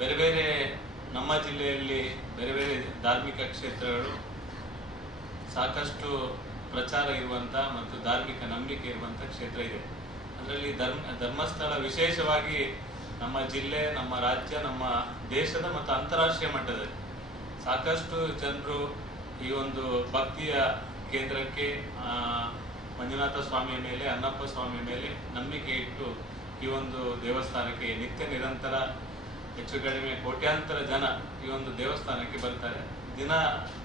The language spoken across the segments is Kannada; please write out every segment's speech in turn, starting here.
ಬೇರೆ ಬೇರೆ ನಮ್ಮ ಜಿಲ್ಲೆಯಲ್ಲಿ ಬೇರೆ ಬೇರೆ ಧಾರ್ಮಿಕ ಕ್ಷೇತ್ರಗಳು ಸಾಕಷ್ಟು ಪ್ರಚಾರ ಇರುವಂಥ ಮತ್ತು ಧಾರ್ಮಿಕ ನಂಬಿಕೆ ಇರುವಂಥ ಕ್ಷೇತ್ರ ಇದೆ. ಅದರಲ್ಲಿ ಧರ್ಮಸ್ಥಳ ವಿಶೇಷವಾಗಿ ನಮ್ಮ ಜಿಲ್ಲೆ, ನಮ್ಮ ರಾಜ್ಯ, ನಮ್ಮ ದೇಶದ ಮತ್ತು ಅಂತಾರಾಷ್ಟ್ರೀಯ ಮಟ್ಟದಲ್ಲಿ ಸಾಕಷ್ಟು ಜನರು ಈ ಒಂದು ಭಕ್ತಿಯ ಕೇಂದ್ರಕ್ಕೆ ಮಂಜುನಾಥ ಸ್ವಾಮಿಯ ಮೇಲೆ, ಅಣ್ಣಪ್ಪ ಸ್ವಾಮಿಯ ಮೇಲೆ ನಂಬಿಕೆ ಇಟ್ಟು ಈ ಒಂದು ದೇವಸ್ಥಾನಕ್ಕೆ ನಿತ್ಯ ನಿರಂತರ ಹೆಚ್ಚು ಕಡಿಮೆ ಕೋಟ್ಯಾಂತರ ಜನ ಈ ಒಂದು ದೇವಸ್ಥಾನಕ್ಕೆ ಬರ್ತಾರೆ.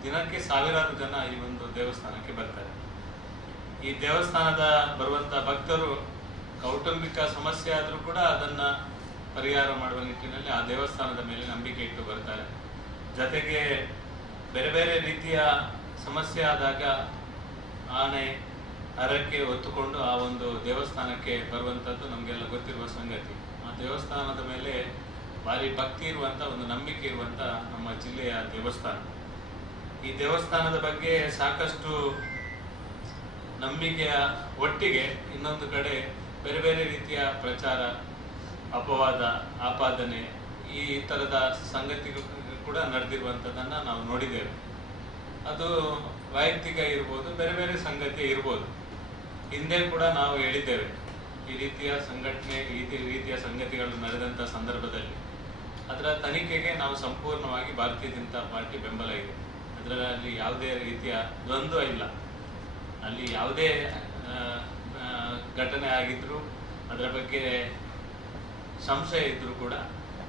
ದಿನಕ್ಕೆ ಸಾವಿರಾರು ಜನ ಈ ಒಂದು ದೇವಸ್ಥಾನಕ್ಕೆ ಬರ್ತಾರೆ. ಈ ದೇವಸ್ಥಾನದ ಬರುವಂತ ಭಕ್ತರು ಕೌಟುಂಬಿಕ ಸಮಸ್ಯೆ ಆದರೂ ಕೂಡ ಅದನ್ನ ಪರಿಹಾರ ಮಾಡುವ ನಿಟ್ಟಿನಲ್ಲಿ ಆ ದೇವಸ್ಥಾನದ ಮೇಲೆ ನಂಬಿಕೆ ಇಟ್ಟು ಬರ್ತಾರೆ. ಜೊತೆಗೆ ಬೇರೆ ಬೇರೆ ರೀತಿಯ ಸಮಸ್ಯೆ ಆದಾಗ ಆನೆ ಹರಕೆ ಹೊತ್ತುಕೊಂಡು ಆ ಒಂದು ದೇವಸ್ಥಾನಕ್ಕೆ ಬರುವಂಥದ್ದು ನಮಗೆಲ್ಲ ಗೊತ್ತಿರುವ ಸಂಗತಿ. ಆ ದೇವಸ್ಥಾನದ ಮೇಲೆ ಭಾರಿ ಭಕ್ತಿ ಇರುವಂಥ ಒಂದು ನಂಬಿಕೆ ಇರುವಂಥ ನಮ್ಮ ಜಿಲ್ಲೆಯ ದೇವಸ್ಥಾನ. ಈ ದೇವಸ್ಥಾನದ ಬಗ್ಗೆ ಸಾಕಷ್ಟು ನಂಬಿಕೆಯ ಒಟ್ಟಿಗೆ ಇನ್ನೊಂದು ಕಡೆ ಬೇರೆ ಬೇರೆ ರೀತಿಯ ಪ್ರಚಾರ, ಅಪವಾದ, ಆಪಾದನೆ ಈ ಥರದ ಸಂಗತಿಗಳು ಕೂಡ ನಡೆದಿರುವಂಥದ್ದನ್ನು ನಾವು ನೋಡಿದ್ದೇವೆ. ಅದು ವೈಯಕ್ತಿಕ ಇರ್ಬೋದು, ಬೇರೆ ಬೇರೆ ಸಂಗತಿ ಇರ್ಬೋದು. ಹಿಂದೆ ಕೂಡ ನಾವು ಹೇಳಿದ್ದೇವೆ ಈ ರೀತಿಯ ಸಂಘಟನೆ, ಈ ರೀತಿಯ ಸಂಗತಿಗಳು ನಡೆದಂಥ ಸಂದರ್ಭದಲ್ಲಿ ಅದರ ತನಿಖೆಗೆ ನಾವು ಸಂಪೂರ್ಣವಾಗಿ ಭಾರತೀಯ ಜನತಾ ಪಾರ್ಟಿ ಬೆಂಬಲ ಇದೆ. ಅದರಲ್ಲಿ ಯಾವುದೇ ರೀತಿಯ ದ್ವಂದ್ವ ಇಲ್ಲ. ಅಲ್ಲಿ ಯಾವುದೇ ಘಟನೆ ಆಗಿದ್ರು, ಅದರ ಬಗ್ಗೆ ಸಂಶಯ ಇದ್ರೂ ಕೂಡ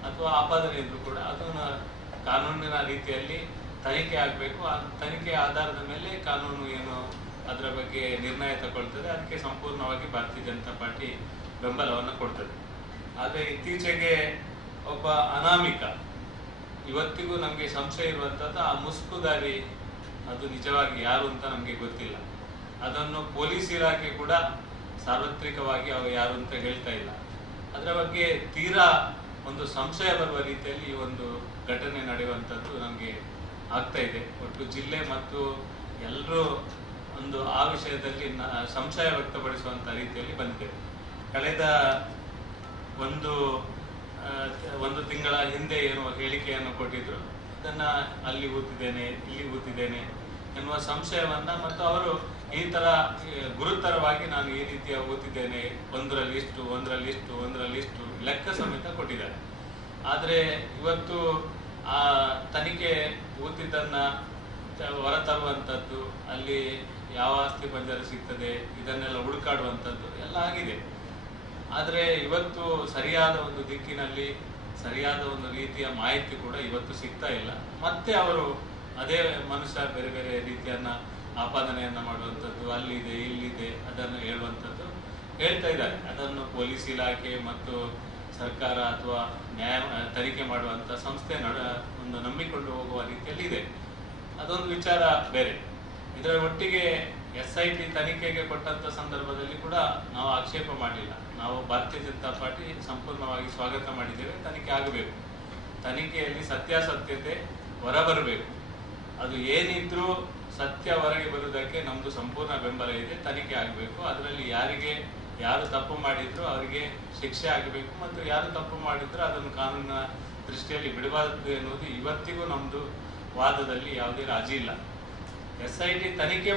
ಅಥವಾ ಆಪಾದನೆ ಇದ್ರೂ ಕೂಡ ಅದನ್ನು ಕಾನೂನಿನ ರೀತಿಯಲ್ಲಿ ತನಿಖೆ ಆಗಬೇಕು. ಆ ತನಿಖೆ ಆಧಾರದ ಮೇಲೆ ಕಾನೂನು ಏನು ಅದರ ಬಗ್ಗೆ ನಿರ್ಣಯ ತಗೊಳ್ತದೆ, ಅದಕ್ಕೆ ಸಂಪೂರ್ಣವಾಗಿ ಭಾರತೀಯ ಜನತಾ ಪಾರ್ಟಿ ಬೆಂಬಲವನ್ನು ಕೊಡ್ತದೆ. ಆದರೆ ಇತ್ತೀಚೆಗೆ ಒಬ್ಬ ಅನಾಮಿಕ, ಇವತ್ತಿಗೂ ನಮಗೆ ಸಂಶಯ ಇರುವಂಥದ್ದು ಆ ಮುಸ್ಕುದಾರಿ, ಅದು ನಿಜವಾಗಿ ಯಾರು ಅಂತ ನಮಗೆ ಗೊತ್ತಿಲ್ಲ. ಅದನ್ನು ಪೊಲೀಸ್ ಇಲಾಖೆ ಕೂಡ ಸಾರ್ವತ್ರಿಕವಾಗಿ ಅವರು ಯಾರು ಅಂತ ಹೇಳ್ತಾ ಇಲ್ಲ. ಅದರ ಬಗ್ಗೆ ತೀರಾ ಒಂದು ಸಂಶಯ ಬರುವ ರೀತಿಯಲ್ಲಿ ಈ ಒಂದು ಘಟನೆ ನಡೆಯುವಂಥದ್ದು ನಮಗೆ ಆಗ್ತಾ ಇದೆ. ಒಟ್ಟು ಜಿಲ್ಲೆ ಮತ್ತು ಎಲ್ಲರೂ ಒಂದು ಆ ವಿಷಯದಲ್ಲಿ ಸಂಶಯ ವ್ಯಕ್ತಪಡಿಸುವಂಥ ರೀತಿಯಲ್ಲಿ ಬಂದಿದೆ. ಕಳೆದ ಒಂದು ತಿಂಗಳ ಹಿಂದೆ ಏನು ಹೇಳಿಕೆಯನ್ನು ಕೊಟ್ಟಿದ್ರು, ಅದನ್ನು ಅಲ್ಲಿ ಊತಿದ್ದೇನೆ, ಇಲ್ಲಿ ಊತಿದ್ದೇನೆ ಎನ್ನುವ ಸಂಶಯವನ್ನ ಮತ್ತು ಅವರು ಈ ತರ ಗುರುತರವಾಗಿ ನಾನು ಈ ರೀತಿಯ ಊತಿದ್ದೇನೆ, ಒಂದರಲ್ಲಿಷ್ಟು ಲೆಕ್ಕ ಸಮೇತ ಕೊಟ್ಟಿದ್ದಾರೆ. ಆದರೆ ಇವತ್ತು ಆ ತನಿಖೆ ಊತಿದ್ದನ್ನ ಹೊರತರುವಂಥದ್ದು, ಅಲ್ಲಿ ಯಾವ ಆಸ್ತಿ ಪಂಜರ ಸಿಗ್ತದೆ ಇದನ್ನೆಲ್ಲ ಹುಡುಕಾಡುವಂಥದ್ದು ಎಲ್ಲ ಆಗಿದೆ. ಆದರೆ ಇವತ್ತು ಸರಿಯಾದ ಒಂದು ದಿಕ್ಕಿನಲ್ಲಿ ಸರಿಯಾದ ಒಂದು ರೀತಿಯ ಮಾಹಿತಿ ಕೂಡ ಇವತ್ತು ಸಿಗ್ತಾ ಇಲ್ಲ. ಮತ್ತೆ ಅವರು ಅದೇ ಮನುಷ್ಯ ಬೇರೆ ಬೇರೆ ರೀತಿಯನ್ನ ಆಪಾದನೆಯನ್ನ ಮಾಡುವಂಥದ್ದು, ಅಲ್ಲಿದೆ ಇಲ್ಲಿದೆ ಅದನ್ನು ಹೇಳುವಂಥದ್ದು ಹೇಳ್ತಾ ಇದ್ದಾರೆ. ಅದನ್ನು ಪೊಲೀಸ್ ಇಲಾಖೆ ಮತ್ತು ಸರ್ಕಾರ ಅಥವಾ ತನಿಖೆ ಮಾಡುವಂಥ ಸಂಸ್ಥೆ ಒಂದು ನಂಬಿಕೊಂಡು ಹೋಗುವ ರೀತಿಯಲ್ಲಿ ಇದೆ. ಅದೊಂದು ವಿಚಾರ ಬೇರೆ. ಇದರ ಒಟ್ಟಿಗೆ SIT ತನಿಖೆಗೆ ಕೊಟ್ಟಂತ ಸಂದರ್ಭದಲ್ಲಿ ಕೂಡ ನಾವು ಆಕ್ಷೇಪ ಮಾಡಲಿಲ್ಲ. ನಾವು ಭಾರತೀಯ ಜನತಾ ಪಾರ್ಟಿ ಸಂಪೂರ್ಣವಾಗಿ ಸ್ವಾಗತ ಮಾಡಿದ್ದೇವೆ. ತನಿಖೆ ಆಗಬೇಕು, ತನಿಖೆಯಲ್ಲಿ ಸತ್ಯಾಸತ್ಯತೆ ಹೊರಬರಬೇಕು. ಅದು ಏನಿದ್ರೂ ಸತ್ಯ ಹೊರಗೆ ಬರುವುದಕ್ಕೆ ನಮ್ದು ಸಂಪೂರ್ಣ ಬೆಂಬಲ ಇದೆ. ತನಿಖೆ ಆಗಬೇಕು. ಅದರಲ್ಲಿ ಯಾರು ತಪ್ಪು ಮಾಡಿದ್ರು ಅವರಿಗೆ ಶಿಕ್ಷೆ ಆಗಬೇಕು ಮತ್ತು ಯಾರು ತಪ್ಪು ಮಾಡಿದ್ರು ಅದನ್ನು ಕಾನೂನಿನ ದೃಷ್ಟಿಯಲ್ಲಿ ಬಿಡಬಾರದು ಎನ್ನುವುದು ಇವತ್ತಿಗೂ ನಮ್ದು ವಾದದಲ್ಲಿ ಯಾವುದೇ ರಾಜಿ ಇಲ್ಲ. SIT ತನಿಖೆ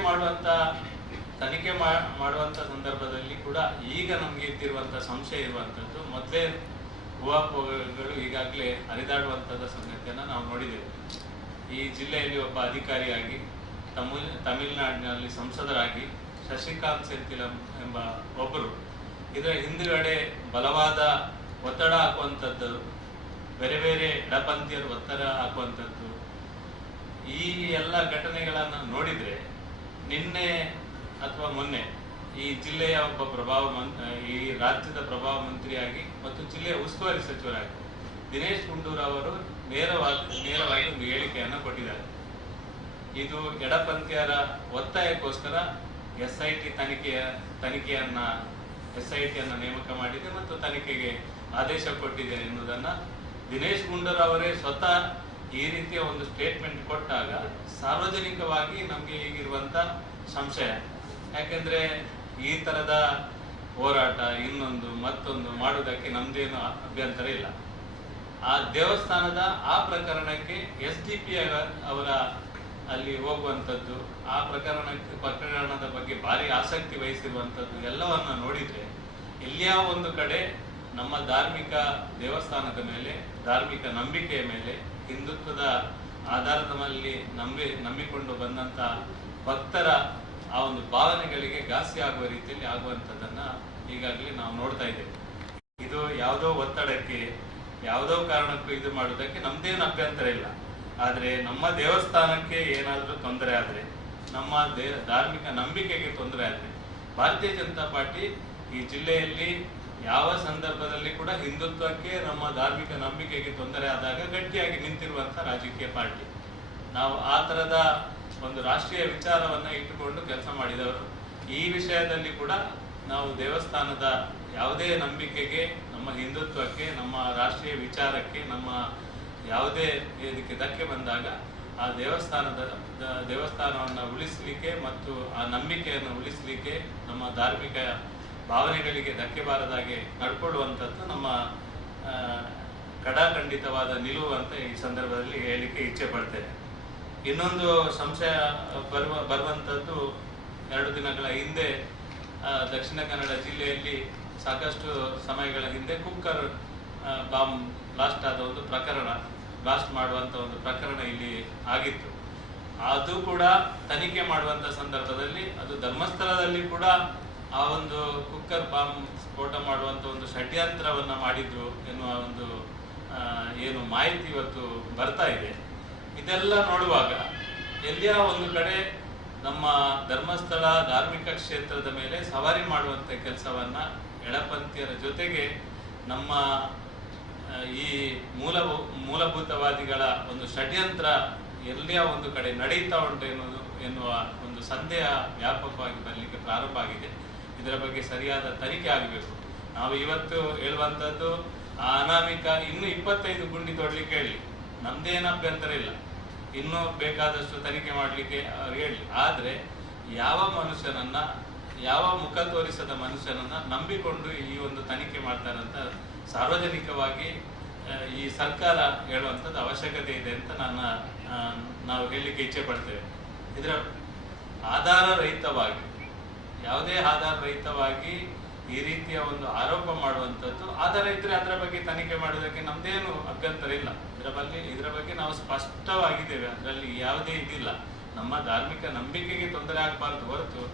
ಮಾಡುವಂತ ಸಂದರ್ಭದಲ್ಲಿ ಕೂಡ ಈಗ ನಮ್ಗೆ ಇದ್ದಿರುವಂತ ಸಂಶಯ ಇರುವಂತದ್ದು, ಮೊದಲೇ ಊಹಾಪೋಹಗಳು ಈಗಾಗಲೇ ಹರಿದಾಡುವಂತದ ಸಂಗತಿಯನ್ನ ನಾವು ನೋಡಿದ್ದೇವೆ. ಈ ಜಿಲ್ಲೆಯಲ್ಲಿ ಒಬ್ಬ ಅಧಿಕಾರಿಯಾಗಿ ತಮಿಳುನಾಡಿನಲ್ಲಿ ಸಂಸದರಾಗಿ ಶಶಿಕಾಂತ್ ಸೆಂಥಿಲಂ ಎಂಬ ಒಬ್ಬರು ಇದರ ಹಿಂದುಗಡೆ ಬಲವಾದ ಒತ್ತಡ ಹಾಕುವಂಥದ್ದು, ಬೇರೆ ಬೇರೆ ಎಡಪಂಥೀಯರು ಒತ್ತಡ ಹಾಕುವಂಥದ್ದು, ಈ ಎಲ್ಲ ಘಟನೆಗಳನ್ನು ನೋಡಿದ್ರೆ ನಿನ್ನೆ ಅಥವಾ ಮೊನ್ನೆ ಈ ಜಿಲ್ಲೆಯ ಒಬ್ಬ ಈ ರಾಜ್ಯದ ಪ್ರಭಾವ ಮಂತ್ರಿಯಾಗಿ ಮತ್ತು ಜಿಲ್ಲೆಯ ಉಸ್ತುವಾರಿ ಸಚಿವರಾಗಿ ದಿನೇಶ್ ಗುಂಡೂರಾವ್ ಅವರು ನೇರವಾಗಿ ಒಂದು ಹೇಳಿಕೆಯನ್ನು ಕೊಟ್ಟಿದ್ದಾರೆ. ಇದು ಎಡಪಂಥೀಯರ ಒತ್ತಾಯಕ್ಕೋಸ್ಕರ SIT ತನಿಖೆಯನ್ನ ನೇಮಕ ಮಾಡಿದೆ ಮತ್ತು ತನಿಖೆಗೆ ಆದೇಶ ಕೊಟ್ಟಿದೆ ಎನ್ನುವುದನ್ನ ದಿನೇಶ್ ಗುಂಡೂರಾವ್ ಅವರೇ ಸ್ವತಃ ಈ ರೀತಿಯ ಒಂದು ಸ್ಟೇಟ್ಮೆಂಟ್ ಕೊಟ್ಟಾಗ ಸಾರ್ವಜನಿಕವಾಗಿ ನಮಗೆ ಈಗಿರುವಂತ ಸಂಶಯ. ಯಾಕೆಂದ್ರೆ ಈ ತರದ ಹೋರಾಟ ಮತ್ತೊಂದು ಮಾಡುವುದಕ್ಕೆ ನಮ್ದೇನು ಅಭ್ಯಂತರ ಇಲ್ಲ. ಆ ದೇವಸ್ಥಾನದ ಆ ಪ್ರಕರಣಕ್ಕೆ SDP ಅವರ ಅಲ್ಲಿ ಹೋಗುವಂಥದ್ದು, ಆ ಪ್ರಕರಣದ ಬಗ್ಗೆ ಭಾರಿ ಆಸಕ್ತಿ ವಹಿಸಿರುವಂಥದ್ದು ಎಲ್ಲವನ್ನ ನೋಡಿದ್ರೆ ಎಲ್ಲಿಯ ಒಂದು ಕಡೆ ನಮ್ಮ ಧಾರ್ಮಿಕ ದೇವಸ್ಥಾನದ ಮೇಲೆ, ಧಾರ್ಮಿಕ ನಂಬಿಕೆಯ ಮೇಲೆ, ಹಿಂದುತ್ವದ ಆಧಾರದ ಮೇಲೆ ನಂಬಿಕೊಂಡು ಬಂದಂತ ಭಕ್ತರ ಆ ಒಂದು ಭಾವನೆಗಳಿಗೆ ಘಾಸಿ ಆಗುವ ರೀತಿಯಲ್ಲಿ ಆಗುವಂಥದ್ದನ್ನ ಈಗಾಗಲೇ ನಾವು ನೋಡ್ತಾ ಇದ್ದೇವೆ. ಇದು ಯಾವುದೋ ಒತ್ತಡಕ್ಕೆ, ಯಾವುದೋ ಕಾರಣಕ್ಕೂ ಇದು ಮಾಡುವುದಕ್ಕೆ ನಮ್ದೇನು ಅಭ್ಯಂತರ ಇಲ್ಲ. ಆದ್ರೆ ನಮ್ಮ ದೇವಸ್ಥಾನಕ್ಕೆ ಏನಾದರೂ ತೊಂದರೆ ಆದ್ರೆ, ನಮ್ಮ ಧಾರ್ಮಿಕ ನಂಬಿಕೆಗೆ ತೊಂದರೆ ಆದ್ರೆ, ಭಾರತೀಯ ಜನತಾ ಪಾರ್ಟಿ ಈ ಜಿಲ್ಲೆಯಲ್ಲಿ ಯಾವ ಸಂದರ್ಭದಲ್ಲಿ ಕೂಡ ಹಿಂದುತ್ವಕ್ಕೆ, ನಮ್ಮ ಧಾರ್ಮಿಕ ನಂಬಿಕೆಗೆ ತೊಂದರೆ ಆದಾಗ ಗಟ್ಟಿಯಾಗಿ ನಿಂತಿರುವಂತಹ ರಾಜಕೀಯ ಪಾರ್ಟಿ. ನಾವು ಆ ತರದ ಒಂದು ರಾಷ್ಟ್ರೀಯ ವಿಚಾರವನ್ನ ಇಟ್ಟುಕೊಂಡು ಕೆಲಸ ಮಾಡಿದವರು. ಈ ವಿಷಯದಲ್ಲಿ ಕೂಡ ನಾವು ದೇವಸ್ಥಾನದ ಯಾವುದೇ ನಂಬಿಕೆಗೆ, ನಮ್ಮ ಹಿಂದುತ್ವಕ್ಕೆ, ನಮ್ಮ ರಾಷ್ಟ್ರೀಯ ವಿಚಾರಕ್ಕೆ, ನಮ್ಮ ಯಾವುದೇ ಇದಕ್ಕೆ ಧಕ್ಕೆ ಬಂದಾಗ ಆ ದೇವಸ್ಥಾನವನ್ನು ಉಳಿಸಲಿಕ್ಕೆ ಮತ್ತು ಆ ನಂಬಿಕೆಯನ್ನು ಉಳಿಸಲಿಕ್ಕೆ, ನಮ್ಮ ಧಾರ್ಮಿಕ ಭಾವನೆಗಳಿಗೆ ಧಕ್ಕೆ ಬಾರದಾಗೆ ನಡ್ಕೊಳ್ಳುವಂಥದ್ದು ನಮ್ಮ ಖಡಾಖಂಡಿತವಾದ ನಿಲುವು ಅಂತ ಈ ಸಂದರ್ಭದಲ್ಲಿ ಹೇಳಲಿಕ್ಕೆ ಇಚ್ಛೆ ಪಡ್ತೇನೆ. ಇನ್ನೊಂದು ಸಂಶಯ ಬರುವಂಥದ್ದು, 2 ದಿನಗಳ ಹಿಂದೆ ದಕ್ಷಿಣ ಕನ್ನಡ ಜಿಲ್ಲೆಯಲ್ಲಿ ಸಾಕಷ್ಟು ಸಮಯಗಳ ಹಿಂದೆ ಕುಕ್ಕರ್ ಬಾಂಬ್ ಬ್ಲಾಸ್ಟ್ ಆದ ಒಂದು ಪ್ರಕರಣ, ಬ್ಲಾಸ್ಟ್ ಮಾಡುವಂತ ಒಂದು ಪ್ರಕರಣ ಇಲ್ಲಿ ಆಗಿತ್ತು. ಅದು ಕೂಡ ತನಿಖೆ ಮಾಡುವಂತ ಸಂದರ್ಭದಲ್ಲಿ ಅದು ಧರ್ಮಸ್ಥಳದಲ್ಲಿ ಕೂಡ ಆ ಒಂದು ಕುಕ್ಕರ್ ಬಾಂಬ್ ಸ್ಫೋಟ ಮಾಡುವಂತ ಒಂದು ಷಡ್ಯಂತ್ರವನ್ನ ಮಾಡಿದ್ರು ಎನ್ನುವ ಒಂದು ಏನು ಮಾಹಿತಿ ಇವತ್ತು ಬರ್ತಾ ಇದೆ. ಇದೆಲ್ಲ ನೋಡುವಾಗ ಎಲ್ಲಿಯ ಒಂದು ಕಡೆ ನಮ್ಮ ಧರ್ಮಸ್ಥಳ ಧಾರ್ಮಿಕ ಕ್ಷೇತ್ರದ ಮೇಲೆ ಸವಾರಿ ಮಾಡುವಂತ ಕೆಲಸವನ್ನ ಎಡಪಂಥೀಯರ ಜೊತೆಗೆ ನಮ್ಮ ಈ ಮೂಲಭೂತವಾದಿಗಳ ಒಂದು ಷಡ್ಯಂತ್ರ ಎಲ್ಲಿಯ ಒಂದು ಕಡೆ ನಡೀತಾ ಉಂಟು ಎನ್ನುವ ಒಂದು ಸಂದೇಹ ವ್ಯಾಪಕವಾಗಿ ಬರಲಿಕ್ಕೆ ಪ್ರಾರಂಭ ಆಗಿದೆ. ಇದರ ಬಗ್ಗೆ ಸರಿಯಾದ ತನಿಖೆ ಆಗಬೇಕು. ನಾವು ಇವತ್ತು ಹೇಳುವಂಥದ್ದು, ಆ ಅನಾಮಿಕ ಇನ್ನೂ 25 ಗುಂಡಿ ತೊಡಲಿಕ್ಕೆ ಹೇಳಿ, ನಮ್ದೇನು ಅಭ್ಯಂತರ ಇಲ್ಲ, ಇನ್ನೂ ಬೇಕಾದಷ್ಟು ತನಿಖೆ ಮಾಡಲಿಕ್ಕೆ ಅವ್ರು ಹೇಳಿ. ಆದ್ರೆ ಯಾವ ಮನುಷ್ಯನನ್ನ, ಯಾವ ಮುಖ ತೋರಿಸದ ಮನುಷ್ಯನನ್ನ ನಂಬಿಕೊಂಡು ಈ ಒಂದು ತನಿಖೆ ಮಾಡ್ತಾರಂತ ಸಾರ್ವಜನಿಕವಾಗಿ ಈ ಸರ್ಕಾರ ಹೇಳುವಂಥದ್ದು ಅವಶ್ಯಕತೆ ಇದೆ ಅಂತ ನಾವು ಹೇಳಲಿಕ್ಕೆ ಇಚ್ಛೆ ಪಡ್ತೇವೆ. ಇದರ ಆಧಾರ ರಹಿತವಾಗಿ, ಯಾವುದೇ ಆಧಾರ ರಹಿತವಾಗಿ ಈ ರೀತಿಯ ಒಂದು ಆರೋಪ ಮಾಡುವಂಥದ್ದು, ಆಧಾರ ಇದ್ರೆ ಅದರ ಬಗ್ಗೆ ತನಿಖೆ ಮಾಡೋದಕ್ಕೆ ನಮ್ದೇನು ಅಭ್ಯಂತರ ಇಲ್ಲ. ಇದರ ಬಗ್ಗೆ ನಾವು ಸ್ಪಷ್ಟವಾಗಿದ್ದೇವೆ, ಅದರಲ್ಲಿ ಯಾವುದೇ ಇದಿಲ್ಲ. ನಮ್ಮ ಧಾರ್ಮಿಕ ನಂಬಿಕೆಗೆ ತೊಂದರೆ ಆಗಬಾರ್ದು ಹೊರತು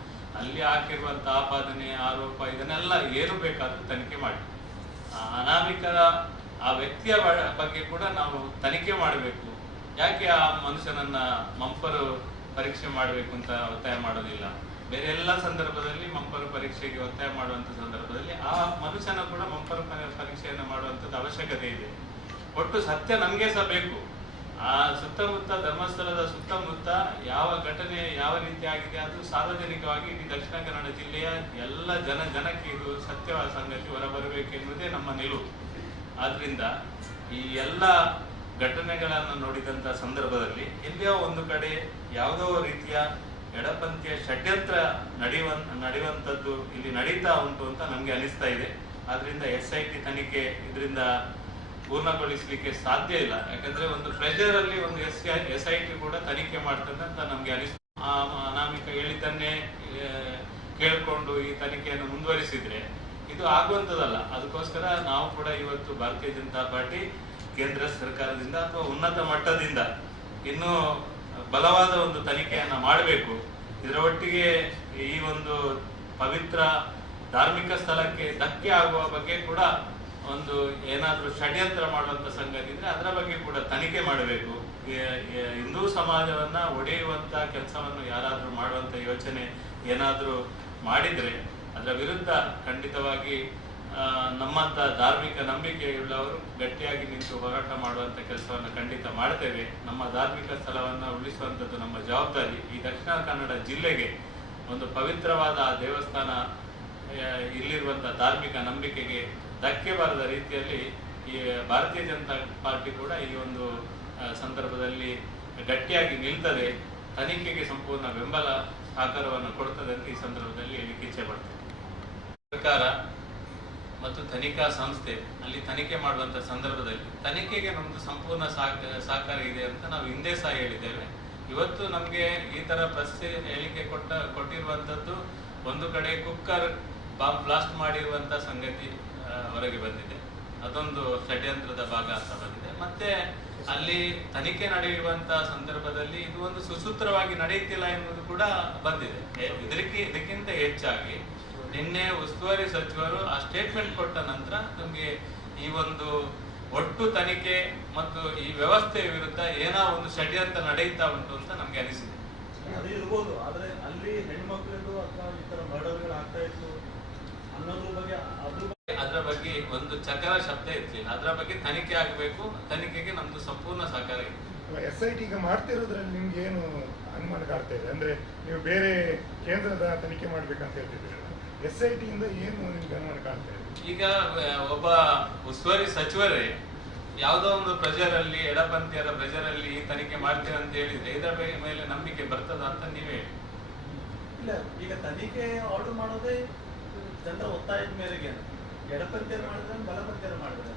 ಅಲ್ಲಿ ಹಾಕಿರುವಂತ ಆಪಾದನೆ, ಆರೋಪ ಇದನ್ನೆಲ್ಲ ಏನು ಬೇಕಾದ್ರೂ ತನಿಖೆ ಮಾಡಿ. ಅನಾಮಿಕರ ಆ ವ್ಯಕ್ತಿಯ ಬಗ್ಗೆ ಕೂಡ ನಾವು ತನಿಖೆ ಮಾಡಬೇಕು. ಯಾಕೆ ಆ ಮನುಷ್ಯನನ್ನ ಮಂಪರು ಪರೀಕ್ಷೆ ಮಾಡಬೇಕು ಅಂತ ಒತ್ತಾಯ ಮಾಡೋದಿಲ್ಲ? ಬೇರೆ ಎಲ್ಲ ಸಂದರ್ಭದಲ್ಲಿ ಮಂಪರು ಪರೀಕ್ಷೆಗೆ ಒತ್ತಾಯ ಮಾಡುವಂತ ಸಂದರ್ಭದಲ್ಲಿ ಆ ಮನುಷ್ಯನ ಕೂಡ ಮಂಪರು ಪರೀಕ್ಷೆಯನ್ನು ಮಾಡುವಂತದ್ದು ಅವಶ್ಯಕತೆ ಇದೆ. ಒಟ್ಟು ಸತ್ಯ ನಮ್ಗೆ ಸಹ ಬೇಕು. ಆ ಸುತ್ತಮುತ್ತ, ಧರ್ಮಸ್ಥಳದ ಸುತ್ತಮುತ್ತ ಯಾವ ಘಟನೆ ಯಾವ ರೀತಿ ಆಗಿದೆ ಅದು ಸಾರ್ವಜನಿಕವಾಗಿ ಇಡೀ ದಕ್ಷಿಣ ಕನ್ನಡ ಜಿಲ್ಲೆಯ ಎಲ್ಲ ಜನಕ್ಕೆ ಇದು ಸತ್ಯವಾದ ಸಂಗತಿ ಹೊರಬರಬೇಕೆನ್ನುವುದೇ ನಮ್ಮ ನಿಲುವು. ಆದ್ರಿಂದ ಈ ಎಲ್ಲ ಘಟನೆಗಳನ್ನು ನೋಡಿದಂತ ಸಂದರ್ಭದಲ್ಲಿ ಎಲ್ಲಿಯೋ ಒಂದು ಕಡೆ ಯಾವುದೋ ರೀತಿಯ ಎಡಪಂಥೀಯ ಷಡ್ಯಂತ್ರ ನಡೆಯುವಂಥದ್ದು ಇಲ್ಲಿ ನಡೀತಾ ಉಂಟು ಅಂತ ನಮ್ಗೆ ಅನಿಸ್ತಾ ಇದೆ. ಆದ್ರಿಂದ SIT ತನಿಖೆ ಇದರಿಂದ ಪೂರ್ಣಗೊಳಿಸಲಿಕ್ಕೆ ಸಾಧ್ಯ ಇಲ್ಲ. ಯಾಕಂದ್ರೆ ಒಂದು ಪ್ರೆಷರ್ ಅಲ್ಲಿ ಒಂದು SIT ಕೂಡ ತನಿಖೆ ಮಾಡ್ತದೆ ಅಂತ ನಮ್ಗೆ ಅನಿಸ್ತು. ಆ ಅನಾಮಿಕ ಹೇಳಿದ್ದನ್ನೇ ಕೇಳ್ಕೊಂಡು ಈ ತನಿಖೆಯನ್ನು ಮುಂದುವರಿಸಿದ್ರೆ ಇದು ಆಗುವಂಥದ್ದಲ್ಲ. ಅದಕ್ಕೋಸ್ಕರ ನಾವು ಕೂಡ ಇವತ್ತು ಭಾರತೀಯ ಜನತಾ ಪಾರ್ಟಿ ಕೇಂದ್ರ ಸರ್ಕಾರದಿಂದ ಅಥವಾ ಉನ್ನತ ಮಟ್ಟದಿಂದ ಇನ್ನೂ ಬಲವಾದ ಒಂದು ತನಿಖೆಯನ್ನ ಮಾಡಬೇಕು. ಇದರ ಒಟ್ಟಿಗೆ ಈ ಒಂದು ಪವಿತ್ರ ಧಾರ್ಮಿಕ ಸ್ಥಳಕ್ಕೆ ಧಕ್ಕೆ ಆಗುವ ಬಗ್ಗೆ ಕೂಡ ಒಂದು ಏನಾದ್ರೂ ಷಡ್ಯಂತ್ರ ಮಾಡುವಂತ ಸಂಗತಿ ಇದ್ರೆ ಅದರ ಬಗ್ಗೆ ಕೂಡ ತನಿಖೆ ಮಾಡಬೇಕು. ಹಿಂದೂ ಸಮಾಜವನ್ನ ಒಡೆಯುವಂತ ಕೆಲಸವನ್ನು ಯಾರಾದ್ರೂ ಮಾಡುವಂತ ಯೋಚನೆ ಏನಾದ್ರೂ ಮಾಡಿದ್ರೆ ಅದರ ವಿರುದ್ಧ ಖಂಡಿತವಾಗಿ ನಮ್ಮಂತ ಧಾರ್ಮಿಕ ನಂಬಿಕೆಯುಳ್ಳವರು ಗಟ್ಟಿಯಾಗಿ ನಿಂತು ಹೋರಾಟ ಮಾಡುವಂತ ಕೆಲಸವನ್ನು ಖಂಡಿತ ಮಾಡ್ತೇವೆ. ನಮ್ಮ ಧಾರ್ಮಿಕ ಸ್ಥಳವನ್ನ ಉಳಿಸುವಂತದ್ದು ನಮ್ಮ ಜವಾಬ್ದಾರಿ. ಈ ದಕ್ಷಿಣ ಕನ್ನಡ ಜಿಲ್ಲೆಗೆ ಒಂದು ಪವಿತ್ರವಾದ ಆ ದೇವಸ್ಥಾನ, ಇಲ್ಲಿರುವಂತಹ ಧಾರ್ಮಿಕ ನಂಬಿಕೆಗೆ ಧಕ್ಕೆ ಬಾರದ ರೀತಿಯಲ್ಲಿ ಈ ಭಾರತೀಯ ಜನತಾ ಪಾರ್ಟಿ ಕೂಡ ಈ ಒಂದು ಸಂದರ್ಭದಲ್ಲಿ ಗಟ್ಟಿಯಾಗಿ ನಿಲ್ತದೆ, ತನಿಖೆಗೆ ಸಂಪೂರ್ಣ ಬೆಂಬಲ ಸಹಕಾರವನ್ನು ಕೊಡ್ತದೆ ಅಂತ ಈ ಸಂದರ್ಭದಲ್ಲಿ ಹೇಳಿಕ್ಕೆ ಇಚ್ಛೆ ಪಡ್ತೇನೆ. ಸರ್ಕಾರ ಮತ್ತು ತನಿಖಾ ಸಂಸ್ಥೆ ಅಲ್ಲಿ ತನಿಖೆ ಮಾಡುವಂತ ಸಂದರ್ಭದಲ್ಲಿ ತನಿಖೆಗೆ ನಮ್ದು ಸಂಪೂರ್ಣ ಸಹಕಾರ ಇದೆ ಅಂತ ನಾವು ಹಿಂದೆ ಸಹ ಹೇಳಿದ್ದೇವೆ. ಇವತ್ತು ನಮಗೆ ಈ ತರ ಪ್ರಶ್ನೆ ಹೇಳಿಕೆ ಕೊಟ್ಟಿರುವಂತದ್ದು ಒಂದು ಕಡೆ ಕುಕ್ಕರ್ ಬಾಂಬ್ ಬ್ಲಾಸ್ಟ್ ಮಾಡಿರುವಂತ ಸಂಗತಿ ಹೊರಗೆ ಬಂದಿದೆ, ಅದೊಂದು ಷಡ್ಯಂತ್ರದ ಭಾಗ ಅಂತ ಬಂದಿದೆ. ಮತ್ತೆ ಅಲ್ಲಿ ತನಿಖೆ ನಡೆಯುವಂತಹ ಸಂದರ್ಭದಲ್ಲಿ ಇದು ಒಂದು ಸುಸೂತ್ರವಾಗಿ ನಡೆಯುತ್ತಿಲ್ಲ ಎನ್ನುವುದು ಕೂಡ ಬಂದಿದೆ. ಇದಕ್ಕಿಂತ ಹೆಚ್ಚಾಗಿ ನಿನ್ನೆ ಉಸ್ತುವಾರಿ ಸಚಿವರು ಆ ಸ್ಟೇಟ್ಮೆಂಟ್ ಕೊಟ್ಟ ನಂತರ ನಮಗೆ ಈ ಒಂದು ಒಟ್ಟು ತನಿಖೆ ಮತ್ತು ಈ ವ್ಯವಸ್ಥೆಯ ವಿರುದ್ಧ ಏನೋ ಒಂದು ಷಡ್ಯಂತ್ರ ನಡೆಯುತ್ತಾ ಉಂಟು ಅಂತ ನಮ್ಗೆ ಅನಿಸಿದೆ. ಅದು ಇರ್ಬೋದು, ಆದ್ರೆ ಅಲ್ಲಿ ಹೆಣ್ಮಕ್ಳಿಗೂ ಅಥವಾ ಈ ತರ ಮರ್ಡರ್ಗಳು ಆಗ್ತಾ ಇತ್ತು ಅನ್ನೋದ್ರ ಬಗ್ಗೆ ಅದರ ಬಗ್ಗೆ ಒಂದು ಚಕರ ಶಬ್ದ ಇರ್ಲಿಲ್ಲ. ಅದರ ಬಗ್ಗೆ ತನಿಖೆ ಆಗಬೇಕು, ತನಿಖೆಗೆ ನಮ್ದು ಸಂಪೂರ್ಣ ಸಹಕಾರ ಇದೆ. SIT ಈಗ ಮಾಡ್ತಿರೋದ್ರಲ್ಲಿ ನಿಮ್ಗೆ ಏನು ಅನುಮಾನ ಕಾಡ್ತಾ ಇದೆ ಅಂದ್ರೆ ನೀವು ಬೇರೆ ಕೇಂದ್ರದ ತನಿಖೆ ಮಾಡ್ಬೇಕಂತ ಹೇಳ್ತಿದ್ದೀರಲ್ಲ, SIT ಇಂದ ಏನು ನಿಮ್ಗೆ ಅನುಮಾನ ಕಾಡ್ತಾ ಇದೆ? ಈಗ ಒಬ್ಬ ಉಸ್ತುವಾರಿ ಸಚಿವರೇ ಯಾವುದೋ ಒಂದು ಪ್ರೆಷರಲ್ಲಿ, ಎಡಪಂಥೀಯರ ಪ್ರೆಷರಲ್ಲಿ ಈ ತನಿಖೆ ಮಾಡ್ತೇವೆ ಅಂತ ಹೇಳಿದ್ರೆ ಇದರ ಮೇಲೆ ನಂಬಿಕೆ ಬರ್ತದ ಅಂತ ನೀವೇ ಹೇಳಿ. ಇಲ್ಲ, ಈಗ ತನಿಖೆ ಆರ್ಡರ್ ಮಾಡೋದೇ ಜನರ ಒತ್ತಾಯದ ಮೇರೆಗೆ, ಎಡಪಂಥೀಯರು ಮಾಡಿದ್ರೆ ಬಲಪಂಥೀಯರು ಮಾಡಿದ್ರೆ.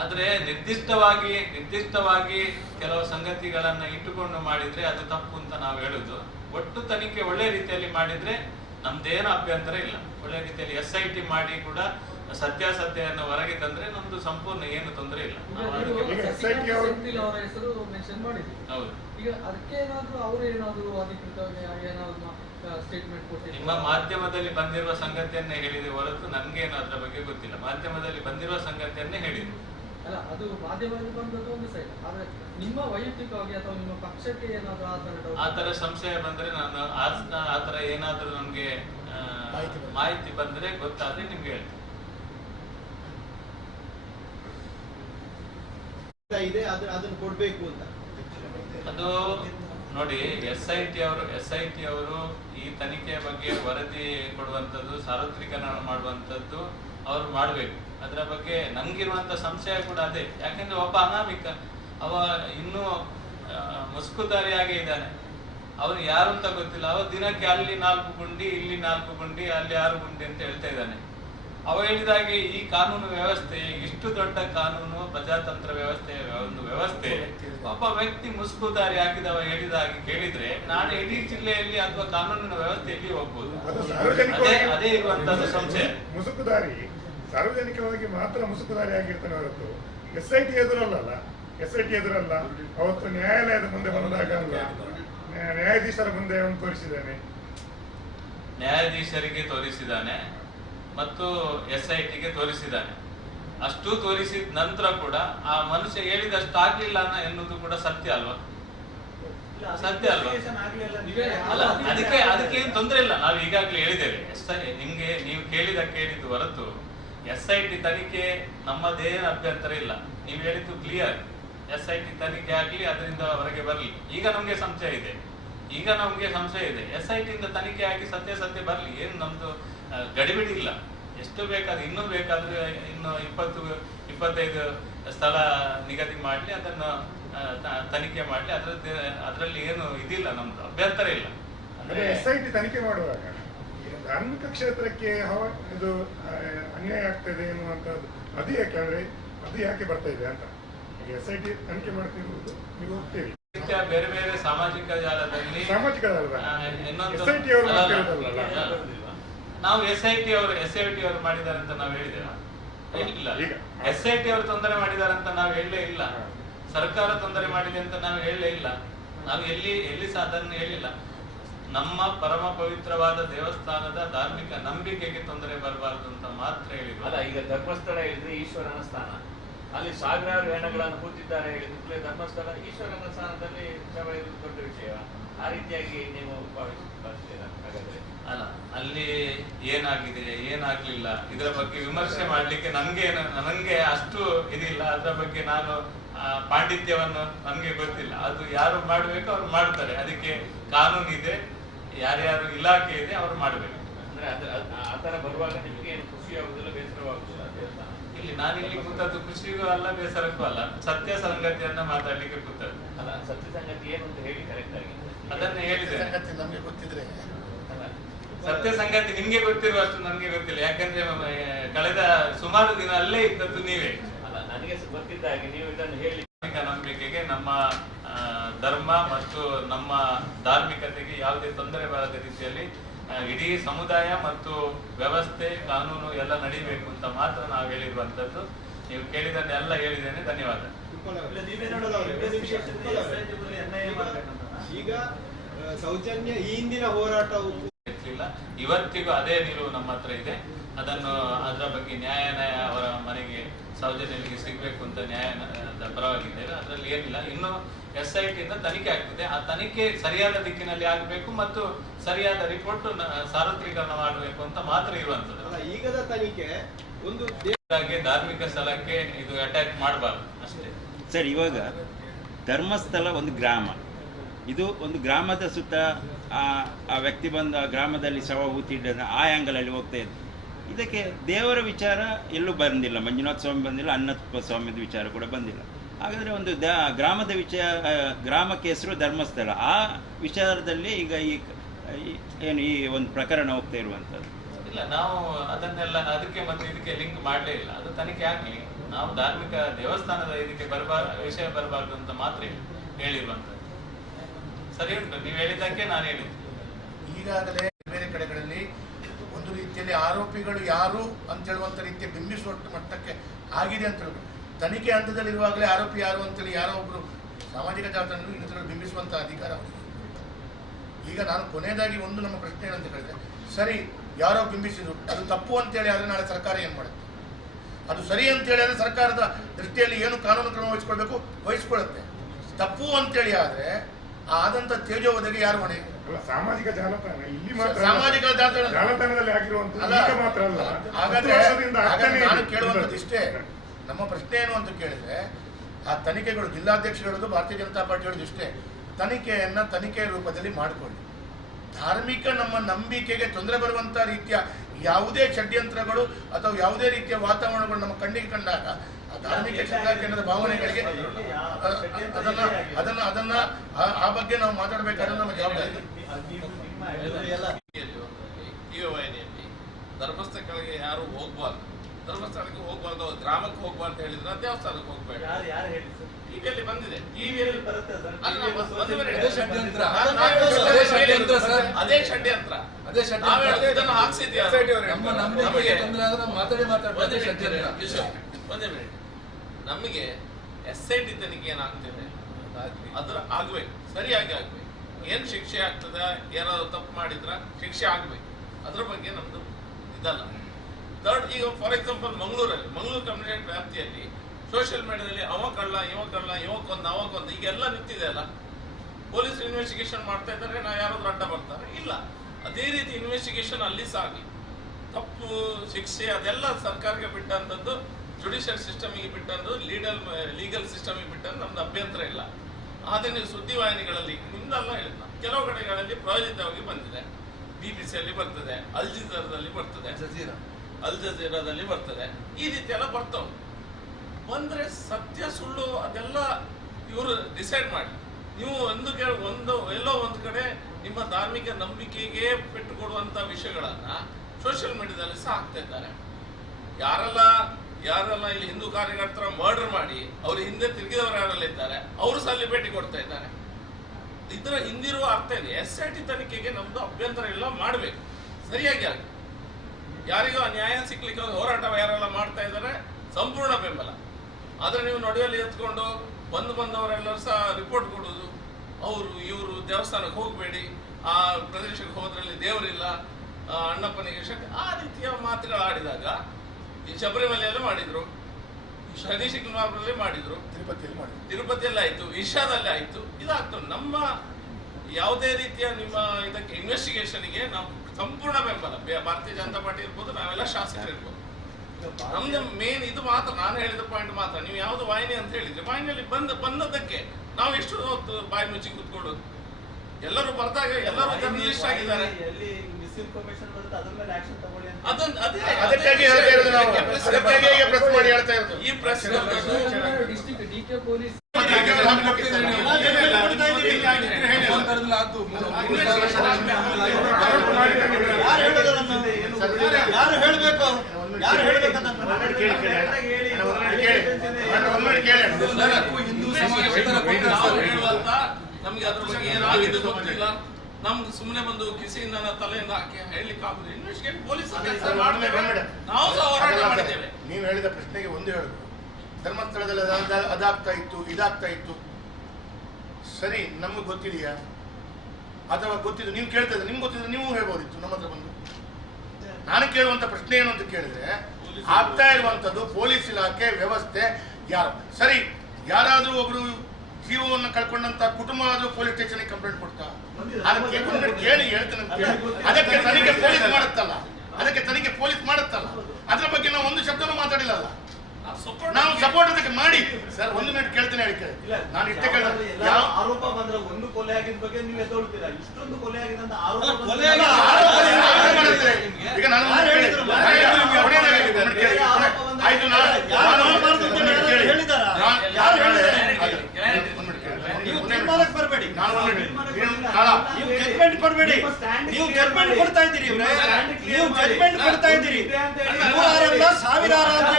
ಆದ್ರೆ ನಿರ್ದಿಷ್ಟವಾಗಿ ಕೆಲವು ಸಂಗತಿಗಳನ್ನ ಇಟ್ಟುಕೊಂಡು ಮಾಡಿದ್ರೆ ಅದು ತಪ್ಪು ಅಂತ ನಾವು ಹೇಳುದು. ಒಟ್ಟು ತನಿಖೆ ಒಳ್ಳೆ ರೀತಿಯಲ್ಲಿ ಮಾಡಿದ್ರೆ ನಮ್ದೇನು ಅಭ್ಯಂತರ ಇಲ್ಲ. ಒಳ್ಳೆ ರೀತಿಯಲ್ಲಿ SIT ಮಾಡಿ ಕೂಡ ಸತ್ಯಾಸತ್ಯವನ್ನು ಹೊರಗೆ ತಂದ್ರೆ ನಮ್ದು ಸಂಪೂರ್ಣ ಏನು ತೊಂದರೆ ಇಲ್ಲ. ಹೌದು, ಈಗ ಅದಕ್ಕೆ ಏನಾದ್ರು ಅವರು ಏನಾದ್ರು ಅಧಿಕೃತವಾಗಿ ಏನಾದ್ರು ಸ್ಟೇಟ್ಮೆಂಟ್ ಕೊಟ್ಟಿದ್ದಾರೆ? ನಿಮ್ಮ ಮಾಧ್ಯಮದಲ್ಲಿ ಬಂದಿರುವ ಸಂಗತಿಯನ್ನೇ ಹೇಳಿದೆ ಹೊರತು ನನ್ಗೇನು ಅದ್ರ ಬಗ್ಗೆ ಗೊತ್ತಿಲ್ಲ. ಮಾಧ್ಯಮದಲ್ಲಿ ಬಂದಿರುವ ಸಂಗತಿಯನ್ನೇ ಹೇಳಿದೆ. ಅಲ್ಲ, ಅದು ಮಾಧ್ಯಮದಲ್ಲಿ ಬಂದದ್ದು ಒಂದು ಸೈಡ್, ಆದ್ರೆ ನಿಮ್ಮ ವೈಯಕ್ತಿಕವಾಗಿ ಅಥವಾ ನಿಮ್ಮ ಪಕ್ಷಕ್ಕೆ ಏನಾದ್ರು ಆತರ ಸಂಶಯ ಬಂದ್ರೆ ನಾನು ಆತರ ಏನಾದ್ರೂ ನಮ್ಗೆ ಮಾಹಿತಿ ಬಂದ್ರೆ ಗೊತ್ತಾದ್ರೆ ನಿಮ್ಗೆ ಹೇಳ್ತೀನಿ. ಇದೆ ಅದನ್ನು ಕೊಡ್ಬೇಕು ಅಂತ ಅದು ನೋಡಿ, SIT ಅವರು ಈ ತನಿಖೆಯ ಬಗ್ಗೆ ವರದಿ ಕೊಡುವಂಥದ್ದು, ಸಾರ್ವತ್ರಿಕರಣ ಮಾಡುವಂಥದ್ದು ಅವರು ಮಾಡಬೇಕು. ಅದರ ಬಗ್ಗೆ ನಮ್ಗಿರುವಂತ ಸಂಶಯ ಕೂಡ ಅದೇ. ಯಾಕಂದ್ರೆ ಒಬ್ಬ ಅನಾಮಿಕ ಅವ ಇನ್ನೂ ಮುಸ್ಕುದಾರಿಯಾಗಿ ಇದ್ದಾನೆ, ಅವನು ಯಾರು ಅಂತ ಗೊತ್ತಿಲ್ಲ. ಅವ ದಿನಕ್ಕೆ ಅಲ್ಲಿ 4 ಗುಂಡಿ, ಇಲ್ಲಿ 4 ಗುಂಡಿ, ಅಲ್ಲಿ 6 ಗುಂಡಿ ಅಂತ ಹೇಳ್ತಾ ಇದ್ದಾನೆ. ಅವ ಹೇಳಿದಾಗೆ ಈ ಕಾನೂನು ವ್ಯವಸ್ಥೆ, ಇಷ್ಟು ದೊಡ್ಡ ಕಾನೂನು ಪ್ರಜಾತಂತ್ರ ವ್ಯವಸ್ಥೆಯ ಒಂದು ವ್ಯವಸ್ಥೆ, ಒಬ್ಬ ವ್ಯಕ್ತಿ ಮುಸ್ಕುದಾರಿ ಹಾಕಿದವ ಹೇಳಿದಾಗೆ ಕೇಳಿದ್ರೆ ನಾಳೆ ಇಡೀ ಜಿಲ್ಲೆಯಲ್ಲಿ ಅಥವಾ ಕಾನೂನಿನ ವ್ಯವಸ್ಥೆಯಲ್ಲಿ ಹೋಗ್ಬೋದು. ಅದೇ ಇರುವಂತದ್ದು ಸಂಶಯ. ಮುಸುಕುದಾರಿ ಸಾರ್ವಜನಿಕವಾಗಿ ಮಾತ್ರ ಮುಸುಕುದಾರಿ ಆಗಿರ್ತಾನೆ ಹೊರತು SIT ಎದುರಲ್ಲ. SIT ಎದುರಲ್ಲ. ಅವತ್ತು ನ್ಯಾಯಾಲಯದ ಮುಂದೆ ಬಂದಾಗ ನ್ಯಾಯಾಧೀಶರ ಮುಂದೆ ಅವನು ತೋರಿಸಿದ್ದಾನೆ, ನ್ಯಾಯಾಧೀಶರಿಗೆ ತೋರಿಸಿದ್ದಾನೆ ಮತ್ತು SITಗೆ ತೋರಿಸಿದ್ದಾನೆ. ಅಷ್ಟು ತೋರಿಸಿದ ನಂತರ ಕೂಡ ಆ ಮನುಷ್ಯ ಹೇಳಿದಷ್ಟು ಆಗ್ಲಿಲ್ಲ ಎನ್ನುವುದು ಕೂಡ ಸತ್ಯ ಅಲ್ವಾ? ಸತ್ಯ ಅಲ್ವಾ? ಅಲ್ಲ, ಅದಕ್ಕೆ ಏನು ತೊಂದರೆ ಇಲ್ಲ. ನಾವು ಈಗಾಗಲೇ ಹೇಳಿದ್ದೇವೆ. ನಿಮ್ಗೆ ನೀವು ಕೇಳಿದ್ದು ಹೊರತು SIT ತನಿಖೆ ನಮ್ಮದೇನು ಅಭ್ಯಂತರ ಇಲ್ಲ. ನೀವು ಹೇಳಿದ್ದು ಕ್ಲಿಯರ್. SIT ತನಿಖೆ ಆಗ್ಲಿ, ಅದರಿಂದ ಹೊರಗೆ ಬರ್ಲಿ. ಈಗ ನಮ್ಗೆ ಸಂಶಯ ಇದೆ. SIT ಇಂದ ತನಿಖೆ ಆಗಿ ಸತ್ಯ ಬರ್ಲಿ, ಏನು ನಮ್ದು ಗಡಿಬಿಡಿ ಇಲ್ಲ. ಎಷ್ಟು ಬೇಕಾದ್ರೆ ಇನ್ನೂ ಬೇಕಾದ್ರೆ ಇನ್ನು 20-25 ಸ್ಥಳ ನಿಗದಿ ಮಾಡ್ಲಿ, ಅದನ್ನು ತನಿಖೆ ಮಾಡ್ಲಿ. ಅದರಲ್ಲಿ ಏನು ಇದಿಲ್ಲ, ನಮ್ದು ಅಭ್ಯಂತರ ಇಲ್ಲ. ಅಂದ್ರೆ SIT ತನಿಖೆ ಮಾಡುವಾಗ ಧಾರ್ಮಿಕ ಕ್ಷೇತ್ರಕ್ಕೆ ಇದು ಅನ್ಯಾಯ ಆಗ್ತದೆ ಎನ್ನುವಂಥದ್ದು ಅದು ಯಾಕೆ ಬರ್ತಾ ಇದೆ ಅಂತ ಈಗ SIT ತನಿಖೆ ಮಾಡ್ತಿರುವುದು ನೀವು ಹೋಗ್ತೀರಿ. ಬೇರೆ ಬೇರೆ ಸಾಮಾಜಿಕ ಜಾಲದಲ್ಲಿ ನಾವು SIT ಅವರು ಮಾಡಿದ್ದಾರೆ ಅಂತ ನಾವು ಹೇಳಿದ್ದೇವೆ ಇಲ್ಲ. SIT ಅವರು ತೊಂದರೆ ಮಾಡಿದ್ದಾರೆ ಅಂತ ನಾವು ಹೇಳಲೇ ಇಲ್ಲ. ಸರ್ಕಾರ ತೊಂದರೆ ಮಾಡಿದೆ ಅಂತ ನಾವು ಹೇಳಲೇ ಇಲ್ಲ. ನಾವು ಎಲ್ಲಿ ಸಹ ಅದನ್ನು ಹೇಳಿಲ್ಲ. ನಮ್ಮ ಪರಮ ಪವಿತ್ರವಾದ ದೇವಸ್ಥಾನದ ಧಾರ್ಮಿಕ ನಂಬಿಕೆಗೆ ತೊಂದರೆ ಬರಬಾರದು ಅಂತ ಮಾತ್ರ ಹೇಳಿದ್ರು. ಅಲ್ಲ, ಈಗ ಧರ್ಮಸ್ಥಳ ಹೇಳಿದ್ರೆ ಈಶ್ವರನ ಸ್ಥಾನ, ಅಲ್ಲಿ ಸಾವಿರಾರು ಹೆಣಗಳನ್ನು ಕೂತಿದ್ದಾರೆ ಹೇಳಿದ್ರೆ ಧರ್ಮಸ್ಥಳ ಈಶ್ವರನ ಸ್ಥಾನದಲ್ಲಿ ಶವ ಇರುವುದು ದೊಡ್ಡ ವಿಷಯ. ಆ ರೀತಿಯಾಗಿ ನೀವು ಭಾವಿಸ್ತೀರಾ? ಹಾಗಾದ್ರೆ ಅಲ್ಲ, ಅಲ್ಲಿ ಏನಾಗಿದೆ ಏನಾಗ್ಲಿಲ್ಲ ಇದರ ಬಗ್ಗೆ ವಿಮರ್ಶೆ ಮಾಡ್ಲಿಕ್ಕೆ ನನಗೆ ಅಷ್ಟು ಇದಿಲ್ಲ. ಅದರ ಬಗ್ಗೆ ನಾನು ಪಾಂಡಿತ್ಯವನ್ನು ನಮ್ಗೆ ಗೊತ್ತಿಲ್ಲ. ಅದು ಯಾರು ಮಾಡ್ಬೇಕು ಅವ್ರು ಮಾಡ್ತಾರೆ. ಅದಕ್ಕೆ ಕಾನೂನು ಇದೆ, ಯಾರ್ಯಾರು ಇಲಾಖೆ ಇದೆ ಅವ್ರು ಮಾಡ್ಬೇಕು. ಅಂದ್ರೆ ಆತರ ಬರುವಾಗ ನಿಮ್ಗೆ ಏನು ಖುಷಿ ಆಗುದಿಲ್ಲ, ಬೇಸರವಾಗುದಿಲ್ಲ? ಇಲ್ಲಿ ನಾನಿಲ್ಲಿ ಕೂತದ್ದು ಖುಷಿಗೂ ಅಲ್ಲ, ಬೇಸರಕ್ಕೂ ಅಲ್ಲ, ಸತ್ಯ ಸಂಗತಿಯನ್ನ ಮಾತಾಡ್ಲಿಕ್ಕೆ ಕೂತದ್ದು. ಅಲ್ಲ, ಸತ್ಯ ಸಂಗತಿ ಏನು ಅಂತ ಹೇಳಿ ಕರೆಕ್ಟ್ ಆಗಿ ಅದನ್ನ ಹೇಳಿದೆ. ನಮ್ಗೆ ಗೊತ್ತಿದ್ರೆ ಸತ್ಯ ಸಂಗತಿ ನಿಮ್ಗೆ ಗೊತ್ತಿರುವಷ್ಟು ನನಗೆ ಗೊತ್ತಿಲ್ಲ. ಯಾಕಂದ್ರೆ ಕಳೆದ ಸುಮಾರು ದಿನ ಅಲ್ಲೇ ಇದ್ದದ್ದು ನೀವೇ. ಅಲ್ಲ, ನನಗೆ ಗೊತ್ತಿದ್ದ ಹಾಗೆ ನೀವು ಇದನ್ನು ಹೇಳಿ. ನಂಬಿಕೆಗೆ, ನಮ್ಮ ಧರ್ಮ ಮತ್ತು ನಮ್ಮ ಧಾರ್ಮಿಕತೆಗೆ ಯಾವುದೇ ತೊಂದರೆ ಬರದ ರೀತಿಯಲ್ಲಿ ಇಡೀ ಸಮುದಾಯ ಮತ್ತು ವ್ಯವಸ್ಥೆ, ಕಾನೂನು ಎಲ್ಲ ನಡೀಬೇಕು ಅಂತ ಮಾತ್ರ ನಾವು ಹೇಳಿರುವಂತದ್ದು. ನೀವು ಕೇಳಿದ್ದನ್ನೆಲ್ಲ ಹೇಳಿದ್ದೇನೆ. ಧನ್ಯವಾದ. ಈಗ ಸೌಜನ್ಯ ಈ ಹಿಂದಿನ ಹೋರಾಟವು ಇವತ್ತಿಗೂ ಅದೇ ನಿಲುವು ನಮ್ಮ ಹತ್ರ ಇದೆ. ಅದರ ಬಗ್ಗೆ ನ್ಯಾಯಾಲಯ ಅವರ ಮನೆಗೆ ಸೌಜನ್ಯನಿಗೆ ಸಿಗ್ಬೇಕು ಅಂತ ನ್ಯಾಯಾಲಯದ ಪರವಾಗಿದ್ದೇವೆ. ಅದರಲ್ಲಿ ಏನಿಲ್ಲ. ಇನ್ನು SIT ಇಂದ ತನಿಖೆ ಆಗ್ತಿದೆ. ಆ ತನಿಖೆ ಸರಿಯಾದ ದಿಕ್ಕಿನಲ್ಲಿ ಆಗಬೇಕು ಮತ್ತು ಸರಿಯಾದ ರಿಪೋರ್ಟ್ ಸಾರ್ವತ್ರೀಕರಣ ಮಾಡಬೇಕು ಅಂತ ಮಾತ್ರ ಇರುವಂತದ್ದು. ಈಗದ ತನಿಖೆ ಒಂದು ಧಾರ್ಮಿಕ ಸ್ಥಳಕ್ಕೆ ಇದು ಅಟ್ಯಾಕ್ ಮಾಡಬಾರ್ದು ಅಷ್ಟೇ ಸರ್. ಇವಾಗ ಧರ್ಮಸ್ಥಳ ಒಂದು ಗ್ರಾಮ, ಇದು ಒಂದು ಗ್ರಾಮದ ಸುತ್ತ ಆ ವ್ಯಕ್ತಿ ಬಂದು ಆ ಗ್ರಾಮದಲ್ಲಿ ಶವ ಹೂತಿಡ್ಡ ಆ ಆ್ಯಂಗಲಲ್ಲಿ ಹೋಗ್ತಾ ಇದ್ದು. ಇದಕ್ಕೆ ದೇವರ ವಿಚಾರ ಎಲ್ಲೂ ಬಂದಿಲ್ಲ. ಮಂಜುನಾಥ ಸ್ವಾಮಿ ಬಂದಿಲ್ಲ, ಅನ್ನಪ್ಪ ಸ್ವಾಮಿದ ವಿಚಾರ ಕೂಡ ಬಂದಿಲ್ಲ. ಹಾಗಾದರೆ ಒಂದು ಗ್ರಾಮದ ಗ್ರಾಮಕ್ಕೆ ಹೆಸರು ಧರ್ಮಸ್ಥಳ, ಆ ವಿಚಾರದಲ್ಲಿ ಈಗ ಏನು ಈ ಒಂದು ಪ್ರಕರಣ ಹೋಗ್ತಾ ಇರುವಂಥದ್ದು. ಇಲ್ಲ, ನಾವು ಅದನ್ನೆಲ್ಲ ಅದಕ್ಕೆ ಮತ್ತೆ ಇದಕ್ಕೆ ಲಿಂಕ್ ಮಾಡಲೇ ಇಲ್ಲ. ಅದು ತನಿಖೆ ಆಗಲಿ. ನಾವು ಧಾರ್ಮಿಕ ದೇವಸ್ಥಾನದ ಇದಕ್ಕೆ ವಿಷಯ ಬರಬಾರ್ದು ಅಂತ ಮಾತ್ರ ಹೇಳಿರುವಂಥದ್ದು. ಸರಿ ಉಂಟು, ನೀವು ಹೇಳಿದ್ದಕ್ಕೆ ನಾನು ಹೇಳಿದ್ದೆ. ಈಗಾಗಲೇ ಬೇರೆ ಕಡೆಗಳಲ್ಲಿ ಒಂದು ರೀತಿಯಲ್ಲಿ ಆರೋಪಿಗಳು ಯಾರು ಅಂತ ಹೇಳುವಂತ ರೀತಿಯ ಬಿಂಬಿಸುವ ಮಟ್ಟಕ್ಕೆ ಆಗಿದೆ ಅಂತ ಹೇಳ್ಬೋದು. ತನಿಖೆ ಹಂತದಲ್ಲಿರುವಾಗಲೇ ಆರೋಪಿ ಯಾರು ಅಂತೇಳಿ ಯಾರೋ ಒಬ್ರು ಸಾಮಾಜಿಕ ಜಾಲತಾಣಗಳು ಇನ್ನೊಂದು ಬಿಂಬಿಸುವಂತ ಅಧಿಕಾರ. ಈಗ ನಾನು ಕೊನೆಯದಾಗಿ ಒಂದು ನಮ್ಮ ಪ್ರಶ್ನೆ ಏನಂತ ಹೇಳಿದ್ರೆ, ಸರಿ ಯಾರೋ ಬಿಂಬಿಸಿದ್ರು, ಅದು ತಪ್ಪು ಅಂತೇಳಿ ಆದ್ರೆ ನಾಳೆ ಸರ್ಕಾರ ಏನ್ ಮಾಡುತ್ತೆ? ಅದು ಸರಿ ಅಂತೇಳಿ ಆದ್ರೆ ಸರ್ಕಾರದ ದೃಷ್ಟಿಯಲ್ಲಿ ಏನು ಕಾನೂನು ಕ್ರಮ ವಹಿಸ್ಕೊಳ್ಳುತ್ತೆ. ತಪ್ಪು ಅಂತೇಳಿ ಆದ್ರೆ ಆದಂತ ತೇಜೋವಧೆಗೆ ಯಾರು ಹೊಣೆ? ಸಾಮಾಜಿಕ ಜಾಲತಾಣ ಇಲ್ಲಿ ಮಾತ್ರ, ಸಾಮಾಜಿಕ ಜಾಲತಾಣದಲ್ಲಿ ಆಗಿರುವಂತಹ ಮಾತ್ರ ಅಲ್ಲ. ಹಾಗಾದ್ರೆ ನಾನು ಕೇಳುವಂಥದ್ದು ಇಷ್ಟೇ. ನಮ್ಮ ಪ್ರಶ್ನೆ ಏನು ಅಂತ ಕೇಳಿದ್ರೆ, ಆ ತನಿಖೆಗಳು ಜಿಲ್ಲಾಧ್ಯಕ್ಷಗಳದ್ದು ಭಾರತೀಯ ಜನತಾ ಪಾರ್ಟಿ ಹೇಳೋದು ಇಷ್ಟೇ, ತನಿಖೆಯ ರೂಪದಲ್ಲಿ ಮಾಡಿಕೊಳ್ಳಿ. ಧಾರ್ಮಿಕ ನಮ್ಮ ನಂಬಿಕೆಗೆ ತೊಂದರೆ ಬರುವಂತ ರೀತಿಯ ಯಾವುದೇ ಷಡ್ಯಂತ್ರಗಳು ಅಥವಾ ಯಾವುದೇ ರೀತಿಯ ವಾತಾವರಣಗಳು ನಮ್ಮ ಕಣ್ಣಿಗೆ ಕಂಡಾಗ ಆ ಧಾರ್ಮಿಕ ಕೇಂದ್ರದ ಭಾವನೆಗಳಿಗೆ ಅದನ್ನ ಆ ಬಗ್ಗೆ ನಾವು ಮಾತಾಡಬೇಕಾದ್ರೆ ನಮ್ಮ ಜವಾಬ್ದಾರಿ. ಧರ್ಮಸ್ಥಳಗಳಿಗೆ ಯಾರು ಹೋಗ್ಬಾರ್ದು, ಧರ್ಮಸ್ಥಳಕ್ಕೆ ಹೋಗ್ಬಾರ್ದು, ಗ್ರಾಮಕ್ಕೆ ಹೋಗ್ಬಾರ್ದು ಹೇಳಿದ್ರೆ ದೇವಸ್ಥಾನಕ್ಕೆ ಹೋಗ್ಬೇಡ. ಟಿವಿಯಲ್ಲಿ ಬಂದಿದೆ, ಟಿವಿಯಲ್ಲಿ ಅದೇ ಷಡ್ಯಂತ್ರ ಇದನ್ನು ಹಾಕ್ಸಿದ್ಯಾ? ಒಂದೇ ಮಿನಿಟ್, ನಮಗೆ SIT ತನಿಖೆ ಏನಾಗ್ತಿದೆ ಅದ್ರ ಆಗ್ಬೇಕು, ಸರಿಯಾಗಿ ಆಗ್ಬೇಕು. ಏನ್ ಶಿಕ್ಷೆ ಆಗ್ತದ, ಏನಾದ್ರು ತಪ್ಪು ಮಾಡಿದ್ರ ಶಿಕ್ಷೆ ಆಗ್ಬೇಕು. ಅದ್ರ ಬಗ್ಗೆ ನಮ್ದು ಇದಲ್ಲ. ಥರ್ಡ್, ಈಗ ಫಾರ್ ಎಕ್ಸಾಂಪಲ್ ಮಂಗಳೂರು ಕಮ್ಯುನಿಟಿ ವ್ಯಾಪ್ತಿಯಲ್ಲಿ ಸೋಷಿಯಲ್ ಮೀಡಿಯಾದಲ್ಲಿ ಅವ ಕಳ್ಳ ಇವಕ್ಕೊಂದು ಈಗೆಲ್ಲ ನಿಂತಿದೆ ಅಲ್ಲ. ಪೊಲೀಸ್ ಇನ್ವೆಸ್ಟಿಗೇಷನ್ ಮಾಡ್ತಾ ಇದ್ದಾರೆ, ನಾವು ಯಾರಾದ್ರೂ ಅಡ್ಡ ಬರ್ತಾರೆ? ಇಲ್ಲ. ಅದೇ ರೀತಿ ಇನ್ವೆಸ್ಟಿಗೇಷನ್ ಅಲ್ಲಿ ಸಾಗಿ ತಪ್ಪು ಶಿಕ್ಷೆ ಅದೆಲ್ಲ ಸರ್ಕಾರಕ್ಕೆ ಬಿಟ್ಟಂತದ್ದು, ಜುಡಿಷಿಯಲ್ ಸಿಸ್ಟಮಿಗೆ ಬಿಟ್ಟಂದು, ಲೀಗಲ್ ಸಿಸ್ಟಮಿಗೆ ಬಿಟ್ಟಂದು ನಮ್ದು ಅಭ್ಯಂತರ ಇಲ್ಲ. ಆದ್ರೆ ನೀವು ಸುದ್ದಿವಾಹಿನಿಗಳಲ್ಲಿ ನಿಮ್ದೆಲ್ಲ ಹೇಳಿದ್ನ, ಕೆಲವು ಕಡೆಗಳಲ್ಲಿ ಪ್ರಾಯೋಜಿತವಾಗಿ ಬಂದಿದೆ. BBC ಬರ್ತದೆ, ಅಲ್ ಜಜೀರಾದಲ್ಲಿ ಬರ್ತದೆ, ಅಲ್ ಜಜೀರಾದಲ್ಲಿ ಬರ್ತದೆ. ಈ ರೀತಿ ಎಲ್ಲ ಬರ್ತಾವೆ. ಬಂದ್ರೆ ಸತ್ಯ ಸುಳ್ಳು ಅದೆಲ್ಲ ಇವರು ಡಿಸೈಡ್ ಮಾಡಿ. ನೀವು ಎಲ್ಲೋ ಒಂದು ಕಡೆ ನಿಮ್ಮ ಧಾರ್ಮಿಕ ನಂಬಿಕೆಗೆ ಪೆಟ್ಟು ಕೊಡುವಂತ ವಿಷಯಗಳನ್ನ ಸೋಷಿಯಲ್ ಮೀಡಿಯಾದಲ್ಲಿ ಸಹ ಹಾಕ್ತಾ ಇದ್ದಾರೆ. ಯಾರೆಲ್ಲ ಇಲ್ಲಿ ಹಿಂದೂ ಕಾರ್ಯಕರ್ತರ ಮರ್ಡರ್ ಮಾಡಿ ಅವ್ರ ಹಿಂದೆ ತಿರುಗಿದವರು ಯಾರೆಲ್ಲ ಇದ್ದಾರೆ ಅವರು ಸಹ ಅಲ್ಲಿ ಭೇಟಿ ಕೊಡ್ತಾ ಇದ್ದಾರೆ. ಇದರ ಹಿಂದಿರುವ ಅರ್ಥ ಇದೆ. SIT ತನಿಖೆಗೆ ನಮ್ದು ಅಭ್ಯಂತರ ಇಲ್ಲ, ಮಾಡಬೇಕು, ಸರಿಯಾಗಿ ಆಗಿ. ಯಾರಿಗೂ ನ್ಯಾಯ ಸಿಕ್ಲಿಕ್ಕೆ ಹೋರಾಟ ಯಾರೆಲ್ಲ ಮಾಡ್ತಾ ಇದ್ದಾರೆ ಸಂಪೂರ್ಣ ಬೆಂಬಲ. ಆದ್ರೆ ನೀವು ನಡುವೆಯಲ್ಲಿ ಎತ್ಕೊಂಡು ಬಂದವರೆಲ್ಲರೂ ಸಹ ರಿಪೋರ್ಟ್ ಕೊಡುವುದು, ಇವರು ದೇವಸ್ಥಾನಕ್ಕೆ ಹೋಗಬೇಡಿ, ಆ ಪ್ರದೇಶಕ್ಕೆ ಹೋದ್ರಲ್ಲಿ ದೇವರಿಲ್ಲ, ಅಣ್ಣಪ್ಪನಿಗೆ ಶಕ್ತಿ, ಆ ರೀತಿಯ ಮಾತುಗಳು ಆಡಿದಾಗ ಈ ಶಬರಿಮಲೆಯಲ್ಲೂ ಮಾಡಿದ್ರು, ಶನಿಶಿಕಲ್ಮಾರ್ಗದಲ್ಲಿ ಮಾಡಿದ್ರು, ತಿರುಪತಿಯಲ್ಲಿ ಆಯ್ತು, ಇಶಾದಲ್ಲಿ ಆಯ್ತು. ಇದಾಗ್ತದೆ. ನಮ್ಮ ಯಾವುದೇ ರೀತಿಯ ನಿಮ್ಮ ಇದಕ್ಕೆ ಇನ್ವೆಸ್ಟಿಗೇಷನ್ಗೆ ನಾವು ಸಂಪೂರ್ಣ ಬೆಂಬಲ. ಭಾರತೀಯ ಜನತಾ ಪಾರ್ಟಿ ಇರ್ಬೋದು, ನಾವೆಲ್ಲ ಶಾಸಕರು ಇರ್ಬೋದು. ನಮ್ದು ಮೇನ್ ಇದು ಮಾತ್ರ, ನಾನು ಹೇಳಿದ ಪಾಯಿಂಟ್ ಮಾತ್ರ. ನೀವು ಯಾವ್ದು ವಾಹಿನಿ ಅಂತ ಹೇಳಿದ್ರೆ ವಾಹಿನಿಯಲ್ಲಿ ಬಂದದ್ದಕ್ಕೆ ನಾವು ಎಷ್ಟು ಹೊತ್ತು ಬಾಯಿ ಮುಚ್ಚಿ ಕೂತ್ಕೊಳ್ಳೋದು? ಎಲ್ಲರೂ ಬರ್ದಾಗ ಎಲ್ಲರೂ ಜರ್ನಲಿಸ್ಟ್ ಆಗಿದ್ದಾರೆ. ಈ ಪ್ರಶ್ನೆ ಡಿಸ್ಟ್ರಿಕ್ಟ್ ನಾವು ಹೇಳುವಂತ ನಮ್ಗೆ ಅದ್ರ ಬಗ್ಗೆ ಏನಾಗಿದೆ ಗೊತ್ತಿಲ್ಲ. ನಮ್ಗೆ ಸುಮ್ಮನೆ ಬಂದು ಕಿಸಿಯಿಂದ ತಲೆಯಿಂದ ಹಾಕಿ ಹೇಳಲಿಕ್ಕೆ ಆಗುದು. ಇನ್ವೆಸ್ಟಿಗೇಟ್ ಪೊಲೀಸ್ ನಾವು ಸಹ ಹೋರಾಟ ಮಾಡಿದ್ದೇವೆ. ನೀವು ಹೇಳಿದ ಪ್ರಶ್ನೆಗೆ ಒಂದು ಹೇಳುದು, ಧರ್ಮಸ್ಥಳದಲ್ಲಿ ಅದಾಗ್ತಾ ಇತ್ತು, ಇದಾಗ್ತಾ ಇತ್ತು, ಸರಿ ನಮ್ಗೆ ಗೊತ್ತಿದೆಯಾ ಅಥವಾ ಗೊತ್ತಿದ್ದು ನೀವು ಕೇಳ್ತಾ ನಿಮ್ಗೆ ಗೊತ್ತಿದ್ರೆ ನೀವು ಹೇಳ್ಬೋದಿತ್ತು ನಮ್ಮ ಹತ್ರ ಬಂದು. ನಾನು ಕೇಳುವಂತ ಪ್ರಶ್ನೆ ಏನು ಅಂತ ಕೇಳಿದ್ರೆ, ಆಗ್ತಾ ಇರುವಂತದ್ದು ಪೊಲೀಸ್ ಇಲಾಖೆ ವ್ಯವಸ್ಥೆ ಯಾರು ಸರಿ, ಯಾರಾದ್ರೂ ಒಬ್ರು ಜೀವವನ್ನು ಕಳ್ಕೊಂಡಂತ ಕುಟುಂಬ ಆದ್ರೂ ಪೊಲೀಸ್ ಸ್ಟೇಷನ್ ಕಂಪ್ಲೇಂಟ್ ಕೊಡ್ತಾ, ಅದಕ್ಕೆ ಕೇಳಿ ಹೇಳ್ತೇನೆ. ಅದಕ್ಕೆ ತನಿಖೆ ಪೊಲೀಸ್ ಮಾಡುತ್ತಲ್ಲ, ಅದಕ್ಕೆ ತನಿಖೆ ಪೊಲೀಸ್ ಮಾಡುತ್ತಲ್ಲ, ಅದ್ರ ಬಗ್ಗೆ ನಾವು ಒಂದು ಶಬ್ದನೂ ಮಾತಾಡಿಲ್ಲ. ನಾವು ಸಪೋರ್ಟ್ ಅದಕ್ಕೆ ಮಾಡಿ ಸರ್. ಒಂದು ಮಿನಿಟ್ ಕೇಳ್ತೇನೆ, ಹೇಳಿ ನಾನು ಇಷ್ಟೇ ಕೇಳ. ಆರೋಪ ಬಂದ್ರೆ ಒಂದು ಕೊಲೆ ಆಗಿದ ಬಗ್ಗೆ ನೀವು ಎದ್ದೊಳ್ತೀರಾ, ಇಷ್ಟೊಂದು ಕೊಲೆ ಆಗಿದೆ ಅಂತ ಆರೋಪ ಈಗ ನಾನು ಕೊಡ್ತಾ ಇದ್ದೀರಿ, ನೀವು ಜಡ್ಜ್ಮೆಂಟ್ ಕೊಡ್ತಾ ಇದ್ದೀರಿ. ನೂರಾರಲ್ಲ ಸಾವಿರಾರು ಅಂತ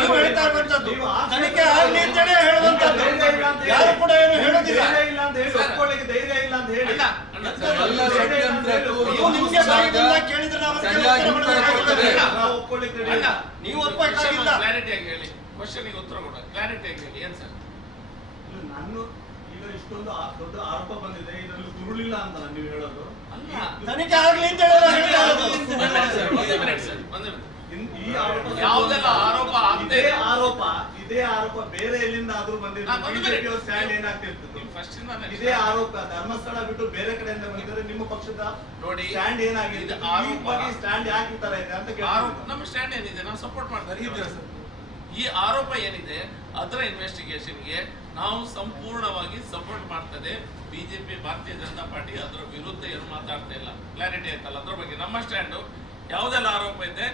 ನೀವು ಹೇಳ್ತಾ ಇರುವಂತದ್ದು ತನಿಖೆ ಆಗಲಿ ಅಂತೇಳಿ ಹೇಳುವಂತದ್ದು. ಯಾರು ಕೂಡ ಏನು ಹೇಳೋದಿಲ್ಲ. ನೀವು ನಿಮ್ಗೆ ಬಾಯಿಯಿಂದ ಕೇಳಿದ್ರೆ ನೀವು ಒಪ್ಪಕ್ಕಾಗಿಲ್ಲ. ಕ್ಲಾರಿಟಿಯಾಗಿ ಹೇಳಿ, ಕ್ವಶನ್ಗೆ ಉತ್ತರ ಕೊಡ, ಕ್ಲಾರಿಟಿಯಾಗಿ ಹೇಳಿ. ಏನ್ ಸರ್ ನಾನು ಈಗ ಇಷ್ಟೊಂದು ದೊಡ್ಡ ಆರೋಪ ಬಂದಿದೆ, ಇದರಲ್ಲಿ ತುರುಳಿಲ್ಲ ಅಂತ ನೀವು ಹೇಳೋದು? ತನಿಖೆ ಆಗ್ಲಿ ಅಂತ ಯಾವುದೆಲ್ಲ ಆರೋಪ ಇದೇ ಆರೋಪ ಬೇರೆ ಎಲ್ಲಿಂದ ಆದ್ರೂ ಬಂದಿದ್ದು ಸ್ಟ್ಯಾಂಡ್ ಏನಾಗ್ತಿರ್ತದೆ? ಇದೇ ಆರೋಪ ಧರ್ಮಸ್ಥಳ ಬಿಟ್ಟು ಬೇರೆ ಕಡೆಯಿಂದ ಬಂದಿದ್ರೆ ನಿಮ್ಮ ಪಕ್ಷದ ನೋಡಿ ಸ್ಟ್ಯಾಂಡ್ ಏನಾಗಿದೆ, ಸ್ಟ್ಯಾಂಡ್ ಯಾಕೆ ಈ ತರ ಇದೆ ಅಂತ ನಮ್ಮ ಸ್ಟ್ಯಾಂಡ್ ಏನಿದೆ ನಾವು ಸಪೋರ್ಟ್ ಮಾಡ್ತಾರೆ. ಈ ಆರೋಪ ಏನಿದೆ ಅದರ ಇನ್ವೆಸ್ಟಿಗೇಷನ್ಗೆ ನಾವು ಸಂಪೂರ್ಣವಾಗಿ ಸಪೋರ್ಟ್ ಮಾಡ್ತದೆ. ಬಿಜೆಪಿ ಭಾರತೀಯ ಜನತಾ ಪಾರ್ಟಿ ಅದರ ವಿರುದ್ಧ ಏನು ಮಾತಾಡ್ತಾ ಇಲ್ಲ. ಕ್ಲಾರಿಟಿ ಆಯ್ತಲ್ಲ ಅದ್ರ ಬಗ್ಗೆ. ನಮ್ಮ ಸ್ಟ್ಯಾಂಡು ಯಾವುದೆಲ್ಲ ಆರೋಪ ಇದೆ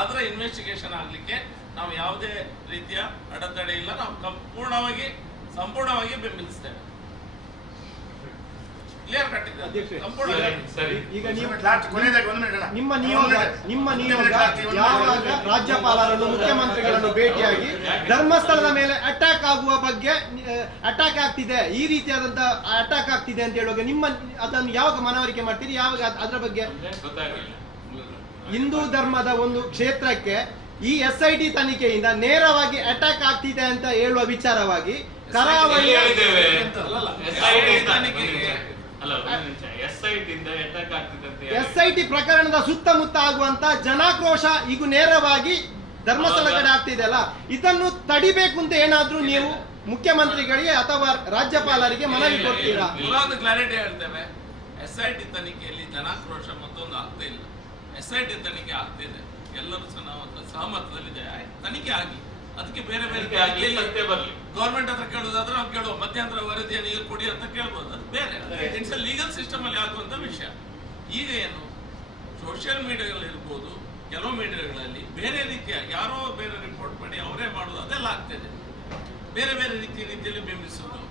ಅದರ ಇನ್ವೆಸ್ಟಿಗೇಷನ್ ಆಗ್ಲಿಕ್ಕೆ ನಾವು ಯಾವುದೇ ರೀತಿಯ ಅಡೆತಡೆ ಇಲ್ಲ. ನಾವು ಸಂಪೂರ್ಣವಾಗಿ ಬೆಂಬಲಿಸ್ತೇವೆ. ಕ್ಲಿಯರ್ ಕಟ್ ಇದೆ. ಈಗ ನಿಮ್ಮ ನಿಯೋಗ ಯಾವಾಗ ರಾಜ್ಯಪಾಲರನ್ನು ಮುಖ್ಯಮಂತ್ರಿಗಳನ್ನು ಭೇಟಿಯಾಗಿ ಧರ್ಮಸ್ಥಳದ ಮೇಲೆ ಅಟ್ಯಾಕ್ ಆಗುವ ಬಗ್ಗೆ ಅಟ್ಯಾಕ್ ಆಗ್ತಿದೆ, ಈ ರೀತಿಯಾದಂತ ಅಟ್ಯಾಕ್ ಆಗ್ತಿದೆ ಅಂತ ಹೇಳುವಾಗ ಅದನ್ನು ಯಾವಾಗ ಮನವರಿಕೆ ಮಾಡ್ತೀರಿ? ಯಾವಾಗ ಅದರ ಬಗ್ಗೆ ಹಿಂದೂ ಧರ್ಮದ ಒಂದು ಕ್ಷೇತ್ರಕ್ಕೆ ಈ SIT ತನಿಖೆಯಿಂದ ನೇರವಾಗಿ ಅಟ್ಯಾಕ್ ಆಗ್ತಿದೆ ಅಂತ ಹೇಳುವ ವಿಚಾರವಾಗಿ ಕರಾವಳಿ SIT ಪ್ರಕರಣದ ಸುತ್ತಮುತ್ತ ಆಗುವಂತ ಜನಾಕ್ರೋಶ ಈಗ ನೇರವಾಗಿ ಧರ್ಮಸ್ಥಳ ಕಡೆ ಆಗ್ತಿದೆ ಅಲ್ಲ, ಇದನ್ನು ತಡಿಬೇಕು ಅಂತ ಏನಾದ್ರೂ ನೀವು ಮುಖ್ಯಮಂತ್ರಿಗಳಿಗೆ ಅಥವಾ ರಾಜ್ಯಪಾಲರಿಗೆ ಮನವಿ ಕೊಡ್ತೀರಾ? ಕ್ಲಾರಿಟಿ ಹೇಳ್ತೇವೆ. SIT ತನಿಖೆಯಲ್ಲಿ ಜನಾಕ್ರೋಶ ಮತ್ತೊಂದು ಆಗ್ತಾ ಇಲ್ಲ. SIT ತನಿಖೆ ಆಗ್ತಿದೆ, ಎಲ್ಲರೂ ಸಹ ನಾವು ಸಹಮತದಲ್ಲಿದೆ. ತನಿಖೆ ಆಗಿ ಅದಕ್ಕೆ ಬೇರೆ ಬರಲಿ. ಗೌರ್ಮೆಂಟ್ ಹತ್ರ ಕೇಳುವುದಾದ್ರೆ ನಾವು ಕೇಳುವ ಮಧ್ಯಂತರ ವರದಿಯನ್ನು ಈಗ ಕೊಡಿ ಅಂತ ಕೇಳ್ಬೋದು, ಅದು ಬೇರೆ. ಇಟ್ಸ್ ಅ ಲೀಗಲ್ ಸಿಸ್ಟಮ್ ಅಲ್ಲಿ ಆಗುವಂತ ವಿಷಯ. ಈಗ ಏನು ಸೋಷಿಯಲ್ ಮೀಡಿಯಾಗಳಿರ್ಬೋದು, ಕೆಲವು ಮೀಡಿಯಾಗಳಲ್ಲಿ ಬೇರೆ ರೀತಿಯ ಯಾರೋ ಬೇರೆ ರಿಪೋರ್ಟ್ ಮಾಡಿ ಅವರೇ ಮಾಡೋದು ಅದೆಲ್ಲ ಆಗ್ತಿದೆ. ಬೇರೆ ಬೇರೆ ರೀತಿಯಲ್ಲಿ ಬಿಂಬಿಸೋದು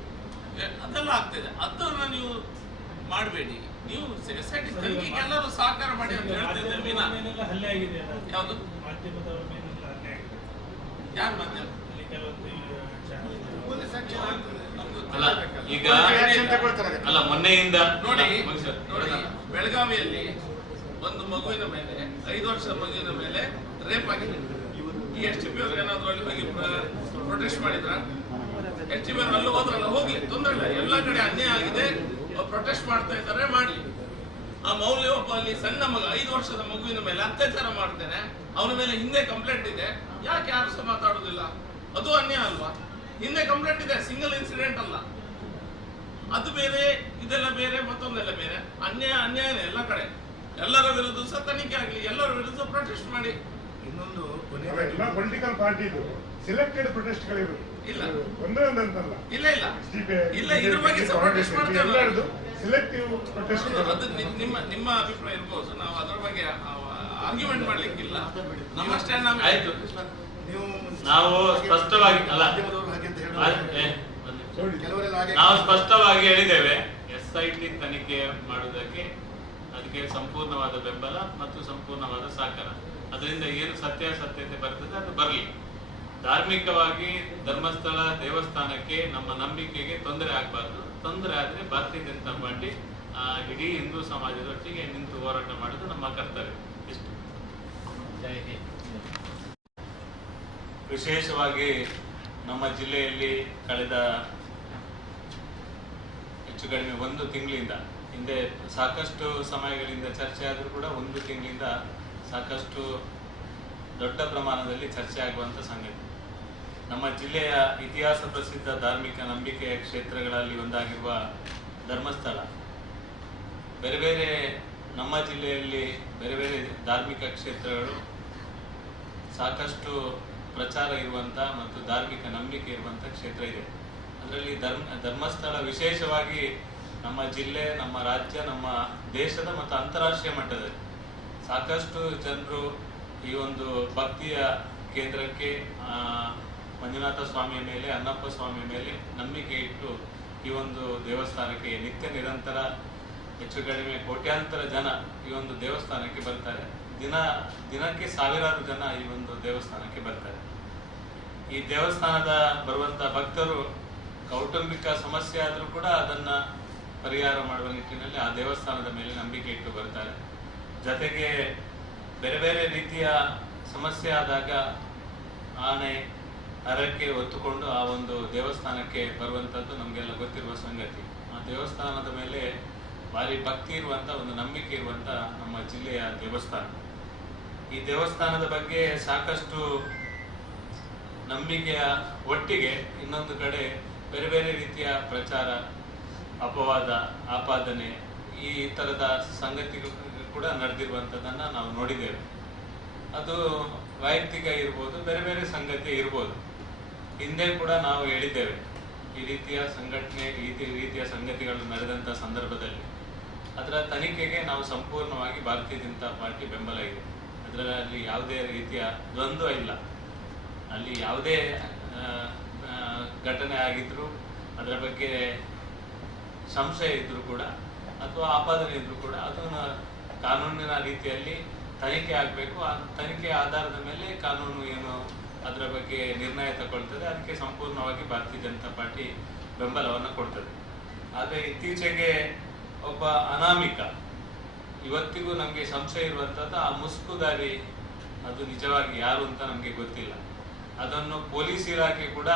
ಅದೆಲ್ಲ ಆಗ್ತಿದೆ. ಅದನ್ನ ನೀವು ಮಾಡಬೇಡಿ. ನೀವು SIT ತನಿಖೆಗೆ ಎಲ್ಲರೂ ಸಹಕಾರ ಮಾಡಿ ಅಂತ ಹೇಳ್ತಿದ್ದೇವೆ. ಯಾವುದು ಯಾರು ಮಾಧ್ಯಮ ಈಗ ಅಲ್ಲ ಮೊನ್ನೆಯಿಂದ ನೋಡಿ ಬೆಳಗಾವಿಯಲ್ಲಿ ಒಂದು ಮಗುವಿನ ಮೇಲೆ 5 ವರ್ಷದ ಮಗುವಿನ ಮೇಲೆ ರೇಪ್ ಆಗಿದೆ. ಈ STP ಅವ್ರು ಏನಾದ್ರು ಅಲ್ಲಿ ಹೋಗಿ ಪ್ರೊಟೆಸ್ಟ್ ಮಾಡಿದ್ರ? STP ಅವ್ರು ಅಲ್ಲಿ ಹೋದ್ರಲ್ಲ, ಹೋಗ್ಲಿ, ತೊಂದರೆ ಇಲ್ಲ. ಎಲ್ಲ ಕಡೆ ಅನ್ಯಾಯ ಆಗಿದೆ, ಪ್ರೊಟೆಸ್ಟ್ ಮಾಡ್ತಾ ಇದ್ದಾರೆ, ಮಾಡ್ಲಿ. ಆ ಮೌಲ್ಯ ಒಬ್ಬ ಅಲ್ಲಿ ಸಣ್ಣ ಮಗ 5 ವರ್ಷದ ಮಗುವಿನ ಮೇಲೆ ಅತ್ಯಾಚಾರ ಮಾಡ್ತೇನೆ, ಅವನ ಮೇಲೆ ಹಿಂದೆ ಕಂಪ್ಲೇಂಟ್ ಇದೆ, ಯಾಕೆ ಯಾರು ಸಹ ಮಾತಾಡುದಿಲ್ಲ? ಅದು ಅನ್ಯಾಯ ಅಲ್ವಾ? ಹಿಂದೆ ಕಂಪ್ಲೇಂಟ್ ಇದೆ, ಸಿಂಗಲ್ ಇನ್ಸಿಡೆಂಟ್ ಅಲ್ಲ. ಅದು ಬೇರೆ, ಇದೆಲ್ಲ ಬೇರೆ, ಮತ್ತೊಂದೆಲ್ಲ ಬೇರೆ. ಅನ್ಯಾಯನೇ ಎಲ್ಲ ಕಡೆ. ಎಲ್ಲರ ವಿರುದ್ಧ ಸಹ ತನಿಖೆ ಆಗಲಿ, ಎಲ್ಲರ ವಿರುದ್ಧ ಪ್ರೊಟೆಸ್ಟ್ ಮಾಡಿ. ಇನ್ನೊಂದು ಪೊಲಿಟಿಕಲ್ ಪಾರ್ಟಿದು ಸಿಲೆಕ್ಟೆಡ್ ಪ್ರೊಟೆಸ್ಟ್ ಗಳಿರುವುದು ಇಲ್ಲ, ಒಂದೇ ಒಂದಂತಲ್ಲ. ಇಲ್ಲ ಇದ್ರ ಬಗ್ಗೆ ಸಹ ಪ್ರೊಟೆಸ್ಟ್ ಮಾಡ್ತೇವೆ. ಸಿಲೆಕ್ಟಿವ್ ಪ್ರೊಟೆಸ್ಟ್ ಅದು ನಿಮ್ಮ ಅಭಿಪ್ರಾಯ ಇರ್ಬೋದು, ನಾವು ಅದರ ಬಗ್ಗೆ ಆರ್ಗ್ಯುಮೆಂಟ್ ಮಾಡ್ಲಿಕ್ಕಿಲ್ಲ. ನಮ್ಮ ಸ್ಟ್ಯಾಂಡ್ ನಾವು ಸ್ಪಷ್ಟವಾಗಿ ನಾವು ಸ್ಪಷ್ಟವಾಗಿ ಹೇಳಿದ್ದೇವೆ. SIT ತನಿಖೆ ಮಾಡುವುದಕ್ಕೆ ಅದಕ್ಕೆ ಸಂಪೂರ್ಣವಾದ ಬೆಂಬಲ ಮತ್ತು ಸಂಪೂರ್ಣವಾದ ಸಹಕಾರ. ಅದರಿಂದ ಏನು ಸತ್ಯಾಸತ್ಯತೆ ಬರ್ತದೆ ಅದು ಬರಲಿ. ಧಾರ್ಮಿಕವಾಗಿ ಧರ್ಮಸ್ಥಳ ದೇವಸ್ಥಾನಕ್ಕೆ ನಮ್ಮ ನಂಬಿಕೆಗೆ ತೊಂದರೆ ಆಗಬಾರ್ದು. ತೊಂದರೆ ಆದರೆ ಭಾರತೀಯ ಜನತಾ ಪಾರ್ಟಿ ಇಡೀ ಹಿಂದೂ ಸಮಾಜದೊಟ್ಟಿಗೆ ನಿಂತು ಹೋರಾಟ ಮಾಡೋದು ನಮ್ಮ ಕರ್ತವ್ಯ. ಇಷ್ಟು. ವಿಶೇಷವಾಗಿ ನಮ್ಮ ಜಿಲ್ಲೆಯಲ್ಲಿ ಕಳೆದ ಹೆಚ್ಚು ಕಡಿಮೆ 1 ತಿಂಗಳಿಂದ ಹಿಂದೆ ಸಾಕಷ್ಟು ಸಮಯಗಳಿಂದ ಚರ್ಚೆ ಆದರೂ ಕೂಡ 1 ತಿಂಗಳಿಂದ ಸಾಕಷ್ಟು ದೊಡ್ಡ ಪ್ರಮಾಣದಲ್ಲಿ ಚರ್ಚೆ ಆಗುವಂಥ ಸಂಗತಿ. ನಮ್ಮ ಜಿಲ್ಲೆಯ ಇತಿಹಾಸ ಪ್ರಸಿದ್ಧ ಧಾರ್ಮಿಕ ನಂಬಿಕೆಯ ಕ್ಷೇತ್ರಗಳಲ್ಲಿ ಒಂದಾಗಿರುವ ಧರ್ಮಸ್ಥಳ, ಬೇರೆ ಬೇರೆ ನಮ್ಮ ಜಿಲ್ಲೆಯಲ್ಲಿ ಬೇರೆ ಬೇರೆ ಧಾರ್ಮಿಕ ಕ್ಷೇತ್ರಗಳು ಸಾಕಷ್ಟು ಪ್ರಚಾರ ಇರುವಂಥ ಮತ್ತು ಧಾರ್ಮಿಕ ನಂಬಿಕೆ ಇರುವಂಥ ಕ್ಷೇತ್ರ ಇದೆ. ಅದರಲ್ಲಿ ಧರ್ಮಸ್ಥಳ ವಿಶೇಷವಾಗಿ ನಮ್ಮ ಜಿಲ್ಲೆ, ನಮ್ಮ ರಾಜ್ಯ, ನಮ್ಮ ದೇಶದ ಮತ್ತು ಅಂತಾರಾಷ್ಟ್ರೀಯ ಮಟ್ಟದಲ್ಲಿ ಸಾಕಷ್ಟು ಜನರು ಈ ಒಂದು ಭಕ್ತಿಯ ಕೇಂದ್ರಕ್ಕೆ ಮಂಜುನಾಥ ಸ್ವಾಮಿಯ ಮೇಲೆ, ಅನ್ನಪ್ಪ ಸ್ವಾಮಿಯ ಮೇಲೆ ನಂಬಿಕೆ ಇಟ್ಟು ಈ ಒಂದು ದೇವಸ್ಥಾನಕ್ಕೆ ನಿತ್ಯ ನಿರಂತರ ಹೆಚ್ಚು ಕಡಿಮೆ ಕೋಟ್ಯಾಂತರ ಜನ ಈ ಒಂದು ದೇವಸ್ಥಾನಕ್ಕೆ ಬರ್ತಾರೆ. ದಿನಕ್ಕೆ ಸಾವಿರಾರು ಜನ ಈ ಒಂದು ದೇವಸ್ಥಾನಕ್ಕೆ ಬರ್ತಾರೆ. ಈ ದೇವಸ್ಥಾನದ ಬರುವಂತ ಭಕ್ತರು ಕೌಟುಂಬಿಕ ಸಮಸ್ಯೆ ಆದರೂ ಕೂಡ ಅದನ್ನ ಪರಿಹಾರ ಮಾಡುವ ನಿಟ್ಟಿನಲ್ಲಿ ಆ ದೇವಸ್ಥಾನದ ಮೇಲೆ ನಂಬಿಕೆ ಇಟ್ಟು ಬರ್ತಾರೆ. ಜೊತೆಗೆ ಬೇರೆ ಬೇರೆ ರೀತಿಯ ಸಮಸ್ಯೆ ಆದಾಗ ಆನೆ ಹರಕೆ ಹೊತ್ತುಕೊಂಡು ಆ ಒಂದು ದೇವಸ್ಥಾನಕ್ಕೆ ಬರುವಂಥದ್ದು ನಮಗೆಲ್ಲ ಗೊತ್ತಿರುವ ಸಂಗತಿ. ಆ ದೇವಸ್ಥಾನದ ಮೇಲೆ ಭಾರಿ ಭಕ್ತಿ ಇರುವಂಥ ಒಂದು ನಂಬಿಕೆ ಇರುವಂಥ ನಮ್ಮ ಜಿಲ್ಲೆಯ ದೇವಸ್ಥಾನ. ಈ ದೇವಸ್ಥಾನದ ಬಗ್ಗೆ ಸಾಕಷ್ಟು ನಂಬಿಕೆಯ ಒಟ್ಟಿಗೆ ಇನ್ನೊಂದು ಕಡೆ ಬೇರೆ ಬೇರೆ ರೀತಿಯ ಪ್ರಚಾರ, ಅಪವಾದ, ಆಪಾದನೆ ಈ ಥರದ ಸಂಗತಿಗಳು ಕೂಡ ನಡೆದಿರುವಂಥದ್ದನ್ನು ನಾವು ನೋಡಿದ್ದೇವೆ. ಅದು ವೈಯಕ್ತಿಕ ಇರ್ಬೋದು, ಬೇರೆ ಬೇರೆ ಸಂಗತಿ ಇರ್ಬೋದು. ಹಿಂದೆ ಕೂಡ ನಾವು ಹೇಳಿದ್ದೇವೆ ಈ ರೀತಿಯ ಸಂಘಟನೆ, ರೀತಿಯ ಸಂಗತಿಗಳು ನಡೆದಂಥ ಸಂದರ್ಭದಲ್ಲಿ ಅದರ ತನಿಖೆಗೆ ನಾವು ಸಂಪೂರ್ಣವಾಗಿ ಭಾರತೀಯ ಜನತಾ ಪಾರ್ಟಿ ಬೆಂಬಲ ಇದೆ. ಅದರಲ್ಲಿ ಯಾವುದೇ ರೀತಿಯ ದ್ವಂದ್ವ ಇಲ್ಲ. ಅಲ್ಲಿ ಯಾವುದೇ ಘಟನೆ ಆಗಿದ್ರು, ಅದರ ಬಗ್ಗೆ ಸಂಶಯ ಇದ್ರೂ ಕೂಡ ಅಥವಾ ಆಪಾದನೆ ಇದ್ರೂ ಕೂಡ ಅದನ್ನು ಕಾನೂನಿನ ರೀತಿಯಲ್ಲಿ ತನಿಖೆ ಆಗಬೇಕು. ಆ ತನಿಖೆ ಆಧಾರದ ಮೇಲೆ ಕಾನೂನು ಏನು ಅದರ ಬಗ್ಗೆ ನಿರ್ಣಯ ತಗೊಳ್ತದೆ, ಅದಕ್ಕೆ ಸಂಪೂರ್ಣವಾಗಿ ಭಾರತೀಯ ಜನತಾ ಪಾರ್ಟಿ ಬೆಂಬಲವನ್ನು ಕೊಡ್ತದೆ. ಆದರೆ ಇತ್ತೀಚೆಗೆ ಒಬ್ಬ ಅನಾಮಿಕ, ಇವತ್ತಿಗೂ ನಮಗೆ ಸಂಶಯ ಇರುವಂಥದ್ದು ಆ ಮುಸ್ಕುದಾರಿ, ಅದು ನಿಜವಾಗಿ ಯಾರು ಅಂತ ನಮಗೆ ಗೊತ್ತಿಲ್ಲ. ಅದನ್ನು ಪೊಲೀಸ್ ಇಲಾಖೆ ಕೂಡ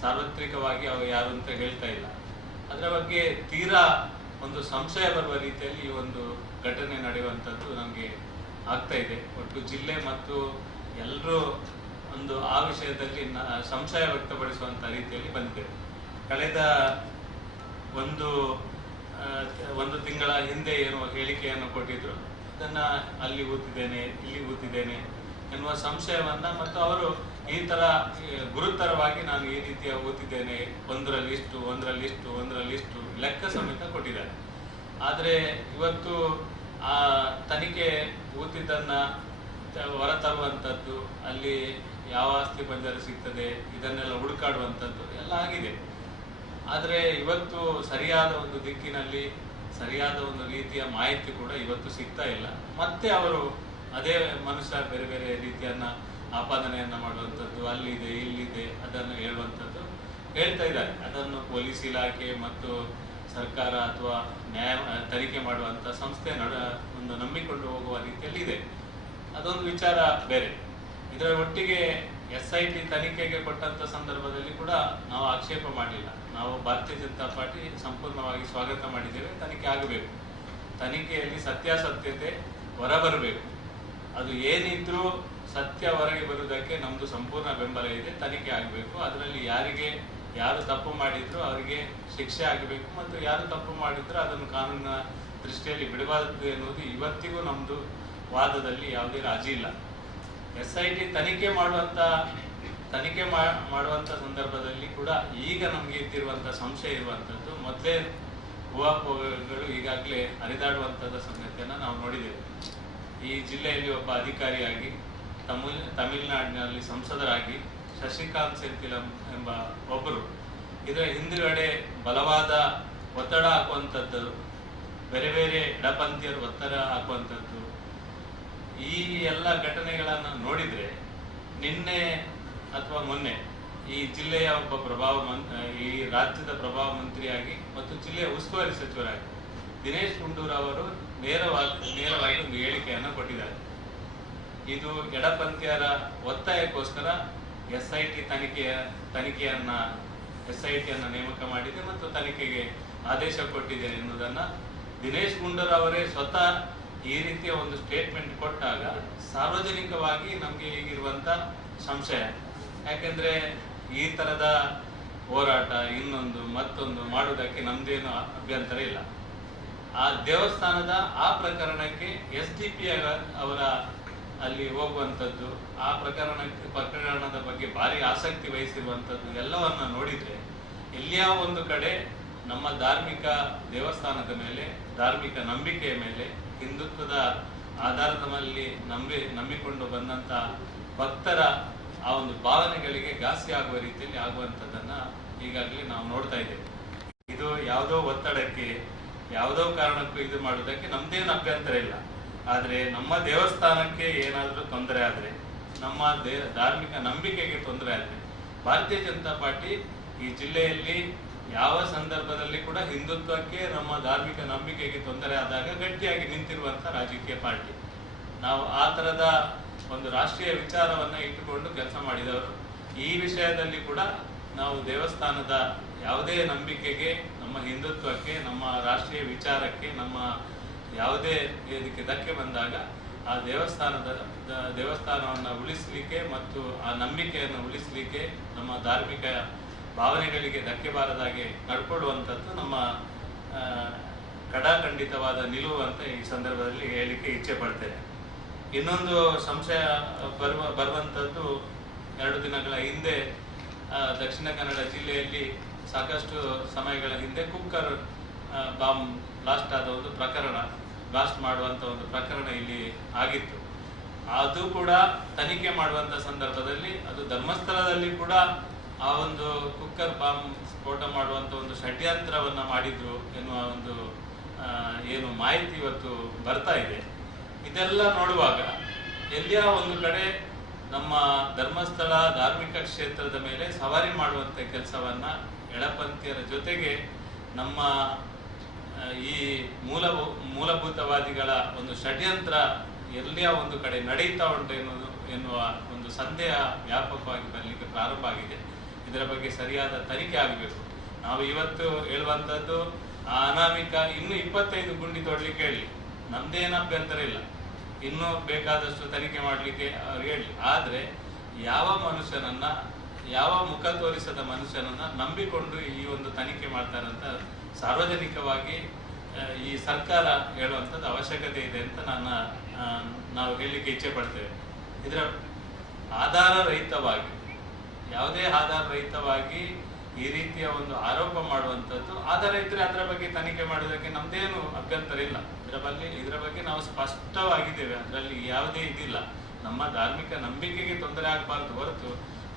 ಸಾರ್ವತ್ರಿಕವಾಗಿ ಅವರು ಯಾರು ಅಂತ ಹೇಳ್ತಾ ಇಲ್ಲ. ಅದರ ಬಗ್ಗೆ ತೀರಾ ಒಂದು ಸಂಶಯ ಬರುವ ರೀತಿಯಲ್ಲಿ ಈ ಒಂದು ಘಟನೆ ನಡೆಯುವಂಥದ್ದು ನಮಗೆ ಆಗ್ತಾ ಇದೆ. ಒಟ್ಟು ಜಿಲ್ಲೆ ಮತ್ತು ಎಲ್ಲರೂ ಒಂದು ಆ ವಿಷಯದಲ್ಲಿ ಸಂಶಯ ವ್ಯಕ್ತಪಡಿಸುವಂಥ ರೀತಿಯಲ್ಲಿ ಬಂದಿದೆ. ಕಳೆದ ಒಂದು ತಿಂಗಳ ಹಿಂದೆ ಏನು ಹೇಳಿಕೆಯನ್ನು ಕೊಟ್ಟಿದ್ರು, ಅದನ್ನ ಅಲ್ಲಿ ಊತಿದ್ದೇನೆ, ಇಲ್ಲಿ ಊತಿದ್ದೇನೆ ಎನ್ನುವ ಸಂಶಯವನ್ನ, ಮತ್ತು ಅವರು ಈ ತರ ಗುರುತರವಾಗಿ ನಾನು ಈ ರೀತಿಯ ಊತಿದ್ದೇನೆ, ಒಂದರಲ್ಲಿಷ್ಟು ಲೆಕ್ಕ ಸಮೇತ ಕೊಟ್ಟಿದ್ದಾರೆ. ಆದರೆ ಇವತ್ತು ಆ ತನಿಖೆ ಊತಿದ್ದನ್ನ ಹೊರತರುವಂಥದ್ದು, ಅಲ್ಲಿ ಯಾವ ಆಸ್ತಿ ಪಂಜರ ಸಿಗ್ತದೆ ಇದನ್ನೆಲ್ಲ ಹುಡುಕಾಡುವಂಥದ್ದು ಎಲ್ಲ ಆಗಿದೆ. ಆದರೆ ಇವತ್ತು ಸರಿಯಾದ ಒಂದು ದಿಕ್ಕಿನಲ್ಲಿ ಸರಿಯಾದ ಒಂದು ರೀತಿಯ ಮಾಹಿತಿ ಕೂಡ ಇವತ್ತು ಸಿಗ್ತಾ ಇಲ್ಲ. ಮತ್ತೆ ಅವರು ಅದೇ ಮನುಷ್ಯ ಬೇರೆ ಬೇರೆ ರೀತಿಯನ್ನ ಆಪಾದನೆಯನ್ನ ಮಾಡುವಂಥದ್ದು, ಅಲ್ಲಿದೆ ಇಲ್ಲಿದೆ ಅದನ್ನು ಹೇಳುವಂಥದ್ದು ಹೇಳ್ತಾ ಇದ್ದಾರೆ. ಅದನ್ನು ಪೊಲೀಸ್ ಇಲಾಖೆ ಮತ್ತು ಸರ್ಕಾರ ಅಥವಾ ತನಿಖೆ ಮಾಡುವಂಥ ಸಂಸ್ಥೆ ಒಂದು ನಂಬಿಕೊಂಡು ಹೋಗುವ ರೀತಿಯಲ್ಲಿ ಇದೆ. ಅದೊಂದು ವಿಚಾರ ಬೇರೆ. ಇದರ ಒಟ್ಟಿಗೆ SIT ತನಿಖೆಗೆ ಕೊಟ್ಟಂತ ಸಂದರ್ಭದಲ್ಲಿ ಕೂಡ ನಾವು ಆಕ್ಷೇಪ ಮಾಡಲಿಲ್ಲ. ನಾವು ಭಾರತೀಯ ಜನತಾ ಪಾರ್ಟಿ ಸಂಪೂರ್ಣವಾಗಿ ಸ್ವಾಗತ ಮಾಡಿದ್ದೇವೆ. ತನಿಖೆ ಆಗಬೇಕು, ತನಿಖೆಯಲ್ಲಿ ಸತ್ಯಾಸತ್ಯತೆ ಹೊರಬರಬೇಕು. ಅದು ಏನಿದ್ರೂ ಸತ್ಯ ಹೊರಗೆ ಬರುವುದಕ್ಕೆ ನಮ್ದು ಸಂಪೂರ್ಣ ಬೆಂಬಲ ಇದೆ. ತನಿಖೆ ಆಗಬೇಕು. ಅದರಲ್ಲಿ ಯಾರು ತಪ್ಪು ಮಾಡಿದ್ರು ಅವರಿಗೆ ಶಿಕ್ಷೆ ಆಗಬೇಕು, ಮತ್ತು ಯಾರು ತಪ್ಪು ಮಾಡಿದ್ರು ಅದನ್ನು ಕಾನೂನಿನ ದೃಷ್ಟಿಯಲ್ಲಿ ಬಿಡಬಾರದು ಎನ್ನುವುದು ಇವತ್ತಿಗೂ ನಮ್ದು ವಾದದಲ್ಲಿ ಯಾವುದೇ ರಾಜಿ ಇಲ್ಲ. SIT ತನಿಖೆ ಮಾಡುವಂತ ಸಂದರ್ಭದಲ್ಲಿ ಕೂಡ ಈಗ ನಮಗೆ ಇದ್ದಿರುವಂತ ಸಂಶಯ ಇರುವಂತದ್ದು, ಮೊದಲೇ ಊಹಾಪೋಹಗಳು ಈಗಾಗಲೇ ಹರಿದಾಡುವಂತದ ಸಂಗತಿಯನ್ನ ನಾವು ನೋಡಿದ್ದೇವೆ. ಈ ಜಿಲ್ಲೆಯಲ್ಲಿ ಒಬ್ಬ ಅಧಿಕಾರಿಯಾಗಿ ತಮಿಳುನಾಡಿನಲ್ಲಿ ಸಂಸದರಾಗಿ ಶಶಿಕಾಂತ್ ಸೆಂಥಿಲಂ ಎಂಬ ಒಬ್ಬರು ಇದರ ಹಿಂದುಗಡೆ ಬಲವಾದ ಒತ್ತಡ ಹಾಕುವಂಥದ್ದು, ಬೇರೆ ಬೇರೆ ಎಡಪಂಥೀಯರು ಒತ್ತಡ ಹಾಕುವಂಥದ್ದು, ಈ ಎಲ್ಲ ಘಟನೆಗಳನ್ನು ನೋಡಿದ್ರೆ ನಿನ್ನೆ ಅಥವಾ ಮೊನ್ನೆ ಈ ಜಿಲ್ಲೆಯ ಒಬ್ಬ ಈ ರಾಜ್ಯದ ಪ್ರಭಾವ ಮಂತ್ರಿಯಾಗಿ ಮತ್ತು ಜಿಲ್ಲೆಯ ಉಸ್ತುವಾರಿ ಸಚಿವರಾಗಿ ದಿನೇಶ್ ಗುಂಡೂರಾವ್ ಅವರು ನೇರವಾಗಿ ಒಂದು ಹೇಳಿಕೆಯನ್ನು ಕೊಟ್ಟಿದ್ದಾರೆ. ಇದು ಎಡಪಂಥೀಯರ ಒತ್ತಾಯಕ್ಕೋಸ್ಕರ SIT ತನಿಖೆಯನ್ನ ನೇಮಕ ಮಾಡಿದೆ ಮತ್ತು ತನಿಖೆಗೆ ಆದೇಶ ಕೊಟ್ಟಿದೆ ಎನ್ನುವುದನ್ನ ದಿನೇಶ್ ಗುಂಡೂರಾವ್ ಅವರೇ ಸ್ವತಃ ಈ ರೀತಿಯ ಒಂದು ಸ್ಟೇಟ್ಮೆಂಟ್ ಕೊಟ್ಟಾಗ ಸಾರ್ವಜನಿಕವಾಗಿ ನಮಗೆ ಈಗಿರುವಂತ ಸಂಶಯ, ಯಾಕೆಂದ್ರೆ ಈ ತರದ ಹೋರಾಟ ಮತ್ತೊಂದು ಮಾಡುವುದಕ್ಕೆ ನಮ್ದೇನು ಅಭ್ಯಂತರ ಇಲ್ಲ. ಆ ದೇವಸ್ಥಾನದ ಆ ಪ್ರಕರಣಕ್ಕೆ SDP ಅವರ ಅಲ್ಲಿ ಹೋಗುವಂಥದ್ದು, ಆ ಪ್ರಕರಣದ ಬಗ್ಗೆ ಭಾರಿ ಆಸಕ್ತಿ ವಹಿಸಿರುವಂಥದ್ದು ಎಲ್ಲವನ್ನ ನೋಡಿದ್ರೆ ಎಲ್ಲಿಯ ಒಂದು ಕಡೆ ನಮ್ಮ ಧಾರ್ಮಿಕ ದೇವಸ್ಥಾನದ ಮೇಲೆ, ಧಾರ್ಮಿಕ ನಂಬಿಕೆಯ ಮೇಲೆ, ಹಿಂದುತ್ವದ ಆಧಾರದ ಮೇಲೆ ನಂಬಿಕೊಂಡು ಬಂದಂತ ಭಕ್ತರ ಆ ಒಂದು ಭಾವನೆಗಳಿಗೆ ಘಾಸಿ ಆಗುವ ರೀತಿಯಲ್ಲಿ ಆಗುವಂಥದ್ದನ್ನ ಈಗಾಗಲೇ ನಾವು ನೋಡ್ತಾ ಇದ್ದೇವೆ. ಇದು ಯಾವುದೋ ಒತ್ತಡಕ್ಕೆ, ಯಾವುದೋ ಕಾರಣಕ್ಕೂ ಇದು ಮಾಡುವುದಕ್ಕೆ ನಮ್ದೇನು ಅಭ್ಯಂತರ ಇಲ್ಲ. ಆದ್ರೆ ನಮ್ಮ ದೇವಸ್ಥಾನಕ್ಕೆ ಏನಾದರೂ ತೊಂದರೆ ಆದ್ರೆ, ನಮ್ಮ ಧಾರ್ಮಿಕ ನಂಬಿಕೆಗೆ ತೊಂದರೆ ಆದ್ರೆ, ಭಾರತೀಯ ಜನತಾ ಪಾರ್ಟಿ ಈ ಜಿಲ್ಲೆಯಲ್ಲಿ ಯಾವ ಸಂದರ್ಭದಲ್ಲಿ ಕೂಡ ಹಿಂದುತ್ವಕ್ಕೆ, ನಮ್ಮ ಧಾರ್ಮಿಕ ನಂಬಿಕೆಗೆ ತೊಂದರೆ ಆದಾಗ ಗಟ್ಟಿಯಾಗಿ ನಿಂತಿರುವಂತ ರಾಜಕೀಯ ಪಾರ್ಟಿ. ನಾವು ಆ ತರದ ಒಂದು ರಾಷ್ಟ್ರೀಯ ವಿಚಾರವನ್ನ ಇಟ್ಟುಕೊಂಡು ಕೆಲಸ ಮಾಡಿದವರು. ಈ ವಿಷಯದಲ್ಲಿ ಕೂಡ ನಾವು ದೇವಸ್ಥಾನದ ಯಾವುದೇ ನಂಬಿಕೆಗೆ, ನಮ್ಮ ಹಿಂದುತ್ವಕ್ಕೆ, ನಮ್ಮ ರಾಷ್ಟ್ರೀಯ ವಿಚಾರಕ್ಕೆ, ನಮ್ಮ ಯಾವುದೇ ಇದಕ್ಕೆ ಧಕ್ಕೆ ಬಂದಾಗ ಆ ದೇವಸ್ಥಾನವನ್ನು ಉಳಿಸಲಿಕ್ಕೆ ಮತ್ತು ಆ ನಂಬಿಕೆಯನ್ನು ಉಳಿಸಲಿಕ್ಕೆ, ನಮ್ಮ ಧಾರ್ಮಿಕ ಭಾವನೆಗಳಿಗೆ ಧಕ್ಕೆ ಬಾರದಾಗೆ ನಡ್ಕೊಳ್ಳುವಂಥದ್ದು ನಮ್ಮ ಕಡಾಖಂಡಿತವಾದ ನಿಲುವು ಅಂತ ಈ ಸಂದರ್ಭದಲ್ಲಿ ಹೇಳಿಕೆ ಇಚ್ಛೆ ಪಡ್ತೇನೆ. ಇನ್ನೊಂದು ಸಂಶಯ ಬರುವಂಥದ್ದು, 2 ದಿನಗಳ ಹಿಂದೆ ದಕ್ಷಿಣ ಕನ್ನಡ ಜಿಲ್ಲೆಯಲ್ಲಿ ಸಾಕಷ್ಟು ಸಮಯಗಳ ಹಿಂದೆ ಕುಕ್ಕರ್ ಬಾಂಬ್ ಬ್ಲಾಸ್ಟ್ ಆದ ಒಂದು ಪ್ರಕರಣ, ಬ್ಲಾಸ್ಟ್ ಮಾಡುವಂತ ಒಂದು ಪ್ರಕರಣ ಇಲ್ಲಿ ಆಗಿತ್ತು. ಅದು ಕೂಡ ತನಿಖೆ ಮಾಡುವಂತ ಸಂದರ್ಭದಲ್ಲಿ ಅದು ಧರ್ಮಸ್ಥಳದಲ್ಲಿ ಕೂಡ ಆ ಒಂದು ಕುಕ್ಕರ್ ಬಾಂಬ್ ಸ್ಫೋಟ ಮಾಡುವಂತ ಒಂದು ಷಡ್ಯಂತ್ರವನ್ನ ಮಾಡಿದ್ರು ಎನ್ನುವ ಒಂದು ಏನು ಮಾಹಿತಿ ಇವತ್ತು ಬರ್ತಾ ಇದೆ. ಇದೆಲ್ಲ ನೋಡುವಾಗ ಎಲ್ಲಿಯ ಒಂದು ಕಡೆ ನಮ್ಮ ಧರ್ಮಸ್ಥಳ ಧಾರ್ಮಿಕ ಕ್ಷೇತ್ರದ ಮೇಲೆ ಸವಾರಿ ಮಾಡುವಂತ ಕೆಲಸವನ್ನ ಎಡಪಂಥೀಯರ ಜೊತೆಗೆ ನಮ್ಮ ಈ ಮೂಲಭೂತವಾದಿಗಳ ಒಂದು ಷಡ್ಯಂತ್ರ ಎಲ್ಲಿಯ ಒಂದು ಕಡೆ ನಡೀತಾ ಉಂಟು ಎನ್ನುವ ಒಂದು ಸಂದೇಹ ವ್ಯಾಪಕವಾಗಿ ಬರಲಿಕ್ಕೆ ಪ್ರಾರಂಭ ಆಗಿದೆ. ಇದರ ಬಗ್ಗೆ ಸರಿಯಾದ ತನಿಖೆ ಆಗಬೇಕು. ನಾವು ಇವತ್ತು ಹೇಳುವಂಥದ್ದು, ಆ ಅನಾಮಿಕ ಇನ್ನೂ 25 ಗುಂಡಿ ತೊಡಲಿಕ್ಕೆ ಹೇಳಿ, ನಮ್ದೇನು ಅಭ್ಯಂತರ ಇಲ್ಲ, ಇನ್ನೂ ಬೇಕಾದಷ್ಟು ತನಿಖೆ ಮಾಡಲಿಕ್ಕೆ ಅವ್ರು ಹೇಳಿ. ಆದ್ರೆ ಯಾವ ಮನುಷ್ಯನನ್ನ, ಯಾವ ಮುಖ ತೋರಿಸದ ಮನುಷ್ಯನನ್ನ ನಂಬಿಕೊಂಡು ಈ ಒಂದು ತನಿಖೆ ಮಾಡ್ತಾರಂತ ಸಾರ್ವಜನಿಕವಾಗಿ ಈ ಸರ್ಕಾರ ಹೇಳುವಂಥದ್ದು ಅವಶ್ಯಕತೆ ಇದೆ ಅಂತ ನಾವು ಹೇಳಲಿಕ್ಕೆ ಇಚ್ಛೆ ಪಡ್ತೇವೆ. ಇದರ ಯಾವುದೇ ಆಧಾರ ರಹಿತವಾಗಿ ಈ ರೀತಿಯ ಒಂದು ಆರೋಪ ಮಾಡುವಂಥದ್ದು, ಆಧಾರ ಇದ್ರೆ ಅದರ ಬಗ್ಗೆ ತನಿಖೆ ಮಾಡುವುದಕ್ಕೆ ನಮ್ದೇನು ಅಭ್ಯಂತರ ಇಲ್ಲ. ಇದರ ಬಗ್ಗೆ ನಾವು ಸ್ಪಷ್ಟವಾಗಿದ್ದೇವೆ, ಅದರಲ್ಲಿ ಯಾವುದೇ ಇದಿಲ್ಲ. ನಮ್ಮ ಧಾರ್ಮಿಕ ನಂಬಿಕೆಗೆ ತೊಂದರೆ ಆಗಬಾರ್ದು ಹೊರತು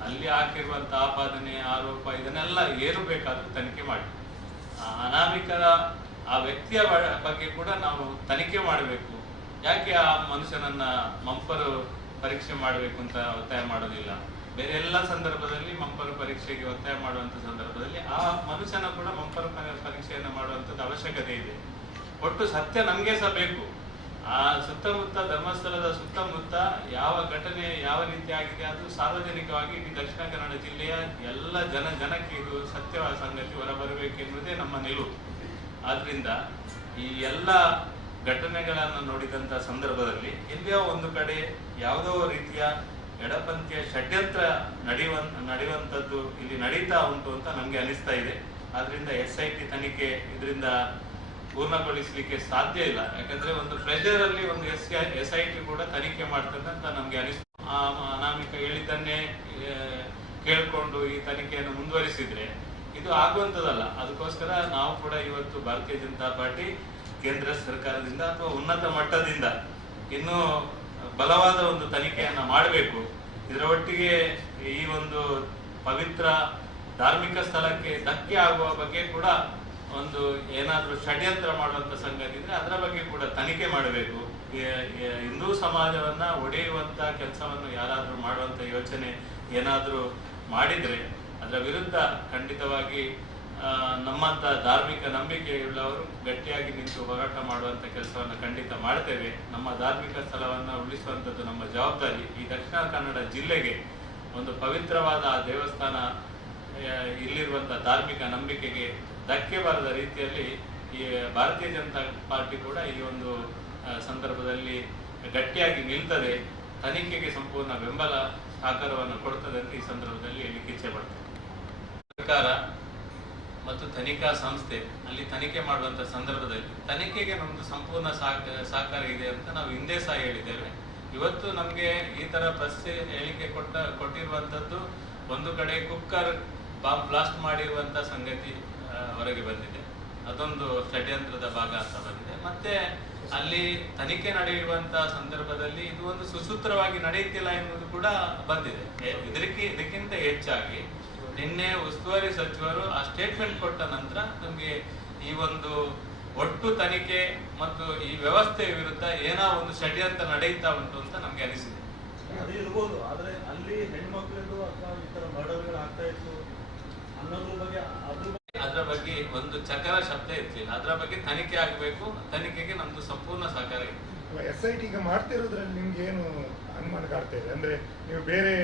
ಅಲ್ಲಿ ಹಾಕಿರುವಂತ ಆಪಾದನೆ, ಆರೋಪ ಇದನ್ನೆಲ್ಲ ಏನು ಬೇಕಾದ್ರೂ ತನಿಖೆ ಮಾಡಿ. ಅನಾಮಿಕರ ಆ ವ್ಯಕ್ತಿಯ ಬಗ್ಗೆ ಕೂಡ ನಾವು ತನಿಖೆ ಮಾಡಬೇಕು. ಯಾಕೆ ಆ ಮನುಷ್ಯನನ್ನ ಮಂಪರು ಪರೀಕ್ಷೆ ಮಾಡಬೇಕು ಅಂತ ಒತ್ತಾಯ ಮಾಡೋದಿಲ್ಲ? ಬೇರೆ ಎಲ್ಲ ಸಂದರ್ಭದಲ್ಲಿ ಮಂಪರು ಪರೀಕ್ಷೆಗೆ ಒತ್ತಾಯ ಮಾಡುವಂತ ಸಂದರ್ಭದಲ್ಲಿ ಆ ಮನುಷ್ಯನ ಕೂಡ ಮಂಪರು ಪರೀಕ್ಷೆಯನ್ನು ಮಾಡುವಂತದ್ದು ಅವಶ್ಯಕತೆ ಇದೆ. ಒಟ್ಟು ಸತ್ಯ ನಮ್ಗೆ ಸಹ ಬೇಕು. ಆ ಸುತ್ತಮುತ್ತ, ಧರ್ಮಸ್ಥಳದ ಸುತ್ತಮುತ್ತ ಯಾವ ಘಟನೆ ಯಾವ ರೀತಿ ಆಗಿದೆ ಅದು ಸಾರ್ವಜನಿಕವಾಗಿ ಇಡೀ ದಕ್ಷಿಣ ಕನ್ನಡ ಜಿಲ್ಲೆಯ ಎಲ್ಲ ಜನಕ್ಕೆ ಇದು ಸತ್ಯವಾದ ಸಂಗತಿ ಹೊರಬರಬೇಕೆನ್ನುವುದೇ ನಮ್ಮ ನಿಲುವು. ಆದ್ರಿಂದ ಈ ಎಲ್ಲ ಘಟನೆಗಳನ್ನು ನೋಡಿದಂತ ಸಂದರ್ಭದಲ್ಲಿ ಎಲ್ಲಿಯೋ ಒಂದು ಕಡೆ ಯಾವುದೋ ರೀತಿಯ ಎಡಪಂಥೀಯ ಷಡ್ಯಂತ್ರ ನಡೆಯುವಂಥದ್ದು ಇಲ್ಲಿ ನಡೀತಾ ಉಂಟು ಅಂತ ನಮ್ಗೆ ಅನಿಸ್ತಾ ಇದೆ. ಆದ್ರಿಂದ SIT ತನಿಖೆ ಇದರಿಂದ ಪೂರ್ಣಗೊಳಿಸಲಿಕ್ಕೆ ಸಾಧ್ಯ ಇಲ್ಲ. ಯಾಕಂದ್ರೆ ಒಂದು ಪ್ರೆಷರ್ ಅಲ್ಲಿ ಒಂದು SIT ಕೂಡ ತನಿಖೆ ಮಾಡ್ತದೆ ಅಂತ ನಮ್ಗೆ ಅನಿಸ್ತು. ಅನಾಮಿಕ ಹೇಳಿದ್ದನ್ನೇ ಕೇಳ್ಕೊಂಡು ಈ ತನಿಖೆಯನ್ನು ಮುಂದುವರಿಸಿದ್ರೆ ಇದು ಆಗುವಂಥದ್ದಲ್ಲ. ಅದಕ್ಕೋಸ್ಕರ ನಾವು ಕೂಡ ಇವತ್ತು ಭಾರತೀಯ ಜನತಾ ಪಾರ್ಟಿ ಕೇಂದ್ರ ಸರ್ಕಾರದಿಂದ ಅಥವಾ ಉನ್ನತ ಮಟ್ಟದಿಂದ ಇನ್ನೂ ಬಲವಾದ ಒಂದು ತನಿಖೆಯನ್ನ ಮಾಡಬೇಕು. ಇದರ ಒಟ್ಟಿಗೆ ಈ ಒಂದು ಪವಿತ್ರ ಧಾರ್ಮಿಕ ಸ್ಥಳಕ್ಕೆ ಧಕ್ಕೆ ಆಗುವ ಬಗ್ಗೆ ಕೂಡ ಒಂದು ಏನಾದ್ರೂ ಷಡ್ಯಂತ್ರ ಮಾಡುವಂತ ಸಂಗತಿ ಇದ್ರೆ ಅದರ ಬಗ್ಗೆ ಕೂಡ ತನಿಖೆ ಮಾಡಬೇಕು. ಹಿಂದೂ ಸಮಾಜವನ್ನ ಒಡೆಯುವಂತ ಕೆಲಸವನ್ನು ಯಾರಾದ್ರೂ ಮಾಡುವಂತ ಯೋಚನೆ ಏನಾದರೂ ಮಾಡಿದರೆ ಅದರ ವಿರುದ್ಧ ಖಂಡಿತವಾಗಿ ನಮ್ಮಂಥ ಧಾರ್ಮಿಕ ನಂಬಿಕೆಯುಳ್ಳವರು ಗಟ್ಟಿಯಾಗಿ ನಿಂತು ಹೋರಾಟ ಮಾಡುವಂಥ ಕೆಲಸವನ್ನು ಖಂಡಿತ ಮಾಡ್ತೇವೆ. ನಮ್ಮ ಧಾರ್ಮಿಕ ಸ್ಥಳವನ್ನು ಉಳಿಸುವಂಥದ್ದು ನಮ್ಮ ಜವಾಬ್ದಾರಿ. ಈ ದಕ್ಷಿಣ ಕನ್ನಡ ಜಿಲ್ಲೆಗೆ ಒಂದು ಪವಿತ್ರವಾದ ಆ ದೇವಸ್ಥಾನ, ಇಲ್ಲಿರುವಂಥ ಧಾರ್ಮಿಕ ನಂಬಿಕೆಗೆ ಧಕ್ಕೆ ಬಾರದ ರೀತಿಯಲ್ಲಿ ಈ ಭಾರತೀಯ ಜನತಾ ಪಾರ್ಟಿ ಕೂಡ ಈ ಒಂದು ಸಂದರ್ಭದಲ್ಲಿ ಗಟ್ಟಿಯಾಗಿ ನಿಲ್ತದೆ, ತನಿಖೆಗೆ ಸಂಪೂರ್ಣ ಬೆಂಬಲ ಸಹಕಾರವನ್ನು ಕೊಡ್ತದೆ ಅಂತ ಈ ಸಂದರ್ಭದಲ್ಲಿ ಹೇಳಲಿಕ್ಕೆ ಇಚ್ಛೆ ಪಡ್ತೇವೆ. ಸರ್ಕಾರ ಮತ್ತು ತನಿಖಾ ಸಂಸ್ಥೆ ಅಲ್ಲಿ ತನಿಖೆ ಮಾಡುವಂಥ ಸಂದರ್ಭದಲ್ಲಿ ತನಿಖೆಗೆ ನಮ್ಮದು ಸಂಪೂರ್ಣ ಸಹಕಾರ ಇದೆ ಅಂತ ನಾವು ಹಿಂದೆ ಸಹ ಹೇಳಿದ್ದೇವೆ. ಇವತ್ತು ನಮಗೆ ಈ ಥರ ಪ್ರಶ್ನೆ ಹೇಳಿಕೆ ಕೊಟ್ಟಿರುವಂಥದ್ದು ಒಂದು ಕಡೆ ಕುಕ್ಕರ್ ಬಾಂಬ್ ಬ್ಲಾಸ್ಟ್ ಮಾಡಿರುವಂಥ ಸಂಗತಿ ಹೊರಗೆ ಬಂದಿದೆ, ಅದೊಂದು ಷಡ್ಯಂತ್ರದ ಭಾಗ ಅಂತ ಬಂದಿದೆ. ಮತ್ತೆ ಅಲ್ಲಿ ತನಿಖೆ ನಡೆಯುವಂತಹ ಸಂದರ್ಭದಲ್ಲಿ ಇದು ಒಂದು ಸುಸೂತ್ರವಾಗಿ ನಡೆಯುತ್ತಿಲ್ಲ ಎನ್ನುವುದು ಕೂಡ ಬಂದಿದೆ. ಇದಕ್ಕಿಂತ ಹೆಚ್ಚಾಗಿ ನಿನ್ನೆ ಉಸ್ತುವಾರಿ ಸಚಿವರು ಆ ಸ್ಟೇಟ್ಮೆಂಟ್ ಕೊಟ್ಟ ನಂತರ ನಮಗೆ ಈ ಒಂದು ಒಟ್ಟು ತನಿಖೆ ಮತ್ತು ಈ ವ್ಯವಸ್ಥೆಯ ವಿರುದ್ಧ ಏನೋ ಒಂದು ಷಡ್ಯಂತ್ರ ನಡೆಯುತ್ತಾ ಉಂಟು ಅಂತ ನಮ್ಗೆ ಅನಿಸಿದೆ. ಅದು ಇರ್ಬೋದು, ಆದ್ರೆ ಅಲ್ಲಿ ಹೆಣ್ಮಕ್ಳಿಗೂ ಅಥವಾ ಈ ತರ ಮರ್ಡರ್ಗಳು ಆಗ್ತಾ ಇತ್ತು ಅನ್ನೋದ್ರ ಬಗ್ಗೆ ಅದರ ಬಗ್ಗೆ ಒಂದು ಚಕರ ಶಬ್ದ ಇರ್ಲಿಲ್ಲ. ಅದರ ಬಗ್ಗೆ ತನಿಖೆ ಆಗಬೇಕು, ತನಿಖೆಗೆ ನಮ್ದು ಸಂಪೂರ್ಣ ಸಹಕಾರ ಇದೆ. SIT ಈಗ ಮಾಡ್ತಿರೋದ್ರಲ್ಲಿ ನಿಮ್ಗೆ ಏನು ಅನುಮಾನ ಕಾಡ್ತಾ ಇದೆ? ಅಂದ್ರೆ ನೀವು ಬೇರೆ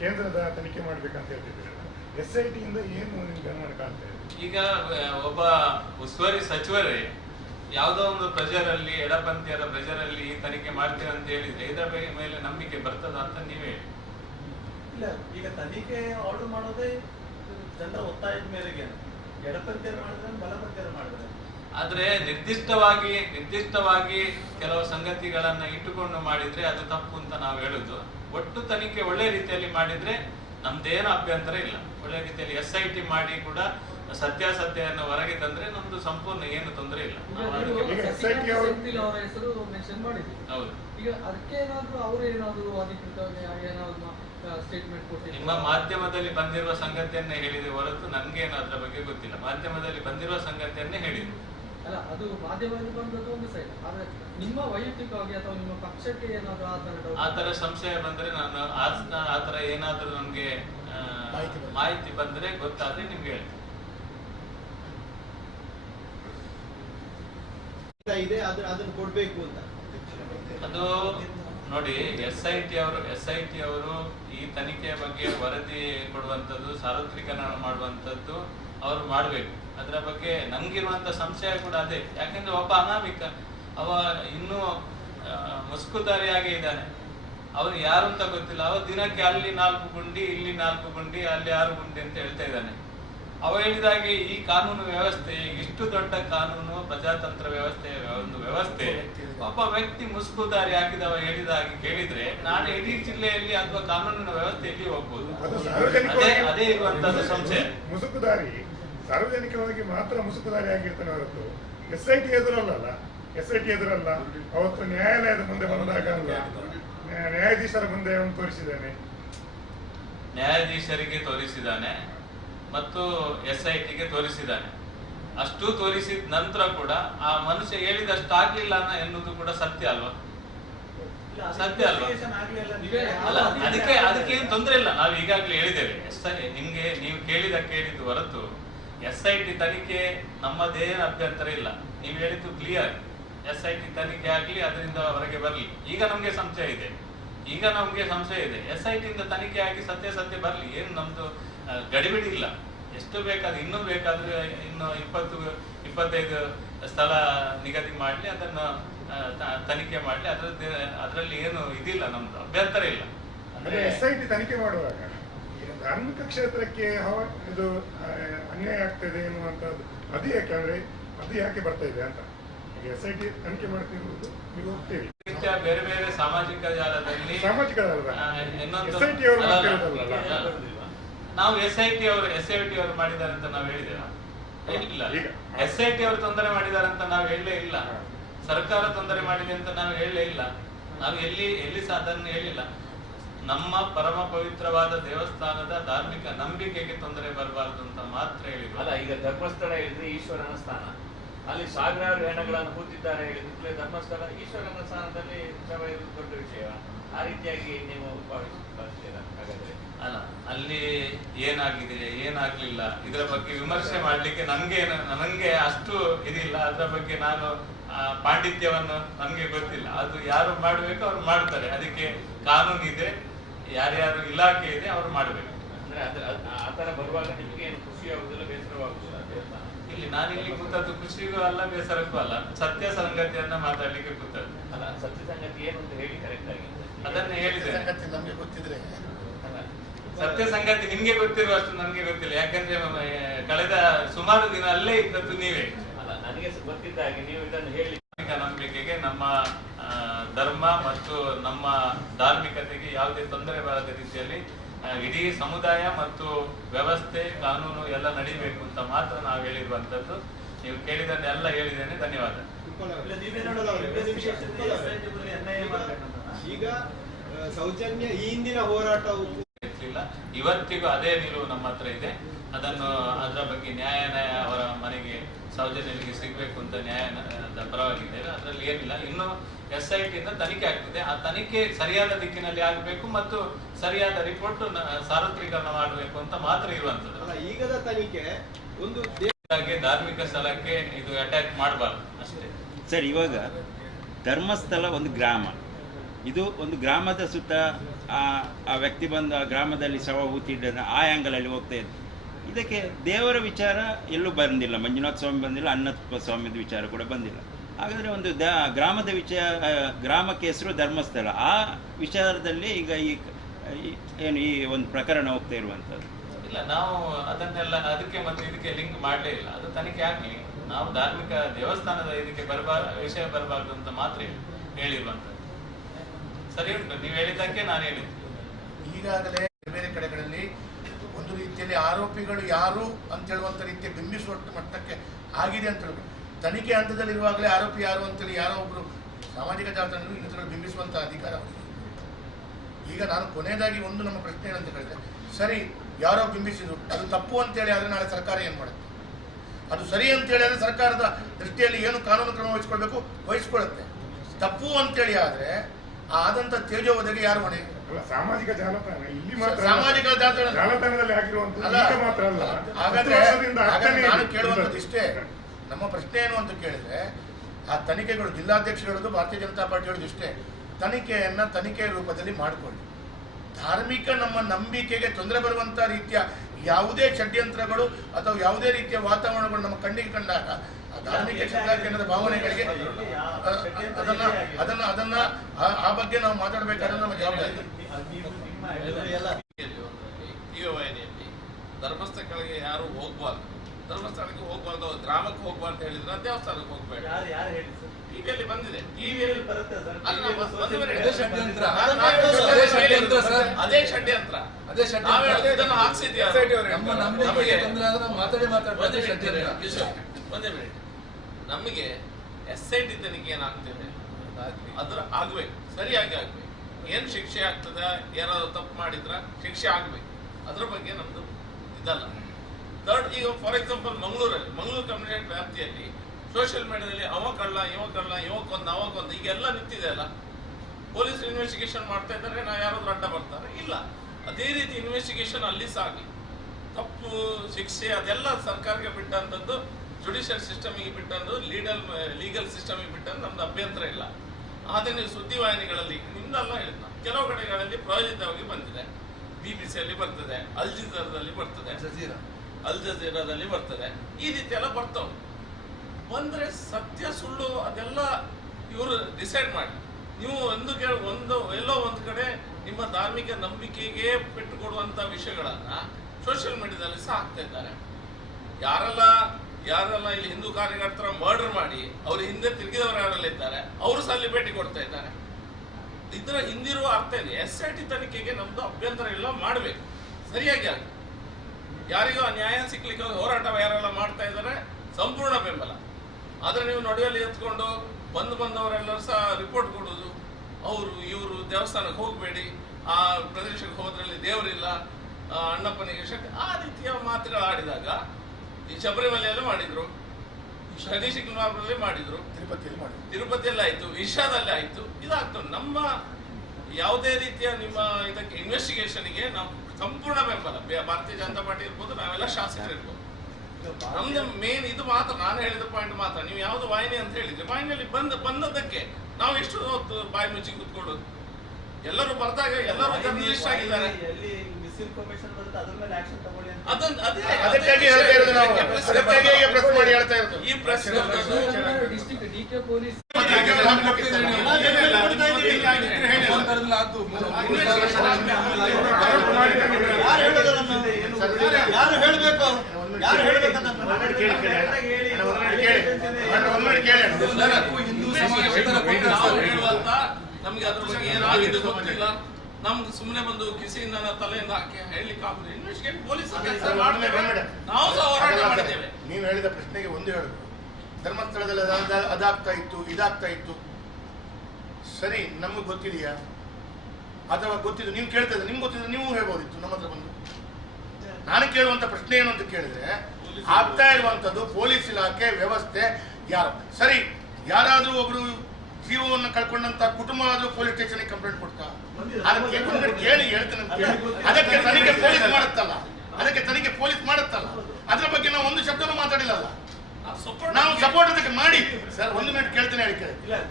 ಕೇಂದ್ರದ ತನಿಖೆ ಮಾಡ್ಬೇಕಂತ ಹೇಳ್ತಿದ್ದೀರಲ್ಲ, SIT ಇಂದ ಏನು ನಿಮ್ಗೆ ಅನುಮಾನ ಕಾಡ್ತಾ ಇದೆ? ಈಗ ಒಬ್ಬ ಉಸ್ತುವಾರಿ ಸಚಿವರೇ ಯಾವುದೋ ಒಂದು ಪ್ರೆಷರಲ್ಲಿ, ಎಡಪಂಥೀಯರ ಪ್ರೆಷರಲ್ಲಿ ಈ ತನಿಖೆ ಮಾಡ್ತೀರ ಅಂತ ಹೇಳಿದ್ರೆ ಇದರ ಮೇಲೆ ನಂಬಿಕೆ ಬರ್ತದ ಅಂತ ನೀವೇ ಹೇಳಿ. ಇಲ್ಲ, ಈಗ ತನಿಖೆ ಆರ್ಡರ್ ಮಾಡೋದೇ ಜನರ ಒತ್ತಾಯದ ಮೇರೆಗೆ, ಎಡಪಂಥೀಯರು ಮಾಡಿದ್ರೆ ಬಲಪಂಥೀಯರು ಮಾಡಿದ್ರೆ. ಆದ್ರೆ ನಿರ್ದಿಷ್ಟವಾಗಿ ಕೆಲವು ಸಂಗತಿಗಳನ್ನ ಇಟ್ಟುಕೊಂಡು ಮಾಡಿದ್ರೆ ಅದು ತಪ್ಪು ಅಂತ ನಾವು ಹೇಳುದು. ಒಟ್ಟು ತನಿಖೆ ಒಳ್ಳೆ ರೀತಿಯಲ್ಲಿ ಮಾಡಿದ್ರೆ ನಮ್ದೇನು ಅಭ್ಯಂತರ ಇಲ್ಲ. ಒಳ್ಳೆ ರೀತಿಯಲ್ಲಿ SIT ಮಾಡಿ ಕೂಡ ಸತ್ಯಾಸತ್ಯವನ್ನು ಹೊರಗೆ ತಂದ್ರೆ ನಮ್ದು ಸಂಪೂರ್ಣ ಏನು ತೊಂದರೆ ಇಲ್ಲ. ಹೆಸರು ಮೆನ್ಷನ್ ಮಾಡಿದ್ವಿ. ಹೌದು. ಈಗ ಅದಕ್ಕೆ ಏನಾದ್ರು ಅವರು ಏನಾದ್ರು ಅಧಿಕೃತವಾಗಿ ಏನಾದ್ರು ಸ್ಟೇಟ್ಮೆಂಟ್ ಕೊಟ್ಟಿದ್ದಾರೆ? ನಿಮ್ಮ ಮಾಧ್ಯಮದಲ್ಲಿ ಬಂದಿರುವ ಸಂಗತಿಯನ್ನೇ ಹೇಳಿದೆ ಹೊರತು ನನ್ಗೇನು ಅದ್ರ ಬಗ್ಗೆ ಗೊತ್ತಿಲ್ಲ. ಮಾಧ್ಯಮದಲ್ಲಿ ಬಂದಿರುವ ಸಂಗತಿಯನ್ನೇ ಹೇಳಿದೆ. ಅಲ್ಲ, ಅದು ಮಾಧ್ಯಮದಲ್ಲಿ ಬಂದದ್ದು ಒಂದು ಸೈಡ್, ಆದ್ರೆ ನಿಮ್ಮ ವೈಯಕ್ತಿಕವಾಗಿ ಅಥವಾ ನಿಮ್ಮ ಪಕ್ಷಕ್ಕೆ ಏನಾದ್ರು ಆ ತರ ಸಂಶಯ ಬಂದ್ರೆ ನಾನು ಆತರ ಏನಾದ್ರೂ ನಮ್ಗೆ ಮಾಹಿತಿ ಬಂದ್ರೆ ಗೊತ್ತಾದ್ರೆ ನಿಮ್ಗೆ ಹೇಳ್ತೀನಿ. ಇದೆ ಅದನ್ನು ಕೊಡ್ಬೇಕು ಅಂತ ಅದು ನೋಡಿ, SIT ಅವರು ಈ ತನಿಖೆಯ ಬಗ್ಗೆ ವರದಿ ಕೊಡುವಂಥದ್ದು, ಸಾರ್ವತ್ರಿಕರಣ ಮಾಡುವಂಥದ್ದು ಅವರು ಮಾಡಬೇಕು. ಅದರ ಬಗ್ಗೆ ನಮ್ಗಿರುವಂತ ಸಂಶಯ ಕೂಡ ಅದೇ. ಯಾಕಂದ್ರೆ ಒಬ್ಬ ಅನಾಮಿಕ, ಅವ ಇನ್ನೂ ಮುಸ್ಕುದಾರಿಯಾಗಿ ಇದ್ದಾನೆ, ಅವನು ಯಾರು ಅಂತ ಗೊತ್ತಿಲ್ಲ. ಅವ ದಿನಕ್ಕೆ ಅಲ್ಲಿ 4 ಗುಂಡಿ, ಇಲ್ಲಿ 4 ಗುಂಡಿ, ಅಲ್ಲಿ 6 ಗುಂಡಿ ಅಂತ ಹೇಳ್ತಾ ಇದ್ದಾನೆ. ಅವ ಹೇಳಿದಾಗೆ ಈ ಕಾನೂನು ವ್ಯವಸ್ಥೆ, ಇಷ್ಟು ದೊಡ್ಡ ಕಾನೂನು, ಪ್ರಜಾತಂತ್ರ ವ್ಯವಸ್ಥೆ, ಒಂದು ವ್ಯವಸ್ಥೆ, ಒಬ್ಬ ವ್ಯಕ್ತಿ ಮುಸ್ಕುದಾರಿ ಆಗಿದವ ಹೇಳಿದಾಗೆ ಕೇಳಿದ್ರೆ ನಾಳೆ ಇಡೀ ಜಿಲ್ಲೆಯಲ್ಲಿ ಅಥವಾ ಕಾನೂನಿನ ವ್ಯವಸ್ಥೆಯಲ್ಲಿ ಹೋಗ್ಬೋದು. ಅದೇ ಇರುವಂತದ್ದು ಸಂಶಯ. ಮುಸುಕುದಾರಿ ಸಾರ್ವಜನಿಕವಾಗಿ ಮಾತ್ರ ಮುಸುಕುದಾರಿ ಆಗಿರ್ತಾನೆ ಹೊರತು SIT ಎದುರಲ್ಲ. SIT ಎದುರಲ್ಲ. ಅವತ್ತು ನ್ಯಾಯಾಲಯದ ಮುಂದೆ ಬಂದಾಗ ನ್ಯಾಯಾಧೀಶರ ಮುಂದೆ ಅವನು ತೋರಿಸಿದ್ದಾನೆ, ನ್ಯಾಯಾಧೀಶರಿಗೆ ತೋರಿಸಿದ್ದಾನೆ ಮತ್ತು SITಗೆ ತೋರಿಸಿದ್ದಾನೆ. ಅಷ್ಟು ತೋರಿಸಿದ ನಂತರ ಕೂಡ ಆ ಮನುಷ್ಯ ಹೇಳಿದಷ್ಟು ಆಗ್ಲಿಲ್ಲ ಎನ್ನುವುದು ಕೂಡ ಸತ್ಯ ಅಲ್ವಾ? ಸತ್ಯ ಅಲ್ವಾ? ಅಲ್ಲ, ಅದಕ್ಕೆ ಏನು ತೊಂದರೆ ಇಲ್ಲ. ನಾವು ಈಗಾಗಲೇ ಹೇಳಿದ್ದೇವೆ. ನಿಮ್ಗೆ ನೀವು ಕೇಳಿದ್ದು ಹೊರತು SIT ತನಿಖೆ ನಮ್ಮದೇನು ಅಭ್ಯಂತರ ಇಲ್ಲ. ನೀವು ಹೇಳಿದ್ದು ಕ್ಲಿಯರ್. SIT ತನಿಖೆ ಆಗ್ಲಿ, ಅದರಿಂದ ಹೊರಗೆ ಬರ್ಲಿ. ಈಗ ನಮ್ಗೆ ಸಂಶಯ ಇದೆ. SIT ಇಂದ ತನಿಖೆ ಆಗಿ ಸತ್ಯ ಬರ್ಲಿ, ಏನು ನಮ್ದು ಗಡಿಬಿಡಿ ಇಲ್ಲ. ಎಷ್ಟು ಬೇಕಾದ್ರೆ ಇನ್ನೂ ಬೇಕಾದ್ರೆ ಇನ್ನು 20-25 ಸ್ಥಳ ನಿಗದಿ ಮಾಡ್ಲಿ, ಅದನ್ನು ತನಿಖೆ ಮಾಡ್ಲಿ. ಅದರಲ್ಲಿ ಏನು ಇದಿಲ್ಲ, ನಮ್ದು ಅಭ್ಯಂತರ ಇಲ್ಲ. ಅಂದ್ರೆ SIT ತನಿಖೆ ಮಾಡುವಾಗ ಧಾರ್ಮಿಕ ಕ್ಷೇತ್ರಕ್ಕೆ ಇದು ಅನ್ಯಾಯ ಆಗ್ತದೆ ಎನ್ನುವಂಥದ್ದು ಅದು ಯಾಕೆ ಬರ್ತಾ ಇದೆ ಅಂತ ಈಗ SIT ತನಿಖೆ ಮಾಡ್ತಿರುವುದು ನೀವು ಹೋಗ್ತೀವಿ. ಬೇರೆ ಬೇರೆ ಸಾಮಾಜಿಕ ಜಾಲದಲ್ಲಿ ನಾವು SIT ಅವರು ಮಾಡಿದ್ದಾರೆ ಅಂತ ನಾವು ಹೇಳಿದ್ದೇವೆ ಇಲ್ಲ. SIT ಅವರು ತೊಂದರೆ ಮಾಡಿದ್ದಾರೆ ಅಂತ ನಾವು ಹೇಳಲೇ ಇಲ್ಲ. ಸರ್ಕಾರ ತೊಂದರೆ ಮಾಡಿದೆ ಅಂತ ನಾವು ಹೇಳಲೇ ಇಲ್ಲ. ನಾವು ಎಲ್ಲಿ ಸಹ ಅದನ್ನು ಹೇಳಿಲ್ಲ. ನಮ್ಮ ಪರಮ ಪವಿತ್ರವಾದ ದೇವಸ್ಥಾನದ ಧಾರ್ಮಿಕ ನಂಬಿಕೆಗೆ ತೊಂದರೆ ಬರಬಾರದು ಅಂತ ಮಾತ್ರ ಹೇಳಿದ್ರು. ಅಲ್ಲ, ಈಗ ಧರ್ಮಸ್ಥಳ ಹೇಳಿದ್ರೆ ಈಶ್ವರನ ಸ್ಥಾನ, ಅಲ್ಲಿ ಸಾವಿರಾರು ಹೆಣಗಳನ್ನು ಹೂತಿದ್ದಾರೆ ಹೇಳಿದ್ರೆ ಧರ್ಮಸ್ಥಳ ಈಶ್ವರನ ಸ್ಥಾನದಲ್ಲಿ ಶವ ಇರುವುದು ದೊಡ್ಡ ವಿಷಯ. ಆ ರೀತಿಯಾಗಿ ನೀವು ಭಾವಿಸ್ತೀರಾ ಹಾಗಾದ್ರೆ? ಅಲ್ಲ, ಅಲ್ಲಿ ಏನಾಗಿದೆ ಏನಾಗ್ಲಿಲ್ಲ ಇದರ ಬಗ್ಗೆ ವಿಮರ್ಶೆ ಮಾಡ್ಲಿಕ್ಕೆ ನನಗೆ ಅಷ್ಟು ಇದಿಲ್ಲ. ಅದರ ಬಗ್ಗೆ ನಾನು ಪಾಂಡಿತ್ಯವನ್ನು ನಮ್ಗೆ ಗೊತ್ತಿಲ್ಲ. ಅದು ಯಾರು ಮಾಡ್ಬೇಕು ಅವ್ರು ಮಾಡ್ತಾರೆ. ಅದಕ್ಕೆ ಕಾನೂನು ಇದೆ, ಯಾರ್ಯಾರು ಇಲಾಖೆ ಇದೆ ಅವ್ರು ಮಾಡ್ಬೇಕು. ಅಂದ್ರೆ ಆತರ ಬರುವಾಗ ನಿಮ್ಗೆ ಏನು ಖುಷಿ ಆಗುದಿಲ್ಲ, ಬೇಸರವಾಗುದಿಲ್ಲ? ಇಲ್ಲಿ ನಾನಿಲ್ಲಿ ಕೂತದ್ದು ಖುಷಿಗೂ ಅಲ್ಲ, ಬೇಸರಕ್ಕೂ ಅಲ್ಲ, ಸತ್ಯ ಸಂಗತಿಯನ್ನ ಮಾತಾಡ್ಲಿಕ್ಕೆ ಕೂತದ್ದು. ಅಲ್ಲ, ಸತ್ಯ ಸಂಗತಿ ಏನು ಅಂತ ಹೇಳಿ ಕರೆಕ್ಟ್ ಆಗಿ ಅದನ್ನೇ ಹೇಳಿದೆ. ನಮ್ಗೆ ಗೊತ್ತಿದ್ರೆ ಸತ್ಯ ಸಂಗತಿ ನಿಮ್ಗೆ ಗೊತ್ತಿರುವಷ್ಟು ನಮ್ಗೆ ಗೊತ್ತಿಲ್ಲ. ಯಾಕಂದ್ರೆ ಕಳೆದ ಸುಮಾರು ದಿನ ಅಲ್ಲೇ ಇದ್ದದ್ದು ನೀವೇ. ಅಲ್ಲ, ನನಗೆ ಗೊತ್ತಿದ್ದ ಹಾಗೆ ನೀವು ಇದನ್ನು ಹೇಳಿ. ನಂಬಿಕೆಗೆ, ನಮ್ಮ ಧರ್ಮ ಮತ್ತು ನಮ್ಮ ಧಾರ್ಮಿಕತೆಗೆ ಯಾವುದೇ ತೊಂದರೆ ಬರದ ರೀತಿಯಲ್ಲಿ ಇಡೀ ಸಮುದಾಯ ಮತ್ತು ವ್ಯವಸ್ಥೆ, ಕಾನೂನು ಎಲ್ಲ ನಡೀಬೇಕು ಅಂತ ಮಾತ್ರ ನಾವು ಹೇಳಿರುವಂತದ್ದು. ನೀವು ಕೇಳಿದನ್ನೆಲ್ಲ ಹೇಳಿದ್ದೇನೆ. ಧನ್ಯವಾದ. ಈಗ ಸೌಜನ್ಯ ಈ ಹಿಂದಿನ ಹೋರಾಟವು ಇವತ್ತಿಗೂ ಅದೇ ನಿಲುವು ನಮ್ಮ ಹತ್ರ ಇದೆ. ಅದರ ಬಗ್ಗೆ ನ್ಯಾಯಾಲಯ ಅವರ ಮನೆಗೆ ಸೌಜನ್ಯರಿಗೆ ಸಿಗ್ಬೇಕು ಅಂತ ನ್ಯಾಯಾಲಯದ ಪರವಾಗಿದ್ದೇವೆ. ಅದರಲ್ಲಿ ಏನಿಲ್ಲ. ಇನ್ನು SIT ಇಂದ ತನಿಖೆ ಆಗ್ತಿದೆ. ಆ ತನಿಖೆ ಸರಿಯಾದ ದಿಕ್ಕಿನಲ್ಲಿ ಆಗಬೇಕು ಮತ್ತು ಸರಿಯಾದ ರಿಪೋರ್ಟ್ ಸಾರ್ವತ್ರೀಕರಣ ಮಾಡಬೇಕು ಅಂತ ಮಾತ್ರ ಇರುವಂತದ್ದು. ಈಗದ ತನಿಖೆ ಒಂದು ಧಾರ್ಮಿಕ ಸ್ಥಳಕ್ಕೆ ಇದು ಅಟ್ಯಾಕ್ ಮಾಡಬಾರ್ದು ಅಷ್ಟೇ. ಸರ್, ಇವಾಗ ಧರ್ಮಸ್ಥಳ ಒಂದು ಗ್ರಾಮ, ಇದು ಒಂದು ಗ್ರಾಮದ ಸುತ್ತ ಆ ವ್ಯಕ್ತಿ ಬಂದು ಆ ಗ್ರಾಮದಲ್ಲಿ ಶವ ಹೂತಿಡ್ಡ ಆ ಆ್ಯಂಗಲಲ್ಲಿ ಹೋಗ್ತಾ ಇದ್ದು. ಇದಕ್ಕೆ ದೇವರ ವಿಚಾರ ಎಲ್ಲೂ ಬಂದಿಲ್ಲ. ಮಂಜುನಾಥ ಸ್ವಾಮಿ ಬಂದಿಲ್ಲ, ಅಣ್ಣಪ್ಪ ಸ್ವಾಮಿದ ವಿಚಾರ ಕೂಡ ಬಂದಿಲ್ಲ. ಹಾಗಾದರೆ ಒಂದು ಗ್ರಾಮದ ಗ್ರಾಮಕ್ಕೆ ಹೆಸರು ಧರ್ಮಸ್ಥಳ, ಆ ವಿಚಾರದಲ್ಲಿ ಈಗ ಏನು ಈ ಒಂದು ಪ್ರಕರಣ ಹೋಗ್ತಾ ಇರುವಂಥದ್ದು. ಇಲ್ಲ, ನಾವು ಅದನ್ನೆಲ್ಲ ಅದಕ್ಕೆ ಮತ್ತು ಇದಕ್ಕೆ ಲಿಂಕ್ ಮಾಡಲೇ ಇಲ್ಲ. ಅದು ತನಿಖೆ ಆಗಲಿ. ನಾವು ಧಾರ್ಮಿಕ ದೇವಸ್ಥಾನದ ಇದಕ್ಕೆ ವಿಷಯ ಬರಬಾರ್ದು ಅಂತ ಮಾತ್ರ ಹೇಳಿರುವಂಥದ್ದು. ಸರಿ ಉಂಟು, ನೀವು ಹೇಳಿದ್ದಕ್ಕೆ ನಾನು ಹೇಳಿದ್ದೆ. ಈಗಾಗಲೇ ಬೇರೆ ಕಡೆಗಳಲ್ಲಿ ಒಂದು ರೀತಿಯಲ್ಲಿ ಆರೋಪಿಗಳು ಯಾರು ಅಂತ ಹೇಳುವಂಥ ರೀತಿಯ ಬಿಂಬಿಸುವ ಮಟ್ಟಕ್ಕೆ ಆಗಿದೆ ಅಂತ ಹೇಳ್ಬೇಕು. ತನಿಖೆ ಹಂತದಲ್ಲಿರುವಾಗಲೇ ಆರೋಪಿ ಯಾರು ಅಂತೇಳಿ ಯಾರೋ ಒಬ್ರು ಸಾಮಾಜಿಕ ಜಾಲತಾಣಗಳು ಇನ್ನೊಂದು ಬಿಂಬಿಸುವಂಥ ಅಧಿಕಾರ ಅವರಿಗೆ. ಈಗ ನಾನು ಕೊನೆಯದಾಗಿ ಒಂದು ನಮ್ಮ ಪ್ರಶ್ನೆ ಏನಂತ ಹೇಳಿದ್ರೆ, ಸರಿ ಯಾರೋ ಬಿಂಬಿಸಿದ್ರು, ಅದು ತಪ್ಪು ಅಂತೇಳಿ ಆದರೆ ನಾಳೆ ಸರ್ಕಾರ ಏನು ಮಾಡುತ್ತೆ? ಅದು ಸರಿ ಅಂತೇಳಿ ಆದರೆ ಸರ್ಕಾರದ ದೃಷ್ಟಿಯಲ್ಲಿ ಏನು ಕಾನೂನು ಕ್ರಮ ವಹಿಸ್ಕೊಳ್ಳುತ್ತೆ. ತಪ್ಪು ಅಂತೇಳಿ ಆದರೆ ಆದಂತ ತೇಜೋವಧೆಗೆ ಯಾರು ಹೊಣೆ? ಸಾಮಾಜಿಕ ಜಾಲತಾಣ ಇಲ್ಲಿ ಮಾತ್ರ, ಸಾಮಾಜಿಕ ಜಾಲತಾಣದಲ್ಲಿ ಆಗಿರುವಂತ ಮಾತ್ರ ಅಲ್ಲ. ಹಾಗಾದ್ರೆ ನಾನು ಕೇಳುವಂಥದ್ದು ಇಷ್ಟೇ. ನಮ್ಮ ಪ್ರಶ್ನೆ ಏನು ಅಂತ ಕೇಳಿದ್ರೆ, ಆ ತನಿಖೆಗಳು ಜಿಲ್ಲಾಧ್ಯಕ್ಷಗಳದ್ದು ಭಾರತೀಯ ಜನತಾ ಪಾರ್ಟಿ ಹೇಳೋದು ಇಷ್ಟೇ, ತನಿಖೆಯನ್ನ ತನಿಖೆ ರೂಪದಲ್ಲಿ ಮಾಡಿಕೊಳ್ಳಿ. ಧಾರ್ಮಿಕ ನಮ್ಮ ನಂಬಿಕೆಗೆ ತೊಂದರೆ ಬರುವಂತ ರೀತಿಯ ಯಾವುದೇ ಷಡ್ಯಂತ್ರಗಳು ಅಥವಾ ಯಾವುದೇ ರೀತಿಯ ವಾತಾವರಣಗಳು ನಮ್ಮ ಕಣ್ಣಿಗೆ ಕಂಡಾಗ ಧಾರ್ಮಿಕ ಕೇಂದ್ರದ ಭಾವನೆಗಳಿಗೆ ಅದನ್ನ ಆ ಬಗ್ಗೆ ನಾವು ಮಾತಾಡಬೇಕಾದ್ರೆ ನಮ್ಮ ಜವಾಬ್ದಾರಿ. ವಾಹಿನಿಯಲ್ಲಿ ಧರ್ಮಸ್ಥಳಗಳಿಗೆ ಯಾರು ಹೋಗ್ಬಾರ್ದು, ಧರ್ಮಸ್ಥಳಕ್ಕೆ ಹೋಗ್ಬಾರ್ದು, ಗ್ರಾಮಕ್ಕೆ ಹೋಗ್ಬಾರ್ದು ಹೇಳಿದ್ರೆ ದೇವಸ್ಥಾನಕ್ಕೆ ಹೋಗ್ಬೇಡ ಟಿವಿಯಲ್ಲಿ ಬಂದಿದೆ. ಟಿವಿಯಲ್ಲಿ ಅದೇ ಷಡ್ಯಂತ್ರ ಇದನ್ನು ಹಾಕ್ಸಿದ್ಯಾರು? ಒಂದೇ ಮಿನಿಟ್. ನಮಗೆ SIT ತನಿಖೆ ಏನಾಗ್ತದೆ ಅದ್ರ ಆಗ್ಬೇಕು, ಸರಿಯಾಗಿ ಆಗ್ಬೇಕು. ಏನ್ ಶಿಕ್ಷೆ ಆಗ್ತದೆ, ಯಾರಾದ್ರೂ ತಪ್ಪು ಮಾಡಿದ್ರ ಶಿಕ್ಷೆ ಆಗ್ಬೇಕು. ಅದ್ರ ಬಗ್ಗೆ ನಮ್ದು ಇದಲ್ಲ. ಥರ್ಡ್, ಈಗ ಫಾರ್ ಎಕ್ಸಾಂಪಲ್ ಮಂಗಳೂರು ಕಮ್ಯುನಿಟಿ ವ್ಯಾಪ್ತಿಯಲ್ಲಿ ಸೋಷಿಯಲ್ ಮೀಡಿಯಾದಲ್ಲಿ ಅವ ಕಳ್ಳ ಇವಕ್ಕೊಂದು ಈಗೆಲ್ಲ ನಿಂತಿದೆ ಅಲ್ಲ. ಪೊಲೀಸ್ ಇನ್ವೆಸ್ಟಿಗೇಷನ್ ಮಾಡ್ತಾ ಇದ್ದಾರೆ, ನಾವು ಯಾರಾದ್ರೂ ಅಡ್ಡ ಬರ್ತಾರೆ ಇಲ್ಲ. ಅದೇ ರೀತಿ ಇನ್ವೆಸ್ಟಿಗೇಷನ್ ಅಲ್ಲಿ ಸಾಗಿ ತಪ್ಪು ಶಿಕ್ಷೆ ಅದೆಲ್ಲ ಸರ್ಕಾರಕ್ಕೆ ಬಿಟ್ಟಂತದ್ದು, ಜುಡಿಷಿಯಲ್ ಸಿಸ್ಟಮಿಗೆ ಬಿಟ್ಟಂದು, ಲೀಗಲ್ ಸಿಸ್ಟಮಿಗೆ ಬಿಟ್ಟಂದು ನಮ್ದು ಅಭ್ಯಂತರ ಇಲ್ಲ. ಆದರೆ ನೀವು ಸುದ್ದಿವಾಹಿನಿಗಳಲ್ಲಿ ನಿಮ್ದೆಲ್ಲ ಹೇಳಿದ್ನ, ಕೆಲವು ಕಡೆಗಳಲ್ಲಿ ಪ್ರಾಯೋಜಿತವಾಗಿ ಬಂದಿದೆ. BBC ಬರ್ತದೆ, ಅಲ್ ಜಜೀರಾದಲ್ಲಿ ಬರ್ತದೆ, ಅಲ್ ಜಜೀರಾದಲ್ಲಿ ಬರ್ತದೆ. ಈ ರೀತಿ ಎಲ್ಲ ಬರ್ತಾವೆ. ಬಂದ್ರೆ ಸತ್ಯ ಸುಳ್ಳು ಅದೆಲ್ಲ ಇವರು ಡಿಸೈಡ್ ಮಾಡಿ. ನೀವು ಎಲ್ಲೋ ಒಂದು ಕಡೆ ನಿಮ್ಮ ಧಾರ್ಮಿಕ ನಂಬಿಕೆಗೆ ಪೆಟ್ಟು ಕೊಡುವಂತ ವಿಷಯಗಳನ್ನ ಸೋಷಿಯಲ್ ಮೀಡಿಯಾದಲ್ಲಿ ಸಹ ಹಾಕ್ತಾ ಇದ್ದಾರೆ. ಯಾರೆಲ್ಲ ಇಲ್ಲಿ ಹಿಂದೂ ಕಾರ್ಯಕರ್ತರ ಮರ್ಡರ್ ಮಾಡಿ ಅವ್ರ ಹಿಂದೆ ತಿರುಗಿದವರು ಯಾರೆಲ್ಲ ಇದ್ದಾರೆ ಅವರು ಸಹ ಅಲ್ಲಿ ಭೇಟಿ ಕೊಡ್ತಾ ಇದ್ದಾರೆ. ಇದರ ಹಿಂದಿರುವ ಅರ್ಥ ಇದೆ. SIT ತನಿಖೆಗೆ ನಮ್ದು ಅಭ್ಯಂತರ ಇಲ್ಲ, ಮಾಡಬೇಕು, ಸರಿಯಾಗಿ ಆಗಿ. ಯಾರಿಗೂ ನ್ಯಾಯ ಸಿಗ್ಲಿಕ್ಕೆ ಹೋರಾಟ ಯಾರೆಲ್ಲ ಮಾಡ್ತಾ ಇದ್ದಾರೆ ಸಂಪೂರ್ಣ ಬೆಂಬಲ. ಆದ್ರೆ ನೀವು ನಡುವೆಯಲ್ಲಿ ಎತ್ಕೊಂಡು ಬಂದವರೆಲ್ಲರೂ ಸಹ ರಿಪೋರ್ಟ್ ಕೊಡೋದು, ಇವರು ದೇವಸ್ಥಾನಕ್ಕೆ ಹೋಗಬೇಡಿ, ಆ ಪ್ರದೇಶಕ್ಕೆ ಹೋದ್ರಲ್ಲಿ ದೇವರಿಲ್ಲ, ಅಣ್ಣಪ್ಪನಿಗೆ ಶಕ್ತಿ, ಆ ರೀತಿಯ ಮಾತುಗಳು ಆಡಿದಾಗ ಈ ಶಬರಿಮಲೆಯಲ್ಲೂ ಮಾಡಿದ್ರು, ಸತೀಶ್ ಕುಮಾರ್ನಲ್ಲಿ ಮಾಡಿದ್ರು, ತಿರುಪತಿಯಲ್ಲಿ ಆಯ್ತು, ವಿಷಾದಲ್ಲಿ ಆಯ್ತು. ಇದಾಗ್ತದೆ. ನಮ್ಮ ಯಾವುದೇ ರೀತಿಯ ನಿಮ್ಮ ಇದಕ್ಕೆ ಇನ್ವೆಸ್ಟಿಗೇಷನ್ಗೆ ನಾವು ಸಂಪೂರ್ಣ ಬೆಂಬಲ. ಭಾರತೀಯ ಜನತಾ ಪಾರ್ಟಿ ಇರ್ಬೋದು, ನಾವೆಲ್ಲ ಶಾಸಕರು ಇರ್ಬೋದು. ನಮ್ದು ಮೇನ್ ಇದು ಮಾತ್ರ, ನಾನು ಹೇಳಿದ ಪಾಯಿಂಟ್ ಮಾತ್ರ. ನೀವು ಯಾವ್ದು ವಾಹಿನಿ ಅಂತ ಹೇಳಿದ್ರೆ ವಾಹಿನಿಯಲ್ಲಿ ಬಂದದ್ದಕ್ಕೆ ನಾವು ಎಷ್ಟು ಹೊತ್ತು ಬಾಯಿ ಮುಚ್ಚಿ ಕೂತ್ಕೊಳ್ಳೋದು? ಎಲ್ಲರೂ ಬರ್ದಾಗ ಎಲ್ಲರೂ ಜರ್ನಲಿಸ್ಟ್ ಆಗಿದ್ದಾರೆ. ಅದಕ್ಕಾಗಿ ಹೇಳ್ತಾ ಇರೋದು ನಾವು, ಅದಕ್ಕಾಗಿ ಪ್ರೆಸ್ ಮಾಡಿ ಹೇಳ್ತಾ ಇರೋದು. ಈ ಪ್ರೆಸ್ ಡಿಸ್ಟ್ರಿಕ್ಟ್ ಡಿಕೆ ಪೊಲೀಸ್ ಯಾರು ಹೇಳಬೇಕು? ಯಾರು ಹೇಳಬೇಕಂತ ನಮ್ಗೆ ಅದ್ರ ಬಗ್ಗೆ ಏನಾಗಿದೆ ಗೊತ್ತಿಲ್ಲ. ನಮ್ಗೆ ಸುಮ್ಮನೆ ಬಂದು ಕಿಸಿಯಿಂದ ತಲೆಯಿಂದ ಹಾಕಿ ಹೇಳಲಿಕ್ಕೆ ಆಗುದಿಲ್ಲ. ಇನ್ವೆಸ್ಟಿಗೇಟ್ ಪೊಲೀಸ್ ನಾವು ಸಹ ಹೋರಾಟ ಮಾಡಿದ್ದೇವೆ. ನೀವು ಹೇಳಿದ ಪ್ರಶ್ನೆಗೆ ಒಂದು ಹೇಳುದು, ಧರ್ಮಸ್ಥಳದಲ್ಲಿ ಅದಾಗ್ತಾ ಇತ್ತು, ಇದಾಗ್ತಾ ಇತ್ತು, ಸರಿ ನಮ್ಗೆ ಗೊತ್ತಿದೆಯಾ ಅಥವಾ ಗೊತ್ತಿದ್ದು ನೀವು ಕೇಳ್ತಾ ಇದ್ದ, ನಿಮ್ಗೆ ಗೊತ್ತಿದ್ದು ನೀವು ಹೇಳ್ಬೋದಿತ್ತು ನಮ್ಮ ಹತ್ರ ಬಂದು. ನಾನು ಕೇಳುವಂತ ಪ್ರಶ್ನೆ ಏನು ಅಂತ ಕೇಳಿದ್ರೆ, ಆಗ್ತಾ ಇರುವಂತದ್ದು ಪೊಲೀಸ್ ಇಲಾಖೆ ವ್ಯವಸ್ಥೆ ಯಾರು ಸರಿ, ಯಾರಾದ್ರೂ ಒಬ್ರು ಜೀವವನ್ನು ಕಳ್ಕೊಂಡಂತ ಕುಟುಂಬ ಆದ್ರೂ ಪೊಲೀಸ್ ಸ್ಟೇಷನ್ ಕಂಪ್ಲೇಂಟ್ ಕೊಡ್ತಾ? ಅದಕ್ಕೆ ಕೇಳಿ ಹೇಳ್ತೇನೆ. ಅದಕ್ಕೆ ತನಿಖೆ ಪೊಲೀಸ್ ಮಾಡುತ್ತಲ್ಲ, ಅದಕ್ಕೆ ತನಿಖೆ ಪೊಲೀಸ್ ಮಾಡುತ್ತಲ್ಲ, ಅದ್ರ ಬಗ್ಗೆ ನಾವು ಒಂದು ಶಬ್ದನೂ ಮಾತಾಡಿಲ್ಲ. ನಾವು ಸಪೋರ್ಟ್ ಅದಕ್ಕೆ ಮಾಡಿ ಸರ್. ಒಂದು ಮಿನಿಟ್ ಕೇಳ್ತೇನೆ, ಹೇಳಿ.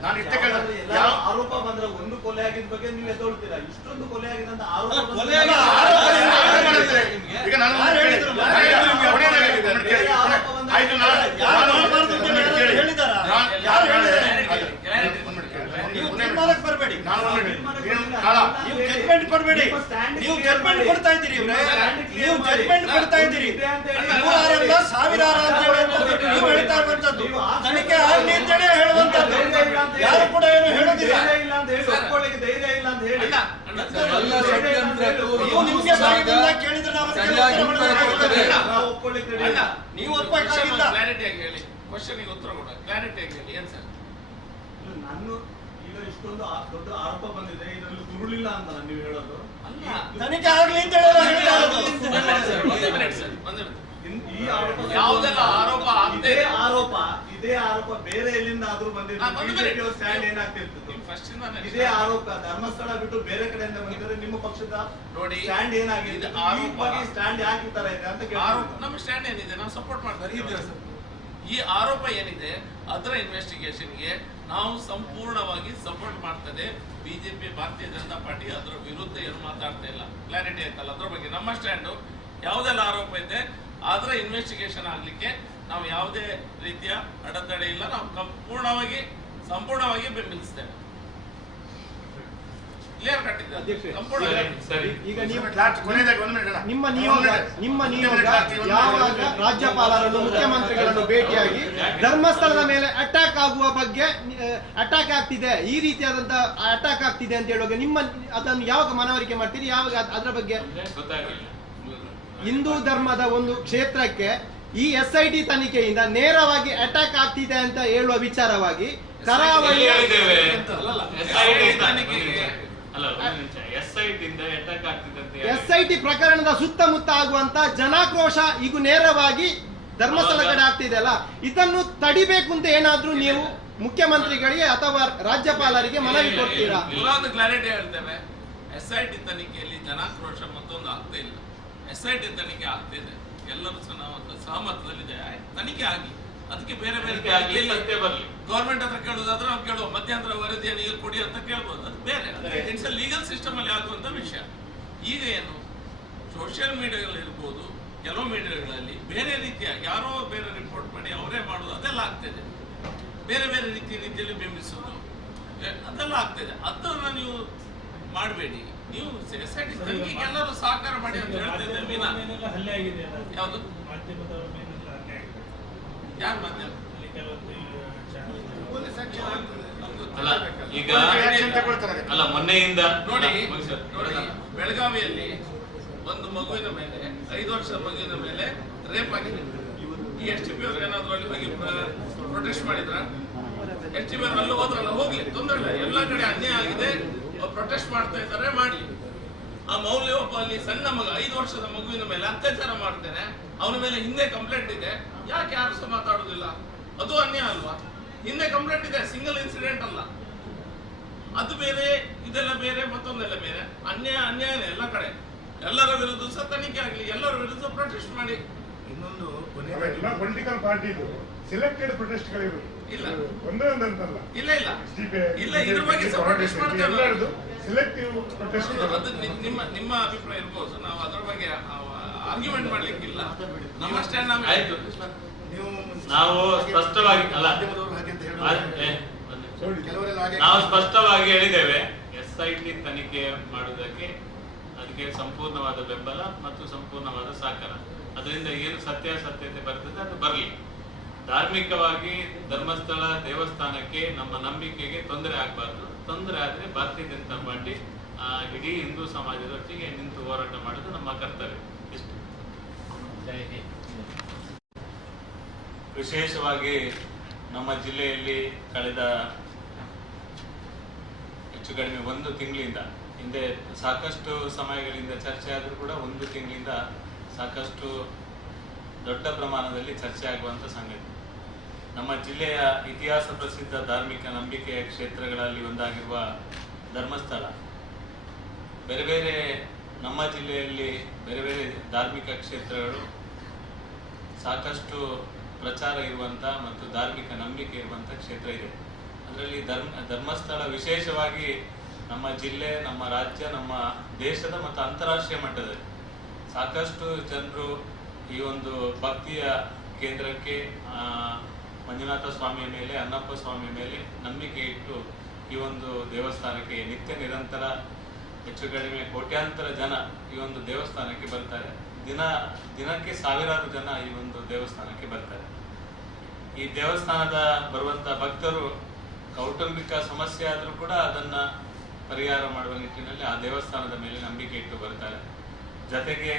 ನಾನು ಇಷ್ಟೇ ಕೇಳಿದ್ರೆ ಆರೋಪ ಬಂದ್ರೆ ಒಂದು ಕೊಲೆ ಆಗಿದ ಬಗ್ಗೆ ನೀವು ಎದ್ದೊಳ್ತೀರಾ? ಇಷ್ಟೊಂದು ಕೊಲೆ ಆಗಿದೆ ಅಂತ ಆರೋಪ ಈಗ ನಾನು ಬರಬೇಡಿ, ನೀವು ಜಡ್ಜ್ಮೆಂಟ್ ಕೊಡಬೇಡಿ. ನೀವು ಜಡ್ಜ್ಮೆಂಟ್ ಕೊಡ್ತಾ ಇದ್ದೀರಿ, ನೀವು ಜಡ್ಜ್ಮೆಂಟ್ ಕೊಡ್ತಾ ಇದ್ದೀರಿ. ನೂರಾರಲ್ಲ ಸಾವಿರಾರು ಅಂತ ನೀವು ಹೇಳ್ತಾ ಇರುವಂತದ್ದು ತನಿಖೆ ಆಗಲಿ ಅಂತೇಳಿ ಹೇಳುವಂತದ್ದು. ಯಾರು ಕೂಡ ಏನು ಹೇಳೋದಿಲ್ಲ. ನೀವು ನಿಮ್ಗೆ ಬಾಯಿಯಿಂದ ಕೇಳಿದ್ರೆ ನೀವು ಒಪ್ಪಕ್ಕಾಗಿಲ್ಲ. ಕ್ಲಾರಿಟಿಯಾಗಿ ಹೇಳಿ, ಕ್ವಶನ್ಗೆ ಉತ್ತರ ಕೊಡ, ಕ್ಲಾರಿಟಿಯಾಗಿ ಹೇಳಿ. ಏನ್ ಸರ್? ನಾನು ಈಗ ಇಷ್ಟೊಂದು ದೊಡ್ಡ ಆರೋಪ ಬಂದಿದೆ, ಇದರಲ್ಲಿ ಗುರುಳಿಲ್ಲ ಅಂತ ನೀವು ಹೇಳೋದು? ತನಿಖೆ ಆಗ್ಲಿ ಅಂತ ಹೇಳ್ತಾ ಇರೋದು. ಯಾವುದೆಲ್ಲ ಆರೋಪ ಇದೇ ಆರೋಪ ಬೇರೆ ಎಲ್ಲಿಂದ ಆದ್ರೂ ಬಂದಿದ್ದು ಸ್ಟ್ಯಾಂಡ್ ಏನಾಗ್ತಿರ್ತದೆ? ಇದೇ ಆರೋಪ ಧರ್ಮಸ್ಥಳ ಬಿಟ್ಟು ಬೇರೆ ಕಡೆಯಿಂದ ಬಂದಿದ್ರೆ ನಿಮ್ಮ ಪಕ್ಷದ ನೋಡಿ ಸ್ಟ್ಯಾಂಡ್ ಏನಾಗಿದೆ? ಸ್ಟ್ಯಾಂಡ್ ಯಾಕೆ ಈ ತರ ಇದೆ ಅಂತ ನಮ್ಮ ಸ್ಟ್ಯಾಂಡ್ ಏನಿದೆ, ನಾವು ಸಪೋರ್ಟ್ ಮಾಡ್ತಾರೆ. ಈ ಆರೋಪ ಏನಿದೆ ಅದರ ಇನ್ವೆಸ್ಟಿಗೇಷನ್ಗೆ ನಾವು ಸಂಪೂರ್ಣವಾಗಿ ಸಪೋರ್ಟ್ ಮಾಡ್ತದೆ. ಬಿಜೆಪಿ ಭಾರತೀಯ ಜನತಾ ಪಾರ್ಟಿ ಅದರ ವಿರುದ್ಧ ಏನು ಮಾತಾಡ್ತಾ ಇಲ್ಲ. ಕ್ಲಾರಿಟಿ ಆಯ್ತಲ್ಲ ಅದ್ರ ಬಗ್ಗೆ. ನಮ್ಮ ಸ್ಟ್ಯಾಂಡು ಯಾವುದೆಲ್ಲ ಆರೋಪ ಇದೆ ಅದರ ಇನ್ವೆಸ್ಟಿಗೇಷನ್ ಆಗ್ಲಿಕ್ಕೆ ನಾವು ಯಾವುದೇ ರೀತಿಯ ಅಡೆತಡೆ ಇಲ್ಲ. ನಾವು ಸಂಪೂರ್ಣವಾಗಿ ಬೆಂಬಲಿಸ್ತೇವೆ. ಕ್ಲಿಯರ್ ಕಟ್ ಇದೆ. ಈಗ ನಿಮ್ಮ ನಿಯೋಗ ಯಾವಾಗ ರಾಜ್ಯಪಾಲರನ್ನು ಮುಖ್ಯಮಂತ್ರಿಗಳನ್ನು ಭೇಟಿಯಾಗಿ ಧರ್ಮಸ್ಥಳದ ಮೇಲೆ ಅಟ್ಯಾಕ್ ಆಗುವ ಬಗ್ಗೆ ಅಟ್ಯಾಕ್ ಆಗ್ತಿದೆ, ಈ ರೀತಿಯಾದಂತ ಅಟ್ಯಾಕ್ ಆಗ್ತಿದೆ ಅಂತ ಹೇಳುವಾಗ ಅದನ್ನು ಯಾವಾಗ ಮನವರಿಕೆ ಮಾಡ್ತೀರಿ? ಯಾವಾಗ ಅದರ ಬಗ್ಗೆ ಹಿಂದೂ ಧರ್ಮದ ಒಂದು ಕ್ಷೇತ್ರಕ್ಕೆ ಈ SIT ತನಿಖೆಯಿಂದ ನೇರವಾಗಿ ಅಟ್ಯಾಕ್ ಆಗ್ತಿದೆ ಅಂತ ಹೇಳುವ ವಿಚಾರವಾಗಿ ಕರಾವಳಿ SIT ಪ್ರಕರಣದ ಸುತ್ತಮುತ್ತ ಆಗುವಂತ ಜನಾಕ್ರೋಶ ಈಗ ನೇರವಾಗಿ ಧರ್ಮಸ್ಥಳ ಕಡೆ ಆಗ್ತಿದೆ ಅಲ್ಲ, ಇದನ್ನು ತಡಿಬೇಕು ಅಂತ ಏನಾದ್ರೂ ನೀವು ಮುಖ್ಯಮಂತ್ರಿಗಳಿಗೆ ಅಥವಾ ರಾಜ್ಯಪಾಲರಿಗೆ ಮನವಿ ಕೊಡ್ತೀರಾ? ಕ್ಲಾರಿಟಿ ಹೇಳ್ತೇವೆ. SIT ತನಿಖೆಯಲ್ಲಿ ಜನಾಕ್ರೋಶ ಮತ್ತೊಂದು ಆಗ್ತಾ ಇಲ್ಲ. SIT ತನಿಖೆ ಆಗ್ತಿದೆ, ಎಲ್ಲರೂ ಸಹಮತದಲ್ಲಿದೆ. ತನಿಖೆ ಆಗಿ ಅದಕ್ಕೆ ಬೇರೆ ಗವರ್ಮೆಂಟ್ ಹತ್ರ ಕೇಳುವುದಾದ್ರೆ ನಾವು ಕೇಳುವ ಮಧ್ಯಂತರ ವರದಿಯನ್ನು ಈಗ ಕೊಡಿ ಅಂತ ಕೇಳ್ಬೋದು. ಅದು ಬೇರೆ, ಇಟ್ಸ್ ಅ ಲೀಗಲ್ ಸಿಸ್ಟಮ್ ಅಲ್ಲಿ ಆಗುವಂತ ವಿಷಯ. ಈಗ ಏನು ಸೋಷಿಯಲ್ ಮೀಡಿಯಾಗಳಿರ್ಬೋದು, ಕೆಲವು ಮೀಡಿಯಾಗಳಲ್ಲಿ ಬೇರೆ ರೀತಿಯ ಯಾರೋ ಬೇರೆ ರಿಪೋರ್ಟ್ ಮಾಡಿ ಅವರೇ ಮಾಡೋದು ಅದೆಲ್ಲ ಆಗ್ತಿದೆ. ಬೇರೆ ಬೇರೆ ರೀತಿಯಲ್ಲಿ ಬಿಂಬಿಸೋದು ಅದೆಲ್ಲ ಆಗ್ತಿದೆ. ಅದನ್ನ ನೀವು ಮಾಡಬೇಡಿ. ನೀವು SIT ತನಿಖೆಗೆ ಎಲ್ಲರೂ ಸಹಕಾರ ಮಾಡಿ ಅಂತ ಹೇಳ್ತಿದ್ದೇವೆ. ಯಾವುದು ಯಾರು ಮಾಧ್ಯಮ ಈಗ ಅಲ್ಲ ಮೊನ್ನೆಯಿಂದ ನೋಡಿ ಬೆಳಗಾವಿಯಲ್ಲಿ ಒಂದು ಮಗುವಿನ ಮೇಲೆ 5 ವರ್ಷದ ಮಗುವಿನ ಮೇಲೆ ರೇಪ್ ಆಗಿದೆ. ಈ STP ಅವ್ರು ಏನಾದ್ರು ಅಲ್ಲಿ ಹೋಗಿ ಪ್ರೊಟೆಸ್ಟ್ ಮಾಡಿದ್ರ? STP ಅವ್ರು ಅಲ್ಲಿ ಹೋದ್ರಲ್ಲ, ಹೋಗ್ಲಿ, ತೊಂದರೆ ಇಲ್ಲ. ಎಲ್ಲಾ ಕಡೆ ಅನ್ಯಾಯ ಆಗಿದೆ, ಪ್ರೊಟೆಸ್ಟ್ ಮಾಡ್ತಾ ಇದ್ದಾರೆ, ಮಾಡ್ಲಿ. ಆ ಮೌಲ್ಯ ಒಬ್ಬ ಅಲ್ಲಿ ಸಣ್ಣ ಮಗ 5 ವರ್ಷದ ಮಗುವಿನ ಮೇಲೆ ಅತ್ಯಾಚಾರ ಮಾಡ್ತೇನೆ, ಅವನ ಮೇಲೆ ಹಿಂದೆ ಕಂಪ್ಲೇಂಟ್ ಇದೆ, ಯಾಕೆ ಯಾರು ಸಹ ಮಾತಾಡುದಿಲ್ಲ? ಅದು ಅನ್ಯಾಯ ಅಲ್ವಾ? ಹಿಂದೆ ಕಂಪ್ಲೇಂಟ್ ಇದೆ, ಸಿಂಗಲ್ ಇನ್ಸಿಡೆಂಟ್ ಅಲ್ಲ. ಅದು ಬೇರೆ, ಇದೆಲ್ಲ ಬೇರೆ, ಮತ್ತೊಂದೆಲ್ಲ ಬೇರೆ. ಅನ್ಯಾಯನೇ ಎಲ್ಲ ಕಡೆ. ಎಲ್ಲರ ವಿರುದ್ಧ ಸಹ ತನಿಖೆ ಆಗಲಿ, ಎಲ್ಲರ ವಿರುದ್ಧ ಪ್ರೊಟೆಸ್ಟ್ ಮಾಡಿ. ಇನ್ನೊಂದು ಎಲ್ಲ ಪೊಲಿಟಿಕಲ್ ಪಾರ್ಟಿದು ಸೆಲೆಕ್ಟೆಡ್ ಪ್ರೊಟೆಸ್ಟ್ಗಳಿರು ಇಲ್ಲ ಒಂದೇ ಒಂದಂತಲ್ಲ. ಇಲ್ಲ ಇಲ್ಲ ಇಲ್ಲ, ಇದ್ರ ಬಗ್ಗೆ ಸಹ ಪ್ರೊಟೆಸ್ಟ್ ಮಾಡ್ತೇವೆ. ಎಲ್ಲರದು ಸೆಲೆಕ್ಟಿವ್ ಪ್ರೊಟೆಸ್ಟ್. ಅದು ನಿಮ್ಮ ಅಭಿಪ್ರಾಯ ಇರ್ಬೋದು, ನಾವು ಅದರ ಬಗ್ಗೆ ಆರ್ಗ್ಯುಮೆಂಟ್ ಮಾಡ್ಲಿಕ್ಕಿಲ್ಲ. ನಮ್ಮ ಸ್ಟ್ಯಾಂಡ್ ಆಯ್ತು. ನಾವು ಸ್ಪಷ್ಟವಾಗಿ ಅಲ್ಲ, ನಾವು ಸ್ಪಷ್ಟವಾಗಿ ಹೇಳಿದ್ದೇವೆ, SIT ತನಿಖೆ ಮಾಡುವುದಕ್ಕೆ ಅದಕ್ಕೆ ಸಂಪೂರ್ಣವಾದ ಬೆಂಬಲ ಮತ್ತು ಸಂಪೂರ್ಣವಾದ ಸಹಕಾರ. ಅದರಿಂದ ಏನು ಸತ್ಯಾಸತ್ಯತೆ ಬರ್ತದೆ ಅದು ಬರಲಿ. ಧಾರ್ಮಿಕವಾಗಿ ಧರ್ಮಸ್ಥಳ ದೇವಸ್ಥಾನಕ್ಕೆ ನಮ್ಮ ನಂಬಿಕೆಗೆ ತೊಂದರೆ ಆಗಬಾರ್ದು. ತೊಂದರೆ ಆದರೆ ಭಾರತೀಯ ಜನತಾ ಪಾರ್ಟಿ ಇಡೀ ಹಿಂದೂ ಸಮಾಜದೊಟ್ಟಿಗೆ ನಿಂತು ಹೋರಾಟ ಮಾಡುವುದು ನಮ್ಮ ಕರ್ತವ್ಯ. ಇಷ್ಟು. ವಿಶೇಷವಾಗಿ ನಮ್ಮ ಜಿಲ್ಲೆಯಲ್ಲಿ ಕಳೆದ ಹೆಚ್ಚು ಕಡಿಮೆ 1 ತಿಂಗಳಿಂದ ಹಿಂದೆ ಸಾಕಷ್ಟು ಸಮಯಗಳಿಂದ ಚರ್ಚೆ ಆದರೂ ಕೂಡ 1 ತಿಂಗಳಿಂದ ಸಾಕಷ್ಟು ದೊಡ್ಡ ಪ್ರಮಾಣದಲ್ಲಿ ಚರ್ಚೆ ಆಗುವಂಥ ಸಂಗತಿ. ನಮ್ಮ ಜಿಲ್ಲೆಯ ಇತಿಹಾಸ ಪ್ರಸಿದ್ಧ ಧಾರ್ಮಿಕ ನಂಬಿಕೆಯ ಕ್ಷೇತ್ರಗಳಲ್ಲಿ ಒಂದಾಗಿರುವ ಧರ್ಮಸ್ಥಳ, ಬೇರೆ ಬೇರೆ ನಮ್ಮ ಜಿಲ್ಲೆಯಲ್ಲಿ ಬೇರೆ ಬೇರೆ ಧಾರ್ಮಿಕ ಕ್ಷೇತ್ರಗಳು ಸಾಕಷ್ಟು ಪ್ರಚಾರ ಇರುವಂಥ ಮತ್ತು ಧಾರ್ಮಿಕ ನಂಬಿಕೆ ಇರುವಂಥ ಕ್ಷೇತ್ರ ಇದೆ. ಅದರಲ್ಲಿ ಧರ್ಮಸ್ಥಳ ವಿಶೇಷವಾಗಿ ನಮ್ಮ ಜಿಲ್ಲೆ, ನಮ್ಮ ರಾಜ್ಯ, ನಮ್ಮ ದೇಶದ ಮತ್ತು ಅಂತಾರಾಷ್ಟ್ರೀಯ ಮಟ್ಟದಲ್ಲಿ ಸಾಕಷ್ಟು ಜನರು ಈ ಒಂದು ಭಕ್ತಿಯ ಕೇಂದ್ರಕ್ಕೆ ಮಂಜುನಾಥ ಸ್ವಾಮಿಯ ಮೇಲೆ, ಅಣ್ಣಪ್ಪ ಸ್ವಾಮಿಯ ಮೇಲೆ ನಂಬಿಕೆ ಇಟ್ಟು ಈ ಒಂದು ದೇವಸ್ಥಾನಕ್ಕೆ ನಿತ್ಯ ನಿರಂತರ ಹೆಚ್ಚು ಕಡಿಮೆ ಕೋಟ್ಯಾಂತರ ಜನ ಈ ಒಂದು ದೇವಸ್ಥಾನಕ್ಕೆ ಬರ್ತಾರೆ. ದಿನಕ್ಕೆ ಸಾವಿರಾರು ಜನ ಈ ಒಂದು ದೇವಸ್ಥಾನಕ್ಕೆ ಬರ್ತಾರೆ. ಈ ದೇವಸ್ಥಾನದ ಬರುವಂತ ಭಕ್ತರು ಕೌಟುಂಬಿಕ ಸಮಸ್ಯೆ ಆದರೂ ಕೂಡ ಅದನ್ನ ಪರಿಹಾರ ಮಾಡುವ ನಿಟ್ಟಿನಲ್ಲಿ ಆ ದೇವಸ್ಥಾನದ ಮೇಲೆ ನಂಬಿಕೆ ಇಟ್ಟು ಬರ್ತಾರೆ. ಜೊತೆಗೆ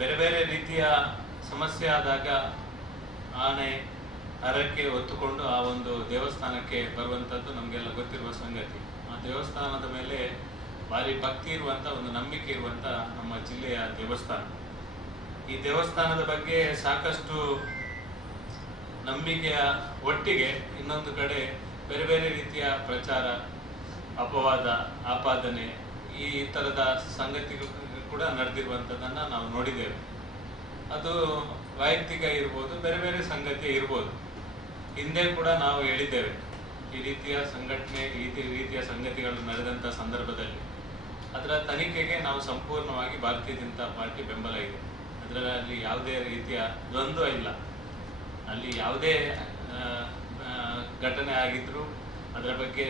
ಬೇರೆ ಬೇರೆ ರೀತಿಯ ಸಮಸ್ಯೆ ಆದಾಗ ಆನೆ ಹರಕೆ ಹೊತ್ತುಕೊಂಡು ಆ ಒಂದು ದೇವಸ್ಥಾನಕ್ಕೆ ಬರುವಂಥದ್ದು ನಮಗೆಲ್ಲ ಗೊತ್ತಿರುವ ಸಂಗತಿ. ಆ ದೇವಸ್ಥಾನದ ಮೇಲೆ ಭಾರಿ ಭಕ್ತಿ ಇರುವಂಥ ಒಂದು ನಂಬಿಕೆ ಇರುವಂಥ ನಮ್ಮ ಜಿಲ್ಲೆಯ ದೇವಸ್ಥಾನ. ಈ ದೇವಸ್ಥಾನದ ಬಗ್ಗೆ ಸಾಕಷ್ಟು ನಂಬಿಕೆಯ ಒಟ್ಟಿಗೆ ಇನ್ನೊಂದು ಕಡೆ ಬೇರೆ ಬೇರೆ ರೀತಿಯ ಪ್ರಚಾರ, ಅಪವಾದ, ಆಪಾದನೆ, ಈ ಥರದ ಸಂಗತಿಗಳು ಕೂಡ ನಡೆದಿರುವಂಥದ್ದನ್ನು ನಾವು ನೋಡಿದ್ದೇವೆ. ಅದು ವೈಯಕ್ತಿಕ ಇರ್ಬೋದು, ಬೇರೆ ಬೇರೆ ಸಂಗತಿ ಇರ್ಬೋದು. ಹಿಂದೆ ಕೂಡ ನಾವು ಹೇಳಿದ್ದೇವೆ, ಈ ರೀತಿಯ ಸಂಘಟನೆ, ಈ ರೀತಿಯ ಸಂಗತಿಗಳು ನಡೆದಂಥ ಸಂದರ್ಭದಲ್ಲಿ ಅದರ ತನಿಖೆಗೆ ನಾವು ಸಂಪೂರ್ಣವಾಗಿ ಭಾರತೀಯ ಜನತಾ ಪಾರ್ಟಿ ಬೆಂಬಲ ಇದೆ. ಅದರಲ್ಲಿ ಯಾವುದೇ ರೀತಿಯ ದ್ವಂದ್ವ ಇಲ್ಲ. ಅಲ್ಲಿ ಯಾವುದೇ ಘಟನೆ ಆಗಿದ್ರು, ಅದರ ಬಗ್ಗೆ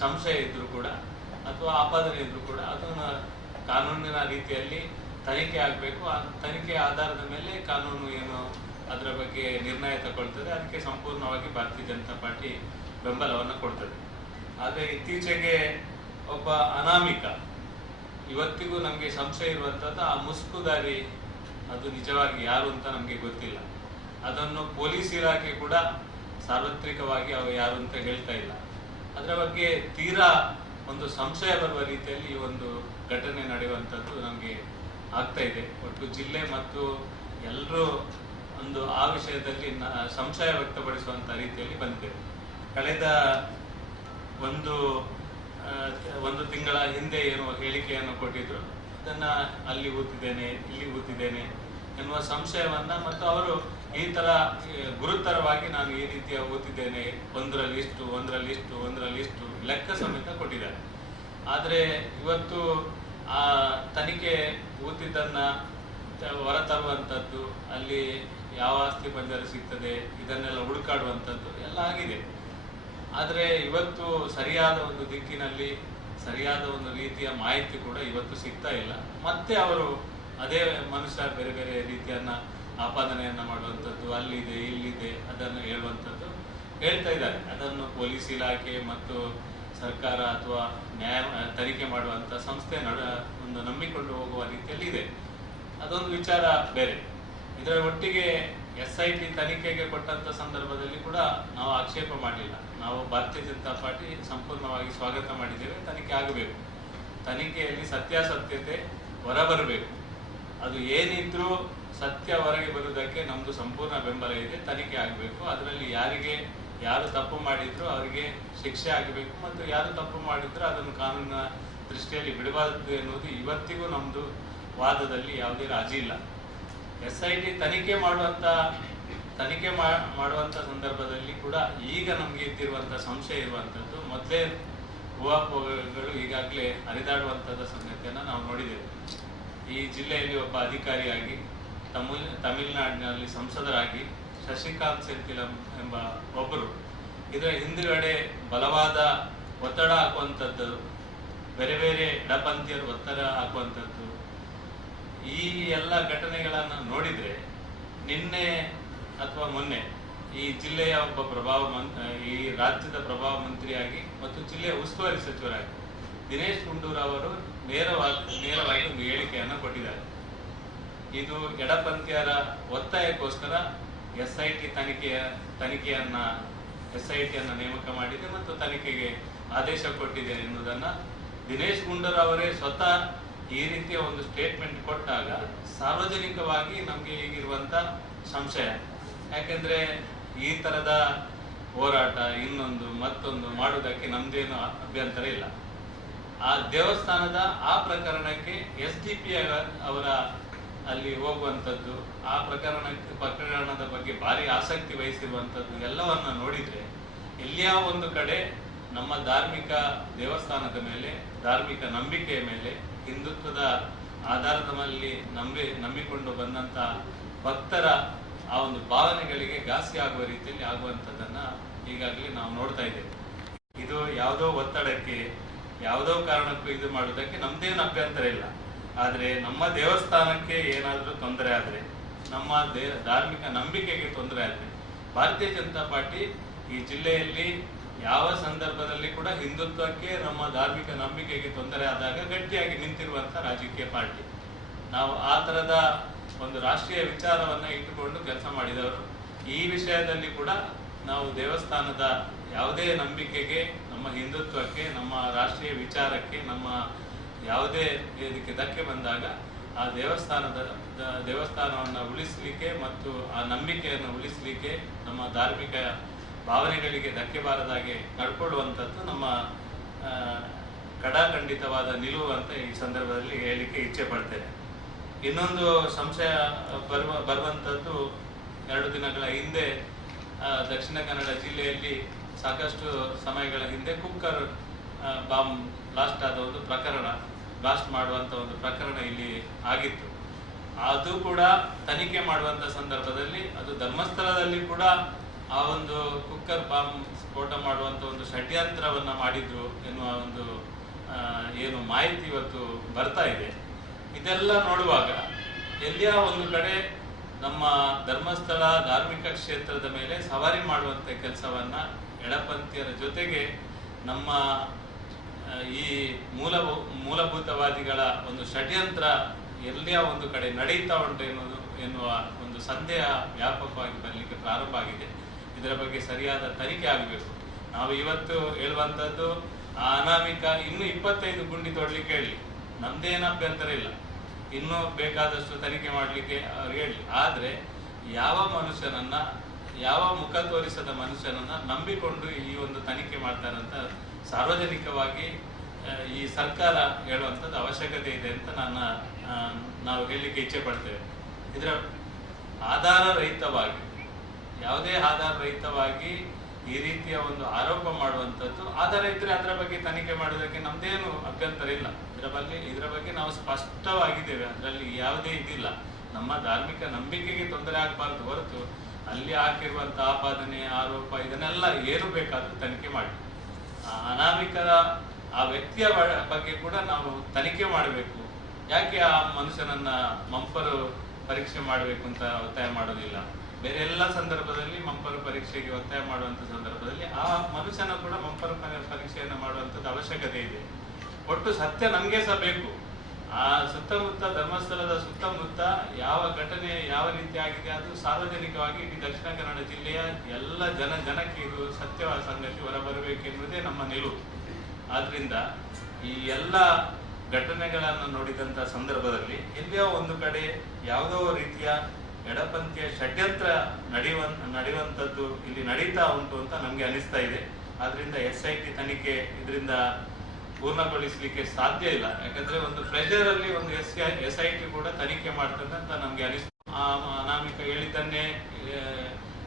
ಸಂಶಯ ಇದ್ರೂ ಕೂಡ ಅಥವಾ ಆಪಾದನೆ ಇದ್ರೂ ಕೂಡ ಅದನ್ನು ಕಾನೂನಿನ ರೀತಿಯಲ್ಲಿ ತನಿಖೆ ಆಗಬೇಕು. ಆ ತನಿಖೆ ಆಧಾರದ ಮೇಲೆ ಕಾನೂನು ಏನು ಅದರ ಬಗ್ಗೆ ನಿರ್ಣಯ ತಗೊಳ್ತದೆ, ಅದಕ್ಕೆ ಸಂಪೂರ್ಣವಾಗಿ ಭಾರತೀಯ ಜನತಾ ಪಾರ್ಟಿ ಬೆಂಬಲವನ್ನು ಕೊಡ್ತದೆ. ಆದರೆ ಇತ್ತೀಚೆಗೆ ಒಬ್ಬ ಅನಾಮಿಕ, ಇವತ್ತಿಗೂ ನಮಗೆ ಸಂಶಯ ಇರುವಂಥದ್ದು ಆ ಮುಸ್ಕುದಾರಿ, ಅದು ನಿಜವಾಗಿ ಯಾರು ಅಂತ ನಮಗೆ ಗೊತ್ತಿಲ್ಲ. ಅದನ್ನು ಪೊಲೀಸ್ ಇಲಾಖೆ ಕೂಡ ಸಾರ್ವತ್ರಿಕವಾಗಿ ಅವರು ಯಾರು ಅಂತ ಹೇಳ್ತಾ ಇಲ್ಲ. ಅದರ ಬಗ್ಗೆ ತೀರಾ ಒಂದು ಸಂಶಯ ಬರುವ ರೀತಿಯಲ್ಲಿ ಈ ಒಂದು ಘಟನೆ ನಡೆಯುವಂಥದ್ದು ನಮಗೆ ಆಗ್ತಾ ಇದೆ. ಒಟ್ಟು ಜಿಲ್ಲೆ ಮತ್ತು ಎಲ್ಲರೂ ಒಂದು ಆ ವಿಷಯದಲ್ಲಿ ಸಂಶಯ ವ್ಯಕ್ತಪಡಿಸುವಂಥ ರೀತಿಯಲ್ಲಿ ಬಂದಿದೆ. ಕಳೆದ ಒಂದು ತಿಂಗಳ ಹಿಂದೆ ಏನು ಹೇಳಿಕೆಯನ್ನು ಕೊಟ್ಟಿದ್ರು, ಅದನ್ನ ಅಲ್ಲಿ ಊತಿದ್ದೇನೆ, ಇಲ್ಲಿ ಊತಿದ್ದೇನೆ ಎನ್ನುವ ಸಂಶಯವನ್ನ, ಮತ್ತು ಅವರು ಈ ತರ ಗುರುತರವಾಗಿ ನಾನು ಈ ರೀತಿಯ ಊತಿದ್ದೇನೆ, ಒಂದರಲ್ಲಿ ಇಷ್ಟು ಲೆಕ್ಕ ಸಮೇತ ಕೊಟ್ಟಿದ್ದಾರೆ. ಆದರೆ ಇವತ್ತು ಆ ತನಿಖೆ ಊತಿದ್ದನ್ನ ಹೊರತರುವಂಥದ್ದು, ಅಲ್ಲಿ ಯಾವ ಆಸ್ತಿ ಪಂಜರ ಸಿಗ್ತದೆ ಇದನ್ನೆಲ್ಲ ಹುಡುಕಾಡುವಂಥದ್ದು ಎಲ್ಲ ಆಗಿದೆ. ಆದರೆ ಇವತ್ತು ಸರಿಯಾದ ಒಂದು ದಿಕ್ಕಿನಲ್ಲಿ ಸರಿಯಾದ ಒಂದು ರೀತಿಯ ಮಾಹಿತಿ ಕೂಡ ಇವತ್ತು ಸಿಗ್ತಾ ಇಲ್ಲ. ಮತ್ತೆ ಅವರು ಅದೇ ಮನುಷ್ಯ ಬೇರೆ ಬೇರೆ ರೀತಿಯನ್ನ ಆಪಾದನೆಯನ್ನ ಮಾಡುವಂಥದ್ದು, ಅಲ್ಲಿದೆ ಇಲ್ಲಿದೆ ಅದನ್ನು ಹೇಳುವಂಥದ್ದು ಹೇಳ್ತಾ ಇದ್ದಾರೆ. ಅದನ್ನು ಪೊಲೀಸ್ ಇಲಾಖೆ ಮತ್ತು ಸರ್ಕಾರ ಅಥವಾ ತನಿಖೆ ಮಾಡುವಂಥ ಸಂಸ್ಥೆ ಒಂದು ನಂಬಿಕೊಂಡು ಹೋಗುವ ರೀತಿಯಲ್ಲಿ ಇದೆ. ಅದೊಂದು ವಿಚಾರ ಬೇರೆ. ಇದರ ಒಟ್ಟಿಗೆ SIT ತನಿಖೆಗೆ ಕೊಟ್ಟಂತ ಸಂದರ್ಭದಲ್ಲಿ ಕೂಡ ನಾವು ಆಕ್ಷೇಪ ಮಾಡಲಿಲ್ಲ. ನಾವು ಭಾರತೀಯ ಜನತಾ ಪಾರ್ಟಿ ಸಂಪೂರ್ಣವಾಗಿ ಸ್ವಾಗತ ಮಾಡಿದ್ದೇವೆ. ತನಿಖೆ ಆಗಬೇಕು, ತನಿಖೆಯಲ್ಲಿ ಸತ್ಯಾಸತ್ಯತೆ ಹೊರಬರಬೇಕು. ಅದು ಏನಿದ್ರೂ ಸತ್ಯ ಹೊರಗೆ ಬರುವುದಕ್ಕೆ ನಮ್ದು ಸಂಪೂರ್ಣ ಬೆಂಬಲ ಇದೆ. ತನಿಖೆ ಆಗಬೇಕು. ಅದರಲ್ಲಿ ಯಾರು ತಪ್ಪು ಮಾಡಿದ್ರು ಅವರಿಗೆ ಶಿಕ್ಷೆ ಆಗಬೇಕು, ಮತ್ತು ಯಾರು ತಪ್ಪು ಮಾಡಿದ್ರು ಅದನ್ನು ಕಾನೂನಿನ ದೃಷ್ಟಿಯಲ್ಲಿ ಬಿಡಬಾರದು ಎನ್ನುವುದು ಇವತ್ತಿಗೂ ನಮ್ಮದು ವಾದದಲ್ಲಿ ಯಾವುದೇ ರಾಜಿ ಇಲ್ಲ. SIT ತನಿಖೆ ಮಾಡುವಂಥ ಸಂದರ್ಭದಲ್ಲಿ ಕೂಡ ಈಗ ನಮಗೆ ಇದ್ದಿರುವಂಥ ಸಂಶಯ ಇರುವಂಥದ್ದು ಮೊದಲೇ ಊಹಾಪೋಹಗಳು ಈಗಾಗಲೇ ಹರಿದಾಡುವಂಥದ್ದು ಸಂಗತಿಯನ್ನು ನಾವು ನೋಡಿದ್ದೇವೆ. ಈ ಜಿಲ್ಲೆಯಲ್ಲಿ ಒಬ್ಬ ಅಧಿಕಾರಿಯಾಗಿ ತಮಿಳುನಾಡಿನಲ್ಲಿ ಸಂಸದರಾಗಿ ಶಶಿಕಾಂತ್ ಸೆಂಥಿಲ್ ಎಂಬ ಒಬ್ಬರು ಇದರ ಹಿಂದುಗಡೆ ಬಲವಾದ ಒತ್ತಡ ಹಾಕುವಂಥದ್ದು, ಬೇರೆ ಬೇರೆ ಎಡಪಂಥೀಯರು ಒತ್ತಡ ಹಾಕುವಂಥದ್ದು, ಈ ಎಲ್ಲ ಘಟನೆಗಳನ್ನು ನೋಡಿದರೆ ನಿನ್ನೆ ಅಥವಾ ಮೊನ್ನೆ ಈ ಜಿಲ್ಲೆಯ ಒಬ್ಬ ಈ ರಾಜ್ಯದ ಪ್ರಭಾವ ಮಂತ್ರಿಯಾಗಿ ಮತ್ತು ಜಿಲ್ಲೆಯ ಉಸ್ತುವಾರಿ ಸಚಿವರಾಗಿ ದಿನೇಶ್ ಗುಂಡೂರಾವ್ ಅವರು ನೇರವಾಗಿ ಒಂದು ಹೇಳಿಕೆಯನ್ನು ಕೊಟ್ಟಿದ್ದಾರೆ. ಇದು ಎಡಪಂಥೀಯರ ಒತ್ತಾಯಕ್ಕೋಸ್ಕರ SITಯನ್ನು ನೇಮಕ ಮಾಡಿದೆ ಮತ್ತು ತನಿಖೆಗೆ ಆದೇಶ ಕೊಟ್ಟಿದೆ ಎನ್ನುವುದನ್ನ ದಿನೇಶ್ ಗುಂಡೂರಾವ್ ಅವರೇ ಸ್ವತಃ ಈ ರೀತಿಯ ಒಂದು ಸ್ಟೇಟ್ಮೆಂಟ್ ಕೊಟ್ಟಾಗ ಸಾರ್ವಜನಿಕವಾಗಿ ನಮಗೆ ಈಗಿರುವಂತ ಸಂಶಯ, ಯಾಕೆಂದ್ರೆ ಈ ತರದ ಹೋರಾಟ ಇನ್ನೊಂದು ಮತ್ತೊಂದು ಮಾಡುವುದಕ್ಕೆ ನಮ್ದೇನು ಅಭ್ಯಂತರ ಇಲ್ಲ. ಆ ದೇವಸ್ಥಾನದ ಆ ಪ್ರಕರಣಕ್ಕೆ SDP ಅವರ ಅಲ್ಲಿ ಹೋಗುವಂಥದ್ದು, ಆ ಪ್ರಕರಣದ ಬಗ್ಗೆ ಭಾರಿ ಆಸಕ್ತಿ ವಹಿಸಿರುವಂಥದ್ದು ಎಲ್ಲವನ್ನ ನೋಡಿದ್ರೆ ಎಲ್ಲಿಯ ಒಂದು ಕಡೆ ನಮ್ಮ ಧಾರ್ಮಿಕ ದೇವಸ್ಥಾನದ ಮೇಲೆ, ಧಾರ್ಮಿಕ ನಂಬಿಕೆಯ ಮೇಲೆ, ಹಿಂದುತ್ವದ ಆಧಾರದ ಮೇಲೆ ನಂಬಿಕೊಂಡು ಬಂದಂತ ಭಕ್ತರ ಆ ಒಂದು ಭಾವನೆಗಳಿಗೆ ಘಾಸಿ ಆಗುವ ರೀತಿಯಲ್ಲಿ ಆಗುವಂಥದ್ದನ್ನ ಈಗಾಗಲೇ ನಾವು ನೋಡ್ತಾ ಇದ್ದೇವೆ. ಇದು ಯಾವುದೋ ಒತ್ತಡಕ್ಕೆ, ಯಾವುದೋ ಕಾರಣಕ್ಕೂ ಇದು ಮಾಡುವುದಕ್ಕೆ ನಮ್ದೇನು ಅಭ್ಯಂತರ ಇಲ್ಲ. ಆದ್ರೆ ನಮ್ಮ ದೇವಸ್ಥಾನಕ್ಕೆ ಏನಾದರೂ ತೊಂದರೆ ಆದ್ರೆ, ನಮ್ಮ ಧಾರ್ಮಿಕ ನಂಬಿಕೆಗೆ ತೊಂದರೆ ಆದ್ರೆ, ಭಾರತೀಯ ಜನತಾ ಪಾರ್ಟಿ ಈ ಜಿಲ್ಲೆಯಲ್ಲಿ ಯಾವ ಸಂದರ್ಭದಲ್ಲಿ ಕೂಡ ಹಿಂದುತ್ವಕ್ಕೆ, ನಮ್ಮ ಧಾರ್ಮಿಕ ನಂಬಿಕೆಗೆ ತೊಂದರೆ ಆದಾಗ ಗಟ್ಟಿಯಾಗಿ ನಿಂತಿರುವಂತ ರಾಜಕೀಯ ಪಾರ್ಟಿ. ನಾವು ಆ ತರದ ಒಂದು ರಾಷ್ಟ್ರೀಯ ವಿಚಾರವನ್ನ ಇಟ್ಟುಕೊಂಡು ಕೆಲಸ ಮಾಡಿದವರು. ಈ ವಿಷಯದಲ್ಲಿ ಕೂಡ ನಾವು ದೇವಸ್ಥಾನದ ಯಾವುದೇ ನಂಬಿಕೆಗೆ, ನಮ್ಮ ಹಿಂದುತ್ವಕ್ಕೆ, ನಮ್ಮ ರಾಷ್ಟ್ರೀಯ ವಿಚಾರಕ್ಕೆ, ನಮ್ಮ ಯಾವುದೇ ಇದಕ್ಕೆ ಧಕ್ಕೆ ಬಂದಾಗ ಆ ದೇವಸ್ಥಾನವನ್ನು ಉಳಿಸಲಿಕ್ಕೆ ಮತ್ತು ಆ ನಂಬಿಕೆಯನ್ನು ಉಳಿಸಲಿಕ್ಕೆ, ನಮ್ಮ ಧಾರ್ಮಿಕ ಭಾವನೆಗಳಿಗೆ ಧಕ್ಕೆ ಬಾರದಾಗೆ ನಡ್ಕೊಳ್ಳುವಂಥದ್ದು ನಮ್ಮ ಕಡಾಖಂಡಿತವಾದ ನಿಲುವು ಅಂತ ಈ ಸಂದರ್ಭದಲ್ಲಿ ಹೇಳಲಿಕ್ಕೆ ಇಚ್ಛೆ ಪಡ್ತೇನೆ. ಇನ್ನೊಂದು ಸಂಶಯ ಬರುವಂಥದ್ದು, 2 ದಿನಗಳ ಹಿಂದೆ ದಕ್ಷಿಣ ಕನ್ನಡ ಜಿಲ್ಲೆಯಲ್ಲಿ ಸಾಕಷ್ಟು ಸಮಯಗಳ ಹಿಂದೆ ಕುಕ್ಕರ್ ಬಾಂಬ್ ಬ್ಲಾಸ್ಟ್ ಆದ ಒಂದು ಪ್ರಕರಣ, ಬ್ಲಾಸ್ಟ್ ಮಾಡುವಂತ ಒಂದು ಪ್ರಕರಣ ಇಲ್ಲಿ ಆಗಿತ್ತು. ಅದು ಕೂಡ ತನಿಖೆ ಮಾಡುವಂತ ಸಂದರ್ಭದಲ್ಲಿ ಅದು ಧರ್ಮಸ್ಥಳದಲ್ಲಿ ಕೂಡ ಆ ಒಂದು ಕುಕ್ಕರ್ ಬಾಂಬ್ ಸ್ಫೋಟ ಮಾಡುವಂತ ಒಂದು ಷಡ್ಯಂತ್ರವನ್ನ ಮಾಡಿದ್ರು ಎನ್ನುವ ಒಂದು ಏನು ಮಾಹಿತಿ ಇವತ್ತು ಬರ್ತಾ ಇದೆ. ಇದೆಲ್ಲ ನೋಡುವಾಗ ಎಲ್ಲಿಯ ಒಂದು ಕಡೆ ನಮ್ಮ ಧರ್ಮಸ್ಥಳ ಧಾರ್ಮಿಕ ಕ್ಷೇತ್ರದ ಮೇಲೆ ಸವಾರಿ ಮಾಡುವಂತ ಕೆಲಸವನ್ನ ಎಡಪಂಥೀಯರ ಜೊತೆಗೆ ನಮ್ಮ ಈ ಮೂಲಭೂತವಾದಿಗಳ ಒಂದು ಷಡ್ಯಂತ್ರ ಎಲ್ಲಿಯ ಒಂದು ಕಡೆ ನಡೀತಾ ಉಂಟು ಎನ್ನುವ ಒಂದು ಸಂದೇಹ ವ್ಯಾಪಕವಾಗಿ ಬರಲಿಕ್ಕೆ ಪ್ರಾರಂಭ ಆಗಿದೆ. ಇದರ ಬಗ್ಗೆ ಸರಿಯಾದ ತನಿಖೆ ಆಗಬೇಕು. ನಾವು ಇವತ್ತು ಹೇಳುವಂಥದ್ದು, ಆ ಅನಾಮಿಕ ಇನ್ನೂ 25 ಗುಂಡಿ ತೊಡಲಿಕ್ಕೆ ಹೇಳಿ, ನಮ್ದೇನು ಅಭ್ಯಂತರ ಇಲ್ಲ, ಇನ್ನೂ ಬೇಕಾದಷ್ಟು ತನಿಖೆ ಮಾಡಲಿಕ್ಕೆ ಅವ್ರು ಹೇಳಿ. ಆದ್ರೆ ಯಾವ ಮನುಷ್ಯನನ್ನ, ಯಾವ ಮುಖ ತೋರಿಸದ ಮನುಷ್ಯನನ್ನ ನಂಬಿಕೊಂಡು ಈ ಒಂದು ತನಿಖೆ ಮಾಡ್ತಾರಂತ ಸಾರ್ವಜನಿಕವಾಗಿ ಈ ಸರ್ಕಾರ ಹೇಳುವಂಥದ್ದು ಅವಶ್ಯಕತೆ ಇದೆ ಅಂತ ನಾವು ಹೇಳಲಿಕ್ಕೆ ಇಚ್ಛೆ ಪಡ್ತೇವೆ. ಇದರ ಯಾವುದೇ ಆಧಾರ ರಹಿತವಾಗಿ ಈ ರೀತಿಯ ಒಂದು ಆರೋಪ ಮಾಡುವಂಥದ್ದು, ಆಧಾರ ಇದ್ರೆ ಅದರ ಬಗ್ಗೆ ತನಿಖೆ ಮಾಡೋದಕ್ಕೆ ನಮ್ದೇನು ಅಭ್ಯಂತರ ಇಲ್ಲ. ಇದರ ಬಗ್ಗೆ ನಾವು ಸ್ಪಷ್ಟವಾಗಿದ್ದೇವೆ, ಅದರಲ್ಲಿ ಯಾವುದೇ ಇದಿಲ್ಲ. ನಮ್ಮ ಧಾರ್ಮಿಕ ನಂಬಿಕೆಗೆ ತೊಂದರೆ ಆಗಬಾರ್ದು ಹೊರತು ಅಲ್ಲಿ ಹಾಕಿರುವಂತ ಆಪಾದನೆ, ಆರೋಪ ಇದನ್ನೆಲ್ಲ ಏನು ಬೇಕಾದ್ರೂ ತನಿಖೆ ಮಾಡಿ. ಅನಾಮಿಕರ ಆ ವ್ಯಕ್ತಿಯ ಬಗ್ಗೆ ಕೂಡ ನಾವು ತನಿಖೆ ಮಾಡಬೇಕು. ಯಾಕೆ ಆ ಮನುಷ್ಯನನ್ನ ಮಂಪರು ಪರೀಕ್ಷೆ ಮಾಡಬೇಕು ಅಂತ ಒತ್ತಾಯ ಮಾಡೋದಿಲ್ಲ? ಬೇರೆ ಎಲ್ಲ ಸಂದರ್ಭದಲ್ಲಿ ಮಂಪರು ಪರೀಕ್ಷೆಗೆ ಒತ್ತಾಯ ಮಾಡುವಂತ ಸಂದರ್ಭದಲ್ಲಿ ಆ ಮನುಷ್ಯನ ಕೂಡ ಮಂಪರು ಪರೀಕ್ಷೆಯನ್ನು ಮಾಡುವಂತದ್ದು ಅವಶ್ಯಕತೆ ಇದೆ. ಒಟ್ಟು ಸತ್ಯ ನಮ್ಗೆ ಸಹ ಬೇಕು. ಆ ಸುತ್ತಮುತ್ತ, ಧರ್ಮಸ್ಥಳದ ಸುತ್ತಮುತ್ತ ಯಾವ ಘಟನೆ ಯಾವ ರೀತಿ ಆಗಿದೆ ಅದು ಸಾರ್ವಜನಿಕವಾಗಿ ಇಡೀ ದಕ್ಷಿಣ ಕನ್ನಡ ಜಿಲ್ಲೆಯ ಎಲ್ಲ ಜನಕ್ಕೆ ಇದು ಸತ್ಯವಾದ ಸಂಗತಿ ಹೊರಬರಬೇಕೆನ್ನುವುದೇ ನಮ್ಮ ನಿಲುವು. ಆದ್ರಿಂದ ಈ ಎಲ್ಲ ಘಟನೆಗಳನ್ನು ನೋಡಿದಂತ ಸಂದರ್ಭದಲ್ಲಿ ಎಲ್ಲಿಯೋ ಒಂದು ಕಡೆ ಯಾವುದೋ ರೀತಿಯ ಎಡಪಂಥೀಯ ಷಡ್ಯಂತ್ರ ನಡೆಯುವಂಥದ್ದು ಇಲ್ಲಿ ನಡೀತಾ ಉಂಟು ಅಂತ ನಮ್ಗೆ ಅನಿಸ್ತಾ ಇದೆ. ಆದ್ರಿಂದ SIT ತನಿಖೆ ಇದರಿಂದ ಪೂರ್ಣಗೊಳಿಸಲಿಕ್ಕೆ ಸಾಧ್ಯ ಇಲ್ಲ. ಯಾಕಂದ್ರೆ ಒಂದು ಪ್ರೆಷರ್ ಅಲ್ಲಿ ಒಂದು SIT ಕೂಡ ತನಿಖೆ ಮಾಡ್ತದೆ ಅಂತ ನಮ್ಗೆ ಅನಿಸ್ತು. ಅನಾಮಿಕ ಹೇಳಿದ್ದನ್ನೇ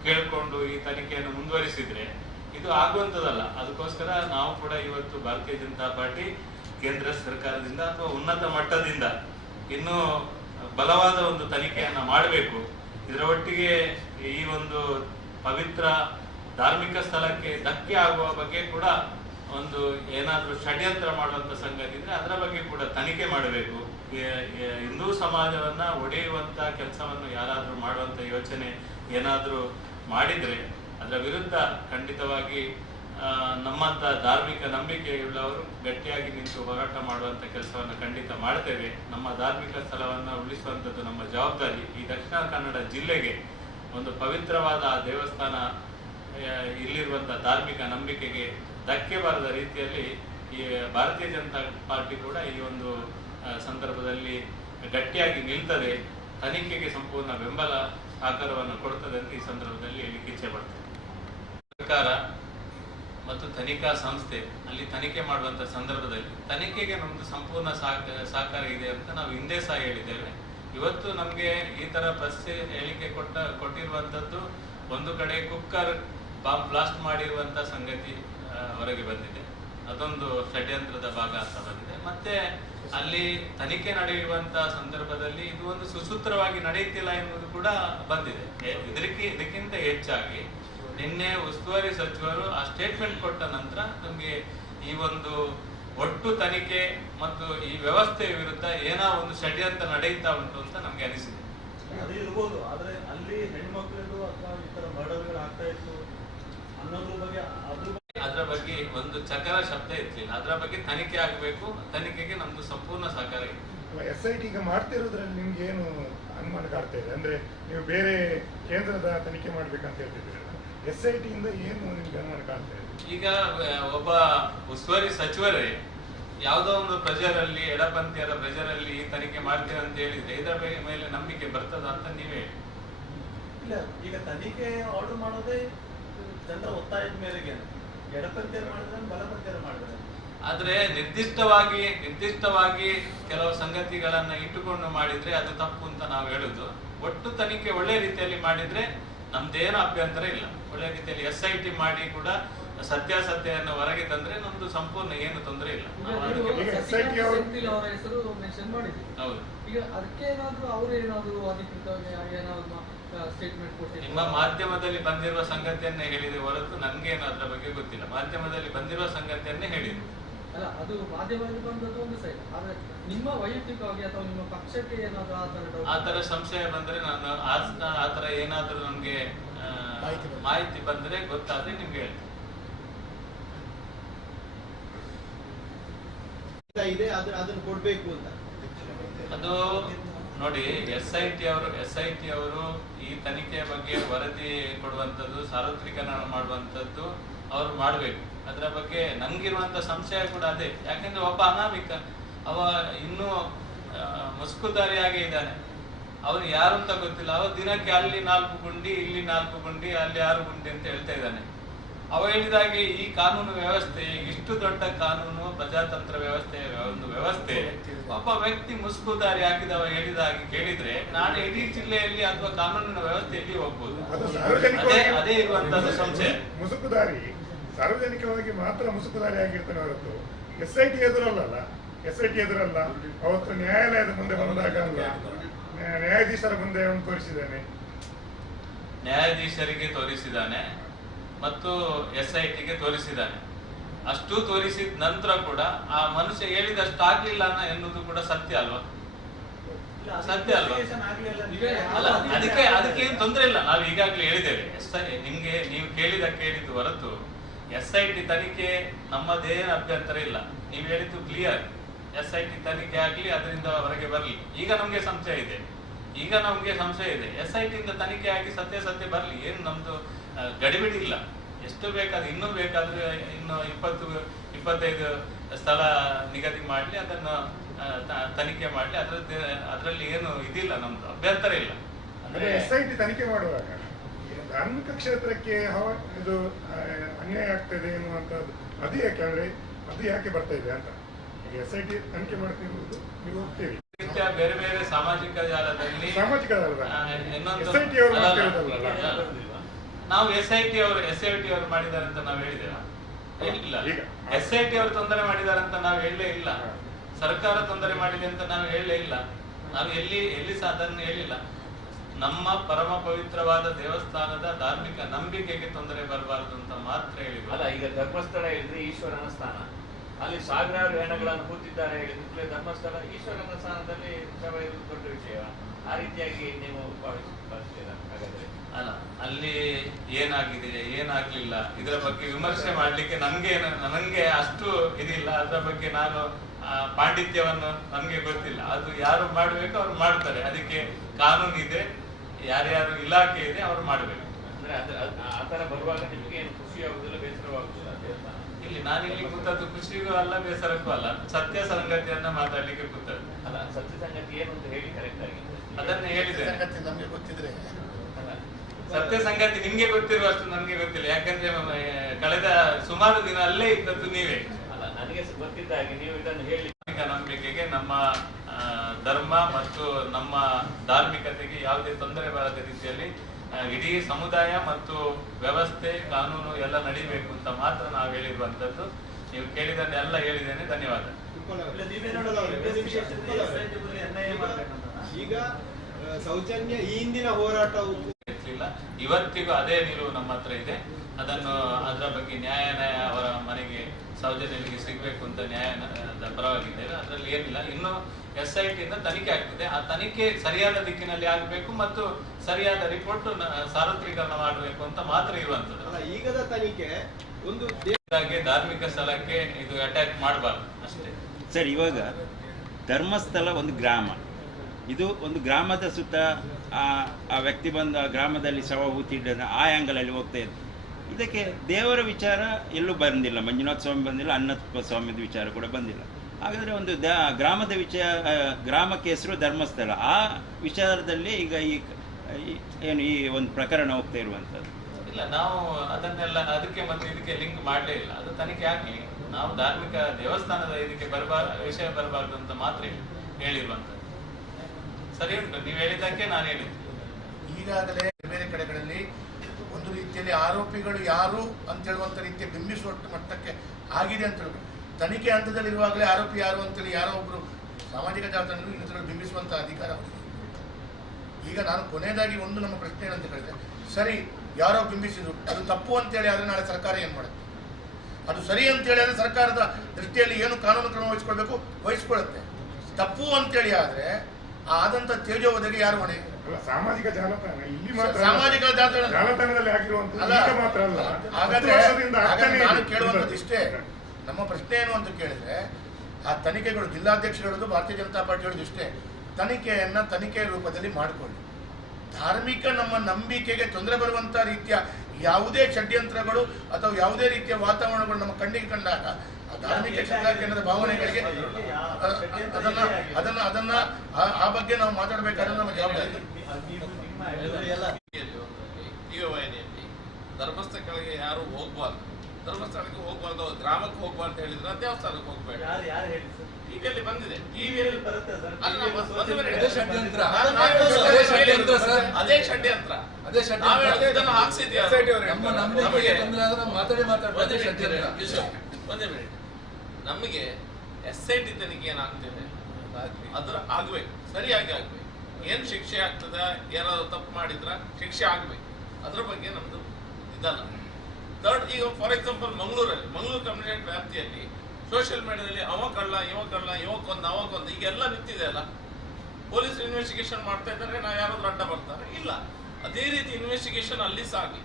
ಕೇಳ್ಕೊಂಡು ಈ ತನಿಖೆಯನ್ನು ಮುಂದುವರಿಸಿದ್ರೆ ಇದು ಆಗುವಂಥದ್ದಲ್ಲ. ಅದಕ್ಕೋಸ್ಕರ ನಾವು ಕೂಡ ಇವತ್ತು ಭಾರತೀಯ ಜನತಾ ಪಾರ್ಟಿ ಕೇಂದ್ರ ಸರ್ಕಾರದಿಂದ ಅಥವಾ ಉನ್ನತ ಮಟ್ಟದಿಂದ ಇನ್ನೂ ಬಲವಾದ ಒಂದು ತನಿಖೆಯನ್ನ ಮಾಡಬೇಕು. ಇದರ ಒಟ್ಟಿಗೆ ಈ ಒಂದು ಪವಿತ್ರ ಧಾರ್ಮಿಕ ಸ್ಥಳಕ್ಕೆ ಧಕ್ಕೆ ಆಗುವ ಬಗ್ಗೆ ಕೂಡ ಒಂದು ಏನಾದ್ರೂ ಷಡ್ಯಂತ್ರ ಮಾಡುವಂತ ಸಂಗತಿ ಇದ್ರೆ ಅದರ ಬಗ್ಗೆ ಕೂಡ ತನಿಖೆ ಮಾಡಬೇಕು. ಹಿಂದೂ ಸಮಾಜವನ್ನ ಒಡೆಯುವಂತ ಕೆಲಸವನ್ನು ಯಾರಾದ್ರೂ ಮಾಡುವಂತ ಯೋಚನೆ ಏನಾದ್ರೂ ಮಾಡಿದ್ರೆ ಅದರ ವಿರುದ್ಧ ಖಂಡಿತವಾಗಿ ನಮ್ಮಂತ ಧಾರ್ಮಿಕ ನಂಬಿಕೆಯುಳ್ಳವರು ಗಟ್ಟಿಯಾಗಿ ನಿಂತು ಹೋರಾಟ ಮಾಡುವಂತ ಕೆಲಸವನ್ನು ಖಂಡಿತ ಮಾಡ್ತೇವೆ. ನಮ್ಮ ಧಾರ್ಮಿಕ ಸ್ಥಳವನ್ನ ಉಳಿಸುವಂಥದ್ದು ನಮ್ಮ ಜವಾಬ್ದಾರಿ. ಈ ದಕ್ಷಿಣ ಕನ್ನಡ ಜಿಲ್ಲೆಗೆ ಒಂದು ಪವಿತ್ರವಾದ ಆ ದೇವಸ್ಥಾನ ಇಲ್ಲಿರುವಂತಹ ಧಾರ್ಮಿಕ ನಂಬಿಕೆಗೆ ಧಕ್ಕೆ ಬಾರದ ರೀತಿಯಲ್ಲಿ ಈ ಭಾರತೀಯ ಜನತಾ ಪಾರ್ಟಿ ಕೂಡ ಈ ಒಂದು ಸಂದರ್ಭದಲ್ಲಿ ಗಟ್ಟಿಯಾಗಿ ನಿಲ್ತದೆ. ತನಿಖೆಗೆ ಸಂಪೂರ್ಣ ಬೆಂಬಲ ಸಹಕಾರವನ್ನು ಕೊಡ್ತದೆ ಅಂತ ಈ ಸಂದರ್ಭದಲ್ಲಿ ಹೇಳಿಕ್ಕೆ ಇಚ್ಛೆ ಪಡ್ತೇನೆ. ಸರ್ಕಾರ ಮತ್ತು ತನಿಖಾ ಸಂಸ್ಥೆ ಅಲ್ಲಿ ತನಿಖೆ ಮಾಡುವಂತ ಸಂದರ್ಭದಲ್ಲಿ ತನಿಖೆಗೆ ನಮ್ದು ಸಂಪೂರ್ಣ ಸಹಕಾರ ಇದೆ ಅಂತ ನಾವು ಹಿಂದೆ ಸಹ ಹೇಳಿದ್ದೇವೆ. ಇವತ್ತು ನಮ್ಗೆ ಈ ತರ ಪ್ರಶ್ನೆ ಹೇಳಿಕೆ ಕೊಟ್ಟಿರುವಂತದ್ದು ಒಂದು ಕಡೆ ಕುಕ್ಕರ್ ಬಾಂಬ್ ಬ್ಲಾಸ್ಟ್ ಮಾಡಿರುವಂತ ಸಂಗತಿ ಹೊರಗೆ ಬಂದಿದೆ. ಅದೊಂದು ಷಡ್ಯಂತ್ರದ ಭಾಗ ಅಂತ ಬಂದಿದೆ. ಮತ್ತೆ ಅಲ್ಲಿ ತನಿಖೆ ನಡೆಯುವಂತಹ ಸಂದರ್ಭದಲ್ಲಿ ಇದು ಒಂದು ಸುಸೂತ್ರವಾಗಿ ನಡೆಯುತ್ತಿಲ್ಲ ಎನ್ನುವುದು ಕೂಡ ಬಂದಿದೆ. ಇದಕ್ಕಿಂತ ಹೆಚ್ಚಾಗಿ ನಿನ್ನೆ ಉಸ್ತುವಾರಿ ಸಚಿವರು ಆ ಸ್ಟೇಟ್ಮೆಂಟ್ ಕೊಟ್ಟ ನಂತರ ನಮ್ಗೆ ಈ ಒಂದು ಒಟ್ಟು ತನಿಖೆ ಮತ್ತು ಈ ವ್ಯವಸ್ಥೆಯ ವಿರುದ್ಧ ಏನೋ ಒಂದು ಷಡ್ಯಂತ್ರ ನಡೆಯುತ್ತಾ ಉಂಟು ಅಂತ ನಮ್ಗೆ ಅನಿಸಿದೆ. ಅದು ಇರ್ಬೋದು, ಆದ್ರೆ ಅಲ್ಲಿ ಹೆಣ್ಮಕ್ಳಿಗೂ ಅಥವಾ ಈ ತರ ಮರ್ಡರ್ಗಳು ಆಗ್ತಾ ಇತ್ತು ಅನ್ನೋದ್ರ ಬಗ್ಗೆ ಅದರ ಬಗ್ಗೆ ಒಂದು ಚಕರ ಶಬ್ದ ಇರ್ಲಿಲ್ಲ. ಅದರ ಬಗ್ಗೆ ತನಿಖೆ ಆಗಬೇಕು. ತನಿಖೆಗೆ ನಮ್ದು ಸಂಪೂರ್ಣ ಸಹಕಾರ ಇದೆ. SIT ಈಗ ಮಾಡ್ತಿರೋದ್ರಲ್ಲಿ ನಿಮ್ಗೆ ಏನು ಅನುಮಾನ ಕಾಡ್ತಾ ಇದೆ? ಅಂದ್ರೆ ನೀವು ಬೇರೆ ಕೇಂದ್ರದ ತನಿಖೆ ಮಾಡ್ಬೇಕಂತ ಹೇಳ್ತಿದ್ದೀರಲ್ಲ, SIT ಇಂದ ಏನು ನಿಮ್ಗೆ ಅನುಮಾನ ಕಾಡ್ತಾ ಇದೆ? ಈಗ ಒಬ್ಬ ಉಸ್ತುವಾರಿ ಸಚಿವರೇ ಯಾವುದೋ ಒಂದು ಪ್ರೆಷರ್ ಎಡಪಂಥೀಯರ ಪ್ರೆಷರ್ ಅಲ್ಲಿ ತನಿಖೆ ಮಾಡ್ತೇವೆ ಅಂತ ಹೇಳಿದ್ರೆ ಇದರ ಮೇಲೆ ನಂಬಿಕೆ ಬರ್ತದ ಅಂತ ನೀವೇ ಹೇಳಿ. ಇಲ್ಲ, ಈಗ ತನಿಖೆ ಆರ್ಡರ್ ಮಾಡೋದೇ ಜನರ ಒತ್ತಾಯದ ಮೇರೆಗೆ. ಎಡಪಂಥೀಯರು ಮಾಡಿದ್ರೆ ಬಲಪಂಥೀಯರು ಮಾಡಿದ್ರೆ ಆದ್ರೆ ನಿರ್ದಿಷ್ಟವಾಗಿ ಕೆಲವು ಸಂಗತಿಗಳನ್ನ ಇಟ್ಟುಕೊಂಡು ಮಾಡಿದ್ರೆ ಅದು ತಪ್ಪು ಅಂತ ನಾವು ಹೇಳುದು. ಒಟ್ಟು ತನಿಖೆ ಒಳ್ಳೆ ರೀತಿಯಲ್ಲಿ ಮಾಡಿದ್ರೆ ನಮ್ದೇನು ಅಭ್ಯಂತರ ಇಲ್ಲ. ಒಳ್ಳೆ ರೀತಿಯಲ್ಲಿ SIT ಮಾಡಿ ಕೂಡ ಸತ್ಯಾಸತ್ಯವನ್ನು ಹೊರಗೆ ತಂದ್ರೆ ನಮ್ದು ಸಂಪೂರ್ಣ ಏನು ತೊಂದರೆ ಇಲ್ಲ. ಅವರ ಹೆಸರು ಮೆನ್ಷನ್ ಮಾಡಿದ್ವಿ. ಹೌದು. ಈಗ ಅದಕ್ಕೆ ಏನಾದ್ರು ಅವರು ಏನಾದ್ರು ಅಧಿಕೃತವಾಗಿ ಏನಾದ್ರು ಸ್ಟೇಟ್ಮೆಂಟ್ ಕೊಟ್ಟಿದ್ದಾರೆ? ನಿಮ್ಮ ಮಾಧ್ಯಮದಲ್ಲಿ ಬಂದಿರುವ ಸಂಗತಿಯನ್ನೇ ಹೇಳಿದೆ ಹೊರತು ನನ್ಗೇನು ಅದರ ಬಗ್ಗೆ ಗೊತ್ತಿಲ್ಲ. ಮಾಧ್ಯಮದಲ್ಲಿ ಬಂದಿರುವ ಸಂಗತಿಯನ್ನೇ ಹೇಳಿದ್ರು. ಅಲ್ಲ, ಅದು ಮಾಧ್ಯಮದಲ್ಲಿ ಬಂದದ್ದು ಒಂದು ಸೈಡ್. ಆದ್ರೆ ನಿಮ್ಮ ವೈಯಕ್ತಿಕವಾಗಿ ಅಥವಾ ನಿಮ್ಮ ಪಕ್ಷಕ್ಕೆ ಏನಾದ್ರು ಆ ತರ ಸಂಶಯ ಬಂದ್ರೆ ನಾನು ಆತರ ಏನಾದ್ರೂ ನಮ್ಗೆ ಮಾಹಿತಿ ಬಂದ್ರೆ ಗೊತ್ತಾದ್ರೆ ನಿಮ್ಗೆ ಹೇಳ್ತೀನಿ. ಇದೆ ಅದನ್ನು ಕೊಡ್ಬೇಕು ಅಂತ ಅದು ನೋಡಿ, SIT ಅವರು ಈ ತನಿಖೆಯ ಬಗ್ಗೆ ವರದಿ ಕೊಡುವಂಥದ್ದು, ಸಾರ್ವತ್ರಿಕರಣ ಮಾಡುವಂಥದ್ದು ಅವ್ರು ಮಾಡಬೇಕು. ಅದರ ಬಗ್ಗೆ ನಂಗಿರುವಂತ ಸಂಶಯ ಕೂಡ ಅದೇ. ಯಾಕಂದ್ರೆ ಒಬ್ಬ ಅನಾಮಿಕ ಅವ ಇನ್ನೂ ಮುಸ್ಕುದಾರಿಯಾಗೇ ಇದ್ದಾನೆ. ಅವನು ಯಾರು ಅಂತ ಗೊತ್ತಿಲ್ಲ. ಅವ ದಿನಕ್ಕೆ ಅಲ್ಲಿ 4 ಗುಂಡಿ, ಇಲ್ಲಿ 4 ಗುಂಡಿ, ಅಲ್ಲಿ 6 ಗುಂಡಿ ಅಂತ ಹೇಳ್ತಾ ಇದ್ದಾನೆ. ಅವ ಹೇಳಿದಾಗೆ ಈ ಕಾನೂನು ವ್ಯವಸ್ಥೆ, ಇಷ್ಟು ದೊಡ್ಡ ಕಾನೂನು ಪ್ರಜಾತಂತ್ರ ವ್ಯವಸ್ಥೆ, ಒಂದು ವ್ಯವಸ್ಥೆ ಒಬ್ಬ ವ್ಯಕ್ತಿ ಮುಸ್ಕುದಾರಿ ಹಾಕಿದವ ಹೇಳಿದಾಗೆ ಕೇಳಿದ್ರೆ ನಾಳೆ ಇಡೀ ಜಿಲ್ಲೆಯಲ್ಲಿ ಅಥವಾ ಕಾನೂನಿನ ವ್ಯವಸ್ಥೆಯಲ್ಲಿ ಹೋಗ್ಬೋದು. ಅದೇ ಇರುವಂತದ್ದು ಸಂಶಯ. ಮುಸುಕುದಾರಿ ಸಾರ್ವಜನಿಕವಾಗಿ ಮಾತ್ರ ಮುಸುಕುದಾರಿ ಆಗಿರ್ತಾನೆ ಹೊರತು SIT ಎದುರಲ್ಲ. ಅವತ್ತು ನ್ಯಾಯಾಲಯದ ಮುಂದೆ ಬಂದಾಗ ನ್ಯಾಯಾಧೀಶರ ಮುಂದೆ ಅವನು ತೋರಿಸಿದ್ದಾನೆ. ನ್ಯಾಯಾಧೀಶರಿಗೆ ತೋರಿಸಿದ್ದಾನೆ ಮತ್ತು SITಗೆ ತೋರಿಸಿದ್ದಾನೆ. ಅಷ್ಟು ತೋರಿಸಿದ ನಂತರ ಕೂಡ ಆ ಮನುಷ್ಯ ಹೇಳಿದಷ್ಟು ಆಗ್ಲಿಲ್ಲ ಎನ್ನುವುದು ಕೂಡ ಸತ್ಯ ಅಲ್ವಾ? ಸತ್ಯ ಅಲ್ವಾ? ಅಲ್ಲ, ಅದಕ್ಕೆ ಏನು ತೊಂದರೆ ಇಲ್ಲ. ನಾವು ಈಗಾಗಲೇ ಹೇಳಿದ್ದೇವೆ. ನಿಮ್ಗೆ ನೀವು ಕೇಳಿದ್ದು ಹೊರತು SIT ತನಿಖೆ ನಮ್ಮದೇನು ಅಭ್ಯಂತರ ಇಲ್ಲ. ನೀವು ಹೇಳಿದ್ದು ಕ್ಲಿಯರ್. SIT ತನಿಖೆ ಆಗ್ಲಿ, ಅದರಿಂದ ಹೊರಗೆ ಬರ್ಲಿ. ಈಗ ನಮ್ಗೆ ಸಂಶಯ ಇದೆ. SIT ಇಂದ ತನಿಖೆ ಆಗಿ ಸತ್ಯ ಬರ್ಲಿ. ಏನು ನಮ್ದು ಗಡಿಬಿಡಿ ಇಲ್ಲ. ಎಷ್ಟು ಬೇಕಾದ್ರೆ ಇನ್ನೂ ಬೇಕಾದ್ರೆ ಇನ್ನು 20-25 ಸ್ಥಳ ನಿಗದಿ ಮಾಡ್ಲಿ, ಅದನ್ನು ತನಿಖೆ ಮಾಡ್ಲಿ. ಅದರಲ್ಲಿ ಏನು ಇದಿಲ್ಲ, ನಮ್ದು ಅಭ್ಯಂತರ ಇಲ್ಲ. ಅಂದ್ರೆ SIT ತನಿಖೆ ಮಾಡುವಾಗ ಧಾರ್ಮಿಕ ಕ್ಷೇತ್ರಕ್ಕೆ ಇದು ಅನ್ಯಾಯ ಆಗ್ತದೆ ಎನ್ನುವಂತದ್ದು ಅದು ಯಾಕೆ ಬರ್ತಾ ಇದೆ ಅಂತ ಈಗ SIT ತನಿಖೆ ಮಾಡ್ತಿರುವುದು ನೀವು ಹೋಗ್ತೀರಿ ಬೇರೆ ಬೇರೆ ಸಾಮಾಜಿಕ ಜಾಲದಲ್ಲಿ ಸಾಮಾಜಿಕ ಇನ್ನೊಂದು SIT ಅವರು ಮಾಡ್ತಿರೋದಲ್ಲ. ನಾವು SIT ಅವರು ಮಾಡಿದ್ದಾರೆ ಅಂತ ನಾವು ಹೇಳಿದೇವ? ಇಲ್ಲ. SIT ಅವರು ತೊಂದರೆ ಮಾಡಿದ್ದಾರೆ ಅಂತ ನಾವು ಹೇಳಲೇ ಇಲ್ಲ. ಸರ್ಕಾರ ತೊಂದರೆ ಮಾಡಿದೆ ಅಂತ ನಾವು ಹೇಳಲೇ ಇಲ್ಲ. ನಾವು ಎಲ್ಲಿ ಸಹ ಅದನ್ನು ಹೇಳಿಲ್ಲ. ನಮ್ಮ ಪರಮ ಪವಿತ್ರವಾದ ದೇವಸ್ಥಾನದ ಧಾರ್ಮಿಕ ನಂಬಿಕೆಗೆ ತೊಂದರೆ ಬರಬಾರದು ಅಂತ ಮಾತ್ರ ಹೇಳಿದ್ರು. ಅಲ್ಲ, ಈಗ ಧರ್ಮಸ್ಥಳ ಹೇಳಿದ್ರೆ ಈಶ್ವರನ ಸ್ಥಾನ, ಅಲ್ಲಿ ಸಾವಿರಾರು ಹೆಣಗಳನ್ನು ಹೂತಿದ್ದಾರೆ ಹೇಳಿದ್ರೆ ಧರ್ಮಸ್ಥಳ ಈಶ್ವರನ ಸ್ಥಾನದಲ್ಲಿ ಶವ ಇರುವುದು ದೊಡ್ಡ ವಿಷಯ. ಆ ರೀತಿಯಾಗಿ ನೀವು ಭಾವಿಸ್ತೀರಾ? ಹಾಗಾದ್ರೆ ಅಲ್ಲ, ಅಲ್ಲಿ ಏನಾಗಿದೆ ಏನಾಗ್ಲಿಲ್ಲ ಇದರ ಬಗ್ಗೆ ವಿಮರ್ಶೆ ಮಾಡ್ಲಿಕ್ಕೆ ನನಗೆ ಅಷ್ಟು ಇದಿಲ್ಲ. ಅದರ ಬಗ್ಗೆ ನಾನು ಪಾಂಡಿತ್ಯವನ್ನು ನಮ್ಗೆ ಗೊತ್ತಿಲ್ಲ. ಅದು ಯಾರು ಮಾಡ್ಬೇಕು ಅವ್ರು ಮಾಡ್ತಾರೆ. ಅದಕ್ಕೆ ಕಾನೂನು ಇದೆ, ಯಾರ್ಯಾರು ಇಲಾಖೆ ಇದೆ ಅವ್ರು ಮಾಡ್ಬೇಕು. ಅಂದ್ರೆ ಆತರ ಬರುವಾಗ ನಿಮ್ಗೆ ಏನು ಖುಷಿ ಆಗುದಿಲ್ಲ, ಬೇಸರವಾಗುದಿಲ್ಲ? ಇಲ್ಲಿ ನಾನಿಲ್ಲಿ ಕೂತದ್ದು ಖುಷಿಗೂ ಅಲ್ಲ, ಬೇಸರಕ್ಕೂ ಅಲ್ಲ, ಸತ್ಯ ಸಂಗತಿಯನ್ನ ಮಾತಾಡ್ಲಿಕ್ಕೆ ಕೂತದ್ದು. ಅಲ್ಲ, ಸತ್ಯ ಸಂಗತಿ ಏನು ಅಂತ ಹೇಳಿ ಕರೆಕ್ಟ್ ಆಗಿ ಅದನ್ನೇ ಹೇಳಿದೆ. ನಮ್ಗೆ ಗೊತ್ತಿದ್ರೆ ಸತ್ಯ ಸಂಗತಿ ನಿಮ್ಗೆ ಗೊತ್ತಿರುವಷ್ಟು ನನ್ಗೆ ಗೊತ್ತಿಲ್ಲ. ಯಾಕಂದ್ರೆ ಕಳೆದ ಸುಮಾರು ದಿನ ಅಲ್ಲೇ ಇದ್ದದ್ದು ನೀವೇ. ಅಲ್ಲ, ನನಗೆ ಗೊತ್ತಿದ್ದ ಹಾಗೆ ನೀವು ಇದನ್ನು ಹೇಳಿ. ನಂಬಿಕೆಗೆ, ನಮ್ಮ ಧರ್ಮ ಮತ್ತು ನಮ್ಮ ಧಾರ್ಮಿಕತೆಗೆ ಯಾವುದೇ ತೊಂದರೆ ಬರದ ರೀತಿಯಲ್ಲಿ ಇಡೀ ಸಮುದಾಯ ಮತ್ತು ವ್ಯವಸ್ಥೆ, ಕಾನೂನು ಎಲ್ಲ ನಡೀಬೇಕು ಅಂತ ಮಾತ್ರ ನಾವು ಹೇಳಿರುವಂತದ್ದು. ನೀವು ಕೇಳಿದನ್ನೆಲ್ಲ ಹೇಳಿದ್ದೇನೆ. ಧನ್ಯವಾದ. ಈಗ ಸೌಜನ್ಯ ಈ ಹಿಂದಿನ ಹೋರಾಟವು ಇವತ್ತಿಗೂ ಅದೇ ನಿಲುವು ನಮ್ಮ ಹತ್ರ ಇದೆ. ಅದರ ಬಗ್ಗೆ ನ್ಯಾಯಾಲಯ ಅವರ ಮನೆಗೆ ಸೌಜನ್ಯನಿಗೆ ಸಿಗ್ಬೇಕು ಅಂತ ನ್ಯಾಯಾಲಯದ ಪರವಾಗಿದ್ದೇವೆ. ಅದರಲ್ಲಿ ಏನಿಲ್ಲ. ಇನ್ನು SIT ಇಂದ ತನಿಖೆ ಆಗ್ತದೆ. ಆ ತನಿಖೆ ಸರಿಯಾದ ದಿಕ್ಕಿನಲ್ಲಿ ಆಗಬೇಕು ಮತ್ತು ಸರಿಯಾದ ರಿಪೋರ್ಟ್ ಸಾರ್ವತ್ರೀಕರಣ ಮಾಡಬೇಕು ಅಂತ ಮಾತ್ರ ಇರುವಂತದ್ದು. ಈಗದ ತನಿಖೆ ಒಂದು ಧಾರ್ಮಿಕ ಸ್ಥಳಕ್ಕೆ ಇದು ಅಟ್ಯಾಕ್ ಮಾಡಬಾರ್ದು ಅಷ್ಟೇ. ಸರ್, ಇವಾಗ ಧರ್ಮಸ್ಥಳ ಒಂದು ಗ್ರಾಮ, ಇದು ಒಂದು ಗ್ರಾಮದ ಸುತ್ತ ಆ ವ್ಯಕ್ತಿ ಬಂದು ಆ ಗ್ರಾಮದಲ್ಲಿ ಶವ ಹೂತಿಡ್ಡ ಆ ಆ್ಯಂಗಲಲ್ಲಿ ಹೋಗ್ತಾ ಇತ್ತು. ಇದಕ್ಕೆ ದೇವರ ವಿಚಾರ ಎಲ್ಲೂ ಬಂದಿಲ್ಲ. ಮಂಜುನಾಥ ಸ್ವಾಮಿ ಬಂದಿಲ್ಲ, ಅನ್ನಪ್ಪ ಸ್ವಾಮಿದ ವಿಚಾರ ಕೂಡ ಬಂದಿಲ್ಲ. ಹಾಗಾದರೆ ಒಂದು ಗ್ರಾಮದ ಗ್ರಾಮಕ್ಕೆ ಹೆಸರು ಧರ್ಮಸ್ಥಳ, ಆ ವಿಚಾರದಲ್ಲಿ ಈಗ ಈ ಒಂದು ಪ್ರಕರಣ ಹೋಗ್ತಾ ಇರುವಂಥದ್ದು. ಇಲ್ಲ, ನಾವು ಅದನ್ನೆಲ್ಲ ಅದಕ್ಕೆ ಮತ್ತೆ ಇದಕ್ಕೆ ಲಿಂಕ್ ಮಾಡಲೇ ಇಲ್ಲ. ಅದು ತನಿಖೆ ಆಗಲಿ. ನಾವು ಧಾರ್ಮಿಕ ದೇವಸ್ಥಾನದ ಇದಕ್ಕೆ ವಿಷಯ ಬರಬಾರ್ದು ಅಂತ ಮಾತ್ರ ಹೇಳಿರುವಂಥದ್ದು. ಸರಿ ಉಂಟು, ನೀವು ಹೇಳಿದ್ದಕ್ಕೆ ನಾನು ಹೇಳಿದ್ದೆ. ಈಗಾಗಲೇ ಬೇರೆ ಕಡೆಗಳಲ್ಲಿ ಒಂದು ರೀತಿಯಲ್ಲಿ ಆರೋಪಿಗಳು ಯಾರು ಅಂತ ಹೇಳುವಂತ ರೀತಿಯ ಬಿಂಬಿಸುವ ಮಟ್ಟಕ್ಕೆ ಆಗಿದೆ ಅಂತ ಹೇಳ್ಬೇಕು. ತನಿಖೆ ಹಂತದಲ್ಲಿರುವಾಗಲೇ ಆರೋಪಿ ಯಾರು ಅಂತೇಳಿ ಯಾರೋ ಒಬ್ರು ಸಾಮಾಜಿಕ ಜಾಲತಾಣಗಳು ಇನ್ನೊಂದು ಬಿಂಬಿಸುವಂತ ಅಧಿಕಾರ ಅವರಿಗೆ. ಈಗ ನಾನು ಕೊನೆಯದಾಗಿ ಒಂದು ನಮ್ಮ ಪ್ರಶ್ನೆ ಏನಂತ ಹೇಳಿದ್ರೆ, ಸರಿ ಯಾರೋ ಬಿಂಬಿಸಿದ್ರು, ಅದು ತಪ್ಪು ಅಂತೇಳಿ ಆದ್ರೆ ನಾಳೆ ಸರ್ಕಾರ ಏನ್ ಮಾಡುತ್ತೆ? ಅದು ಸರಿ ಅಂತೇಳಿ ಆದ್ರೆ ಸರ್ಕಾರದ ದೃಷ್ಟಿಯಲ್ಲಿ ಏನು ಕಾನೂನು ಕ್ರಮ ವಹಿಸ್ಕೊಳ್ಳುತ್ತೆ. ತಪ್ಪು ಅಂತೇಳಿ ಆದ್ರೆ ಆದಂತ ತೇಜೋವಧೆಗೆ ಯಾರು ಹೊಣೆ? ಸಾಮಾಜಿಕ ಜಾಲತಾಣ ಇಲ್ಲಿ ಮಾತ್ರ, ಸಾಮಾಜಿಕ ಜಾಲತಾಣದಲ್ಲಿ ಆಗಿರುವಂತಹ ಮಾತ್ರ ಅಲ್ಲ. ಹಾಗಾದ್ರೆ ನಾನು ಕೇಳುವಂಥದ್ದು ಇಷ್ಟೇ. ನಮ್ಮ ಪ್ರಶ್ನೆ ಏನು ಅಂತ ಕೇಳಿದ್ರೆ, ಆ ತನಿಖೆಗಳು ಜಿಲ್ಲಾಧ್ಯಕ್ಷಗಳದ್ದು ಭಾರತೀಯ ಜನತಾ ಪಾರ್ಟಿ ಹೇಳೋದು ಇಷ್ಟೇ, ತನಿಖೆಯ ರೂಪದಲ್ಲಿ ಮಾಡಿಕೊಳ್ಳಿ. ಧಾರ್ಮಿಕ ನಮ್ಮ ನಂಬಿಕೆಗೆ ತೊಂದರೆ ಬರುವಂತ ರೀತಿಯ ಯಾವುದೇ ಷಡ್ಯಂತ್ರಗಳು ಅಥವಾ ಯಾವುದೇ ರೀತಿಯ ವಾತಾವರಣಗಳು ನಮ್ಮ ಕಣ್ಣಿಗೆ ಕಂಡಾಗ ಆ ಧಾರ್ಮಿಕ ಶ್ರದ್ಧಾ ಕೇಂದ್ರದ ಭಾವನೆಗಳಿಗೆ ಅದನ್ನ ಆ ಬಗ್ಗೆ ನಾವು ಮಾತಾಡಬೇಕಾದ್ರೆ ನಮ್ಮ ಜವಾಬ್ದಾರಿ. ಧರ್ಮಸ್ಥಳಗಳಿಗೆ ಯಾರು ಹೋಗ್ಬಾರ್ದು, ಧರ್ಮಸ್ಥಳಕ್ಕೆ ಹೋಗ್ಬಾರ್ದು, ಗ್ರಾಮಕ್ಕೆ ಹೋಗ್ಬಾರ್ದು ಹೇಳಿದ್ರೆ ದೇವಸ್ಥಾನಕ್ಕೆ ಹೋಗ್ಬೇಡ. ಟಿವಿಯಲ್ಲಿ ಬಂದಿದೆ, ಟಿವಿಯಲ್ಲಿ ಅದೇ ಷಡ್ಯಂತ್ರ ಇದನ್ನು ಹಾಕ್ಸಿದ್ಯಾ? ಒಂದೇ ಮಿನಿಟ್, ನಮಗೆ SIT ತನಿಖೆ ಏನಾಗ್ತದೆ ಅದ್ರ ಆಗ್ಬೇಕು, ಸರಿಯಾಗಿ ಆಗ್ಬೇಕು. ಏನ್ ಶಿಕ್ಷೆ ಆಗ್ತದ, ಏನಾದ್ರು ತಪ್ಪು ಮಾಡಿದ್ರ ಶಿಕ್ಷೆ ಆಗ್ಬೇಕು. ಅದ್ರ ಬಗ್ಗೆ ನಮ್ದು ಇದಲ್ಲ. ಥರ್ಡ್, ಈಗ ಫಾರ್ ಎಕ್ಸಾಂಪಲ್ ಮಂಗಳೂರು ಕಮ್ಯುನಿಟಿ ವ್ಯಾಪ್ತಿಯಲ್ಲಿ ಸೋಷಿಯಲ್ ಮೀಡಿಯಾದಲ್ಲಿ ಅವ ಕಳ್ಳ ಅವಕ್ಕೊಂದು ಈಗೆಲ್ಲ ನಿಂತಿದೆ ಅಲ್ಲ. ಪೊಲೀಸ್ ಇನ್ವೆಸ್ಟಿಗೇಷನ್ ಮಾಡ್ತಾ ಇದ್ದಾರೆ, ನಾವು ಯಾರಾದ್ರೂ ಅಡ್ಡ ಬರ್ತಾರೆ? ಇಲ್ಲ. ಅದೇ ರೀತಿ ಇನ್ವೆಸ್ಟಿಗೇಷನ್ ಅಲ್ಲಿ ಸಾಗಿ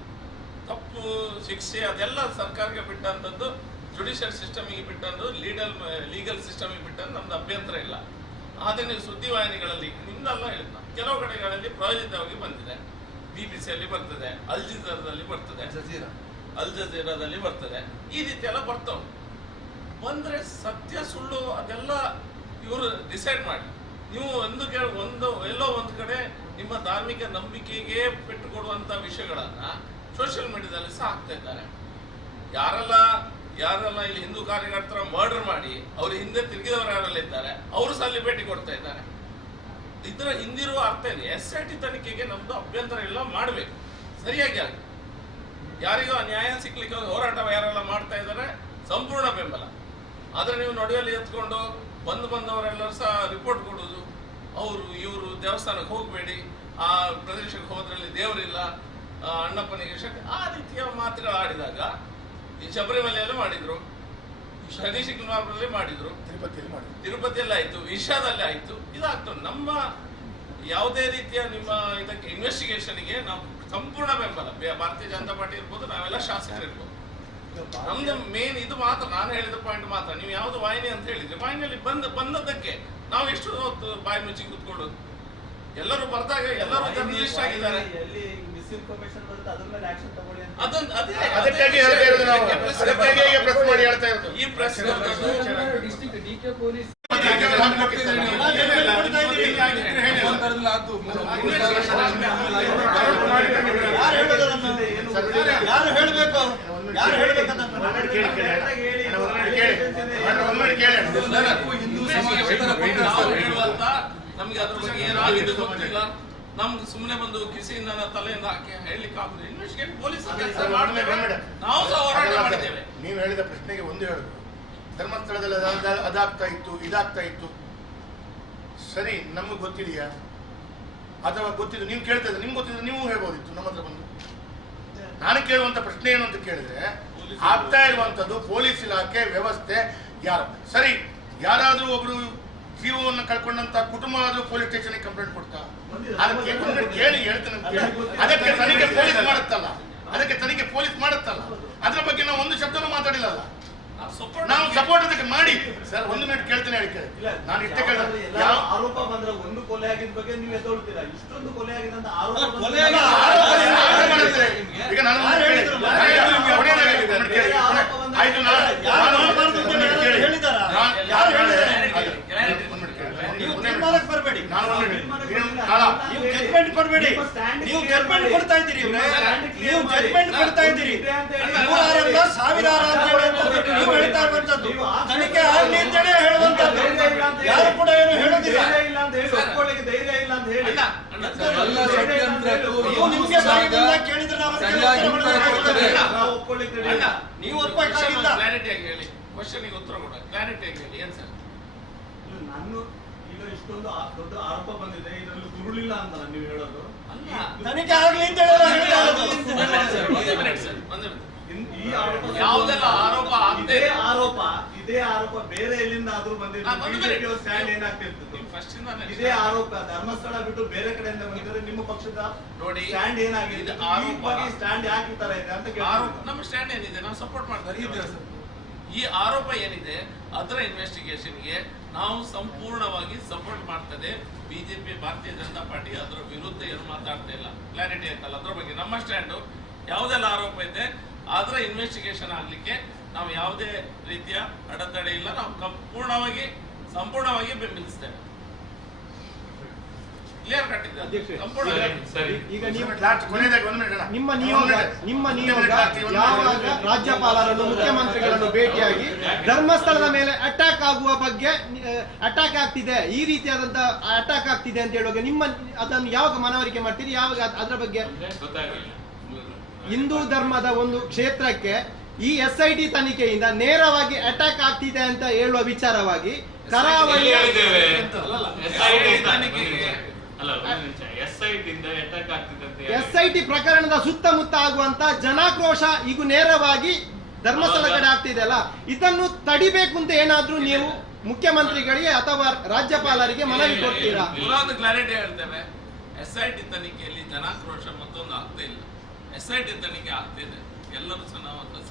ತಪ್ಪು ಶಿಕ್ಷೆ ಅದೆಲ್ಲ ಸರ್ಕಾರಕ್ಕೆ ಬಿಟ್ಟಂತದ್ದು, ಜುಡಿಷಿಯಲ್ ಸಿಸ್ಟಮಿಗೆ ಬಿಟ್ಟಂದು, ಲೀಗಲ್ ಸಿಸ್ಟಮಿಗೆ ಬಿಟ್ಟಂದು ನಮ್ದು ಅಭ್ಯಂತರ ಇಲ್ಲ. ಆದರೆ ನೀವು ಸುದ್ದಿವಾಹಿನಿಗಳಲ್ಲಿ ನಿಮ್ದೆಲ್ಲ ಹೇಳಿದ್ನ, ಕೆಲವು ಕಡೆಗಳಲ್ಲಿ ಪ್ರಾಯೋಜಿತವಾಗಿ ಬಂದಿದೆ. BBC ಅಲ್ಲಿ ಬರ್ತದೆ, ಅಲ್ ಜಜೀರಾದಲ್ಲಿ ಬರ್ತದೆ, ಈ ರೀತಿ ಎಲ್ಲ ಬರ್ತಾವ. ಬಂದ್ರೆ ಸತ್ಯ ಸುಳ್ಳು ಅದೆಲ್ಲ ಇವರು ಡಿಸೈಡ್ ಮಾಡಿ. ನೀವು ಎಲ್ಲೋ ಒಂದು ಕಡೆ ನಿಮ್ಮ ಧಾರ್ಮಿಕ ನಂಬಿಕೆಗೆ ಪೆಟ್ಟು ಕೊಡುವಂತ ವಿಷಯಗಳನ್ನ ಸೋಷಿಯಲ್ ಮೀಡಿಯಾದಲ್ಲಿ ಸಹ ಹಾಕ್ತಾ ಇದ್ದಾರೆ. ಯಾರೆಲ್ಲ ಯಾರೆಲ್ಲ ಇಲ್ಲಿ ಹಿಂದೂ ಕಾರ್ಯಕರ್ತರ ಮರ್ಡರ್ ಮಾಡಿ ಅವ್ರ ಹಿಂದೆ ತಿರುಗಿದವರು ಯಾರೆಲ್ಲ ಇದ್ದಾರೆ ಅವರು ಸಹ ಅಲ್ಲಿ ಭೇಟಿ ಕೊಡ್ತಾ ಇದ್ದಾರೆ. ಇದರ ಹಿಂದಿರುವ ಅರ್ಥ ಏನು? SIT ತನಿಖೆಗೆ ನಮ್ದು ಅಭ್ಯಂತರ ಇಲ್ಲ, ಮಾಡಬೇಕು, ಸರಿಯಾಗಿ ಆಗಿ. ಯಾರಿಗೂ ನ್ಯಾಯ ಸಿಗ್ಲಿಕ್ಕೆ ಹೋರಾಟ ಯಾರೆಲ್ಲ ಮಾಡ್ತಾ ಇದ್ದಾರೆ ಸಂಪೂರ್ಣ ಬೆಂಬಲ. ಆದ್ರೆ ನೀವು ನಡುವೆಯಲ್ಲಿ ಎತ್ಕೊಂಡು ಬಂದವರೆಲ್ಲರೂ ಸಹ ರಿಪೋರ್ಟ್ ಕೊಡೋದು, ಅವರು ಇವರು ದೇವಸ್ಥಾನಕ್ಕೆ ಹೋಗಬೇಡಿ, ಆ ಪ್ರದೇಶಕ್ಕೆ ಹೋದ್ರಲ್ಲಿ ದೇವರಿಲ್ಲ, ಅಣ್ಣಪ್ಪನಿಗೆ ಶಕ್ತಿ, ಆ ರೀತಿಯ ಮಾತುಗಳು ಆಡಿದಾಗ ಈ ಶಬರಿಮಲೆಯಲ್ಲೂ ಮಾಡಿದ್ರು, ಸತೀಶ್ ಕುಮಾರ್ನಲ್ಲಿ ಮಾಡಿದ್ರು, ತಿರುಪತಿಯಲ್ಲಿ ಆಯ್ತು, ವಿಷಾದಲ್ಲಿ ಆಯ್ತು, ಇದಾಗ್ತದೆ. ನಮ್ಮ ಯಾವುದೇ ರೀತಿಯ ನಿಮ್ಮ ಇದಕ್ಕೆ ಇನ್ವೆಸ್ಟಿಗೇಷನ್ಗೆ ನಾವು ಸಂಪೂರ್ಣ ಬೆಂಬಲ. ಭಾರತೀಯ ಜನತಾ ಪಾರ್ಟಿ ಇರ್ಬೋದು, ನಾವೆಲ್ಲ ಶಾಸಕರು ಇರ್ಬೋದು. ನಮ್ದು ಮೇನ್ ಇದು ಮಾತ್ರ, ನಾನು ಹೇಳಿದ ಪಾಯಿಂಟ್ ಮಾತ್ರ. ನೀವು ಯಾವ್ದು ವಾಹಿನಿ ಅಂತ ಹೇಳಿದ್ರೆ ವಾಹಿನಿಯಲ್ಲಿ ಬಂದದ್ದಕ್ಕೆ ನಾವು ಎಷ್ಟು ಹೊತ್ತು ಬಾಯಿ ಮುಚ್ಚಿ ಕೂತ್ಕೊಳ್ಳೋದು? ಎಲ್ಲರೂ ಬರ್ದಾಗ ಎಲ್ಲರೂ ಜರ್ನಲಿಸ್ಟ್ ಆಗಿದ್ದಾರೆ. ಈ ಪ್ರಶ್ನೆ ಡಿಸ್ಟ್ರಿಕ್ಟ್ DK ಪೊಲೀಸ್ ಯಾರು ಹೇಳಬೇಕು? ಯಾರು ಹೇಳಬೇಕಂತ ಹೇಳುವಂತ ನಮ್ಗೆ ಅದ್ರ ಬಗ್ಗೆ ಏನಾಗಿದೆ ಗೊತ್ತಿಲ್ಲ. ನಮ್ಗೆ ಸುಮ್ಮನೆ ಬಂದು ಕಿಸಿಯಿಂದ ತಲೆಯಿಂದ ಹಾಕಿ ಹೇಳಲಿಕ್ಕೆ ಆಗುದಿಲ್ಲ. ಇನ್ವೆಸ್ಟಿಗೇಟ್ ಪೊಲೀಸ್ ಕೆಲಸ ಮಾಡ್ತೇವೆ, ನಾವು ಸಹ ಹೋರಾಟ ಮಾಡಿದ್ದೇವೆ. ನೀವು ಹೇಳಿದ ಪ್ರಶ್ನೆಗೆ ಒಂದು ಹೇಳುದು, ಧರ್ಮಸ್ಥಳದಲ್ಲಿ ಅದಾಗ್ತಾ ಇತ್ತು, ಇದಾಗ್ತಾ ಇತ್ತು, ಸರಿ ನಮ್ಗೆ ಗೊತ್ತಿದೆಯಾ ಅಥವಾ ಗೊತ್ತಿದ್ದು ನೀವು ಕೇಳ್ತಾ ಇದ್ರೆ ನಿಮ್ಗೆ ಗೊತ್ತಿದ್ರೆ ನೀವು ಹೇಳ್ಬೋದಿತ್ತು ನಮ್ಮ ಹತ್ರ ಬಂದು. ನಾನು ಕೇಳುವಂತ ಪ್ರಶ್ನೆ ಏನು ಅಂತ ಕೇಳಿದ್ರೆ, ಆಗ್ತಾ ಇರುವಂತದ್ದು ಪೊಲೀಸ್ ಇಲಾಖೆ ವ್ಯವಸ್ಥೆ ಯಾರು ಸರಿ? ಯಾರಾದ್ರೂ ಒಬ್ರು ಜೀವವನ್ನು ಕಳ್ಕೊಂಡಂತ ಕುಟುಂಬ ಆದ್ರೂ ಪೊಲೀಸ್ ಸ್ಟೇಷನ್ ಕಂಪ್ಲೇಂಟ್ ಕೊಡ್ತಾ? ಅದಕ್ಕೆ ಕೇಳಿ ಹೇಳ್ತೇನೆ. ಅದಕ್ಕೆ ತನಿಖೆ ಪೊಲೀಸ್ ಮಾಡುತ್ತಲ್ಲ, ಅದಕ್ಕೆ ತನಿಖೆ ಪೊಲೀಸ್ ಮಾಡುತ್ತಲ್ಲ, ಅದ್ರ ಬಗ್ಗೆ ನಾವು ಒಂದು ಶಬ್ದನೂ ಮಾತಾಡಿಲ್ಲ. ನಾವು ಸಪೋರ್ಟ್ ಅದಕ್ಕೆ ಮಾಡಿ ಸರ್. ಒಂದು ಮಿನಿಟ್ ಕೇಳ್ತೇನೆ, ಹೇಳಿ ನಾನು ಇಷ್ಟೇ ಕೇಳಿದೆ. ಆರೋಪ ಬಂದ್ರೆ ಒಂದು ಕೊಲೆ ಆಗಿದ ಬಗ್ಗೆ ನೀವು ಎದ್ದೊಳ್ತೀರಾ? ಇಷ್ಟೊಂದು ಕೊಲೆ ಆಗಿದೆ ಅಂತ ಆರೋಪ ಈಗ ನಾನು ಬರಬೇಡಿ, ನೀವು ಜಡ್ಜ್ಮೆಂಟ್ ಕೊಡಬೇಡಿ. ನೀವು ಜಡ್ಜ್ಮೆಂಟ್ ಕೊಡ್ತಾ ಇದ್ದೀರಿ, ನೀವು ಜಡ್ಜ್ಮೆಂಟ್ ಕೊಡ್ತಾ ಇದ್ದೀರಿ. ನೂರಾರಲ್ಲ ಸಾವಿರಾರು ಅಂತ ನೀವು ಹೇಳ್ತಾ ಇರುವಂತದ್ದು ತನಿಖೆ ಆಗಲಿ ಅಂತೇಳಿ ಹೇಳುವಂತದ್ದು. ಯಾರು ಕೂಡ ಏನು ಹೇಳುದಿಲ್ಲ. ನೀವು ನಿಮ್ಗೆ ಬಾಯಿಯಿಂದ ಕೇಳಿದ್ರೆ ನೀವು ಒಪ್ಪಬೇಕಾಗಿಲ್ಲ. ಕ್ಲಾರಿಟಿಯಾಗಿ ಹೇಳಿ, ಕ್ವಶನ್ಗೆ ಉತ್ತರ ಕೊಡ, ಕ್ಲಾರಿಟಿಯಾಗಿ ಹೇಳಿ. ಏನ್ ಸರ್? ನಾನು ಈಗ ಇಷ್ಟೊಂದು ದೊಡ್ಡ ಆರೋಪ ಬಂದಿದೆ, ಇದರಲ್ಲಿ ಗುರುಳಿಲ್ಲ ಅಂತಲ್ಲ ನೀವು ಹೇಳೋದು? ತನಿಖೆ ಆಗ್ಲಿ ಅಂತ ಯಾವುದೆಲ್ಲ ಆರೋಪ ಇದೇ ಆರೋಪ ಬೇರೆ ಎಲ್ಲಿಂದ ಆದ್ರೂ ಬಂದಿದೆ. ಬಿಜೆಪಿ ಸ್ಟ್ಯಾಂಡ್ ಏನಾಗ್ತಿರ್ತದೆ? ಇದೇ ಆರೋಪ ಧರ್ಮಸ್ಥಳ ಬಿಟ್ಟು ಬೇರೆ ಕಡೆಯಿಂದ ಬಂದಿದ್ರೆ ನಿಮ್ಮ ಪಕ್ಷದ ನೋಡಿ ಸ್ಟ್ಯಾಂಡ್ ಏನಾಗಿದೆ? ಸ್ಟ್ಯಾಂಡ್ ಯಾಕೆ ಈ ತರ ಇದೆ ಅಂತ ನಮ್ಮ ಸ್ಟ್ಯಾಂಡ್ ಏನಿದೆ, ನಾವು ಸಪೋರ್ಟ್ ಮಾಡ್ತಾರೆ. ಈ ಆರೋಪ ಏನಿದೆ ಅದರ ಇನ್ವೆಸ್ಟಿಗೇಷನ್ಗೆ ನಾವು ಸಂಪೂರ್ಣವಾಗಿ ಸಪೋರ್ಟ್ ಮಾಡ್ತದೆ. ಬಿಜೆಪಿ ಭಾರತೀಯ ಜನತಾ ಪಾರ್ಟಿ ಅದರ ವಿರುದ್ಧ ಏನು ಮಾತಾಡ್ತಾ ಇಲ್ಲ. ಕ್ಲಾರಿಟಿ ಆಯ್ತಲ್ಲ ಅದ್ರ ಬಗ್ಗೆ. ನಮ್ಮ ಸ್ಟ್ಯಾಂಡು ಯಾವುದೆಲ್ಲ ಆರೋಪ ಇದೆ ಅದರ ಇನ್ವೆಸ್ಟಿಗೇಷನ್ ಆಗ್ಲಿಕ್ಕೆ ನಾವು ಯಾವುದೇ ರೀತಿಯ ಅಡೆತಡೆ ಇಲ್ಲ. ನಾವು ಸಂಪೂರ್ಣವಾಗಿ ಬೆಂಬಲಿಸ್ತೇವೆ. ಕ್ಲಿಯರ್ ಕಟ್ ಇದೆ. ಈಗ ನಿಮ್ಮ ನಿಯೋಗ ಯಾವಾಗ ರಾಜ್ಯಪಾಲರನ್ನು ಮುಖ್ಯಮಂತ್ರಿಗಳನ್ನು ಭೇಟಿಯಾಗಿ ಧರ್ಮಸ್ಥಳದ ಮೇಲೆ ಅಟ್ಯಾಕ್ ಆಗುವ ಬಗ್ಗೆ ಅಟ್ಯಾಕ್ ಆಗ್ತಿದೆ, ಈ ರೀತಿಯಾದಂತ ಅಟ್ಯಾಕ್ ಆಗ್ತಿದೆ ಅಂತ ಹೇಳುವಾಗ ಅದನ್ನು ಯಾವಾಗ ಮನವರಿಕೆ ಮಾಡ್ತೀರಿ? ಯಾವಾಗ ಅದರ ಬಗ್ಗೆ ಹಿಂದೂ ಧರ್ಮದ ಒಂದು ಕ್ಷೇತ್ರಕ್ಕೆ ಈ SIT ತನಿಖೆಯಿಂದ ನೇರವಾಗಿ ಅಟ್ಯಾಕ್ ಆಗ್ತಿದೆ ಅಂತ ಹೇಳುವ ವಿಚಾರವಾಗಿ ಕರಾವಳಿ SIT ಪ್ರಕರಣದ ಸುತ್ತಮುತ್ತ ಆಗುವಂತ ಜನಾಕ್ರೋಶ ಈಗ ನೇರವಾಗಿ ಧರ್ಮಸ್ಥಳ ಕಡೆ ಆಗ್ತಿದೆ ಅಲ್ಲ, ಇದನ್ನು ತಡಿಬೇಕು ಅಂತ ಏನಾದ್ರೂ ನೀವು ಮುಖ್ಯಮಂತ್ರಿಗಳಿಗೆ ಅಥವಾ ರಾಜ್ಯಪಾಲರಿಗೆ ಮನವಿ ಕೊಡ್ತೀರಾ? ಕ್ಲಾರಿಟಿ ಹೇಳ್ತೇವೆ. SIT ತನಿಖೆಯಲ್ಲಿ ಜನಾಕ್ರೋಶ ಮತ್ತೊಂದು ಆಗ್ತಾ ಇಲ್ಲ. SIT ತನಿಖೆ ಆಗ್ತಿದೆ, ಎಲ್ಲರೂ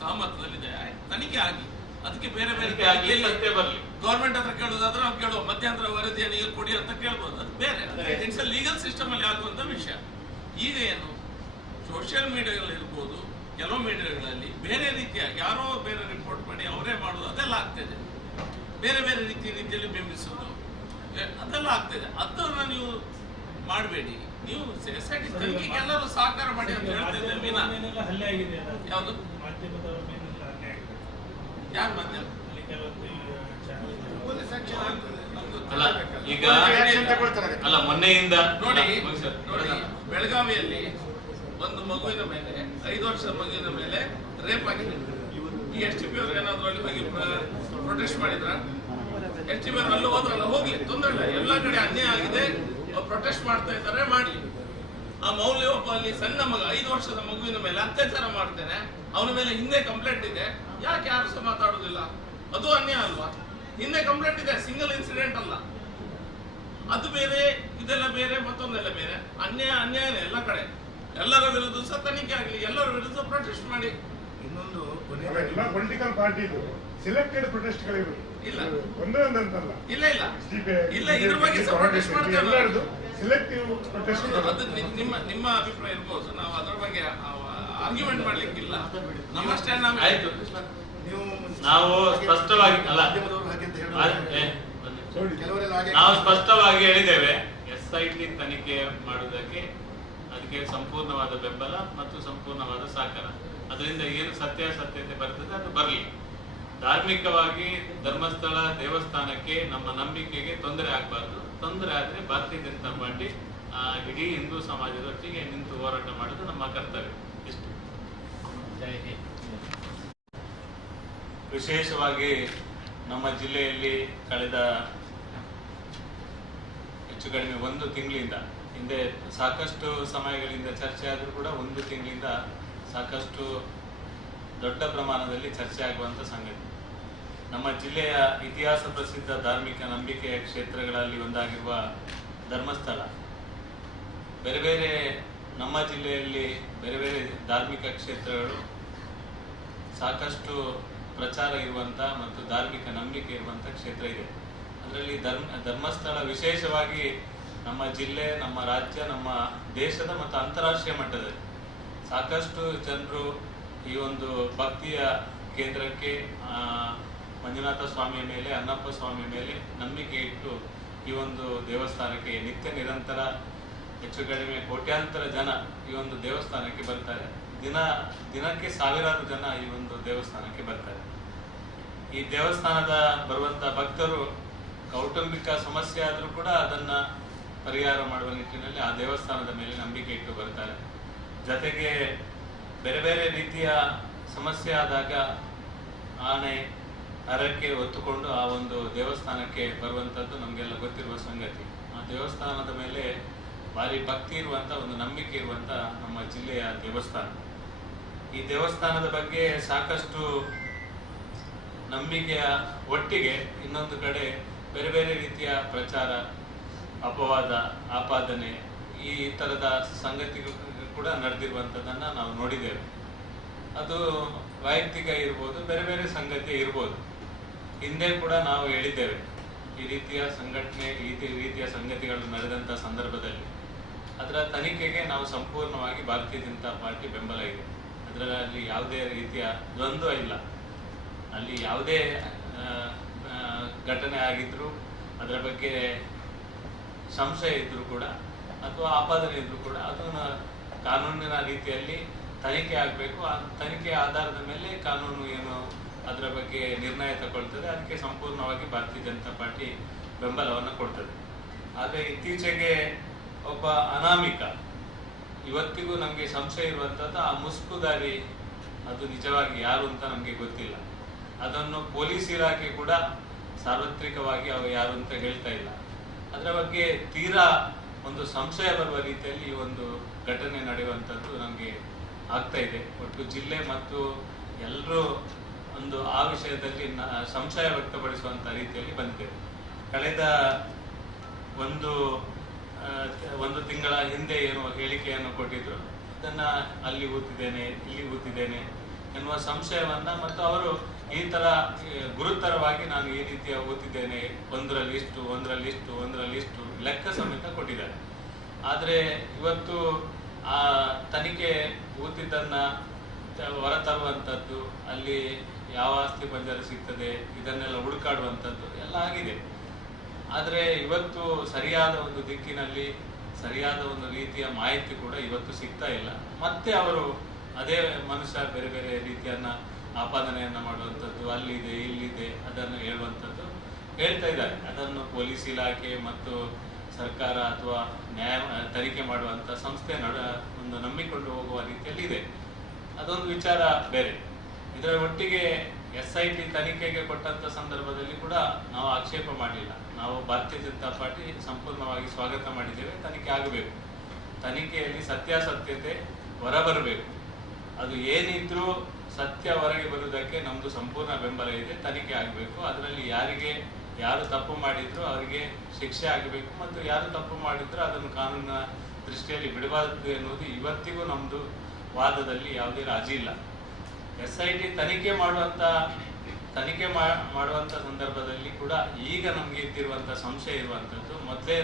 ಸಹಮತದಲ್ಲಿದೆ. ತನಿಖೆ ಆಗಿ ಅದಕ್ಕೆ ಬೇರೆ ಬೇರೆ ಗೌರ್ಮೆಂಟ್ ಹತ್ರ ಕೇಳೋದಾದ್ರೆ ನಾವು ಕೇಳುವ ಮಧ್ಯಂತರ ವರದಿಯನ್ನು ಈಗ ಕೊಡಿ ಅಂತ ಕೇಳ್ಬೋದು, ಅದು ಬೇರೆ. ಇಟ್ಸ್ ಅ ಲೀಗಲ್ ಸಿಸ್ಟಮ್ ಅಲ್ಲಿ ಆಗುವಂತ ವಿಷಯ. ಈಗ ಏನು ಸೋಷಿಯಲ್ ಮೀಡಿಯಾಗಳಿರ್ಬೋದು, ಕೆಲವು ಮೀಡಿಯಾಗಳಲ್ಲಿ ಬೇರೆ ರೀತಿಯ ಯಾರೋ ಬೇರೆ ರಿಪೋರ್ಟ್ ಮಾಡಿ ಅವರೇ ಮಾಡೋದು ಅದೆಲ್ಲ ಆಗ್ತಿದೆ. ಬೇರೆ ಬೇರೆ ರೀತಿಯಲ್ಲಿ ಬಿಂಬಿಸೋದು ಅದೆಲ್ಲ ಆಗ್ತಿದೆ. ಅದನ್ನ ನೀವು ಮಾಡಬೇಡಿ. ನೀವು SIT ತನಿಖೆಗೆ ಎಲ್ಲರೂ ಸಹಕಾರ ಮಾಡಿ ಅಂತ ಹೇಳ್ತಿದ್ದೇವೆ. ಯಾವುದು ಯಾರು ಮಾಧ್ಯಮ ಅಲ್ಲ ಈಗ ಅಲ್ಲ ಮೊನ್ನೆಯಿಂದ ನೋಡಿ ಬೆಳಗಾವಿಯಲ್ಲಿ ಒಂದು ಮಗುವಿನ ಮೇಲೆ 5 ವರ್ಷದ ಮಗುವಿನ ಮೇಲೆ ರೇಪ್ ಆಗಿದೆ. ಈ STP ಅವರು ಏನಾದ್ರು ಅಲ್ಲಿ ಹೋಗಿ ಪ್ರೊಟೆಸ್ಟ್ ಮಾಡಿದ್ರ? STP ಅವರು ಅಲ್ಲಿ ಹೋದ್ರಲ್ಲ, ಹೋಗ್ಲಿ, ತೊಂದರೆ ಇಲ್ಲ. ಎಲ್ಲಾ ಕಡೆ ಅನ್ಯಾಯ ಆಗಿದೆ, ಪ್ರೊಟೆಸ್ಟ್ ಮಾಡ್ತಾ ಇದ್ದಾರೆ, ಮಾಡ್ಲಿ. ಆ ಮೌಲ್ಯ ಒಬ್ಬ ಅಲ್ಲಿ ಸಣ್ಣ ಮಗ 5 ವರ್ಷದ ಮಗುವಿನ ಮೇಲೆ ಅತ್ಯಾಚಾರ ಮಾಡ್ತೇನೆ, ಅವನ ಮೇಲೆ ಹಿಂದೆ ಕಂಪ್ಲೇಂಟ್ ಇದೆ, ಯಾಕೆ ಯಾರು ಸಹ ಮಾತಾಡುದಿಲ್ಲ? ಅದು ಅನ್ಯಾಯ ಅಲ್ವಾ? ಹಿಂದೆ ಕಂಪ್ಲೇಂಟ್ ಇದೆ, ಸಿಂಗಲ್ ಇನ್ಸಿಡೆಂಟ್ ಅಲ್ಲ. ಅದು ಬೇರೆ, ಇದೆಲ್ಲ ಬೇರೆ, ಮತ್ತೊಂದೆಲ್ಲ ಬೇರೆ. ಅನ್ಯಾಯನೇ ಎಲ್ಲ ಕಡೆ. ಎಲ್ಲರ ವಿರುದ್ಧ ಸಹ ತನಿಖೆ ಆಗಲಿ, ಎಲ್ಲರ ವಿರುದ್ಧ ಪ್ರೊಟೆಸ್ಟ್ ಮಾಡಿ. ಇನ್ನೊಂದು ಎಲ್ಲ ಪೊಲಿಟಿಕಲ್ ಪಾರ್ಟಿದು ಸೆಲೆಕ್ಟೆಡ್ ಪ್ರೊಟೆಸ್ಟ್ಗಳಿರು ಇಲ್ಲ ಒಂದೇ ಒಂದಂತಲ್ಲ. ಇಲ್ಲ ಇಲ್ಲ ಇಲ್ಲ, ಇದ್ರ ಬಗ್ಗೆ ಸಹ ಪ್ರೊಟೆಸ್ಟ್ ಮಾಡ್ತೇವೆ. ಎಲ್ಲರದು ಸೆಲೆಕ್ಟಿವ್ ಪ್ರೊಟೆಸ್ಟ್. ಅದು ನಿಮ್ಮ ಅಭಿಪ್ರಾಯ ಇರ್ಬೋದು, ನಾವು ಅದರ ಬಗ್ಗೆ ಆರ್ಗ್ಯುಮೆಂಟ್ ಮಾಡ್ಲಿಕ್ಕಿಲ್ಲ. ನಮ್ಮ ಸ್ಟ್ಯಾಂಡ್ ಆಯ್ತು. ನಾವು ಸ್ಪಷ್ಟವಾಗಿ ಅಲ್ಲ, ನಾವು ಸ್ಪಷ್ಟವಾಗಿ ಹೇಳಿದ್ದೇವೆ, SIT ತನಿಖೆ ಮಾಡುವುದಕ್ಕೆ ಅದಕ್ಕೆ ಸಂಪೂರ್ಣವಾದ ಬೆಂಬಲ ಮತ್ತು ಸಂಪೂರ್ಣವಾದ ಸಹಕಾರ. ಅದರಿಂದ ಏನು ಸತ್ಯಾಸತ್ಯತೆ ಬರ್ತದೆ ಅದು ಬರಲಿ. ಧಾರ್ಮಿಕವಾಗಿ ಧರ್ಮಸ್ಥಳ ದೇವಸ್ಥಾನಕ್ಕೆ, ನಮ್ಮ ನಂಬಿಕೆಗೆ ತೊಂದರೆ ಆಗಬಾರ್ದು. ತೊಂದರೆ ಆದರೆ ಭಾರತೀಯ ಜನತಾ ಪಾರ್ಟಿ ಇಡೀ ಹಿಂದೂ ಸಮಾಜದೊಟ್ಟಿಗೆ ನಿಂತು ಹೋರಾಟ ಮಾಡೋದು ನಮ್ಮ ಕರ್ತವ್ಯ. ಇಷ್ಟು. ವಿಶೇಷವಾಗಿ ನಮ್ಮ ಜಿಲ್ಲೆಯಲ್ಲಿ ಕಳೆದ ಹೆಚ್ಚು ಕಡಿಮೆ 1 ತಿಂಗಳಿಂದ, ಹಿಂದೆ ಸಾಕಷ್ಟು ಸಮಯಗಳಿಂದ ಚರ್ಚೆ ಆದರೂ ಕೂಡ 1 ತಿಂಗಳಿಂದ ಸಾಕಷ್ಟು ದೊಡ್ಡ ಪ್ರಮಾಣದಲ್ಲಿ ಚರ್ಚೆ ಆಗುವಂಥ ಸಂಗತಿ. ನಮ್ಮ ಜಿಲ್ಲೆಯ ಇತಿಹಾಸ ಪ್ರಸಿದ್ಧ ಧಾರ್ಮಿಕ ನಂಬಿಕೆಯ ಕ್ಷೇತ್ರಗಳಲ್ಲಿ ಒಂದಾಗಿರುವ ಧರ್ಮಸ್ಥಳ, ಬೇರೆ ಬೇರೆ ನಮ್ಮ ಜಿಲ್ಲೆಯಲ್ಲಿ ಬೇರೆ ಬೇರೆ ಧಾರ್ಮಿಕ ಕ್ಷೇತ್ರಗಳು ಸಾಕಷ್ಟು ಪ್ರಚಾರ ಇರುವಂಥ ಮತ್ತು ಧಾರ್ಮಿಕ ನಂಬಿಕೆ ಇರುವಂಥ ಕ್ಷೇತ್ರ ಇದೆ. ಅದರಲ್ಲಿ ಧರ್ಮಸ್ಥಳ ವಿಶೇಷವಾಗಿ ನಮ್ಮ ಜಿಲ್ಲೆ, ನಮ್ಮ ರಾಜ್ಯ, ನಮ್ಮ ದೇಶದ ಮತ್ತು ಅಂತಾರಾಷ್ಟ್ರೀಯ ಮಟ್ಟದಲ್ಲಿ ಸಾಕಷ್ಟು ಜನರು ಈ ಒಂದು ಭಕ್ತಿಯ ಕೇಂದ್ರಕ್ಕೆ, ಮಂಜುನಾಥ ಸ್ವಾಮಿಯ ಮೇಲೆ, ಅಣ್ಣಪ್ಪ ಸ್ವಾಮಿಯ ಮೇಲೆ ನಂಬಿಕೆ ಇಟ್ಟು ಈ ಒಂದು ದೇವಸ್ಥಾನಕ್ಕೆ ನಿತ್ಯ ನಿರಂತರ ಹೆಚ್ಚು ಕಡಿಮೆ ಕೋಟ್ಯಾಂತರ ಜನ ಈ ಒಂದು ದೇವಸ್ಥಾನಕ್ಕೆ ಬರ್ತಾರೆ. ದಿನಕ್ಕೆ ಸಾವಿರಾರು ಜನ ಈ ಒಂದು ದೇವಸ್ಥಾನಕ್ಕೆ ಬರ್ತಾರೆ. ಈ ದೇವಸ್ಥಾನದ ಬರುವಂತ ಭಕ್ತರು ಕೌಟುಂಬಿಕ ಸಮಸ್ಯೆ ಆದರೂ ಕೂಡ ಅದನ್ನ ಪರಿಹಾರ ಮಾಡುವ ನಿಟ್ಟಿನಲ್ಲಿ ಆ ದೇವಸ್ಥಾನದ ಮೇಲೆ ನಂಬಿಕೆ ಇಟ್ಟು ಬರ್ತಾರೆ. ಜೊತೆಗೆ ಬೇರೆ ಬೇರೆ ರೀತಿಯ ಸಮಸ್ಯೆ ಆದಾಗ ಆನೆ ಹರಕೆ ಹೊತ್ತುಕೊಂಡು ಆ ಒಂದು ದೇವಸ್ಥಾನಕ್ಕೆ ಬರುವಂಥದ್ದು ನಮಗೆಲ್ಲ ಗೊತ್ತಿರುವ ಸಂಗತಿ. ಆ ದೇವಸ್ಥಾನದ ಮೇಲೆ ಭಾರಿ ಭಕ್ತಿ ಇರುವಂಥ, ಒಂದು ನಂಬಿಕೆ ಇರುವಂಥ ನಮ್ಮ ಜಿಲ್ಲೆಯ ದೇವಸ್ಥಾನ. ಈ ದೇವಸ್ಥಾನದ ಬಗ್ಗೆ ಸಾಕಷ್ಟು ನಂಬಿಕೆಯ ಒಟ್ಟಿಗೆ ಇನ್ನೊಂದು ಕಡೆ ಬೇರೆ ಬೇರೆ ರೀತಿಯ ಪ್ರಚಾರ, ಅಪವಾದ, ಆಪಾದನೆ, ಈ ಥರದ ಸಂಗತಿಗಳು ಕೂಡ ನಡೆದಿರುವಂಥದ್ದನ್ನು ನಾವು ನೋಡಿದ್ದೇವೆ. ಅದು ವೈಯಕ್ತಿಕ ಇರ್ಬೋದು, ಬೇರೆ ಬೇರೆ ಸಂಗತಿ ಇರ್ಬೋದು. ಹಿಂದೆ ಕೂಡ ನಾವು ಹೇಳಿದ್ದೇವೆ, ಈ ರೀತಿಯ ಸಂಘಟನೆ, ಈ ರೀತಿಯ ಸಂಗತಿಗಳು ನಡೆದಂಥ ಸಂದರ್ಭದಲ್ಲಿ ಅದರ ತನಿಖೆಗೆ ನಾವು ಸಂಪೂರ್ಣವಾಗಿ ಭಾರತೀಯ ಜನತಾ ಪಾರ್ಟಿ ಬೆಂಬಲ ಇದೆ. ಅದರಲ್ಲಿ ಯಾವುದೇ ರೀತಿಯ ದ್ವಂದ್ವ ಇಲ್ಲ. ಅಲ್ಲಿ ಯಾವುದೇ ಘಟನೆ ಆಗಿದ್ರು, ಅದರ ಬಗ್ಗೆ ಸಂಶಯ ಇದ್ರೂ ಕೂಡ ಅಥವಾ ಆಪಾದನೆ ಇದ್ರೂ ಕೂಡ ಅದನ್ನು ಕಾನೂನಿನ ರೀತಿಯಲ್ಲಿ ತನಿಖೆ ಆಗಬೇಕು. ಆ ತನಿಖೆಯ ಆಧಾರದ ಮೇಲೆ ಕಾನೂನು ಏನು ಅದರ ಬಗ್ಗೆ ನಿರ್ಣಯ ತಗೊಳ್ತದೆ, ಅದಕ್ಕೆ ಸಂಪೂರ್ಣವಾಗಿ ಭಾರತೀಯ ಜನತಾ ಪಾರ್ಟಿ ಬೆಂಬಲವನ್ನು ಕೊಡ್ತದೆ. ಆದರೆ ಇತ್ತೀಚೆಗೆ ಒಬ್ಬ ಅನಾಮಿಕ, ಇವತ್ತಿಗೂ ನಮಗೆ ಸಂಶಯ ಇರುವಂಥದ್ದು ಆ ಮುಸ್ಕುದಾರಿ, ಅದು ನಿಜವಾಗಿ ಯಾರು ಅಂತ ನಮಗೆ ಗೊತ್ತಿಲ್ಲ. ಅದನ್ನು ಪೊಲೀಸ್ ಇಲಾಖೆ ಕೂಡ ಸಾರ್ವತ್ರಿಕವಾಗಿ ಅವರು ಯಾರು ಅಂತ ಹೇಳ್ತಾ ಇಲ್ಲ. ಅದರ ಬಗ್ಗೆ ತೀರಾ ಒಂದು ಸಂಶಯ ಬರುವ ರೀತಿಯಲ್ಲಿ ಈ ಒಂದು ಘಟನೆ ನಡೆಯುವಂಥದ್ದು ನಮಗೆ ಆಗ್ತಾ ಇದೆ. ಒಟ್ಟು ಜಿಲ್ಲೆ ಮತ್ತು ಎಲ್ಲರೂ ಒಂದು ಆ ವಿಷಯದಲ್ಲಿ ಸಂಶಯ ವ್ಯಕ್ತಪಡಿಸುವಂಥ ರೀತಿಯಲ್ಲಿ ಬಂದಿದೆ. ಕಳೆದ ಒಂದು ತಿಂಗಳ ಹಿಂದೆ ಏನು ಹೇಳಿಕೆಯನ್ನು ಕೊಟ್ಟಿದ್ರು, ಅದನ್ನು ಅಲ್ಲಿ ಊತಿದ್ದೇನೆ, ಇಲ್ಲಿ ಊತಿದ್ದೇನೆ ಎನ್ನುವ ಸಂಶಯವನ್ನ, ಮತ್ತು ಅವರು ಈ ತರ ಗುರುತರವಾಗಿ ನಾನು ಈ ರೀತಿಯ ಊತಿದ್ದೇನೆ, ಒಂದರಲ್ಲಿ ಇಷ್ಟು ಲೆಕ್ಕ ಸಮೇತ ಕೊಟ್ಟಿದ್ದಾರೆ. ಆದರೆ ಇವತ್ತು ಆ ತನಿಖೆ ಊತಿದ್ದನ್ನ ಹೊರತರುವಂಥದ್ದು, ಅಲ್ಲಿ ಯಾವ ಆಸ್ತಿ ಪಂಜರ ಸಿಗ್ತದೆ ಇದನ್ನೆಲ್ಲ ಹುಡುಕಾಡುವಂಥದ್ದು ಎಲ್ಲ ಆಗಿದೆ. ಆದರೆ ಇವತ್ತು ಸರಿಯಾದ ಒಂದು ದಿಕ್ಕಿನಲ್ಲಿ ಸರಿಯಾದ ಒಂದು ರೀತಿಯ ಮಾಹಿತಿ ಕೂಡ ಇವತ್ತು ಸಿಗ್ತಾ ಇಲ್ಲ. ಮತ್ತೆ ಅವರು ಅದೇ ಮನುಷ್ಯ ಬೇರೆ ಬೇರೆ ರೀತಿಯನ್ನ ಆಪಾದನೆಯನ್ನ ಮಾಡುವಂಥದ್ದು, ಅಲ್ಲಿದೆ ಇಲ್ಲಿದೆ ಅದನ್ನು ಹೇಳುವಂಥದ್ದು ಹೇಳ್ತಾ ಇದ್ದಾರೆ. ಅದನ್ನು ಪೊಲೀಸ್ ಇಲಾಖೆ ಮತ್ತು ಸರ್ಕಾರ ಅಥವಾ ತನಿಖೆ ಮಾಡುವಂಥ ಸಂಸ್ಥೆ ಒಂದು ನಂಬಿಕೊಂಡು ಹೋಗುವ ರೀತಿಯಲ್ಲಿ ಇದೆ. ಅದೊಂದು ವಿಚಾರ ಬೇರೆ. ಇದರ ಒಟ್ಟಿಗೆ SIT ತನಿಖೆಗೆ ಕೊಟ್ಟಂತ ಸಂದರ್ಭದಲ್ಲಿ ಕೂಡ ನಾವು ಆಕ್ಷೇಪ ಮಾಡಲಿಲ್ಲ. ನಾವು ಭಾರತೀಯ ಜನತಾ ಪಾರ್ಟಿ ಸಂಪೂರ್ಣವಾಗಿ ಸ್ವಾಗತ ಮಾಡಿದ್ದೇವೆ. ತನಿಖೆ ಆಗಬೇಕು, ತನಿಖೆಯಲ್ಲಿ ಸತ್ಯಾಸತ್ಯತೆ ಹೊರಬರಬೇಕು. ಅದು ಏನಿದ್ರೂ ಸತ್ಯ ಹೊರಗೆ ಬರುವುದಕ್ಕೆ ನಮ್ದು ಸಂಪೂರ್ಣ ಬೆಂಬಲ ಇದೆ. ತನಿಖೆ ಆಗಬೇಕು. ಅದರಲ್ಲಿ ಯಾರು ತಪ್ಪು ಮಾಡಿದ್ರು ಅವರಿಗೆ ಶಿಕ್ಷೆ ಆಗಬೇಕು, ಮತ್ತು ಯಾರು ತಪ್ಪು ಮಾಡಿದ್ರು ಅದನ್ನು ಕಾನೂನಿನ ದೃಷ್ಟಿಯಲ್ಲಿ ಬಿಡಬಾರದು ಎನ್ನುವುದು ಇವತ್ತಿಗೂ ನಮ್ದು ವಾದದಲ್ಲಿ ಯಾವುದೇ ರಾಜಿ ಇಲ್ಲ. SIT ತನಿಖೆ ಮಾಡುವಂತ ಸಂದರ್ಭದಲ್ಲಿ ಕೂಡ ಈಗ ನಮ್ಗೆ ಇದ್ದಿರುವಂತ ಸಂಶಯ ಇರುವಂತದ್ದು, ಮೊದಲೇ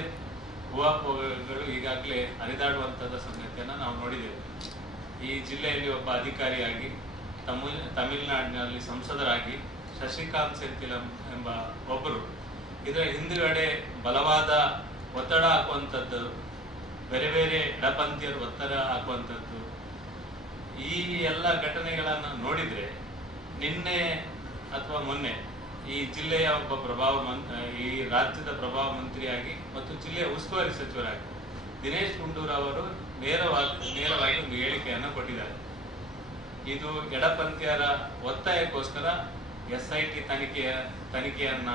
ಊಹಾಪೋಹಗಳು ಈಗಾಗಲೇ ಹರಿದಾಡುವಂತದ ಸಂಗತಿಯನ್ನ ನಾವು ನೋಡಿದ್ದೇವೆ. ಈ ಜಿಲ್ಲೆಯಲ್ಲಿ ಒಬ್ಬ ಅಧಿಕಾರಿಯಾಗಿ ತಮಿಳುನಾಡಿನಲ್ಲಿ ಸಂಸದರಾಗಿ ಶಶಿಕಾಂತ್ ಸೆಂಥಿಲ್ ಎಂಬ ಒಬ್ಬರು ಇದರ ಹಿಂದುಗಡೆ ಬಲವಾದ ಒತ್ತಡ ಹಾಕುವಂಥದ್ದು, ಬೇರೆ ಬೇರೆ ಎಡಪಂಥೀಯರು ಒತ್ತಡ ಹಾಕುವಂಥದ್ದು, ಈ ಎಲ್ಲ ಘಟನೆಗಳನ್ನು ನೋಡಿದ್ರೆ ನಿನ್ನೆ ಅಥವಾ ಮೊನ್ನೆ ಈ ಜಿಲ್ಲೆಯ ಒಬ್ಬ ಈ ರಾಜ್ಯದ ಪ್ರಭಾವ ಮಂತ್ರಿಯಾಗಿ ಮತ್ತು ಜಿಲ್ಲೆಯ ಉಸ್ತುವಾರಿ ಸಚಿವರಾಗಿ ದಿನೇಶ್ ಗುಂಡೂರಾವ್ ಅವರು ನೇರವಾಗಿ ಒಂದು ಹೇಳಿಕೆಯನ್ನು ಕೊಟ್ಟಿದ್ದಾರೆ. ಇದು ಎಡಪಂಥೀಯರ ಒತ್ತಾಯಕ್ಕೋಸ್ಕರ SIT ತನಿಖೆಯನ್ನ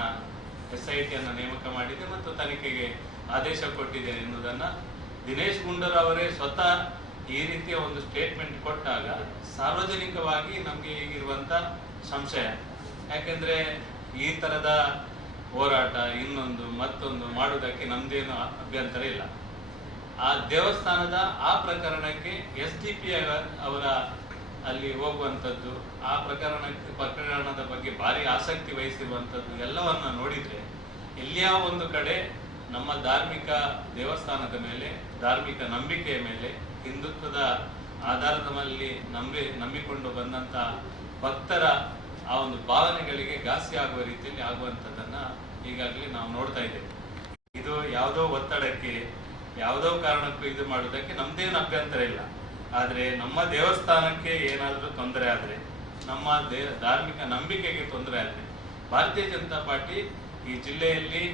ನೇಮಕ ಮಾಡಿದೆ ಮತ್ತು ತನಿಖೆಗೆ ಆದೇಶ ಕೊಟ್ಟಿದೆ ಎನ್ನುವುದನ್ನ ದಿನೇಶ್ ಗುಂಡೂರಾವ್ ಅವರೇ ಸ್ವತಃ ಈ ರೀತಿಯ ಒಂದು ಸ್ಟೇಟ್ಮೆಂಟ್ ಕೊಟ್ಟಾಗ ಸಾರ್ವಜನಿಕವಾಗಿ ನಮ್ಗೆ ಈಗಿರುವಂತ ಸಂಶಯ. ಯಾಕೆಂದ್ರೆ ಈ ತರದ ಹೋರಾಟ ಇನ್ನೊಂದು ಮತ್ತೊಂದು ಮಾಡುವುದಕ್ಕೆ ನಮ್ದೇನು ಅಭ್ಯಂತರ ಇಲ್ಲ. ಆ ದೇವಸ್ಥಾನದ ಆ ಪ್ರಕರಣಕ್ಕೆ SDP ಅವರ ಅಲ್ಲಿ ಹೋಗುವಂಥದ್ದು, ಆ ಪ್ರಕರಣದ ಬಗ್ಗೆ ಭಾರಿ ಆಸಕ್ತಿ ವಹಿಸಿರುವಂಥದ್ದು ಎಲ್ಲವನ್ನ ನೋಡಿದ್ರೆ ಎಲ್ಲಿಯ ಒಂದು ಕಡೆ ನಮ್ಮ ಧಾರ್ಮಿಕ ದೇವಸ್ಥಾನದ ಮೇಲೆ, ಧಾರ್ಮಿಕ ನಂಬಿಕೆಯ ಮೇಲೆ, ಹಿಂದುತ್ವದ ಆಧಾರದ ಮೇಲೆ ನಂಬಿಕೊಂಡು ಬಂದಂತ ಭಕ್ತರ ಆ ಒಂದು ಭಾವನೆಗಳಿಗೆ ಘಾಸಿ ಆಗುವ ರೀತಿಯಲ್ಲಿ ಆಗುವಂಥದ್ದನ್ನ ಈಗಾಗಲೇ ನಾವು ನೋಡ್ತಾ ಇದ್ದೇವೆ. ಇದು ಯಾವುದೋ ಒತ್ತಡಕ್ಕೆ, ಯಾವುದೋ ಕಾರಣಕ್ಕೂ ಇದು ಮಾಡುವುದಕ್ಕೆ ನಮ್ದೇನು ಅಭ್ಯಂತರ ಇಲ್ಲ. ಆದ್ರೆ ನಮ್ಮ ದೇವಸ್ಥಾನಕ್ಕೆ ಏನಾದರೂ ತೊಂದರೆ ಆದ್ರೆ, ನಮ್ಮ ಧಾರ್ಮಿಕ ನಂಬಿಕೆಗೆ ತೊಂದರೆ ಆದ್ರೆ, ಭಾರತೀಯ ಜನತಾ ಪಾರ್ಟಿ ಈ ಜಿಲ್ಲೆಯಲ್ಲಿ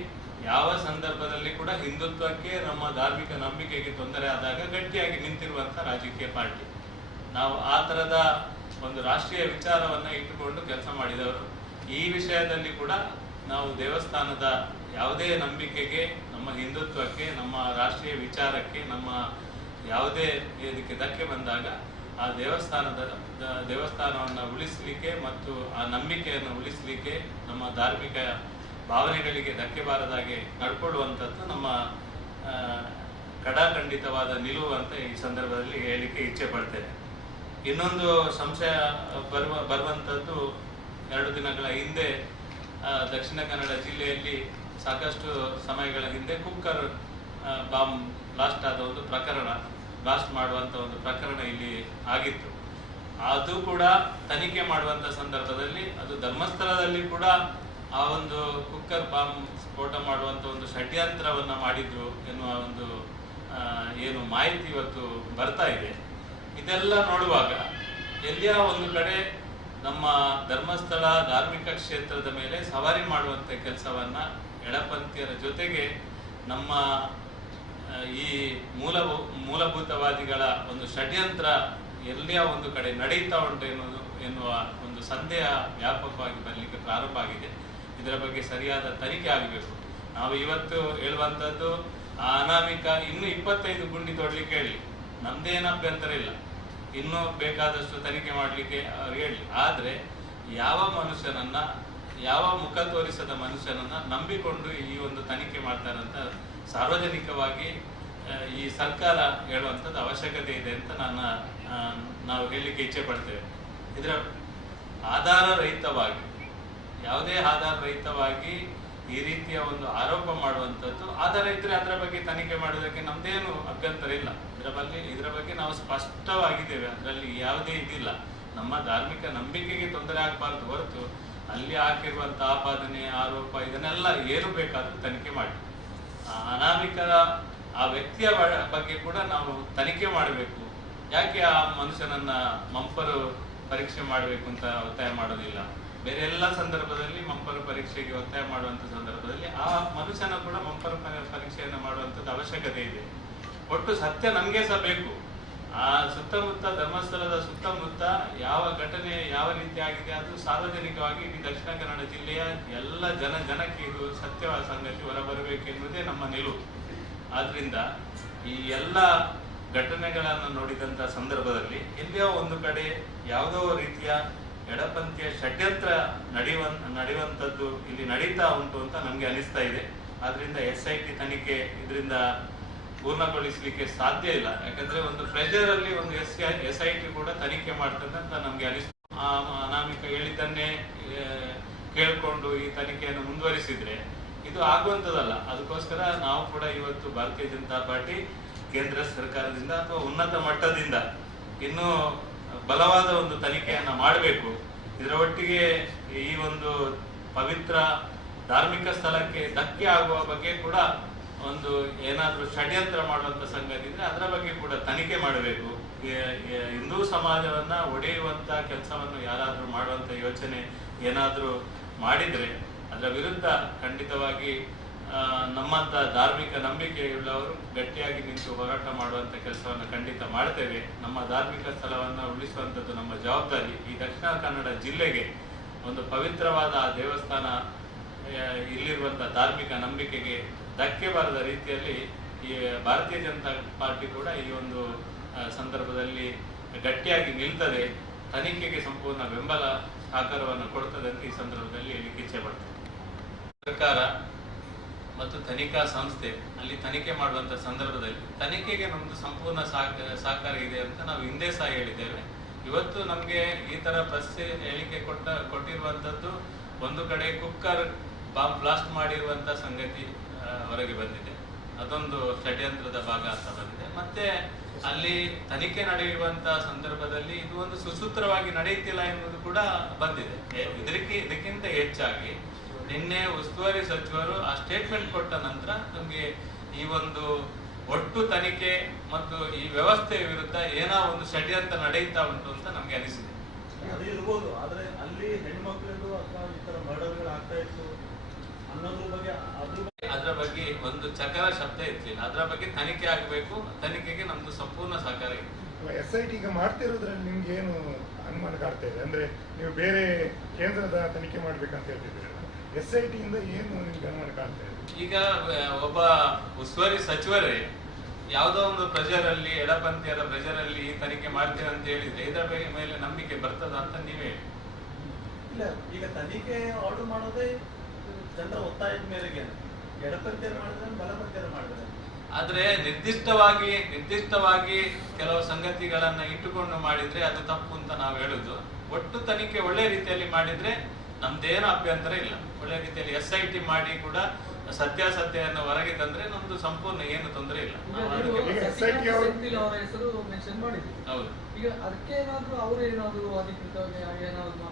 ಯಾವ ಸಂದರ್ಭದಲ್ಲಿ ಕೂಡ ಹಿಂದುತ್ವಕ್ಕೆ, ನಮ್ಮ ಧಾರ್ಮಿಕ ನಂಬಿಕೆಗೆ ತೊಂದರೆ ಆದಾಗ ಗಟ್ಟಿಯಾಗಿ ನಿಂತಿರುವಂತ ರಾಜಕೀಯ ಪಾರ್ಟಿ. ನಾವು ಆ ತರದ ಒಂದು ರಾಷ್ಟ್ರೀಯ ವಿಚಾರವನ್ನ ಇಟ್ಟುಕೊಂಡು ಕೆಲಸ ಮಾಡಿದವರು. ಈ ವಿಷಯದಲ್ಲಿ ಕೂಡ ನಾವು ದೇವಸ್ಥಾನದ ಯಾವುದೇ ನಂಬಿಕೆಗೆ, ನಮ್ಮ ಹಿಂದುತ್ವಕ್ಕೆ, ನಮ್ಮ ರಾಷ್ಟ್ರೀಯ ವಿಚಾರಕ್ಕೆ, ನಮ್ಮ ಯಾವುದೇ ಇದಕ್ಕೆ ಧಕ್ಕೆ ಬಂದಾಗ ಆ ದೇವಸ್ಥಾನವನ್ನು ಉಳಿಸಲಿಕ್ಕೆ ಮತ್ತು ಆ ನಂಬಿಕೆಯನ್ನು ಉಳಿಸಲಿಕ್ಕೆ, ನಮ್ಮ ಧಾರ್ಮಿಕ ಭಾವನೆಗಳಿಗೆ ಧಕ್ಕೆ ಬಾರದಾಗೆ ನಡ್ಕೊಳ್ಳುವಂಥದ್ದು ನಮ್ಮ ಕಡಾಖಂಡಿತವಾದ ನಿಲುವು ಅಂತ ಈ ಸಂದರ್ಭದಲ್ಲಿ ಹೇಳಲಿಕ್ಕೆ ಇಚ್ಛೆ ಪಡ್ತೇನೆ. ಇನ್ನೊಂದು ಸಂಶಯ ಬರುವಂಥದ್ದು, 2 ದಿನಗಳ ಹಿಂದೆ ದಕ್ಷಿಣ ಕನ್ನಡ ಜಿಲ್ಲೆಯಲ್ಲಿ ಸಾಕಷ್ಟು ಸಮಯಗಳ ಹಿಂದೆ ಕುಕ್ಕರ್ ಬಾಂಬ್ ಬ್ಲಾಸ್ಟ್ ಆದ ಒಂದು ಪ್ರಕರಣ, ಬ್ಲಾಸ್ಟ್ ಮಾಡುವಂತ ಒಂದು ಪ್ರಕರಣ ಇಲ್ಲಿ ಆಗಿತ್ತು. ಅದು ಕೂಡ ತನಿಖೆ ಮಾಡುವಂತ ಸಂದರ್ಭದಲ್ಲಿ ಅದು ಧರ್ಮಸ್ಥಳದಲ್ಲಿ ಕೂಡ ಆ ಒಂದು ಕುಕ್ಕರ್ ಬಾಂಬ್ ಸ್ಫೋಟ ಮಾಡುವಂತ ಒಂದು ಷಡ್ಯಂತ್ರವನ್ನ ಮಾಡಿದ್ರು ಎನ್ನುವ ಒಂದು ಏನು ಮಾಹಿತಿ ಇವತ್ತು ಬರ್ತಾ ಇದೆ. ಇದೆಲ್ಲ ನೋಡುವಾಗ ಎಲ್ಲಿಯ ಒಂದು ಕಡೆ ನಮ್ಮ ಧರ್ಮಸ್ಥಳ ಧಾರ್ಮಿಕ ಕ್ಷೇತ್ರದ ಮೇಲೆ ಸವಾರಿ ಮಾಡುವಂತ ಕೆಲಸವನ್ನ ಎಡಪಂಥೀಯರ ಜೊತೆಗೆ ನಮ್ಮ ಈ ಮೂಲಭೂತವಾದಿಗಳ ಒಂದು ಷಡ್ಯಂತ್ರ ಎಲ್ಲಿಯ ಒಂದು ಕಡೆ ನಡೀತಾ ಉಂಟು ಎನ್ನುವ ಒಂದು ಸಂದೇಹ ವ್ಯಾಪಕವಾಗಿ ಬರಲಿಕ್ಕೆ ಪ್ರಾರಂಭ ಆಗಿದೆ. ಇದರ ಬಗ್ಗೆ ಸರಿಯಾದ ತನಿಖೆ ಆಗಬೇಕು. ನಾವು ಇವತ್ತು ಹೇಳುವಂಥದ್ದು, ಆ ಅನಾಮಿಕ ಇನ್ನೂ 25 ಗುಂಡಿ ತೊಡಲಿಕ್ಕೆ ಹೇಳಿ, ನಮ್ದೇನು ಅಭ್ಯಂತರ ಇಲ್ಲ. ಇನ್ನೂ ಬೇಕಾದಷ್ಟು ತನಿಖೆ ಮಾಡಲಿಕ್ಕೆ ಅವ್ರು ಹೇಳಿ. ಆದರೆ ಯಾವ ಮನುಷ್ಯನನ್ನ, ಯಾವ ಮುಖ ತೋರಿಸದ ಮನುಷ್ಯನನ್ನ ನಂಬಿಕೊಂಡು ಈ ಒಂದು ತನಿಖೆ ಮಾಡ್ತಾರಂತ ಸಾರ್ವಜನಿಕವಾಗಿ ಈ ಸರ್ಕಾರ ಹೇಳುವಂಥದ್ದು ಅವಶ್ಯಕತೆ ಇದೆ ಅಂತ ನಾವು ಹೇಳಲಿಕ್ಕೆ ಇಚ್ಛೆ ಪಡ್ತೇವೆ. ಇದರ ಆಧಾರ ರಹಿತವಾಗಿ, ಯಾವುದೇ ಆಧಾರ ರಹಿತವಾಗಿ ಈ ರೀತಿಯ ಒಂದು ಆರೋಪ ಮಾಡುವಂಥದ್ದು, ಆಧಾರ ಇದ್ರೆ ಅದರ ಬಗ್ಗೆ ತನಿಖೆ ಮಾಡುವುದಕ್ಕೆ ನಮ್ದೇನು ಅಭ್ಯಂತರ ಇಲ್ಲ. ಇದರ ಬಗ್ಗೆ ನಾವು ಸ್ಪಷ್ಟವಾಗಿದ್ದೇವೆ. ಅದರಲ್ಲಿ ಯಾವುದೇ ಇದಿಲ್ಲ. ನಮ್ಮ ಧಾರ್ಮಿಕ ನಂಬಿಕೆಗೆ ತೊಂದರೆ ಆಗಬಾರ್ದು ಹೊರತು ಅಲ್ಲಿ ಹಾಕಿರುವಂತ ಆಪಾದನೆ, ಆರೋಪ ಇದನ್ನೆಲ್ಲ ಏನು ಬೇಕಾದ್ರೂ ತನಿಖೆ ಮಾಡಿ. ಅನಾಮಿಕರ ಆ ವ್ಯಕ್ತಿಯ ಬಗ್ಗೆ ಕೂಡ ನಾವು ತನಿಖೆ ಮಾಡಬೇಕು. ಯಾಕೆ ಆ ಮನುಷ್ಯನನ್ನ ಮಂಪರು ಪರೀಕ್ಷೆ ಮಾಡಬೇಕು ಅಂತ ಒತ್ತಾಯ ಮಾಡೋದಿಲ್ಲ. ಬೇರೆ ಎಲ್ಲ ಸಂದರ್ಭದಲ್ಲಿ ಮಂಪರ ಪರೀಕ್ಷೆಗೆ ಒತ್ತಾಯ ಮಾಡುವಂತ ಸಂದರ್ಭದಲ್ಲಿ ಆ ಮನುಷ್ಯನ ಕೂಡ ಮಂಪರ ಪರೀಕ್ಷೆಯನ್ನು ಮಾಡುವಂಥದ್ದು ಅವಶ್ಯಕತೆ ಇದೆ. ಒಟ್ಟು ಸತ್ಯ ನಮ್ಗೆ ಸಹ ಬೇಕು. ಆ ಸುತ್ತಮುತ್ತ ಧರ್ಮಸ್ಥಳದ ಸುತ್ತಮುತ್ತ ಯಾವ ಘಟನೆ ಯಾವ ರೀತಿ ಆಗಿದೆ ಅದು ಸಾರ್ವಜನಿಕವಾಗಿ ಇಡೀ ದಕ್ಷಿಣ ಕನ್ನಡ ಜಿಲ್ಲೆಯ ಎಲ್ಲ ಜನಕ್ಕೆ ಇದು ಸತ್ಯವಾದ ಸಂಗತಿ ಹೊರಬರಬೇಕೆನ್ನುವುದೇ ನಮ್ಮ ನಿಲುವು. ಆದ್ರಿಂದ ಈ ಎಲ್ಲ ಘಟನೆಗಳನ್ನು ನೋಡಿದಂತ ಸಂದರ್ಭದಲ್ಲಿ ಎಲ್ಲಿಯೋ ಒಂದು ಕಡೆ ಯಾವುದೋ ರೀತಿಯ ಎಡಪಂಥೀಯ ಷಡ್ಯಂತ್ರ ನಡೆಯುವಂಥದ್ದು ಇಲ್ಲಿ ನಡೀತಾ ಉಂಟು ಅಂತ ನಮ್ಗೆ ಅನಿಸ್ತಾ ಇದೆ. ಆದ್ರಿಂದ SIT ತನಿಖೆ ಇದರಿಂದ ಪೂರ್ಣಗೊಳಿಸಲಿಕ್ಕೆ ಸಾಧ್ಯ ಇಲ್ಲ. ಯಾಕಂದ್ರೆ ಒಂದು ಪ್ರೆಷರ್ ಅಲ್ಲಿ ಒಂದು SIT ಕೂಡ ತನಿಖೆ ಮಾಡ್ತದೆ ಅಂತ ನಮ್ಗೆ ಅನಿಸ್ತು. ಅನಾಮಿಕ ಹೇಳಿದ್ದನ್ನೇ ಕೇಳ್ಕೊಂಡು ಈ ತನಿಖೆಯನ್ನು ಮುಂದುವರಿಸಿದ್ರೆ ಇದು ಆಗುವಂಥದ್ದಲ್ಲ. ಅದಕ್ಕೋಸ್ಕರ ನಾವು ಕೂಡ ಇವತ್ತು ಭಾರತೀಯ ಜನತಾ ಪಾರ್ಟಿ ಕೇಂದ್ರ ಸರ್ಕಾರದಿಂದ ಅಥವಾ ಉನ್ನತ ಮಟ್ಟದಿಂದ ಇನ್ನೂ ಬಲವಾದ ಒಂದು ತನಿಖೆಯನ್ನ ಮಾಡಬೇಕು. ಇದರ ಒಟ್ಟಿಗೆ ಈ ಒಂದು ಪವಿತ್ರ ಧಾರ್ಮಿಕ ಸ್ಥಳಕ್ಕೆ ಧಕ್ಕೆ ಆಗುವ ಬಗ್ಗೆ ಕೂಡ ಒಂದು ಏನಾದ್ರೂ ಷಡ್ಯಂತ್ರ ಮಾಡುವಂತ ಸಂಗತಿ ಇದ್ರೆ ಅದರ ಬಗ್ಗೆ ಕೂಡ ತನಿಖೆ ಮಾಡಬೇಕು. ಹಿಂದೂ ಸಮಾಜವನ್ನ ಒಡೆಯುವಂತ ಕೆಲಸವನ್ನು ಯಾರಾದ್ರೂ ಮಾಡುವಂತ ಯೋಚನೆ ಏನಾದ್ರೂ ಮಾಡಿದ್ರೆ ಅದರ ವಿರುದ್ಧ ಖಂಡಿತವಾಗಿ ನಮ್ಮಂತ ಧಾರ್ಮಿಕ ನಂಬಿಕೆಯುಳ್ಳವರು ಗಟ್ಟಿಯಾಗಿ ನಿಂತು ಹೋರಾಟ ಮಾಡುವಂತ ಕೆಲಸವನ್ನು ಖಂಡಿತ ಮಾಡ್ತೇವೆ. ನಮ್ಮ ಧಾರ್ಮಿಕ ಸ್ಥಳವನ್ನ ಉಳಿಸುವಂತದ್ದು ನಮ್ಮ ಜವಾಬ್ದಾರಿ. ಈ ದಕ್ಷಿಣ ಕನ್ನಡ ಜಿಲ್ಲೆಗೆ ಒಂದು ಪವಿತ್ರವಾದ ಆ ದೇವಸ್ಥಾನ ಇಲ್ಲಿರುವಂತಹ ಧಾರ್ಮಿಕ ನಂಬಿಕೆಗೆ ಧಕ್ಕೆ ಬಾರದ ರೀತಿಯಲ್ಲಿ ಈ ಭಾರತೀಯ ಜನತಾ ಪಾರ್ಟಿ ಕೂಡ ಈ ಒಂದು ಸಂದರ್ಭದಲ್ಲಿ ಗಟ್ಟಿಯಾಗಿ ನಿಲ್ತದೆ. ತನಿಖೆಗೆ ಸಂಪೂರ್ಣ ಬೆಂಬಲ ಸಹಕಾರವನ್ನು ಕೊಡ್ತದೆ ಅಂತ ಈ ಸಂದರ್ಭದಲ್ಲಿ ಹೇಳಿಕ್ಕೆ ಇಚ್ಛೆ ಪಡ್ತೇನೆ. ಸರ್ಕಾರ ಮತ್ತು ತನಿಖಾ ಸಂಸ್ಥೆ ಅಲ್ಲಿ ತನಿಖೆ ಮಾಡುವಂತ ಸಂದರ್ಭದಲ್ಲಿ ತನಿಖೆಗೆ ನಮ್ದು ಸಂಪೂರ್ಣ ಸಹಕಾರ ಇದೆ ಅಂತ ನಾವು ಹಿಂದೆ ಸಹ ಹೇಳಿದ್ದೇವೆ. ಇವತ್ತು ನಮ್ಗೆ ಈ ತರ ಪ್ರಶ್ನೆ ಹೇಳಿಕೆ ಕೊಟ್ಟಿರುವಂತದ್ದು ಒಂದು ಕಡೆ ಕುಕ್ಕರ್ ಬಾಂಬ್ ಬ್ಲಾಸ್ಟ್ ಮಾಡಿರುವಂತ ಸಂಗತಿ ಹೊರಗೆ ಬಂದಿದೆ. ಅದೊಂದು ಷಡ್ಯಂತ್ರದ ಭಾಗ ಅಂತ ಬಂದಿದೆ. ಮತ್ತೆ ಅಲ್ಲಿ ತನಿಖೆ ನಡೆಯುವಂತಹ ಸಂದರ್ಭದಲ್ಲಿ ಇದು ಒಂದು ಸುಸೂತ್ರವಾಗಿ ನಡೆಯುತ್ತಿಲ್ಲ ಎನ್ನುವುದು ಕೂಡ ಬಂದಿದೆ. ಇದಕ್ಕಿಂತ ಹೆಚ್ಚಾಗಿ ನಿನ್ನೆ ಉಸ್ತುವಾರಿ ಸಚಿವರು ಆ ಸ್ಟೇಟ್ಮೆಂಟ್ ಕೊಟ್ಟ ನಂತರ ನಮ್ಗೆ ಈ ಒಂದು ಒಟ್ಟು ತನಿಖೆ ಮತ್ತು ಈ ವ್ಯವಸ್ಥೆಯ ವಿರುದ್ಧ ಏನೋ ಒಂದು ಷಡ್ಯಂತ್ರ ನಡೆಯುತ್ತಾ ಉಂಟು ಅಂತ ನಮ್ಗೆ ಅನಿಸಿದೆ. ಅದು ಇರ್ಬೋದು, ಆದ್ರೆ ಅಲ್ಲಿ ಹೆಣ್ಮಕ್ಳಿಗೂ ಅಥವಾ ಈ ತರ ಮರ್ಡರ್ಗಳು ಆಗ್ತಾ ಇತ್ತು ಅನ್ನೋದ್ರ ಬಗ್ಗೆ ಅದರ ಬಗ್ಗೆ ಒಂದು ಚಕರ ಶಬ್ದ ಇರ್ಲಿಲ್ಲ. ಅದರ ಬಗ್ಗೆ ತನಿಖೆ ಆಗಬೇಕು. ತನಿಖೆಗೆ ನಮ್ದು ಸಂಪೂರ್ಣ ಸಹಕಾರ ಇದೆ. SIT ಈಗ ಮಾಡ್ತಿರೋದ್ರಲ್ಲಿ ನಿಮ್ಗೆ ಏನು ಅನುಮಾನ ಕಾಡ್ತಾ ಇದೆ ಅಂದ್ರೆ ನೀವು ಬೇರೆ ಕೇಂದ್ರದ ತನಿಖೆ ಮಾಡ್ಬೇಕಂತ ಹೇಳ್ತಿದ್ದೀರಿ. SIT ಇಂದ ಏನು ನಿಮ್ಗೆ ಅನುಮಾನ ಕಾಡ್ತಾ ಇದೆ? ಈಗ ಒಬ್ಬ ಉಸ್ತುವಾರಿ ಸಚಿವರೇ ಯಾವುದೋ ಒಂದು ಪ್ರೆಷರ್ ಅಲ್ಲಿ ಎಡಪಂಥೀಯರ ಪ್ರೆಷರ್ ಅಲ್ಲಿ ತನಿಖೆ ಮಾಡ್ತೀರ ಅಂತ ಹೇಳಿದ್ರೆ ಇದರ ಮೇಲೆ ನಂಬಿಕೆ ಬರ್ತದ ಅಂತ ನೀವೇ ಹೇಳಿ. ಇಲ್ಲ, ಈಗ ತನಿಖೆ ಆರ್ಡರ್ ಮಾಡೋದೇ ಜನರ ಒತ್ತಾಯದ ಮೇರೆಗೆ. ಎಡಪಂಥೀಯರು ಮಾಡಿದ್ರೆ ಬಲಪಂಥೀಯರು ಮಾಡಿದ್ರೆ ಆದ್ರೆ ನಿರ್ದಿಷ್ಟವಾಗಿ ಕೆಲವು ಸಂಗತಿಗಳನ್ನ ಇಟ್ಟುಕೊಂಡು ಮಾಡಿದ್ರೆ ಅದು ತಪ್ಪು ಅಂತ ನಾವು ಹೇಳುದು. ಒಟ್ಟು ತನಿಖೆ ಒಳ್ಳೆ ರೀತಿಯಲ್ಲಿ ಮಾಡಿದ್ರೆ ನಮ್ದೇನು ಅಭ್ಯಂತರ ಇಲ್ಲ. ಒಳ್ಳೆ ರೀತಿಯಲ್ಲಿ SIT ಮಾಡಿ ಕೂಡ ಸತ್ಯಾಸತ್ಯವನ್ನು ಹೊರಗೆ ತಂದ್ರೆ ನಮ್ದು ಸಂಪೂರ್ಣ ಏನು ತೊಂದರೆ ಇಲ್ಲ. ಅವರ ಹೆಸರು ಮೆನ್ಷನ್ ಮಾಡಿದ್ರು. ಹೌದು. ಈಗ ಅದಕ್ಕೆ ಏನಾದ್ರು ಅವರು ಏನಾದ್ರು ಅಧಿಕೃತವಾಗಿ ಏನಾದ್ರು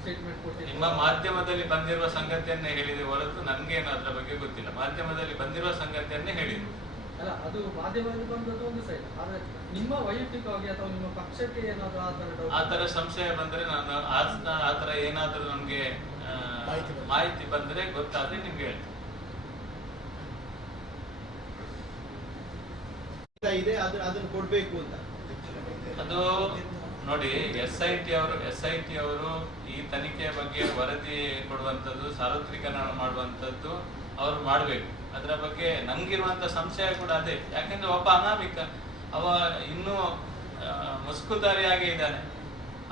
ಸ್ಟೇಟ್ಮೆಂಟ್ ಕೊಟ್ಟಿದ್ದಾರೆ? ನಿಮ್ಮ ಮಾಧ್ಯಮದಲ್ಲಿ ಬಂದಿರುವ ಸಂಗತಿಯನ್ನೇ ಹೇಳಿದೆ ಹೊರತು ನನ್ಗೇನು ಅದ್ರ ಬಗ್ಗೆ ಗೊತ್ತಿಲ್ಲ. ಮಾಧ್ಯಮದಲ್ಲಿ ಬಂದಿರುವ ಸಂಗತಿಯನ್ನೇ ಹೇಳಿದ್ರು. ಅಲ್ಲ, ಅದು ಮಾಧ್ಯಮದಲ್ಲಿ ಬಂದದ್ದು ಒಂದು ಸೈಡ್. ಆದ್ರೆ ನಿಮ್ಮ ವೈಯಕ್ತಿಕವಾಗಿ ಅಥವಾ ನಿಮ್ಮ ಪಕ್ಷಕ್ಕೆ ಏನಾದ್ರು ಆ ತರ ಸಂಶಯ ಬಂದ್ರೆ ನಾನು ಆ ತರ ಏನಾದ್ರೂ ನಮ್ಗೆ ಮಾಹಿತಿ ಬಂದ್ರೆ ಗೊತ್ತಾದ್ರೆ ನಿಮ್ಗೆ ಹೇಳ್ತೀನಿ. ಇದೆ ಅದನ್ನು ಕೊಡ್ಬೇಕು ಅಂತ ಅದು ನೋಡಿ, SIT ಅವರು ಈ ತನಿಖೆಯ ಬಗ್ಗೆ ವರದಿ ಕೊಡುವಂಥದ್ದು, ಸಾರ್ವತ್ರಿಕರಣ ಮಾಡುವಂಥದ್ದು ಅವ್ರು ಮಾಡಬೇಕು. ಅದರ ಬಗ್ಗೆ ನಮ್ಗಿರುವಂತ ಸಂಶಯ ಕೂಡ ಅದೇ. ಯಾಕಂದ್ರೆ ಒಬ್ಬ ಅನಾಮಿಕ ಅವ ಇನ್ನೂ ಮುಸ್ಕುದಾರಿಯಾಗಿ ಇದ್ದಾನೆ.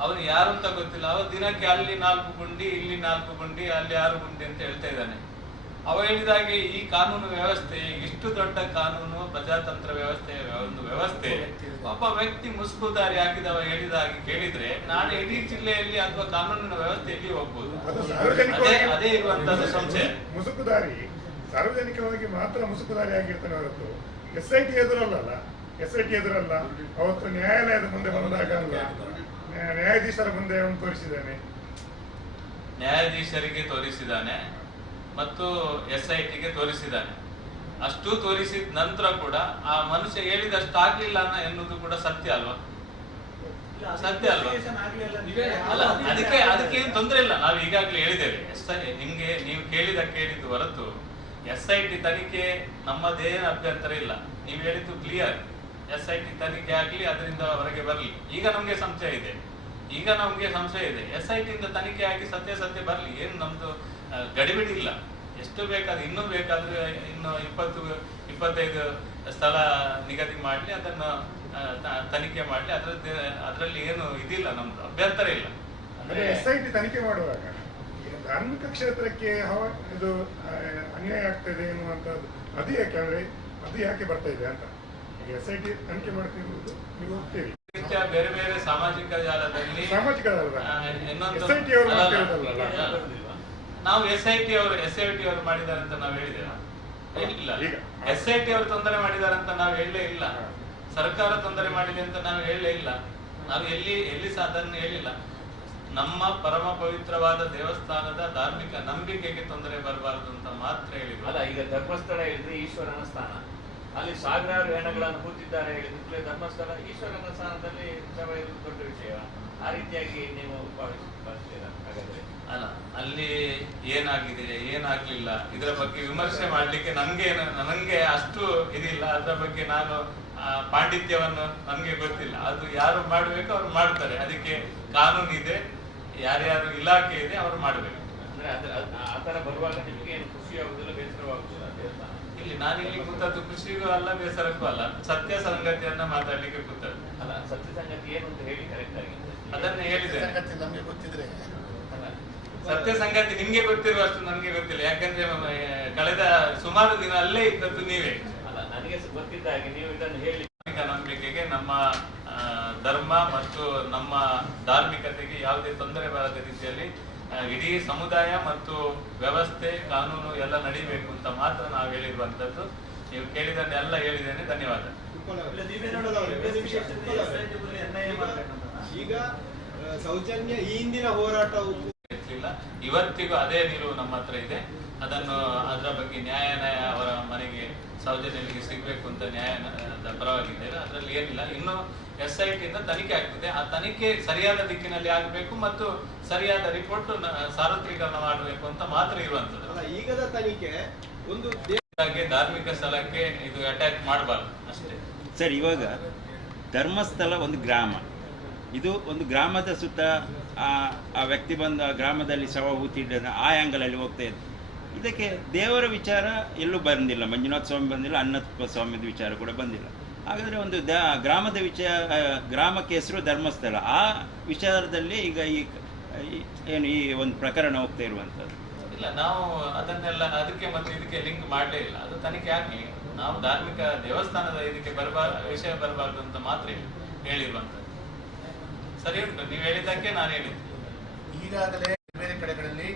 ಅವನು ಯಾರು ಅಂತ ಗೊತ್ತಿಲ್ಲ. ಅವ ದಿನಕ್ಕೆ ಅಲ್ಲಿ 4 ಗುಂಡಿ, ಇಲ್ಲಿ 4 ಗುಂಡಿ, ಅಲ್ಲಿ 6 ಗುಂಡಿ ಅಂತ ಹೇಳ್ತಾ ಇದ್ದಾನೆ. ಅವ ಹೇಳಿದಾಗೆ ಈ ಕಾನೂನು ವ್ಯವಸ್ಥೆ, ಇಷ್ಟು ದೊಡ್ಡ ಕಾನೂನು ಪ್ರಜಾತಂತ್ರ ವ್ಯವಸ್ಥೆ, ಒಂದು ವ್ಯವಸ್ಥೆ ಒಬ್ಬ ವ್ಯಕ್ತಿ ಮುಸ್ಕುದಾರಿ ಆಗಿದವ ಹೇಳಿದಾಗಿ ಕೇಳಿದ್ರೆ ನಾಳೆ ಇಡೀ ಜಿಲ್ಲೆಯಲ್ಲಿ ಅಥವಾ ಕಾನೂನಿನ ವ್ಯವಸ್ಥೆಯಲ್ಲಿ ಹೋಗ್ಬೋದು. ಅದೇ ಇರುವಂತದ್ದು ಸಂಶಯ. ಮುಸುಕುದಾರಿ ಸಾರ್ವಜನಿಕವಾಗಿ ಮಾತ್ರ ಮುಸುಕುದಾರಿ ಆಗಿರ್ತಾನೆ ಹೊರತು SIT ಎದುರಲ್ಲ. SIT ಎದುರಲ್ಲ. ಅವತ್ತು ನ್ಯಾಯಾಲಯದ ಮುಂದೆ ಬಂದಾಗ ನ್ಯಾಯಾಧೀಶರ ಮುಂದೆ ಅವನು ತೋರಿಸಿದ್ದಾನೆ. ನ್ಯಾಯಾಧೀಶರಿಗೆ ತೋರಿಸಿದ್ದಾನೆ ಮತ್ತು SITಗೆ ತೋರಿಸಿದ್ದಾನೆ. ಅಷ್ಟು ತೋರಿಸಿದ ನಂತರ ಕೂಡ ಆ ಮನುಷ್ಯ ಹೇಳಿದಷ್ಟು ಆಗ್ಲಿಲ್ಲ ಎನ್ನುವುದು ಕೂಡ ಸತ್ಯ ಅಲ್ವಾ? ಸತ್ಯ ಅಲ್ವಾ? ಅಲ್ಲ, ಅದಕ್ಕೆ ಏನು ತೊಂದರೆ ಇಲ್ಲ. ನಾವು ಈಗಾಗಲೇ ಹೇಳಿದ್ದೇವೆ. ನಿಮ್ಗೆ ನೀವು ಕೇಳಿದ್ದು ಹೊರತು SIT ತನಿಖೆ ನಮ್ಮದೇನು ಅಭ್ಯಂತರ ಇಲ್ಲ. ನೀವು ಹೇಳಿದ್ದು ಕ್ಲಿಯರ್. SIT ತನಿಖೆ ಆಗ್ಲಿ, ಅದರಿಂದ ಹೊರಗೆ ಬರಲಿ. ಈಗ ನಮ್ಗೆ ಸಂಶಯ ಇದೆ. SIT ಇಂದ ತನಿಖೆ ಆಗಿ ಸತ್ಯ ಬರಲಿ. ಏನು ನಮ್ದು ಗಡಿಬಿಡಿ ಇಲ್ಲ. ಎಷ್ಟು ಬೇಕಾದ್ರೆ ಇನ್ನೂ ಬೇಕಾದ್ರೆ ಇನ್ನು 20-25 ಸ್ಥಳ ನಿಗದಿ ಮಾಡಲಿ, ಅದನ್ನು ತನಿಖೆ ಮಾಡಲಿ. ಅದರಲ್ಲಿ ಏನು ಇದಿಲ್ಲ, ನಮ್ದು ಅಭ್ಯಂತರ ಇಲ್ಲ. SIT ತನಿಖೆ ಮಾಡುವಾಗ ಧಾರ್ಮಿಕ ಕ್ಷೇತ್ರಕ್ಕೆ ಇದು ಅನ್ಯಾಯ ಆಗ್ತದೆ ಎನ್ನುವಂಥದ್ದು ಅದು ಯಾಕೆ ಅಂದ್ರೆ ಅದು ಯಾಕೆ ಬರ್ತಾ ಇದೆ ಅಂತ ಈಗ SIT ತನಿಖೆ ಮಾಡ್ತಿರುವುದು ನೀವು ಹೋಗ್ತೀರಿ. ಬೇರೆ ಬೇರೆ ಸಾಮಾಜಿಕ ಜಾಲದಲ್ಲಿ ನಾವು SIT ಅವರು ಮಾಡಿದ್ದಾರೆ ಅಂತ ನಾವು ಹೇಳಿದೇವ? ಇಲ್ಲ. SIT ಅವರು ತೊಂದರೆ ಮಾಡಿದ್ದಾರೆ ಅಂತ ನಾವು ಹೇಳಲೇ ಇಲ್ಲ. ಸರ್ಕಾರ ತೊಂದರೆ ಮಾಡಿದೆ ಅಂತ ನಾವು ಹೇಳಲೇ ಇಲ್ಲ. ನಾವು ಎಲ್ಲಿ ಸಹ ಅದನ್ನು ಹೇಳಿಲ್ಲ. ನಮ್ಮ ಪರಮ ಪವಿತ್ರವಾದ ದೇವಸ್ಥಾನದ ಧಾರ್ಮಿಕ ನಂಬಿಕೆಗೆ ತೊಂದರೆ ಬರಬಾರದು ಅಂತ ಮಾತ್ರ ಹೇಳಿದ್ರು. ಅಲ್ಲ, ಈಗ ಧರ್ಮಸ್ಥಳ ಹೇಳಿದ್ರೆ ಈಶ್ವರನ ಸ್ಥಾನ, ಅಲ್ಲಿ ಸಾವಿರಾರು ಹೆಣಗಳನ್ನು ಹೂತಿದ್ದಾರೆ ಹೇಳಿದ್ರೆ ಧರ್ಮಸ್ಥಳ ಈಶ್ವರನ ಸ್ಥಾನದಲ್ಲಿ ಶವ ಇರುವುದು ದೊಡ್ಡ ವಿಷಯ. ಆ ರೀತಿಯಾಗಿ ನೀವು ಭಾವಿಸ್ತೀರಾ? ಹಾಗಾದ್ರೆ ಅಲ್ಲ, ಅಲ್ಲಿ ಏನಾಗ್ಲಿಲ್ಲ ಇದರ ಬಗ್ಗೆ ವಿಮರ್ಶೆ ಮಾಡ್ಲಿಕ್ಕೆ ನನಗೆ ಅಷ್ಟು ಇದಿಲ್ಲ. ಅದರ ಬಗ್ಗೆ ನಾನು ಪಾಂಡಿತ್ಯವನ್ನು ನನ್ಗೆ ಗೊತ್ತಿಲ್ಲ. ಅದು ಯಾರು ಮಾಡ್ಬೇಕು ಅವ್ರು ಮಾಡ್ತಾರೆ. ಅದಕ್ಕೆ ಕಾನೂನು ಇದೆ, ಯಾರ್ಯಾರು ಇಲಾಖೆ ಇದೆ ಅವರು ಮಾಡ್ಬೇಕು. ಅಂದ್ರೆ ಆತರ ಬರುವಾಗ ನಿಮ್ಗೆ ಏನು ಖುಷಿ ಆಗುದಿಲ್ಲ, ಬೇಸರವಾಗುದಿಲ್ಲ? ಇಲ್ಲಿ ನಾನಿಲ್ಲಿ ಕೂತದ್ದು ಖುಷಿಗೂ ಅಲ್ಲ, ಬೇಸರಕ್ಕೂ ಅಲ್ಲ. ಸತ್ಯ ಸಂಗತಿಯನ್ನ ಮಾತಾಡ್ಲಿಕ್ಕೆ ಕೂತದ್ದು. ಅಲ್ಲ, ಸತ್ಯ ಸಂಗತಿ ಏನು ಅಂತ ಹೇಳಿ ಕರೆಕ್ಟ್ ಆಗಿ ಅದನ್ನೇ ಹೇಳಿದೆ. ನಮ್ಗೆ ಗೊತ್ತಿದ್ರೆ ಸತ್ಯ ಸಂಗತಿ ನಿಮ್ಗೆ ಗೊತ್ತಿರುವಷ್ಟು ನನ್ಗೆ ಗೊತ್ತಿಲ್ಲ. ಯಾಕಂದ್ರೆ ಕಳೆದ ಸುಮಾರು ದಿನ ಅಲ್ಲೇ ಇದ್ದದ್ದು ನೀವೇ. ಅಲ್ಲ, ನನಗೆ ಗೊತ್ತಿದ್ದ ಹಾಗೆ ನೀವು ಇದನ್ನು ಹೇಳಿ. ನಂಬಿಕೆಗೆ, ನಮ್ಮ ಧರ್ಮ ಮತ್ತು ನಮ್ಮ ಧಾರ್ಮಿಕತೆಗೆ ಯಾವುದೇ ತೊಂದರೆ ಬರದ ರೀತಿಯಲ್ಲಿ ಇಡೀ ಸಮುದಾಯ ಮತ್ತು ವ್ಯವಸ್ಥೆ, ಕಾನೂನು ಎಲ್ಲ ನಡಿಬೇಕು ಅಂತ ಮಾತ್ರ ನಾವು ಹೇಳಿರುವಂತದ್ದು. ನೀವು ಕೇಳಿದಂತೆ ಎಲ್ಲ ಹೇಳಿದ್ದೇನೆ. ಧನ್ಯವಾದ. ಈಗ ಸೌಜನ್ಯ ಈ ಹಿಂದಿನ ಹೋರಾಟವು ಇವತ್ತಿಗೂ ಅದೇ ನಿಲುವು ನಮ್ಮ ಹತ್ರ ಇದೆ. ಅದರ ಬಗ್ಗೆ ನ್ಯಾಯ ಅವರ ಮನೆಗೆ ಸೌಜನ್ಯರಿಗೆ ಸಿಗ್ಬೇಕು ಅಂತ ನ್ಯಾಯದ ಪರವಾಗಿದ್ದೇವೆ. ಅದರಲ್ಲಿ ಏನಿಲ್ಲ. ಇನ್ನು SIT ಇಂದ ತನಿಖೆ ಆಗ್ತದೆ. ಆ ತನಿಖೆ ಸರಿಯಾದ ದಿಕ್ಕಿನಲ್ಲಿ ಆಗಬೇಕು ಮತ್ತು ಸರಿಯಾದ ರಿಪೋರ್ಟ್ ಸಾರ್ವತ್ರೀಕರಣ ಮಾಡಬೇಕು ಅಂತ ಮಾತ್ರ ಇರುವಂತದ್ದು. ಈಗದ ತನಿಖೆ ಒಂದು ಧಾರ್ಮಿಕ ಸ್ಥಳಕ್ಕೆ ಇದು ಅಟ್ಯಾಕ್ ಮಾಡಬಾರ್ದು ಅಷ್ಟೇ. ಸರ್, ಇವಾಗ ಧರ್ಮಸ್ಥಳ ಒಂದು ಗ್ರಾಮ, ಇದು ಒಂದು ಗ್ರಾಮದ ಸುತ್ತ ಆ ವ್ಯಕ್ತಿ ಬಂದ ಗ್ರಾಮದಲ್ಲಿ ಶವ ಹೂತಿಡ್ಡ ಆ ಆ್ಯಂಗಲಲ್ಲಿ ಹೋಗ್ತಾ ಇತ್ತು. ಇದಕ್ಕೆ ದೇವರ ವಿಚಾರ ಎಲ್ಲೂ ಬಂದಿಲ್ಲ. ಮಂಜುನಾಥ ಸ್ವಾಮಿ ಬಂದಿಲ್ಲ, ಅನ್ನಪ್ಪ ಸ್ವಾಮಿದ ವಿಚಾರ ಕೂಡ ಬಂದಿಲ್ಲ. ಹಾಗಾದರೆ ಒಂದು ಗ್ರಾಮದ ಗ್ರಾಮಕ್ಕೆ ಹೆಸರು ಧರ್ಮಸ್ಥಳ. ಆ ವಿಚಾರದಲ್ಲಿ ಈಗ ಈ ಒಂದು ಪ್ರಕರಣ ಹೋಗ್ತಾ ಇರುವಂಥದ್ದು. ಇಲ್ಲ, ನಾವು ಅದನ್ನೆಲ್ಲ ಅದಕ್ಕೆ ಮತ್ತೆ ಇದಕ್ಕೆ ಲಿಂಕ್ ಮಾಡಲೇ ಇಲ್ಲ. ಅದು ತನಿಖೆ ಆಗಲಿ. ನಾವು ಧಾರ್ಮಿಕ ದೇವಸ್ಥಾನದ ಇದಕ್ಕೆ ವಿಷಯ ಬರಬಾರ್ದು ಅಂತ ಮಾತ್ರ ಹೇಳಿರುವಂಥದ್ದು. ಸರಿ ಉಂಟು, ನೀವು ಹೇಳಿದ್ದಕ್ಕೆ ನಾನು ಹೇಳಿದ್ದೆ. ಈಗಾಗಲೇ ಬೇರೆ ಕಡೆಗಳಲ್ಲಿ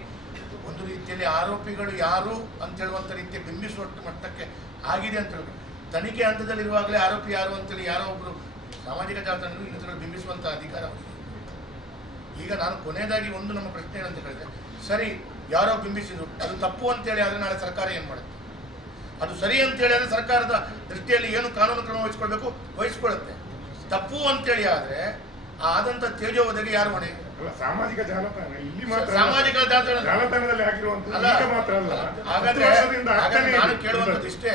ಒಂದು ರೀತಿಯಲ್ಲಿ ಆರೋಪಿಗಳು ಯಾರು ಅಂತ ಹೇಳುವಂಥ ರೀತಿಯ ಬಿಂಬಿಸುವಷ್ಟು ಮಟ್ಟಕ್ಕೆ ಆಗಿದೆ ಅಂತ ಹೇಳಿ ತನಿಖೆ ಹಂತದಲ್ಲಿರುವಾಗಲೇ ಆರೋಪಿ ಯಾರು ಅಂತೇಳಿ ಯಾರೋ ಒಬ್ಬರು ಸಾಮಾಜಿಕ ಜಾಲತಾಣಗಳು ಇನ್ನೊಂದು ಬಿಂಬಿಸುವಂಥ ಅಧಿಕಾರ. ಈಗ ನಾನು ಕೊನೆಯದಾಗಿ ಒಂದು ನಮ್ಮ ಪ್ರಶ್ನೆ ಏನಂತ ಹೇಳಿದ್ರೆ, ಸರಿ ಯಾರೋ ಬಿಂಬಿಸಿದ್ರು, ಅದು ತಪ್ಪು ಅಂತೇಳಿ ಆದರೆ ನಾಳೆ ಸರ್ಕಾರ ಏನು ಮಾಡುತ್ತೆ? ಅದು ಸರಿ ಅಂತೇಳಿ ಆದರೆ ಸರ್ಕಾರದ ದೃಷ್ಟಿಯಲ್ಲಿ ಏನು ಕಾನೂನು ಕ್ರಮ ವಹಿಸ್ಕೊಳ್ಳುತ್ತೆ. ತಪ್ಪು ಅಂತೇಳಿ ಆದರೆ ಆದಂತ ತೇಜೋವಧೆಗೆ ಯಾರು ಹೊಣೆ? ಸಾಮಾಜಿಕ ಜಾಲತಾಣ ಇಲ್ಲಿ ಮಾತ್ರ, ಸಾಮಾಜಿಕ ಜಾಲತಾಣದಲ್ಲಿ ಆಗಿರುವಂತ. ಹಾಗಾದ್ರೆ ನಾನು ಕೇಳುವಂಥದ್ದು ಇಷ್ಟೇ.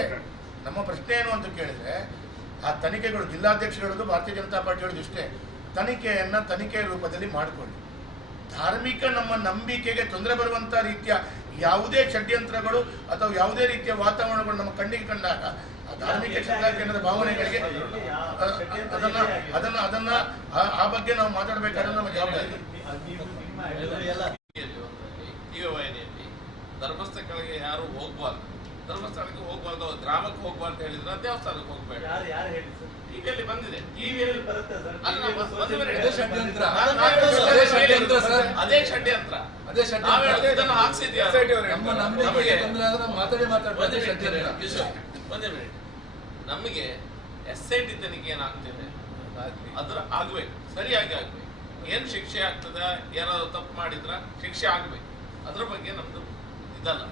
ನಮ್ಮ ಪ್ರಶ್ನೆ ಏನು ಅಂತ ಕೇಳಿದ್ರೆ, ಆ ತನಿಖೆಗಳು ಜಿಲ್ಲಾಧ್ಯಕ್ಷರು ಹೇಳೋದು, ಭಾರತೀಯ ಜನತಾ ಪಾರ್ಟಿ ಹೇಳೋದು ಇಷ್ಟೇ, ತನಿಖೆಯನ್ನ ತನಿಖೆ ರೂಪದಲ್ಲಿ ಮಾಡಿಕೊಳ್ಳಿ. ಧಾರ್ಮಿಕ ನಮ್ಮ ನಂಬಿಕೆಗೆ ತೊಂದರೆ ಬರುವಂತ ರೀತಿಯ ಯಾವುದೇ ಷಡ್ಯಂತ್ರಗಳು ಅಥವಾ ಯಾವುದೇ ರೀತಿಯ ವಾತಾವರಣಗಳು ನಮ್ಮ ಕಣ್ಣಿಗೆ ಕಂಡಾಗ ಧಾರ್ಮಿಕ ಕೇಂದ್ರದ ಭಾವನೆಗಳಿಗೆ ಅದನ್ನ ಆ ಬಗ್ಗೆ ನಾವು ಮಾತಾಡಬೇಕಾದ್ರೆ ನಮ್ಮ ಜವಾಬ್ದಾರಿ. ಧರ್ಮಸ್ಥಳಗಳಿಗೆ ಯಾರು ಹೋಗ್ಬಾರ್ದು, ಧರ್ಮಸ್ಥಳಕ್ಕೆ ಹೋಗ್ಬಾರ್ದು, ಗ್ರಾಮಕ್ಕೆ ಹೋಗ್ಬಾರ್ದು ಹೇಳಿದ್ರೆ ದೇವಸ್ಥಾನಕ್ಕೆ ಹೋಗ್ಬೇಡ. ಟಿವಿಯಲ್ಲಿ ಬಂದಿದೆ, ಟಿವಿಯಲ್ಲಿ ಅದೇ ಷಡ್ಯಂತ್ರ ಇದನ್ನು ಹಾಕ್ಸಿದ್ಯಾ? ನಮಗೆ SIT ತನಿಖೆ ಏನಾಗ್ತಿದೆ ಅದ್ರ ಆಗ್ಬೇಕು, ಸರಿಯಾಗಿ ಆಗ್ಬೇಕು. ಏನ್ ಶಿಕ್ಷೆ ಆಗ್ತದ, ಏನಾದ್ರು ತಪ್ಪು ಮಾಡಿದ್ರ ಶಿಕ್ಷೆ ಆಗ್ಬೇಕು. ಅದ್ರ ಬಗ್ಗೆ ನಮ್ದು ಇದಲ್ಲ.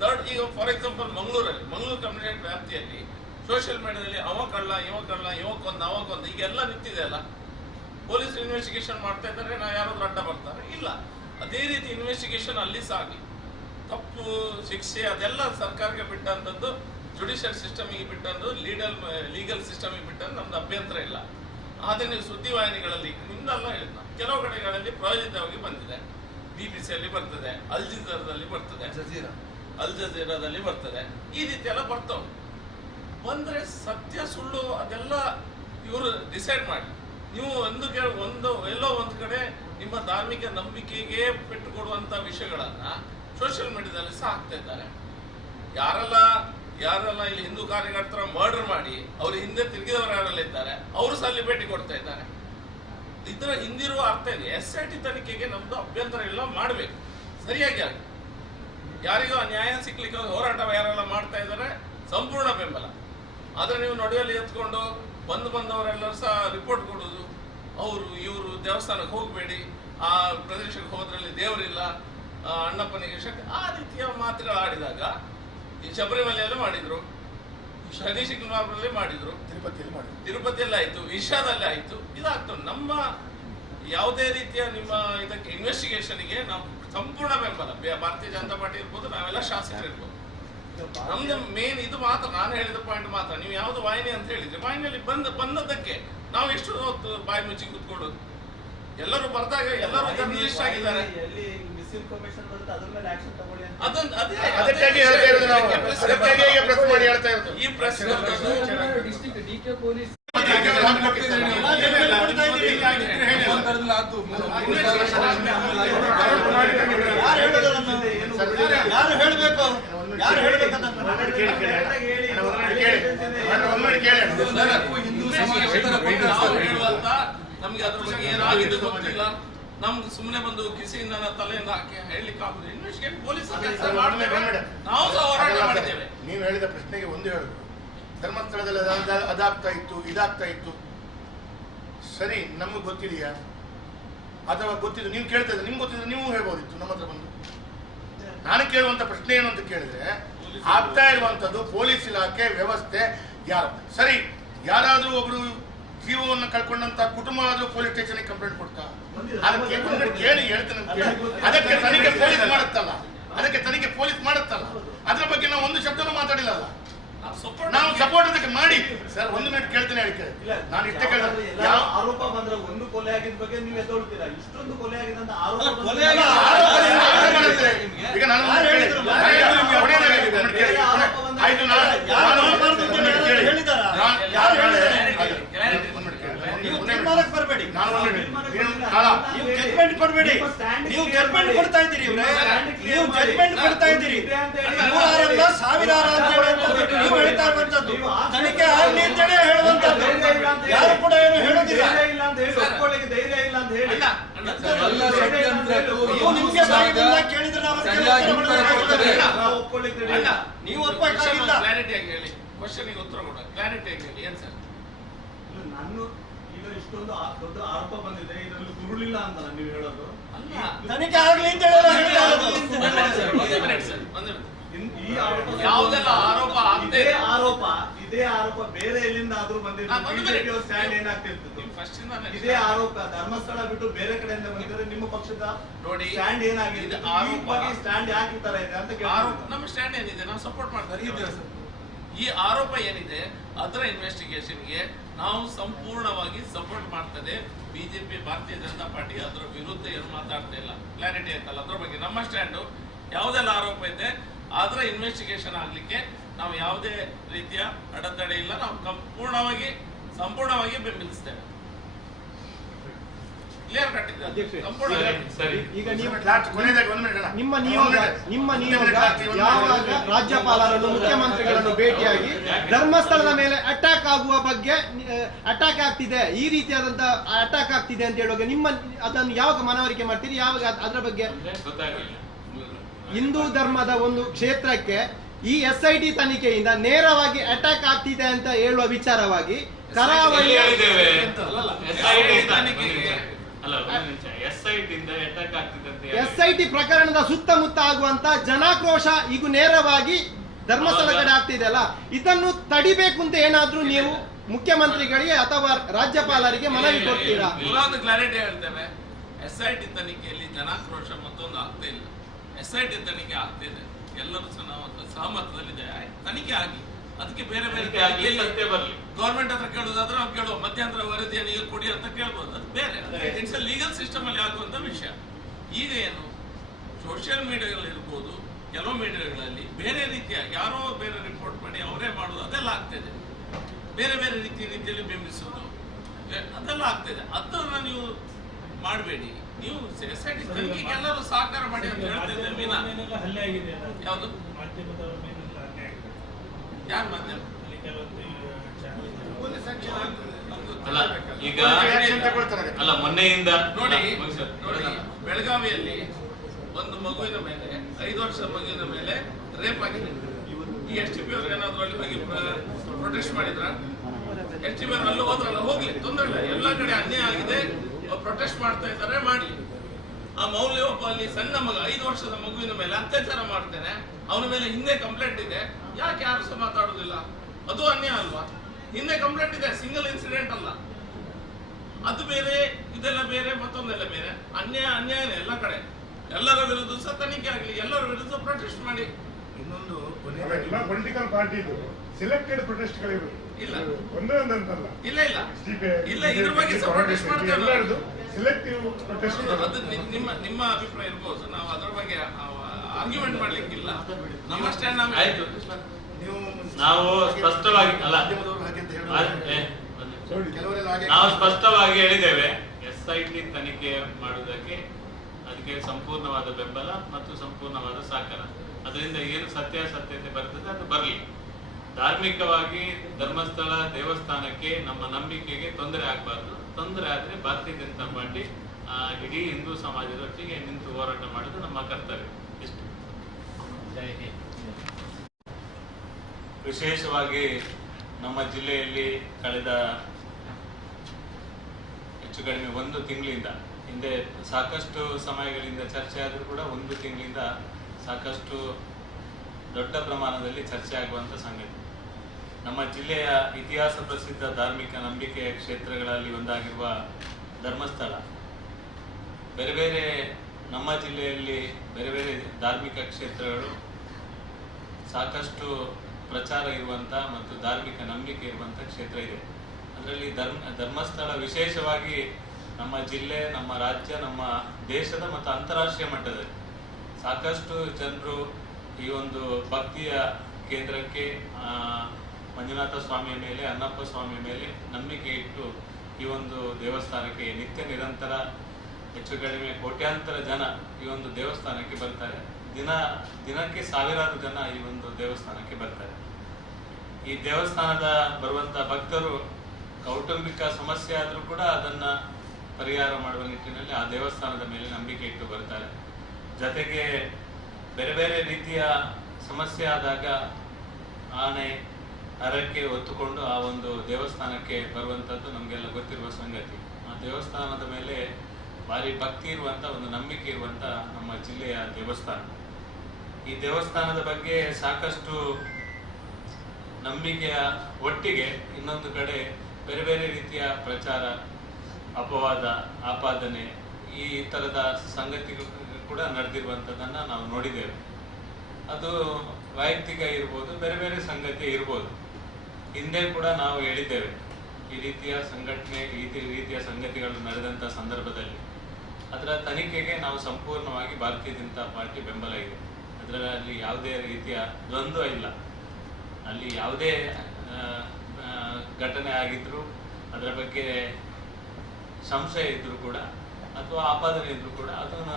ಥರ್ಡ್, ಈಗ ಫಾರ್ ಎಕ್ಸಾಂಪಲ್ ಮಂಗಳೂರು ಕಮ್ಯುನಿಟಿ ವ್ಯಾಪ್ತಿಯಲ್ಲಿ ಸೋಷಿಯಲ್ ಮೀಡಿಯಾದಲ್ಲಿ ಅವ ಕಳ್ಳ, ಇವಕ್ಕೊಂದು, ಈಗೆಲ್ಲ ನಿಂತಿದೆ ಅಲ್ಲ. ಪೊಲೀಸ್ ಇನ್ವೆಸ್ಟಿಗೇಷನ್ ಮಾಡ್ತಾ ಇದ್ದಾರೆ, ನಾವು ಯಾರಾದ್ರೂ ಅಡ್ಡ ಬರ್ತಾರೆ? ಇಲ್ಲ. ಅದೇ ರೀತಿ ಇನ್ವೆಸ್ಟಿಗೇಷನ್ ಅಲ್ಲಿ ಸಾಗಲಿ. ತಪ್ಪು ಶಿಕ್ಷೆ ಅದೆಲ್ಲ ಸರ್ಕಾರಕ್ಕೆ ಬಿಟ್ಟಂಥದ್ದು, ಜುಡಿಷಿಯಲ್ ಸಿಸ್ಟಮಿಗೆ ಬಿಟ್ಟಂದು, ಲೀಗಲ್ ಸಿಸ್ಟಮಿಗೆ ಬಿಟ್ಟಂದು ನಮ್ದು ಅಭ್ಯಂತರ ಇಲ್ಲ. ಆದರೆ ನೀವು ಸುದ್ದಿವಾಹಿನಿಗಳಲ್ಲಿ ನಿಮ್ದೆಲ್ಲ ಹೇಳಿದ್ನ, ಕೆಲವು ಕಡೆಗಳಲ್ಲಿ ಪ್ರಾಯೋಜಿತವಾಗಿ ಬಂದಿದೆ. BBC ಬರ್ತದೆ, ಅಲ್ ಜಜೀರಾದಲ್ಲಿ ಬರ್ತದೆ, ಈ ರೀತಿ ಎಲ್ಲ ಬರ್ತವೆ. ಬಂದ್ರೆ ಸತ್ಯ ಸುಳ್ಳು ಅದೆಲ್ಲ ಇವರು ಡಿಸೈಡ್ ಮಾಡಿ. ನೀವು ಎಲ್ಲೋ ಒಂದು ಕಡೆ ನಿಮ್ಮ ಧಾರ್ಮಿಕ ನಂಬಿಕೆಗೆ ಪೆಟ್ಟು ಕೊಡುವಂತ ವಿಷಯಗಳನ್ನ ಸೋಷಿಯಲ್ ಮೀಡಿಯಾದಲ್ಲಿ ಸಹ ಹಾಕ್ತಾ ಇದ್ದಾರೆ. ಯಾರೆಲ್ಲ ಇಲ್ಲಿ ಹಿಂದೂ ಕಾರ್ಯಕರ್ತರ ಮರ್ಡರ್ ಮಾಡಿ ಅವ್ರ ಹಿಂದೆ ತಿರುಗಿದವರು ಯಾರೆಲ್ಲ ಇದ್ದಾರೆ ಅವರು ಸಹ ಅಲ್ಲಿ ಭೇಟಿ ಕೊಡ್ತಾ ಇದ್ದಾರೆ. ಇದರ ಹಿಂದಿರುವ ಅರ್ಥ ಇದೆ. SIT ತನಿಖೆಗೆ ನಮ್ದು ಅಭ್ಯಂತರ ಎಲ್ಲ ಮಾಡಬೇಕು, ಸರಿಯಾಗಿ ಆಗಿ. ಯಾರಿಗೂ ನ್ಯಾಯ ಸಿಕ್ಲಿಕ್ಕೆ ಹೋರಾಟ ಯಾರೆಲ್ಲ ಮಾಡ್ತಾ ಇದ್ದಾರೆ ಸಂಪೂರ್ಣ ಬೆಂಬಲ. ಆದ್ರೆ ನೀವು ನಡುವೆಯಲ್ಲಿ ಎತ್ಕೊಂಡು ಬಂದವರೆಲ್ಲರೂ ಸಹ ರಿಪೋರ್ಟ್ ಕೊಡೋದು, ಇವರು ದೇವಸ್ಥಾನಕ್ಕೆ ಹೋಗಬೇಡಿ, ಆ ಪ್ರದೇಶಕ್ಕೆ ಹೋದ್ರಲ್ಲಿ ದೇವರಿಲ್ಲ, ಅಣ್ಣಪ್ಪನಿಗೆ ಶಕ್ತಿ, ಆ ರೀತಿಯ ಮಾತುಗಳು ಆಡಿದಾಗ ಈ ಶಬರಿಮಲೆಯಲ್ಲೂ ಮಾಡಿದ್ರು, ಸತೀಶ್ ಕುಮಾರ್ನಲ್ಲಿ ಮಾಡಿದ್ರು, ತಿರುಪತಿಯಲ್ಲಿ ಆಯ್ತು, ವಿಷಾದಲ್ಲಿ ಆಯ್ತು. ಇದಾಗ್ತದೆ. ನಮ್ಮ ಯಾವುದೇ ರೀತಿಯ ನಿಮ್ಮ ಇದಕ್ಕೆ ಇನ್ವೆಸ್ಟಿಗೇಷನ್ಗೆ ನಾವು ಸಂಪೂರ್ಣ ಬೆಂಬಲ. ಭಾರತೀಯ ಜನತಾ ಪಾರ್ಟಿ ಇರ್ಬೋದು, ನಾವೆಲ್ಲ ಶಾಸಕರು ಇರ್ಬೋದು. ನಮ್ದು ಮೇನ್ ಇದು ಮಾತ್ರ, ನಾನು ಹೇಳಿದ ಪಾಯಿಂಟ್ ಮಾತ್ರ. ನೀವು ಯಾವ್ದು ವಾಹಿನಿ ಅಂತ ಹೇಳಿದ್ರೆ ವಾಹಿನಿಯಲ್ಲಿ ಬಂದದ್ದಕ್ಕೆ ನಾವು ಎಷ್ಟು ಹೊತ್ತು ಬಾಯಿ ಮುಚ್ಚಿ ಕೂತ್ಕೊಳ್ಳೋದು? ಎಲ್ಲರೂ ಬರ್ದಾಗ ಎಲ್ಲರೂ ಜರ್ನಲಿಸ್ಟ್ ಆಗಿದ್ದಾರೆ. ಈ ಪ್ರೆಸ್ DK ಪೊಲೀಸ್ ಯಾರು ಹೇಳಬೇಕು? ಯಾರು ಹೇಳಬೇಕಂತ ಹೇಳುವಂತ ನಮ್ಗೆ ಅದ್ರ ಬಗ್ಗೆ ಏನಾಗಿದ್ದು ಗೊತ್ತಿಲ್ಲ. ನಮ್ಗೆ ಸುಮ್ಮನೆ ಬಂದು ಕಿಸಿಯಿಂದ ತಲೆಯಿಂದ ಹಾಕಿ ಹೇಳಲಿಕ್ಕೆ ಆಗುದು. ಇನ್ವೆಸ್ಟಿಗೇಟ್ ಪೊಲೀಸ್ ನಾವು ಸಹ ಹೋರಾಟ ಮಾಡಿದ್ದೇವೆ. ನೀವು ಹೇಳಿದ ಪ್ರಶ್ನೆಗೆ ಒಂದು ಹೇಳುದು, ಧರ್ಮಸ್ಥಳದಲ್ಲಿ ಅದಾಗ್ತಾ ಇತ್ತು, ಇದಾಗ್ತಾ ಇತ್ತು, ಸರಿ ನಮ್ಗೆ ಗೊತ್ತಿದೆಯಾ? ಅಥವಾ ಗೊತ್ತಿದ್ದು ನೀವು ಕೇಳ್ತಾ ಇದ್ರೆ ನಿಮ್ಗೆ ಗೊತ್ತಿದ್ರೆ ನೀವು ಹೇಳ್ಬೋದಿತ್ತು ನಮ್ಮ ಹತ್ರ ಬಂದು. ನಾನು ಕೇಳುವಂತ ಪ್ರಶ್ನೆ ಏನು ಅಂತ ಕೇಳಿದ್ರೆ, ಆಗ್ತಾ ಇರುವಂತದ್ದು ಪೊಲೀಸ್ ಇಲಾಖೆ ವ್ಯವಸ್ಥೆ ಯಾರು ಸರಿ? ಯಾರಾದ್ರೂ ಒಬ್ರು ಜೀವವನ್ನು ಕಳ್ಕೊಂಡಂತ ಕುಟುಂಬ ಆದ್ರೂ ಪೊಲೀಸ್ ಸ್ಟೇಷನ್ ಕಂಪ್ಲೇಂಟ್ ಕೊಡ್ತಾ? ಅದಕ್ಕೆ ಕೇಳಿ ಹೇಳ್ತೇನೆ. ಅದಕ್ಕೆ ತನಿಖೆ ಪೊಲೀಸ್ ಮಾಡುತ್ತಲ್ಲ, ಅದ್ರ ಬಗ್ಗೆ ನಾವು ಒಂದು ಶಬ್ದನೂ ಮಾತಾಡಿಲ್ಲ. ನಾವು ಸಪೋರ್ಟ್ ಅದಕ್ಕೆ ಮಾಡಿ ಸರ್. ಒಂದು ಮಿನಿಟ್ ಕೇಳ್ತೇನೆ, ಹೇಳಿಕೆ ನಾನು ಇಷ್ಟೇ ಕೇಳಿದ್ರೆ ಆರೋಪ ಬಂದ್ರೆ ಒಂದು ಕೊಲೆ ಆಗಿದ ಬಗ್ಗೆ ನೀವು ಎದ್ದೊಳ್ತೀರಾ? ಇಷ್ಟೊಂದು ಕೊಲೆ ಆಗಿದೆ ಅಂತ ಆರೋಪ ಈಗ ನಾನು ಬರಬೇಡಿ, ನೀವು ಜಡ್ಜ್ಮೆಂಟ್ ಕೊಡಬೇಡಿ. ನೀವು ಜಡ್ಜ್ಮೆಂಟ್ ಕೊಡ್ತಾ ಇದ್ದೀರಿ, ನೀವು ಜಡ್ಜ್ಮೆಂಟ್ ಕೊಡ್ತಾ ಇದ್ದೀರಿ. ನೂರಾರಲ್ಲ ಸಾವಿರಾರು ಅಂತ ಹೇಳುವಂಥದ್ದು ನೀವು ಹೇಳ್ತಾ ಇರುವಂತದ್ದು. ತನಿಖೆ ಆಗಲಿ ಅಂತೇಳಿ ಹೇಳುವಂತದ್ದು. ಯಾರು ಕೂಡ ಏನು ಹೇಳೋದಿಲ್ಲ. ನೀವು ನಿಮ್ಗೆ ಬಾಯಿ ಬಂದಾಗ ಕೇಳಿದ್ರೆ ನೀವು ಒಪ್ಪಬೇಕಾಗಿಲ್ಲ. ಕ್ಲಾರಿಟಿಯಾಗಿ ಹೇಳಿ, ಕ್ವಶನ್ಗೆ ಉತ್ತರ ಕೊಡ. ಕ್ಲಾರಿಟಿಯಾಗಿ ಹೇಳಿ ಏನ್ ಸರ್? ನಾನು ಈಗ ಇಷ್ಟೊಂದು ದೊಡ್ಡ ಆರೋಪ ಬಂದಿದೆ, ಇದರಲ್ಲಿ ಗುರುಳಿಲ್ಲ ಅಂತಲ್ಲ ನೀವು ಹೇಳೋದು? ತನಿಖೆ ಆಗ್ಲಿ ಅಂತ ಹೇಳೋದು. ಯಾವುದೆಲ್ಲ ಆರೋಪ ಇದೇ ಆರೋಪ ಬೇರೆ ಎಲ್ಲಿಂದ ಆದ್ರೂ ಬಂದಿದೆ. ಸ್ಟ್ಯಾಂಡ್ ಏನಾಗ್ತಿರ್ತದೆ? ಇದೇ ಆರೋಪ ಧರ್ಮಸ್ಥಳ ಬಿಟ್ಟು ಬೇರೆ ಕಡೆಯಿಂದ ಬಂದಿದ್ರೆ ನಿಮ್ಮ ಪಕ್ಷದ ನೋಡಿ ಸ್ಟ್ಯಾಂಡ್ ಏನಾಗಿದೆ? ಸ್ಟ್ಯಾಂಡ್ ಯಾಕೆ ಈ ತರ ಇದೆ ಅಂತ ನಮ್ಮ ಸ್ಟ್ಯಾಂಡ್ ಏನಿದೆ, ನಾವು ಸಪೋರ್ಟ್ ಮಾಡ್ತಾರೆ. ಈ ಆರೋಪ ಏನಿದೆ ಅದರ ಇನ್ವೆಸ್ಟಿಗೇಷನ್ಗೆ ನಾವು ಸಂಪೂರ್ಣವಾಗಿ ಸಪೋರ್ಟ್ ಮಾಡ್ತದೆ. ಬಿಜೆಪಿ ಭಾರತೀಯ ಜನತಾ ಪಾರ್ಟಿ ಅದರ ವಿರುದ್ಧ ಏನು ಮಾತಾಡ್ತಾ ಇಲ್ಲ. ಕ್ಲಾರಿಟಿ ಆಯ್ತಲ್ಲ ಅದ್ರ ಬಗ್ಗೆ. ನಮ್ಮ ಸ್ಟ್ಯಾಂಡು ಯಾವುದೆಲ್ಲ ಆರೋಪ ಇದೆ ಅದರ ಇನ್ವೆಸ್ಟಿಗೇಷನ್ ಆಗ್ಲಿಕ್ಕೆ ನಾವು ಯಾವುದೇ ರೀತಿಯ ಅಡೆತಡೆ ಇಲ್ಲ. ನಾವು ಸಂಪೂರ್ಣವಾಗಿ ಬೆಂಬಲಿಸ್ತೇವೆ. ಕ್ಲಿಯರ್ ಕಟ್ ಇದೆ. ಈಗ ನಿಮ್ಮ ನಿಯೋಗ ಯಾವಾಗ ರಾಜ್ಯಪಾಲರನ್ನು ಮುಖ್ಯಮಂತ್ರಿಗಳನ್ನು ಭೇಟಿಯಾಗಿ ಧರ್ಮಸ್ಥಳದ ಮೇಲೆ ಅಟ್ಯಾಕ್ ಆಗುವ ಬಗ್ಗೆ ಅಟ್ಯಾಕ್ ಆಗ್ತಿದೆ, ಈ ರೀತಿಯಾದಂತ ಅಟ್ಯಾಕ್ ಆಗ್ತಿದೆ ಅಂತ ಹೇಳುವಾಗ ಅದನ್ನು ಯಾವಾಗ ಮನವರಿಕೆ ಮಾಡ್ತೀರಿ? ಯಾವಾಗ ಅದರ ಬಗ್ಗೆ ಹಿಂದೂ ಧರ್ಮದ ಒಂದು ಕ್ಷೇತ್ರಕ್ಕೆ ಈ SIT ತನಿಖೆಯಿಂದ ನೇರವಾಗಿ ಅಟ್ಯಾಕ್ ಆಗ್ತಿದೆ ಅಂತ ಹೇಳುವ ವಿಚಾರವಾಗಿ ಕರಾವಳಿ SIT ಪ್ರಕರಣದ ಸುತ್ತಮುತ್ತ ಆಗುವಂತ ಜನಾಕ್ರೋಶ ಈಗ ನೇರವಾಗಿ ಧರ್ಮಸ್ಥಳ ಕಡೆ ಆಗ್ತಿದೆ ಅಲ್ಲ, ಇದನ್ನು ತಡಿಬೇಕು ಅಂತ ಏನಾದ್ರೂ ನೀವು ಮುಖ್ಯಮಂತ್ರಿಗಳಿಗೆ ಅಥವಾ ರಾಜ್ಯಪಾಲರಿಗೆ ಮನವಿ ಕೊಡ್ತೀರಾ? ಒಂದು ಕ್ಲಾರಿಟಿ ಹೇಳ್ತೇವೆ, SIT ತನಿಖೆಯಲ್ಲಿ ಜನಾಕ್ರೋಶ ಮತ್ತೊಂದು ಆಗ್ತಾ ಇಲ್ಲ. SIT ತನಿಖೆ ಆಗ್ತಿದೆ, ಎಲ್ಲರೂ ಸಹಮತದಲ್ಲಿದೆ, ತನಿಖೆ ಆಗಿ ಅದಕ್ಕೆ ಬೇರೆ ಬೇರೆ ಗೌರ್ಮೆಂಟ್ ಹತ್ರ ಕೇಳೋದಾದ್ರೆ ನಾವು ಕೇಳುವ ಮಧ್ಯಂತರ ವರದಿಯನ್ನು ಈಗ ಕೊಡಿ ಅಂತ ಕೇಳ್ಬೋದು, ಅದು ಬೇರೆ ಇಟ್ಸ್ ಅ ಲೀಗಲ್ ಸಿಸ್ಟಮ್ ಅಲ್ಲಿ ಆಗುವಂತ ವಿಷಯ. ಈಗ ಏನು ಸೋಷಿಯಲ್ ಮೀಡಿಯಾಗಳಿರ್ಬೋದು, ಕೆಲವು ಮೀಡಿಯಾಗಳಲ್ಲಿ ಬೇರೆ ರೀತಿಯ ಯಾರೋ ಬೇರೆ ರಿಪೋರ್ಟ್ ಮಾಡಿ ಅವರೇ ಮಾಡೋದು ಅದೆಲ್ಲ ಆಗ್ತಿದೆ, ಬೇರೆ ಬೇರೆ ರೀತಿಯಲ್ಲಿ ಬಿಂಬಿಸೋದು ಅದೆಲ್ಲ ಆಗ್ತಿದೆ. ಅದನ್ನ ನೀವು ಮಾಡಬೇಡಿ, ನೀವು SIT ತನಿಖೆಗೆ ಎಲ್ಲರೂ ಸಹಕಾರ ಮಾಡಿ ಅಂತ ಹೇಳ್ತಿದ್ದೆ ವಿನಾ ಯಾವುದು ಯಾರ ಮಾಧ್ಯಮ ಅಲ್ಲ ಈಗ ಅಲ್ಲ ಮೊನ್ನೆಯಿಂದ ನೋಡಿ ಬೆಳಗಾವಿಯಲ್ಲಿ ಒಂದು ಮಗುವಿನ ಮೇಲೆ 5 ವರ್ಷದ ಮಗುವಿನ ಮೇಲೆ ರೇಪ್ ಆಗಿದೆ. ಈ STP ಅವರು ಏನಾದ್ರು ಅಲ್ಲಿ ಹೋಗಿ ಪ್ರೊಟೆಸ್ಟ್ ಮಾಡಿದ್ರ? STP ಅವರು ಅಲ್ಲಿ ಹೋದ್ರಲ್ಲ, ಹೋಗ್ಲಿ, ತೊಂದರೆ ಇಲ್ಲ, ಎಲ್ಲಾ ಕಡೆ ಅನ್ಯಾಯ ಆಗಿದೆ, ಪ್ರೊಟೆಸ್ಟ್ ಮಾಡ್ತಾ ಇದ್ದಾರೆ, ಮಾಡ್ಲಿ. ಆ ಮೌಲ್ಯ ಒಬ್ಬ ಅಲ್ಲಿ ಸಣ್ಣ ಮಗ 5 ವರ್ಷದ ಮಗುವಿನ ಮೇಲೆ ಅತ್ಯಾಚಾರ ಮಾಡ್ತೇನೆ, ಅವನ ಮೇಲೆ ಹಿಂದೆ ಕಂಪ್ಲೇಂಟ್ ಇದೆ, ಯಾಕೆ ಯಾರು ಸಹ ಮಾತಾಡುದಿಲ್ಲ? ಅದು ಅನ್ಯಾಯ ಅಲ್ವಾ? ಹಿಂದೆ ಕಂಪ್ಲೇಂಟ್ ಇದೆ, ಸಿಂಗಲ್ ಇನ್ಸಿಡೆಂಟ್ ಅಲ್ಲ, ಅದು ಬೇರೆ, ಇದೆಲ್ಲ ಬೇರೆ, ಮತ್ತೊಂದೆಲ್ಲ ಬೇರೆ. ಅನ್ಯಾಯನೇ ಎಲ್ಲ ಕಡೆ. ಎಲ್ಲರ ವಿರುದ್ಧ ಸಹ ತನಿಖೆ ಆಗಲಿ, ಎಲ್ಲರ ವಿರುದ್ಧ ಪ್ರೊಟೆಸ್ಟ್ ಮಾಡಿ. ಇನ್ನೊಂದು ಎಲ್ಲ ಪೊಲಿಟಿಕಲ್ ಪಾರ್ಟಿದು ಸೆಲೆಕ್ಟೆಡ್ ಪ್ರೊಟೆಸ್ಟ್ಗಳಿವೆ, ಇಲ್ಲ ಒಂದೇ ಒಂದಂತಲ್ಲ, ಇಲ್ಲ ಇಲ್ಲ ಇಲ್ಲ, ಇದ್ರ ಬಗ್ಗೆ ಸಹ ಪ್ರೊಟೆಸ್ಟ್ ಮಾಡ್ತೇವೆ. Selective protest. ಅದು ನಿಮ್ಮ ಅಭಿಪ್ರಾಯ ಇರ್ಬೋದು, ನಾವು ಅದರ ಬಗ್ಗೆ ಆರ್ಗ್ಯುಮೆಂಟ್ ಮಾಡ್ಲಿಕ್ಕಿಲ್ಲ. ನಮ್ಮ ಸ್ಟ್ಯಾಂಡ್ ಆಯ್ತು, ನಾವು ಸ್ಪಷ್ಟವಾಗಿ ಅಲ್ಲ ನಾವು ಸ್ಪಷ್ಟವಾಗಿ ಹೇಳಿದ್ದೇವೆ, SIT ತನಿಖೆ ಮಾಡುವುದಕ್ಕೆ ಅದಕ್ಕೆ ಸಂಪೂರ್ಣವಾದ ಬೆಂಬಲ ಮತ್ತು ಸಂಪೂರ್ಣವಾದ ಸಹಕಾರ. ಅದರಿಂದ ಏನು ಸತ್ಯಾಸತ್ಯತೆ ಬರ್ತದೆ ಅದು ಬರಲಿ. ಧಾರ್ಮಿಕವಾಗಿ ಧರ್ಮಸ್ಥಳ ದೇವಸ್ಥಾನಕ್ಕೆ ನಮ್ಮ ನಂಬಿಕೆಗೆ ತೊಂದರೆ ಆಗಬಾರ್ದು. ತೊಂದರೆ ಆದ್ರೆ ಭಾರತೀಯ ಜನತಾ ಪಾರ್ಟಿ ಇಡೀ ಹಿಂದೂ ಸಮಾಜದೊಟ್ಟಿಗೆ ನಿಂತು ಹೋರಾಟ ಮಾಡುವುದು ನಮ್ಮ ಕರ್ತವ್ಯ. ಇಷ್ಟು. ವಿಶೇಷವಾಗಿ ನಮ್ಮ ಜಿಲ್ಲೆಯಲ್ಲಿ ಕಳೆದ ಹೆಚ್ಚು ಕಡಿಮೆ 1 ತಿಂಗಳಿಂದ ಹಿಂದೆ ಸಾಕಷ್ಟು ಸಮಯಗಳಿಂದ ಚರ್ಚೆ ಆದರೂ ಕೂಡ 1 ತಿಂಗಳಿಂದ ಸಾಕಷ್ಟು ದೊಡ್ಡ ಪ್ರಮಾಣದಲ್ಲಿ ಚರ್ಚೆ ಆಗುವಂತ ಸಂಗತಿ. ನಮ್ಮ ಜಿಲ್ಲೆಯ ಇತಿಹಾಸ ಪ್ರಸಿದ್ಧ ಧಾರ್ಮಿಕ ನಂಬಿಕೆಯ ಕ್ಷೇತ್ರಗಳಲ್ಲಿ ಒಂದಾಗಿರುವ ಧರ್ಮಸ್ಥಳ, ಬೇರೆ ಬೇರೆ ನಮ್ಮ ಜಿಲ್ಲೆಯಲ್ಲಿ ಬೇರೆ ಬೇರೆ ಧಾರ್ಮಿಕ ಕ್ಷೇತ್ರಗಳು ಸಾಕಷ್ಟು ಪ್ರಚಾರ ಇರುವಂತ ಮತ್ತು ಧಾರ್ಮಿಕ ನಂಬಿಕೆ ಇರುವಂತ ಕ್ಷೇತ್ರ ಇದೆ. ಅದರಲ್ಲಿ ಧರ್ಮಸ್ಥಳ ವಿಶೇಷವಾಗಿ ನಮ್ಮ ಜಿಲ್ಲೆ, ನಮ್ಮ ರಾಜ್ಯ, ನಮ್ಮ ದೇಶದ ಮತ್ತು ಅಂತಾರಾಷ್ಟ್ರೀಯ ಮಟ್ಟದಲ್ಲಿ ಸಾಕಷ್ಟು ಜನರು ಈ ಒಂದು ಭಕ್ತಿಯ ಕೇಂದ್ರಕ್ಕೆ, ಮಂಜುನಾಥ ಸ್ವಾಮಿಯ ಮೇಲೆ, ಅನ್ನಪ್ಪ ಸ್ವಾಮಿಯ ಮೇಲೆ ನಂಬಿಕೆ ಇಟ್ಟು ಈ ಒಂದು ದೇವಸ್ಥಾನಕ್ಕೆ ನಿತ್ಯ ನಿರಂತರ ಹೆಚ್ಚು ಕಡಿಮೆ ಕೋಟ್ಯಾಂತರ ಜನ ಈ ಒಂದು ದೇವಸ್ಥಾನಕ್ಕೆ ಬರ್ತಾರೆ. ದಿನಕ್ಕೆ ಸಾವಿರಾರು ಜನ ಈ ಒಂದು ದೇವಸ್ಥಾನಕ್ಕೆ ಬರ್ತಾರೆ. ಈ ದೇವಸ್ಥಾನದ ಬರುವಂತ ಭಕ್ತರು ಕೌಟುಂಬಿಕ ಸಮಸ್ಯೆ ಆದರೂ ಕೂಡ ಅದನ್ನ ಪರಿಹಾರ ಮಾಡುವ ನಿಟ್ಟಿನಲ್ಲಿ ಆ ದೇವಸ್ಥಾನದ ಮೇಲೆ ನಂಬಿಕೆ ಇಟ್ಟು ಬರ್ತಾರೆ. ಜೊತೆಗೆ ಬೇರೆ ಬೇರೆ ರೀತಿಯ ಸಮಸ್ಯೆ ಆದಾಗ ಆನೆ ಹರಕೆ ಹೊತ್ತುಕೊಂಡು ಆ ಒಂದು ದೇವಸ್ಥಾನಕ್ಕೆ ಬರುವಂತದ್ದು ನಮಗೆಲ್ಲ ಗೊತ್ತಿರುವ ಸಂಗತಿ. ಆ ದೇವಸ್ಥಾನದ ಮೇಲೆ ಭಾರಿ ಭಕ್ತಿ ಇರುವಂತ ಒಂದು ನಂಬಿಕೆ ಇರುವಂತ ನಮ್ಮ ಜಿಲ್ಲೆಯ ದೇವಸ್ಥಾನ. ಈ ದೇವಸ್ಥಾನದ ಬಗ್ಗೆ ಸಾಕಷ್ಟು ನಂಬಿಕೆಯ ಒಟ್ಟಿಗೆ ಇನ್ನೊಂದು ಕಡೆ ಬೇರೆ ಬೇರೆ ರೀತಿಯ ಪ್ರಚಾರ, ಅಪವಾದ, ಆಪಾದನೆ, ಈ ತರದ ಸಂಗತಿಗಳು ಕೂಡ ನಡೆದಿರುವಂತದನ್ನ ನಾವು ನೋಡಿದ್ದೇವೆ. ಅದು ವೈಯಕ್ತಿಕ ಇರ್ಬೋದು, ಬೇರೆ ಬೇರೆ ಸಂಗತಿ ಇರ್ಬೋದು. ಹಿಂದೆ ಕೂಡ ನಾವು ಹೇಳಿದ್ದೇವೆ, ಈ ರೀತಿಯ ಸಂಘಟನೆ, ಈ ರೀತಿಯ ಸಂಗತಿಗಳು ನಡೆದಂತ ಸಂದರ್ಭದಲ್ಲಿ ಅದರ ತನಿಖೆಗೆ ನಾವು ಸಂಪೂರ್ಣವಾಗಿ ಭಾರತೀಯ ಜನತಾ ಪಾರ್ಟಿ ಬೆಂಬಲ ಇದೆ. ಅದರಲ್ಲಿ ಯಾವುದೇ ರೀತಿಯ ದ್ವಂದ್ವ ಇಲ್ಲ. ಅಲ್ಲಿ ಯಾವುದೇ ಘಟನೆ ಆಗಿದ್ರು, ಅದರ ಬಗ್ಗೆ ಸಂಶಯ ಇದ್ರೂ ಕೂಡ ಅಥವಾ ಆಪಾದನೆ ಇದ್ರೂ ಕೂಡ ಅದನ್ನ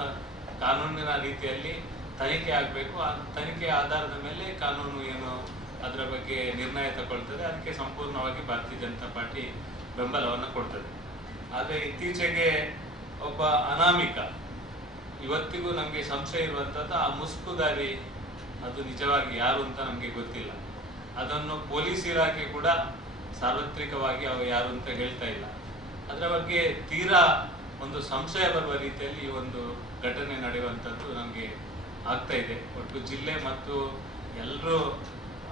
ಕಾನೂನಿನ ರೀತಿಯಲ್ಲಿ ತನಿಖೆ ಆಗಬೇಕು. ಆ ತನಿಖೆ ಆಧಾರದ ಮೇಲೆ ಕಾನೂನು ಏನು ಅದರ ಬಗ್ಗೆ ನಿರ್ಣಯ ತಗೊಳ್ತದೆ, ಅದಕ್ಕೆ ಸಂಪೂರ್ಣವಾಗಿ ಭಾರತೀಯ ಜನತಾ ಪಾರ್ಟಿ ಬೆಂಬಲವನ್ನು ಕೊಡ್ತದೆ. ಆದರೆ ಇತ್ತೀಚೆಗೆ ಒಬ್ಬ ಅನಾಮಿಕ, ಇವತ್ತಿಗೂ ನಮಗೆ ಸಂಶಯ ಇರುವಂಥದ್ದು ಆ ಮುಸ್ಕುದಾರಿ, ಅದು ನಿಜವಾಗಿ ಯಾರು ಅಂತ ನಮಗೆ ಗೊತ್ತಿಲ್ಲ. ಅದನ್ನು ಪೊಲೀಸ್ ಇಲಾಖೆ ಕೂಡ ಸಾರ್ವತ್ರಿಕವಾಗಿ ಅವರು ಯಾರು ಅಂತ ಹೇಳ್ತಾ ಇಲ್ಲ. ಅದರ ಬಗ್ಗೆ ತೀರಾ ಒಂದು ಸಂಶಯ ಬರುವ ರೀತಿಯಲ್ಲಿ ಈ ಒಂದು ಘಟನೆ ನಡೆಯುವಂಥದ್ದು ನಮಗೆ ಆಗ್ತಾ ಇದೆ. ಒಟ್ಟು ಜಿಲ್ಲೆ ಮತ್ತು ಎಲ್ಲರೂ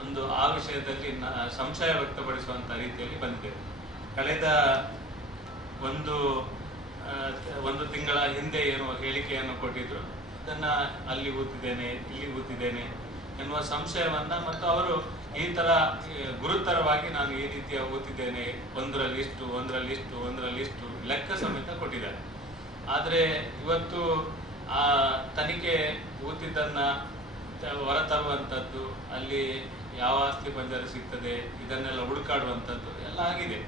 ಒಂದು ಆ ವಿಷಯದಲ್ಲಿ ಸಂಶಯ ವ್ಯಕ್ತಪಡಿಸುವಂತ ರೀತಿಯಲ್ಲಿ ಬಂದಿದೆ. ಕಳೆದ ಒಂದು ತಿಂಗಳ ಹಿಂದೆ ಏನು ಹೇಳಿಕೆಯನ್ನು ಕೊಟ್ಟಿದ್ರು, ಅದನ್ನ ಅಲ್ಲಿ ಊತಿದ್ದೇನೆ ಇಲ್ಲಿ ಊತಿದ್ದೇನೆ ಎನ್ನುವ ಸಂಶಯವನ್ನ, ಮತ್ತು ಅವರು ಈ ತರ ಗುರುತರವಾಗಿ ನಾನು ಈ ರೀತಿಯ ಊತಿದ್ದೇನೆ ಒಂದರಲ್ಲಿಷ್ಟು ಲೆಕ್ಕ ಸಮೇತ ಕೊಟ್ಟಿದ್ದಾರೆ. ಆದರೆ ಇವತ್ತು ಆ ತನಿಖೆ ಊತಿದ್ದನ್ನ ಹೊರತರುವಂಥದ್ದು, ಅಲ್ಲಿ ಯಾವ ಆಸ್ತಿ ಪಂಜರ ಸಿಗ್ತದೆ ಇದನ್ನೆಲ್ಲ ಹುಡುಕಾಡುವಂಥದ್ದು ಎಲ್ಲ ಆಗಿದೆ.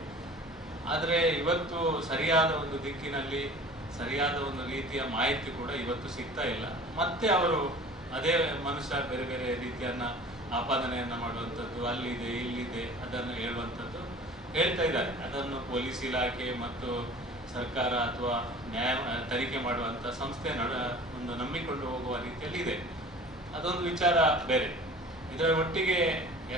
ಆದರೆ ಇವತ್ತು ಸರಿಯಾದ ಒಂದು ದಿಕ್ಕಿನಲ್ಲಿ ಸರಿಯಾದ ಒಂದು ರೀತಿಯ ಮಾಹಿತಿ ಕೂಡ ಇವತ್ತು ಸಿಗ್ತಾ ಇಲ್ಲ. ಮತ್ತೆ ಅವರು ಅದೇ ಮನುಷ್ಯ ಬೇರೆ ಬೇರೆ ರೀತಿಯನ್ನ ಆಪಾದನೆಯನ್ನ ಮಾಡುವಂಥದ್ದು, ಅಲ್ಲಿದೆ ಇಲ್ಲಿದೆ ಅದನ್ನು ಹೇಳುವಂಥದ್ದು ಹೇಳ್ತಾ ಇದ್ದಾರೆ. ಅದನ್ನು ಪೊಲೀಸ್ ಇಲಾಖೆ ಮತ್ತು ಸರ್ಕಾರ ಅಥವಾ ತನಿಖೆ ಮಾಡುವಂಥ ಸಂಸ್ಥೆ ಒಂದು ನಂಬಿಕೊಂಡು ಹೋಗುವ ರೀತಿಯಲ್ಲಿ ಇದೆ. ಅದೊಂದು ವಿಚಾರ ಬೇರೆ. ಇದರ ಒಟ್ಟಿಗೆ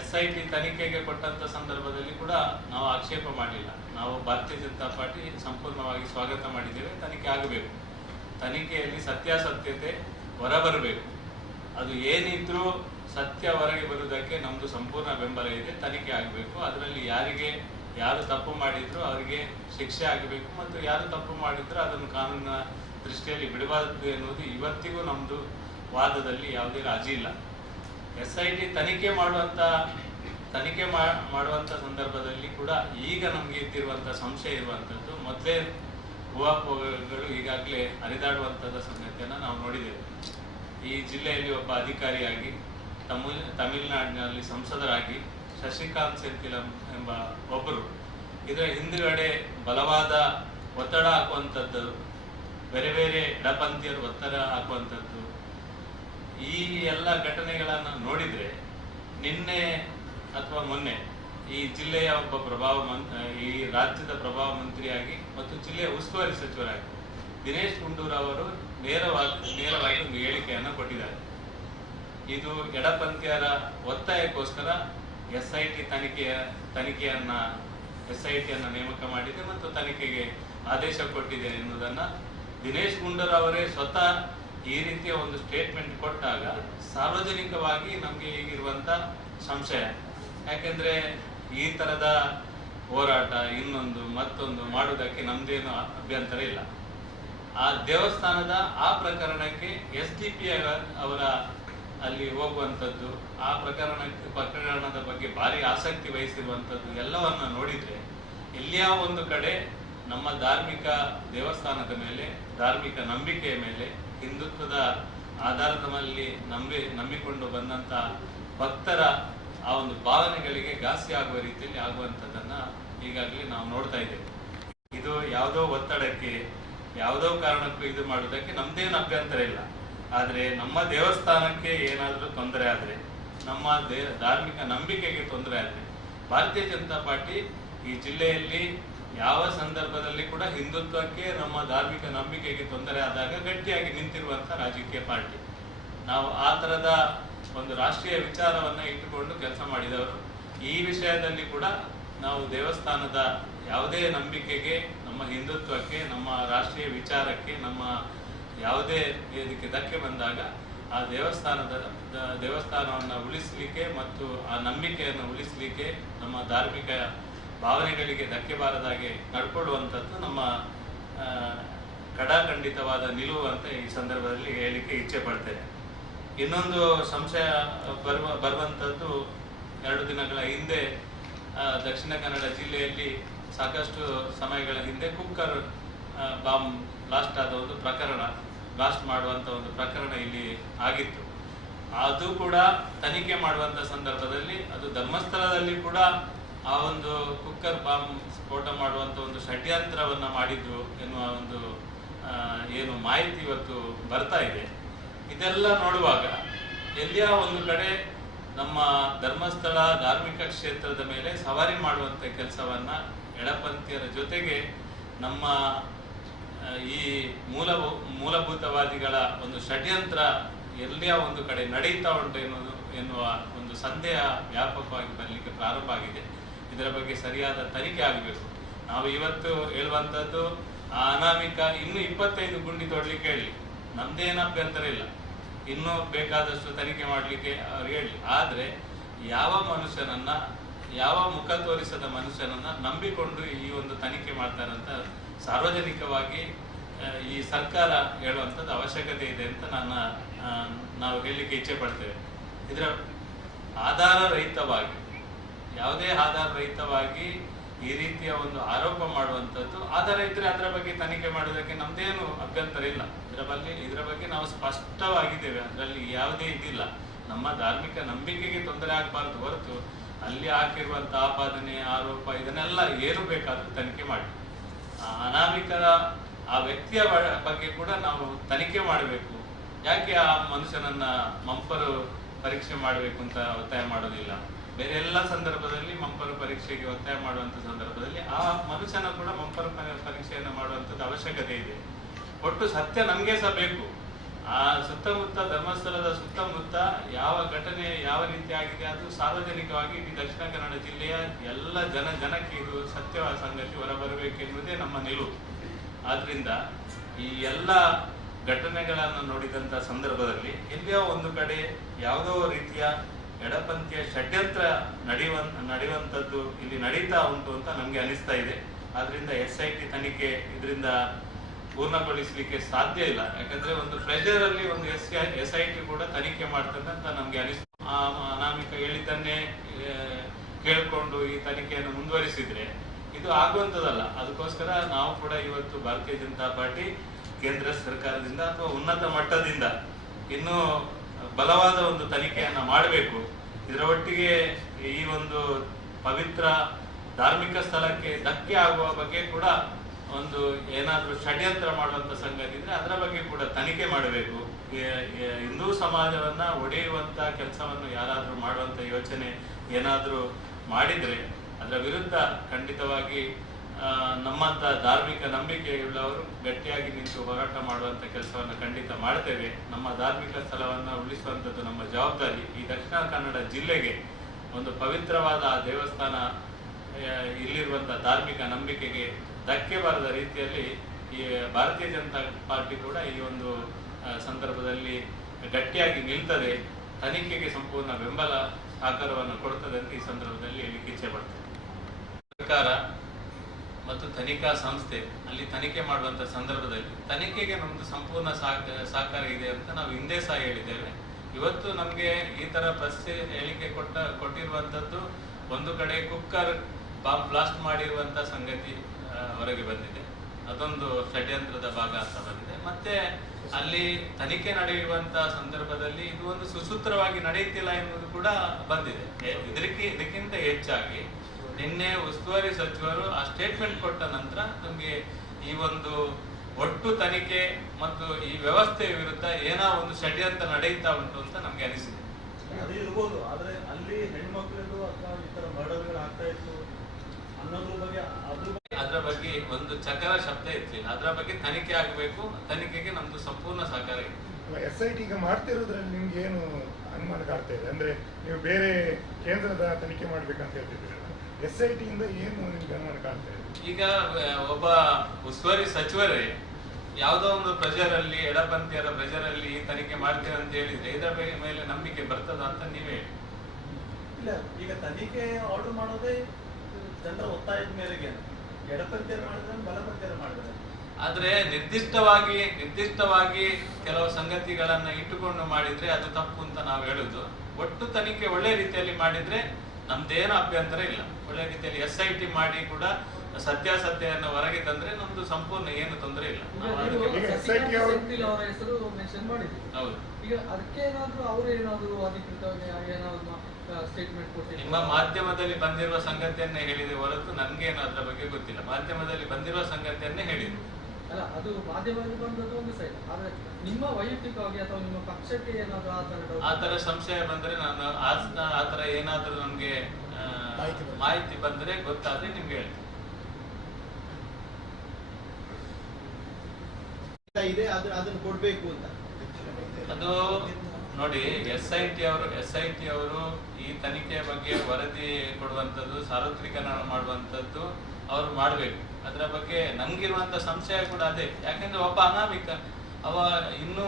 SIT ತನಿಖೆಗೆ ಕೊಟ್ಟಂತ ಸಂದರ್ಭದಲ್ಲಿ ಕೂಡ ನಾವು ಆಕ್ಷೇಪ ಮಾಡಲಿಲ್ಲ. ನಾವು ಭಾರತೀಯ ಜನತಾ ಪಾರ್ಟಿ ಸಂಪೂರ್ಣವಾಗಿ ಸ್ವಾಗತ ಮಾಡಿದ್ದೇವೆ. ತನಿಖೆ ಆಗಬೇಕು, ತನಿಖೆಯಲ್ಲಿ ಸತ್ಯಾಸತ್ಯತೆ ಹೊರಬರಬೇಕು. ಅದು ಏನಿದ್ರೂ ಸತ್ಯ ಹೊರಗೆ ಬರುವುದಕ್ಕೆ ನಮ್ದು ಸಂಪೂರ್ಣ ಬೆಂಬಲ ಇದೆ. ತನಿಖೆ ಆಗಬೇಕು. ಅದರಲ್ಲಿ ಯಾರು ತಪ್ಪು ಮಾಡಿದ್ರು ಅವರಿಗೆ ಶಿಕ್ಷೆ ಆಗಬೇಕು, ಮತ್ತು ಯಾರು ತಪ್ಪು ಮಾಡಿದ್ರು ಅದನ್ನು ಕಾನೂನಿನ ದೃಷ್ಟಿಯಲ್ಲಿ ಬಿಡಬಾರದು ಎನ್ನುವುದು ಇವತ್ತಿಗೂ ನಮ್ದು ವಾದದಲ್ಲಿ ಯಾವುದೇ ರಾಜಿ ಇಲ್ಲ. SIT ತನಿಖೆ ಮಾಡುವಂತ ಸಂದರ್ಭದಲ್ಲಿ ಕೂಡ ಈಗ ನಮ್ಗೆ ಇದ್ದಿರುವಂತ ಸಂಶಯ ಇರುವಂತದ್ದು, ಮೊದಲೇ ಊಹಾಪೋಹಗಳು ಈಗಾಗಲೇ ಹರಿದಾಡುವಂತದ ಸಂಗತಿಯನ್ನ ನಾವು ನೋಡಿದ್ದೇವೆ. ಈ ಜಿಲ್ಲೆಯಲ್ಲಿ ಒಬ್ಬ ಅಧಿಕಾರಿಯಾಗಿ ತಮಿಳುನಾಡಿನಲ್ಲಿ ಸಂಸದರಾಗಿ ಶಶಿಕಾಂತ್ ಸೆಂಥಿಲಂ ಎಂಬ ಒಬ್ಬರು ಇದರ ಹಿಂದುಗಡೆ ಬಲವಾದ ಒತ್ತಡ ಹಾಕುವಂಥದ್ದು, ಬೇರೆ ಬೇರೆ ಎಡಪಂಥೀಯರು ಒತ್ತಡ ಹಾಕುವಂಥದ್ದು, ಈ ಎಲ್ಲ ಘಟನೆಗಳನ್ನ ನೋಡಿದ್ರೆ ನಿನ್ನೆ ಅಥವಾ ಮೊನ್ನೆ ಈ ಜಿಲ್ಲೆಯ ಒಬ್ಬ ಈ ರಾಜ್ಯದ ಪ್ರಭಾವ ಮಂತ್ರಿಯಾಗಿ ಮತ್ತು ಜಿಲ್ಲೆಯ ಉಸ್ತುವಾರಿ ಸಚಿವರಾಗಿ ದಿನೇಶ್ ಗುಂಡೂರಾವ್ ಅವರು ನೇರವಾಗಿ ಒಂದು ಹೇಳಿಕೆಯನ್ನು ಕೊಟ್ಟಿದ್ದಾರೆ. ಇದು ಎಡಪಂಥೀಯರ ಒತ್ತಾಯಕ್ಕೋಸ್ಕರ SIT ತನಿಖೆಯನ್ನ ನೇಮಕ ಮಾಡಿದೆ ಮತ್ತು ತನಿಖೆಗೆ ಆದೇಶ ಕೊಟ್ಟಿದೆ ಎನ್ನುವುದನ್ನ ದಿನೇಶ್ ಗುಂಡೂರಾವ್ ಅವರೇ ಸ್ವತಃ ಈ ರೀತಿಯ ಒಂದು ಸ್ಟೇಟ್ಮೆಂಟ್ ಕೊಟ್ಟಾಗ ಸಾರ್ವಜನಿಕವಾಗಿ ನಮ್ಗೆ ಈಗಿರುವಂತ ಸಂಶಯ. ಯಾಕೆಂದ್ರೆ ಈ ತರದ ಹೋರಾಟ ಮತ್ತೊಂದು ಮಾಡುವುದಕ್ಕೆ ನಮ್ದೇನು ಅಭ್ಯಂತರ ಇಲ್ಲ. ಆ ದೇವಸ್ಥಾನದ ಆ ಪ್ರಕರಣಕ್ಕೆ SDP ಅವರ ಅಲ್ಲಿ ಹೋಗುವಂಥದ್ದು, ಆ ಪ್ರಕರಣದ ಬಗ್ಗೆ ಭಾರಿ ಆಸಕ್ತಿ ವಹಿಸಿರುವಂಥದ್ದು ಎಲ್ಲವನ್ನ ನೋಡಿದ್ರೆ ಎಲ್ಲಿಯ ಒಂದು ಕಡೆ ನಮ್ಮ ಧಾರ್ಮಿಕ ದೇವಸ್ಥಾನದ ಮೇಲೆ, ಧಾರ್ಮಿಕ ನಂಬಿಕೆಯ ಮೇಲೆ, ಹಿಂದುತ್ವದ ಆಧಾರದ ಮೇಲೆ ನಂಬಿಕೊಂಡು ಬಂದಂತ ಭಕ್ತರ ಆ ಒಂದು ಭಾವನೆಗಳಿಗೆ ಘಾಸಿ ಆಗುವ ರೀತಿಯಲ್ಲಿ ಆಗುವಂಥದ್ದನ್ನ ಈಗಾಗಲೇ ನಾವು ನೋಡ್ತಾ ಇದ್ದೇವೆ. ಇದು ಯಾವುದೋ ಒತ್ತಡಕ್ಕೆ, ಯಾವುದೋ ಕಾರಣಕ್ಕೂ ಇದು ಮಾಡುವುದಕ್ಕೆ ನಮ್ದೇನು ಅಭ್ಯಂತರ ಇಲ್ಲ. ಆದ್ರೆ ನಮ್ಮ ದೇವಸ್ಥಾನಕ್ಕೆ ಏನಾದ್ರೂ ತೊಂದರೆ ಆದ್ರೆ, ನಮ್ಮ ಧಾರ್ಮಿಕ ನಂಬಿಕೆಗೆ ತೊಂದರೆ ಆದ್ರೆ, ಭಾರತೀಯ ಜನತಾ ಪಾರ್ಟಿ ಈ ಜಿಲ್ಲೆಯಲ್ಲಿ ಯಾವ ಸಂದರ್ಭದಲ್ಲಿ ಕೂಡ ಹಿಂದುತ್ವಕ್ಕೆ, ನಮ್ಮ ಧಾರ್ಮಿಕ ನಂಬಿಕೆಗೆ ತೊಂದರೆ ಆದಾಗ ಗಟ್ಟಿಯಾಗಿ ನಿಂತಿರುವಂತ ರಾಜಕೀಯ ಪಾರ್ಟಿ. ನಾವು ಆ ತರದ ಒಂದು ರಾಷ್ಟ್ರೀಯ ವಿಚಾರವನ್ನ ಇಟ್ಟುಕೊಂಡು ಕೆಲಸ ಮಾಡಿದವರು. ಈ ವಿಷಯದಲ್ಲಿ ಕೂಡ ನಾವು ದೇವಸ್ಥಾನದ ಯಾವುದೇ ನಂಬಿಕೆಗೆ, ನಮ್ಮ ಹಿಂದುತ್ವಕ್ಕೆ, ನಮ್ಮ ರಾಷ್ಟ್ರೀಯ ವಿಚಾರಕ್ಕೆ, ನಮ್ಮ ಯಾವುದೇ ಇದಕ್ಕೆ ಧಕ್ಕೆ ಬಂದಾಗ ಆ ದೇವಸ್ಥಾನವನ್ನು ಉಳಿಸಲಿಕ್ಕೆ ಮತ್ತು ಆ ನಂಬಿಕೆಯನ್ನು ಉಳಿಸಲಿಕ್ಕೆ, ನಮ್ಮ ಧಾರ್ಮಿಕ ಭಾವನೆಗಳಿಗೆ ಧಕ್ಕೆ ಬಾರದಾಗೆ ನಡ್ಕೊಳ್ಳುವಂಥದ್ದು ನಮ್ಮ ಕಡಾಖಂಡಿತವಾದ ನಿಲುವು ಅಂತ ಈ ಸಂದರ್ಭದಲ್ಲಿ ಹೇಳಿಕೆ ಇಚ್ಛೆ ಪಡ್ತೇನೆ. ಇನ್ನೊಂದು ಸಂಶಯ ಬರುವಂಥದ್ದು, 2 ದಿನಗಳ ಹಿಂದೆ ದಕ್ಷಿಣ ಕನ್ನಡ ಜಿಲ್ಲೆಯಲ್ಲಿ ಸಾಕಷ್ಟು ಸಮಯಗಳ ಹಿಂದೆ ಕುಕ್ಕರ್ ಬಾಂಬ್ ಬ್ಲಾಸ್ಟ್ ಆದ ಒಂದು ಪ್ರಕರಣ, ಬ್ಲಾಸ್ಟ್ ಮಾಡುವಂತ ಒಂದು ಪ್ರಕರಣ ಇಲ್ಲಿ ಆಗಿತ್ತು. ಅದು ಕೂಡ ತನಿಖೆ ಮಾಡುವಂತ ಸಂದರ್ಭದಲ್ಲಿ ಅದು ಧರ್ಮಸ್ಥಳದಲ್ಲಿ ಕೂಡ ಆ ಒಂದು ಕುಕ್ಕರ್ ಬಾಂಬ್ ಸ್ಫೋಟ ಮಾಡುವಂತ ಒಂದು ಷಡ್ಯಂತ್ರವನ್ನ ಮಾಡಿದ್ರು ಎನ್ನುವ ಒಂದು ಏನು ಮಾಹಿತಿ ಇವತ್ತು ಬರ್ತಾ ಇದೆ. ಇದೆಲ್ಲ ನೋಡುವಾಗ ಎಲ್ಲಿಯ ಒಂದು ಕಡೆ ನಮ್ಮ ಧರ್ಮಸ್ಥಳ ಧಾರ್ಮಿಕ ಕ್ಷೇತ್ರದ ಮೇಲೆ ಸವಾರಿ ಮಾಡುವಂತ ಕೆಲಸವನ್ನ ಎಡಪಂಥೀಯರ ಜೊತೆಗೆ ನಮ್ಮ ಈ ಮೂಲಭೂತವಾದಿಗಳ ಒಂದು ಷಡ್ಯಂತ್ರ ಎಲ್ಲಿಯ ಒಂದು ಕಡೆ ನಡೀತಾ ಉಂಟು ಎನ್ನುವ ಒಂದು ಸಂದೇಹ ವ್ಯಾಪಕವಾಗಿ ಬರಲಿಕ್ಕೆ ಪ್ರಾರಂಭ ಆಗಿದೆ. ಇದರ ಬಗ್ಗೆ ಸರಿಯಾದ ತನಿಖೆ ಆಗಬೇಕು. ನಾವು ಇವತ್ತು ಹೇಳುವಂಥದ್ದು, ಆ ಅನಾಮಿಕ ಇನ್ನೂ 25 ಗುಂಡಿ ತೊಡಲಿಕ್ಕೆ ಹೇಳಿ, ನಮ್ದೇನು ಅಭ್ಯಂತರ ಇಲ್ಲ. ಇನ್ನೂ ಬೇಕಾದಷ್ಟು ತನಿಖೆ ಮಾಡಲಿಕ್ಕೆ ಅವ್ರು ಹೇಳಿ. ಆದ್ರೆ ಯಾವ ಮನುಷ್ಯನನ್ನ, ಯಾವ ಮುಖ ತೋರಿಸದ ಮನುಷ್ಯನನ್ನ ನಂಬಿಕೊಂಡು ಈ ಒಂದು ತನಿಖೆ ಮಾಡ್ತಾರಂತ ಸಾರ್ವಜನಿಕವಾಗಿ ಈ ಸರ್ಕಾರ ಹೇಳುವಂಥದ್ದು ಅವಶ್ಯಕತೆ ಇದೆ ಅಂತ ನಾವು ಹೇಳಲಿಕ್ಕೆ ಇಚ್ಛೆ ಪಡ್ತೇವೆ. ಇದರ ಆಧಾರ ರಹಿತವಾಗಿ, ಯಾವುದೇ ಆಧಾರ ರಹಿತವಾಗಿ ಈ ರೀತಿಯ ಒಂದು ಆರೋಪ ಮಾಡುವಂಥದ್ದು, ಆಧಾರ ಇದ್ರೆ ಅದರ ಬಗ್ಗೆ ತನಿಖೆ ಮಾಡೋದಕ್ಕೆ ನಮ್ದೇನು ಅಭ್ಯಂತರ ಇಲ್ಲ. ಇದರ ಬಗ್ಗೆ ನಾವು ಸ್ಪಷ್ಟವಾಗಿದ್ದೇವೆ. ಅದರಲ್ಲಿ ಯಾವುದೇ ಇದಿಲ್ಲ. ನಮ್ಮ ಧಾರ್ಮಿಕ ನಂಬಿಕೆಗೆ ತೊಂದರೆ ಆಗಬಾರ್ದು ಹೊರತು ಅಲ್ಲಿ ಹಾಕಿರುವಂಥ ಆಪಾದನೆ, ಆರೋಪ ಇದನ್ನೆಲ್ಲ ಏನು ಬೇಕಾದ್ರೂ ತನಿಖೆ ಮಾಡಿ. ಅನಾಮಿಕರ ಆ ವ್ಯಕ್ತಿಯ ಬಗ್ಗೆ ಕೂಡ ನಾವು ತನಿಖೆ ಮಾಡಬೇಕು. ಯಾಕೆ ಆ ಮನುಷ್ಯನನ್ನ ಮಂಪರು ಪರೀಕ್ಷೆ ಮಾಡಬೇಕು ಅಂತ ಒತ್ತಾಯ ಮಾಡೋದಿಲ್ಲ? ಬೇರೆ ಎಲ್ಲ ಸಂದರ್ಭದಲ್ಲಿ ಮಂಪರು ಪರೀಕ್ಷೆಗೆ ಒತ್ತಾಯ ಮಾಡುವಂತ ಸಂದರ್ಭದಲ್ಲಿ ಆ ಮನುಷ್ಯನ ಕೂಡ ಮಂಪರು ಪರೀಕ್ಷೆಯನ್ನು ಮಾಡುವಂಥದ್ದು ಅವಶ್ಯಕತೆ ಇದೆ. ಒಟ್ಟು ಸತ್ಯ ನಮ್ಗೆ ಸಹ ಬೇಕು. ಆ ಸುತ್ತಮುತ್ತ, ಧರ್ಮಸ್ಥಳದ ಸುತ್ತಮುತ್ತ ಯಾವ ಘಟನೆ ಯಾವ ರೀತಿ ಆಗಿದೆ ಅದು ಸಾರ್ವಜನಿಕವಾಗಿ ಇಡೀ ದಕ್ಷಿಣ ಕನ್ನಡ ಜಿಲ್ಲೆಯ ಎಲ್ಲ ಜನಕ್ಕೆ ಇದು ಸತ್ಯವಾದ ಸಂಗತಿ ಹೊರಬರಬೇಕೆನ್ನುವುದೇ ನಮ್ಮ ನಿಲುವು. ಆದ್ರಿಂದ ಈ ಎಲ್ಲ ಘಟನೆಗಳನ್ನು ನೋಡಿದಂತ ಸಂದರ್ಭದಲ್ಲಿ ಎಲ್ಲಿಯೋ ಒಂದು ಕಡೆ ಯಾವುದೋ ರೀತಿಯ ಎಡಪಂಥೀಯ ಷಡ್ಯಂತ್ರ ನಡೆಯುವಂಥದ್ದು ಇಲ್ಲಿ ನಡೀತಾ ಉಂಟು ಅಂತ ನಮ್ಗೆ ಅನಿಸ್ತಾ ಇದೆ. ಆದ್ರಿಂದ SIT ತನಿಖೆ ಇದರಿಂದ ಪೂರ್ಣಗೊಳಿಸಲಿಕ್ಕೆ ಸಾಧ್ಯ ಇಲ್ಲ. ಯಾಕಂದ್ರೆ ಒಂದು ಪ್ರೆಷರ್ ಅಲ್ಲಿ ಒಂದು SIT ಕೂಡ ತನಿಖೆ ಮಾಡ್ತದೆ ಅಂತ ನಮ್ಗೆ ಅನಿಸ್ತು. ಅನಾಮಿಕ ಹೇಳಿದ್ದನ್ನೇ ಕೇಳ್ಕೊಂಡು ಈ ತನಿಖೆಯನ್ನು ಮುಂದುವರಿಸಿದ್ರೆ ಇದು ಆಗುವಂಥದ್ದಲ್ಲ. ಅದಕ್ಕೋಸ್ಕರ ನಾವು ಕೂಡ ಇವತ್ತು ಭಾರತೀಯ ಜನತಾ ಪಾರ್ಟಿ ಕೇಂದ್ರ ಸರ್ಕಾರದಿಂದ ಅಥವಾ ಉನ್ನತ ಮಟ್ಟದಿಂದ ಇನ್ನೂ ಬಲವಾದ ಒಂದು ತನಿಖೆಯನ್ನ ಮಾಡಬೇಕು. ಇದರ ಒಟ್ಟಿಗೆ ಈ ಒಂದು ಪವಿತ್ರ ಧಾರ್ಮಿಕ ಸ್ಥಳಕ್ಕೆ ಧಕ್ಕೆ ಆಗುವ ಬಗ್ಗೆ ಕೂಡ ಒಂದು ಏನಾದ್ರೂ ಷಡ್ಯಂತ್ರ ಮಾಡುವಂತ ಸಂಗತಿ ಇದ್ರೆ ಅದರ ಬಗ್ಗೆ ಕೂಡ ತನಿಖೆ ಮಾಡಬೇಕು. ಹಿಂದೂ ಸಮಾಜವನ್ನ ಒಡೆಯುವಂತ ಕೆಲಸವನ್ನು ಯಾರಾದ್ರೂ ಮಾಡುವಂತ ಯೋಚನೆ ಏನಾದ್ರೂ ಮಾಡಿದ್ರೆ ಅದರ ವಿರುದ್ಧ ಖಂಡಿತವಾಗಿ ನಮ್ಮಂತ ಧಾರ್ಮಿಕ ನಂಬಿಕೆಯುಳ್ಳವರು ಗಟ್ಟಿಯಾಗಿ ನಿಂತು ಹೋರಾಟ ಮಾಡುವಂತ ಕೆಲಸವನ್ನು ಖಂಡಿತ ಮಾಡ್ತೇವೆ. ನಮ್ಮ ಧಾರ್ಮಿಕ ಸ್ಥಳವನ್ನ ಉಳಿಸುವಂಥದ್ದು ನಮ್ಮ ಜವಾಬ್ದಾರಿ. ಈ ದಕ್ಷಿಣ ಕನ್ನಡ ಜಿಲ್ಲೆಗೆ ಒಂದು ಪವಿತ್ರವಾದ ದೇವಸ್ಥಾನ, ಇಲ್ಲಿರುವಂತ ಧಾರ್ಮಿಕ ನಂಬಿಕೆಗೆ ಧಕ್ಕೆ ಬಾರದ ರೀತಿಯಲ್ಲಿ ಈ ಭಾರತೀಯ ಜನತಾ ಪಾರ್ಟಿ ಕೂಡ ಈ ಒಂದು ಸಂದರ್ಭದಲ್ಲಿ ಗಟ್ಟಿಯಾಗಿ ನಿಲ್ತದೆ. ತನಿಖೆಗೆ ಸಂಪೂರ್ಣ ಬೆಂಬಲ ಸಹಕಾರವನ್ನು ಕೊಡ್ತದೆ ಅಂತ ಈ ಸಂದರ್ಭದಲ್ಲಿ ಹೇಳಿಕ್ಕೆ ಇಚ್ಛೆ ಪಡ್ತೇವೆ. ಸರ್ಕಾರ ಮತ್ತು ತನಿಖಾ ಸಂಸ್ಥೆ ಅಲ್ಲಿ ತನಿಖೆ ಮಾಡುವಂತ ಸಂದರ್ಭದಲ್ಲಿ ತನಿಖೆಗೆ ನಮ್ದು ಸಂಪೂರ್ಣ ಸಹಕಾರ ಇದೆ ಅಂತ ನಾವು ಹಿಂದೆ ಸಹ ಹೇಳಿದ್ದೇವೆ. ಇವತ್ತು ನಮ್ಗೆ ಈ ತರ ಪ್ರಶ್ನೆ ಹೇಳಿಕೆ ಕೊಟ್ಟಿರುವಂತದ್ದು ಒಂದು ಕಡೆ ಕುಕ್ಕರ್ ಬಾಂಬ್ ಬ್ಲಾಸ್ಟ್ ಮಾಡಿರುವಂತ ಸಂಗತಿ ಹೊರಗೆ ಬಂದಿದೆ. ಅದೊಂದು ಷಡ್ಯಂತ್ರದ ಭಾಗ ಅಂತ ಬಂದಿದೆ. ಮತ್ತೆ ಅಲ್ಲಿ ತನಿಖೆ ನಡೆಯುವಂತ ಸಂದರ್ಭದಲ್ಲಿ ಇದು ಒಂದು ಸುಸೂತ್ರವಾಗಿ ನಡೆಯುತ್ತಿಲ್ಲ ಎನ್ನುವುದು ಕೂಡ ಬಂದಿದೆ. ಇದಕ್ಕಿಂತ ಹೆಚ್ಚಾಗಿ ನಿನ್ನೆ ಉಸ್ತುವಾರಿ ಸಚಿವರು ಆ ಸ್ಟೇಟ್ಮೆಂಟ್ ಕೊಟ್ಟ ನಂತರ ನಮ್ಗೆ ಈ ಒಂದು ಒಟ್ಟು ತನಿಖೆ ಮತ್ತು ಈ ವ್ಯವಸ್ಥೆಯ ವಿರುದ್ಧ ಏನೋ ಒಂದು ಷಡ್ಯಂತ್ರ ನಡೆಯುತ್ತಾ ಉಂಟು ಅಂತ ನಮ್ಗೆ ಅನಿಸಿದೆ. ಅದು ಇರ್ಬೋದು, ಆದ್ರೆ ಅಲ್ಲಿ ಹೆಣ್ಮಕ್ಳಿಗೂ ಅಥವಾ ಈ ತರ ಮರ್ಡರ್ಗಳು ಆಗ್ತಾ ಇತ್ತು ಅನ್ನೋದ್ರ ಬಗ್ಗೆ ಅದರ ಬಗ್ಗೆ ಒಂದು ಚಕರ ಶಬ್ದ ಇರ್ಲಿಲ್ಲ. ಅದರ ಬಗ್ಗೆ ತನಿಖೆ ಆಗಬೇಕು. ತನಿಖೆಗೆ ನಮ್ದು ಸಂಪೂರ್ಣ ಸಹಕಾರ ಇದೆ. SIT ಈಗ ಮಾಡ್ತಿರೋದ್ರಲ್ಲಿ ನಿಮ್ಗೆ ಏನು ಅನುಮಾನ ಕಾಡ್ತಾ ಇದೆ? ಅಂದ್ರೆ ನೀವು ಬೇರೆ ಕೇಂದ್ರದ ತನಿಖೆ ಮಾಡ್ಬೇಕಂತ ಹೇಳ್ತಿದ್ದೀರಲ್ಲ, SIT ಇಂದ ಏನು ನಿಮ್ಗೆ ಅನುಮಾನ ಕಾಡ್ತಾ ಇದೆ? ಈಗ ಒಬ್ಬ ಉಸ್ತುವಾರಿ ಸಚಿವರೇ ಯಾವುದೋ ಒಂದು ಪ್ರೆಷರ್ ಅಲ್ಲಿ, ಎಡಪಂಥೀಯರ ಪ್ರೆಷರ್ ಅಲ್ಲಿ ಈ ತನಿಖೆ ಮಾಡ್ತೇವೆ ಅಂತ ಹೇಳಿದ್ರೆ ಇದರ ಮೇಲೆ ನಂಬಿಕೆ ಬರ್ತದ ಅಂತ ನೀವೇ ಹೇಳಿ. ಇಲ್ಲ, ಈಗ ತನಿಖೆ ಆರ್ಡರ್ ಮಾಡೋದೇ ಜನರ ಒತ್ತಾಯದ ಮೇರೆಗೆ. ಎಡಪಂಥೀಯರು ಮಾಡಿದ್ರೆ ಬಲಪಂಥೀಯರು ಮಾಡಿದ್ರೆ ಆದ್ರೆ ನಿರ್ದಿಷ್ಟವಾಗಿ ಕೆಲವು ಸಂಗತಿಗಳನ್ನ ಇಟ್ಟುಕೊಂಡು ಮಾಡಿದ್ರೆ ಅದು ತಪ್ಪು ಅಂತ ನಾವು ಹೇಳುದು. ಒಟ್ಟು ತನಿಖೆ ಒಳ್ಳೆ ರೀತಿಯಲ್ಲಿ ಮಾಡಿದ್ರೆ ನಮ್ದೇನು ಅಭ್ಯಂತರ ಇಲ್ಲ. ಒಳ್ಳೆ ರೀತಿಯಲ್ಲಿ SIT ಮಾಡಿ ಕೂಡ ಸತ್ಯಾಸತ್ಯವನ್ನು ಹೊರಗೆ ತಂದ್ರೆ ನಮ್ದು ಸಂಪೂರ್ಣ ಏನು ತೊಂದರೆ ಇಲ್ಲ. ಅವರ ಹೆಸರು ಮೆನ್ಷನ್ ಮಾಡಿದ್ರು. ಹೌದು. ಈಗ ಅದಕ್ಕೆ ಏನಾದ್ರು ಅವರು ಏನಾದ್ರು ಅಧಿಕೃತವಾಗಿ ಏನಾದ್ರು ಸ್ಟೇಟ್ಮೆಂಟ್ ಕೊಟ್ಟಿದ್ರು? ನಿಮ್ಮ ಮಾಧ್ಯಮದಲ್ಲಿ ಬಂದಿರುವ ಸಂಗತಿಯನ್ನೇ ಹೇಳಿದೆ ಹೊರತು ನನ್ಗೇನು ಅದರ ಬಗ್ಗೆ ಗೊತ್ತಿಲ್ಲ. ಮಾಧ್ಯಮದಲ್ಲಿ ಬಂದಿರುವ ಸಂಗತಿಯನ್ನೇ ಹೇಳಿದ್ರು. ಅಲ್ಲ, ಅದು ಮಾಧ್ಯಮದಲ್ಲಿ ಬಂದದ್ದು ಒಂದು ಸೈಡ್. ಆದ್ರೆ ನಿಮ್ಮ ವೈಯಕ್ತಿಕವಾಗಿ ಅಥವಾ ನಿಮ್ಮ ಪಕ್ಷಕ್ಕೆ ಏನಾದ್ರು ಆತರ ಸಂಶಯ ಬಂದ್ರೆ ನಾನು ಆತರ ಏನಾದ್ರೂ ನಮ್ಗೆ ಮಾಹಿತಿ ಬಂದ್ರೆ ಗೊತ್ತಾದ್ರೆ ನಿಮ್ಗೆ ಹೇಳ್ತೀನಿ. ಇದೆ ಅದನ್ನು ಕೊಡ್ಬೇಕು ಅಂತ ಅದು ನೋಡಿ, SIT ಅವರು ಈ ತನಿಖೆಯ ಬಗ್ಗೆ ವರದಿ ಕೊಡುವಂಥದ್ದು, ಸಾರ್ವತ್ರಿಕರಣ ಮಾಡುವಂಥದ್ದು ಅವರು ಮಾಡಬೇಕು. ಅದರ ಬಗ್ಗೆ ನಂಗಿರುವಂತ ಸಂಶಯ ಕೂಡ ಅದೇ. ಯಾಕಂದ್ರೆ ಒಬ್ಬ ಅನಾಮಿಕ ಅವ ಇನ್ನೂ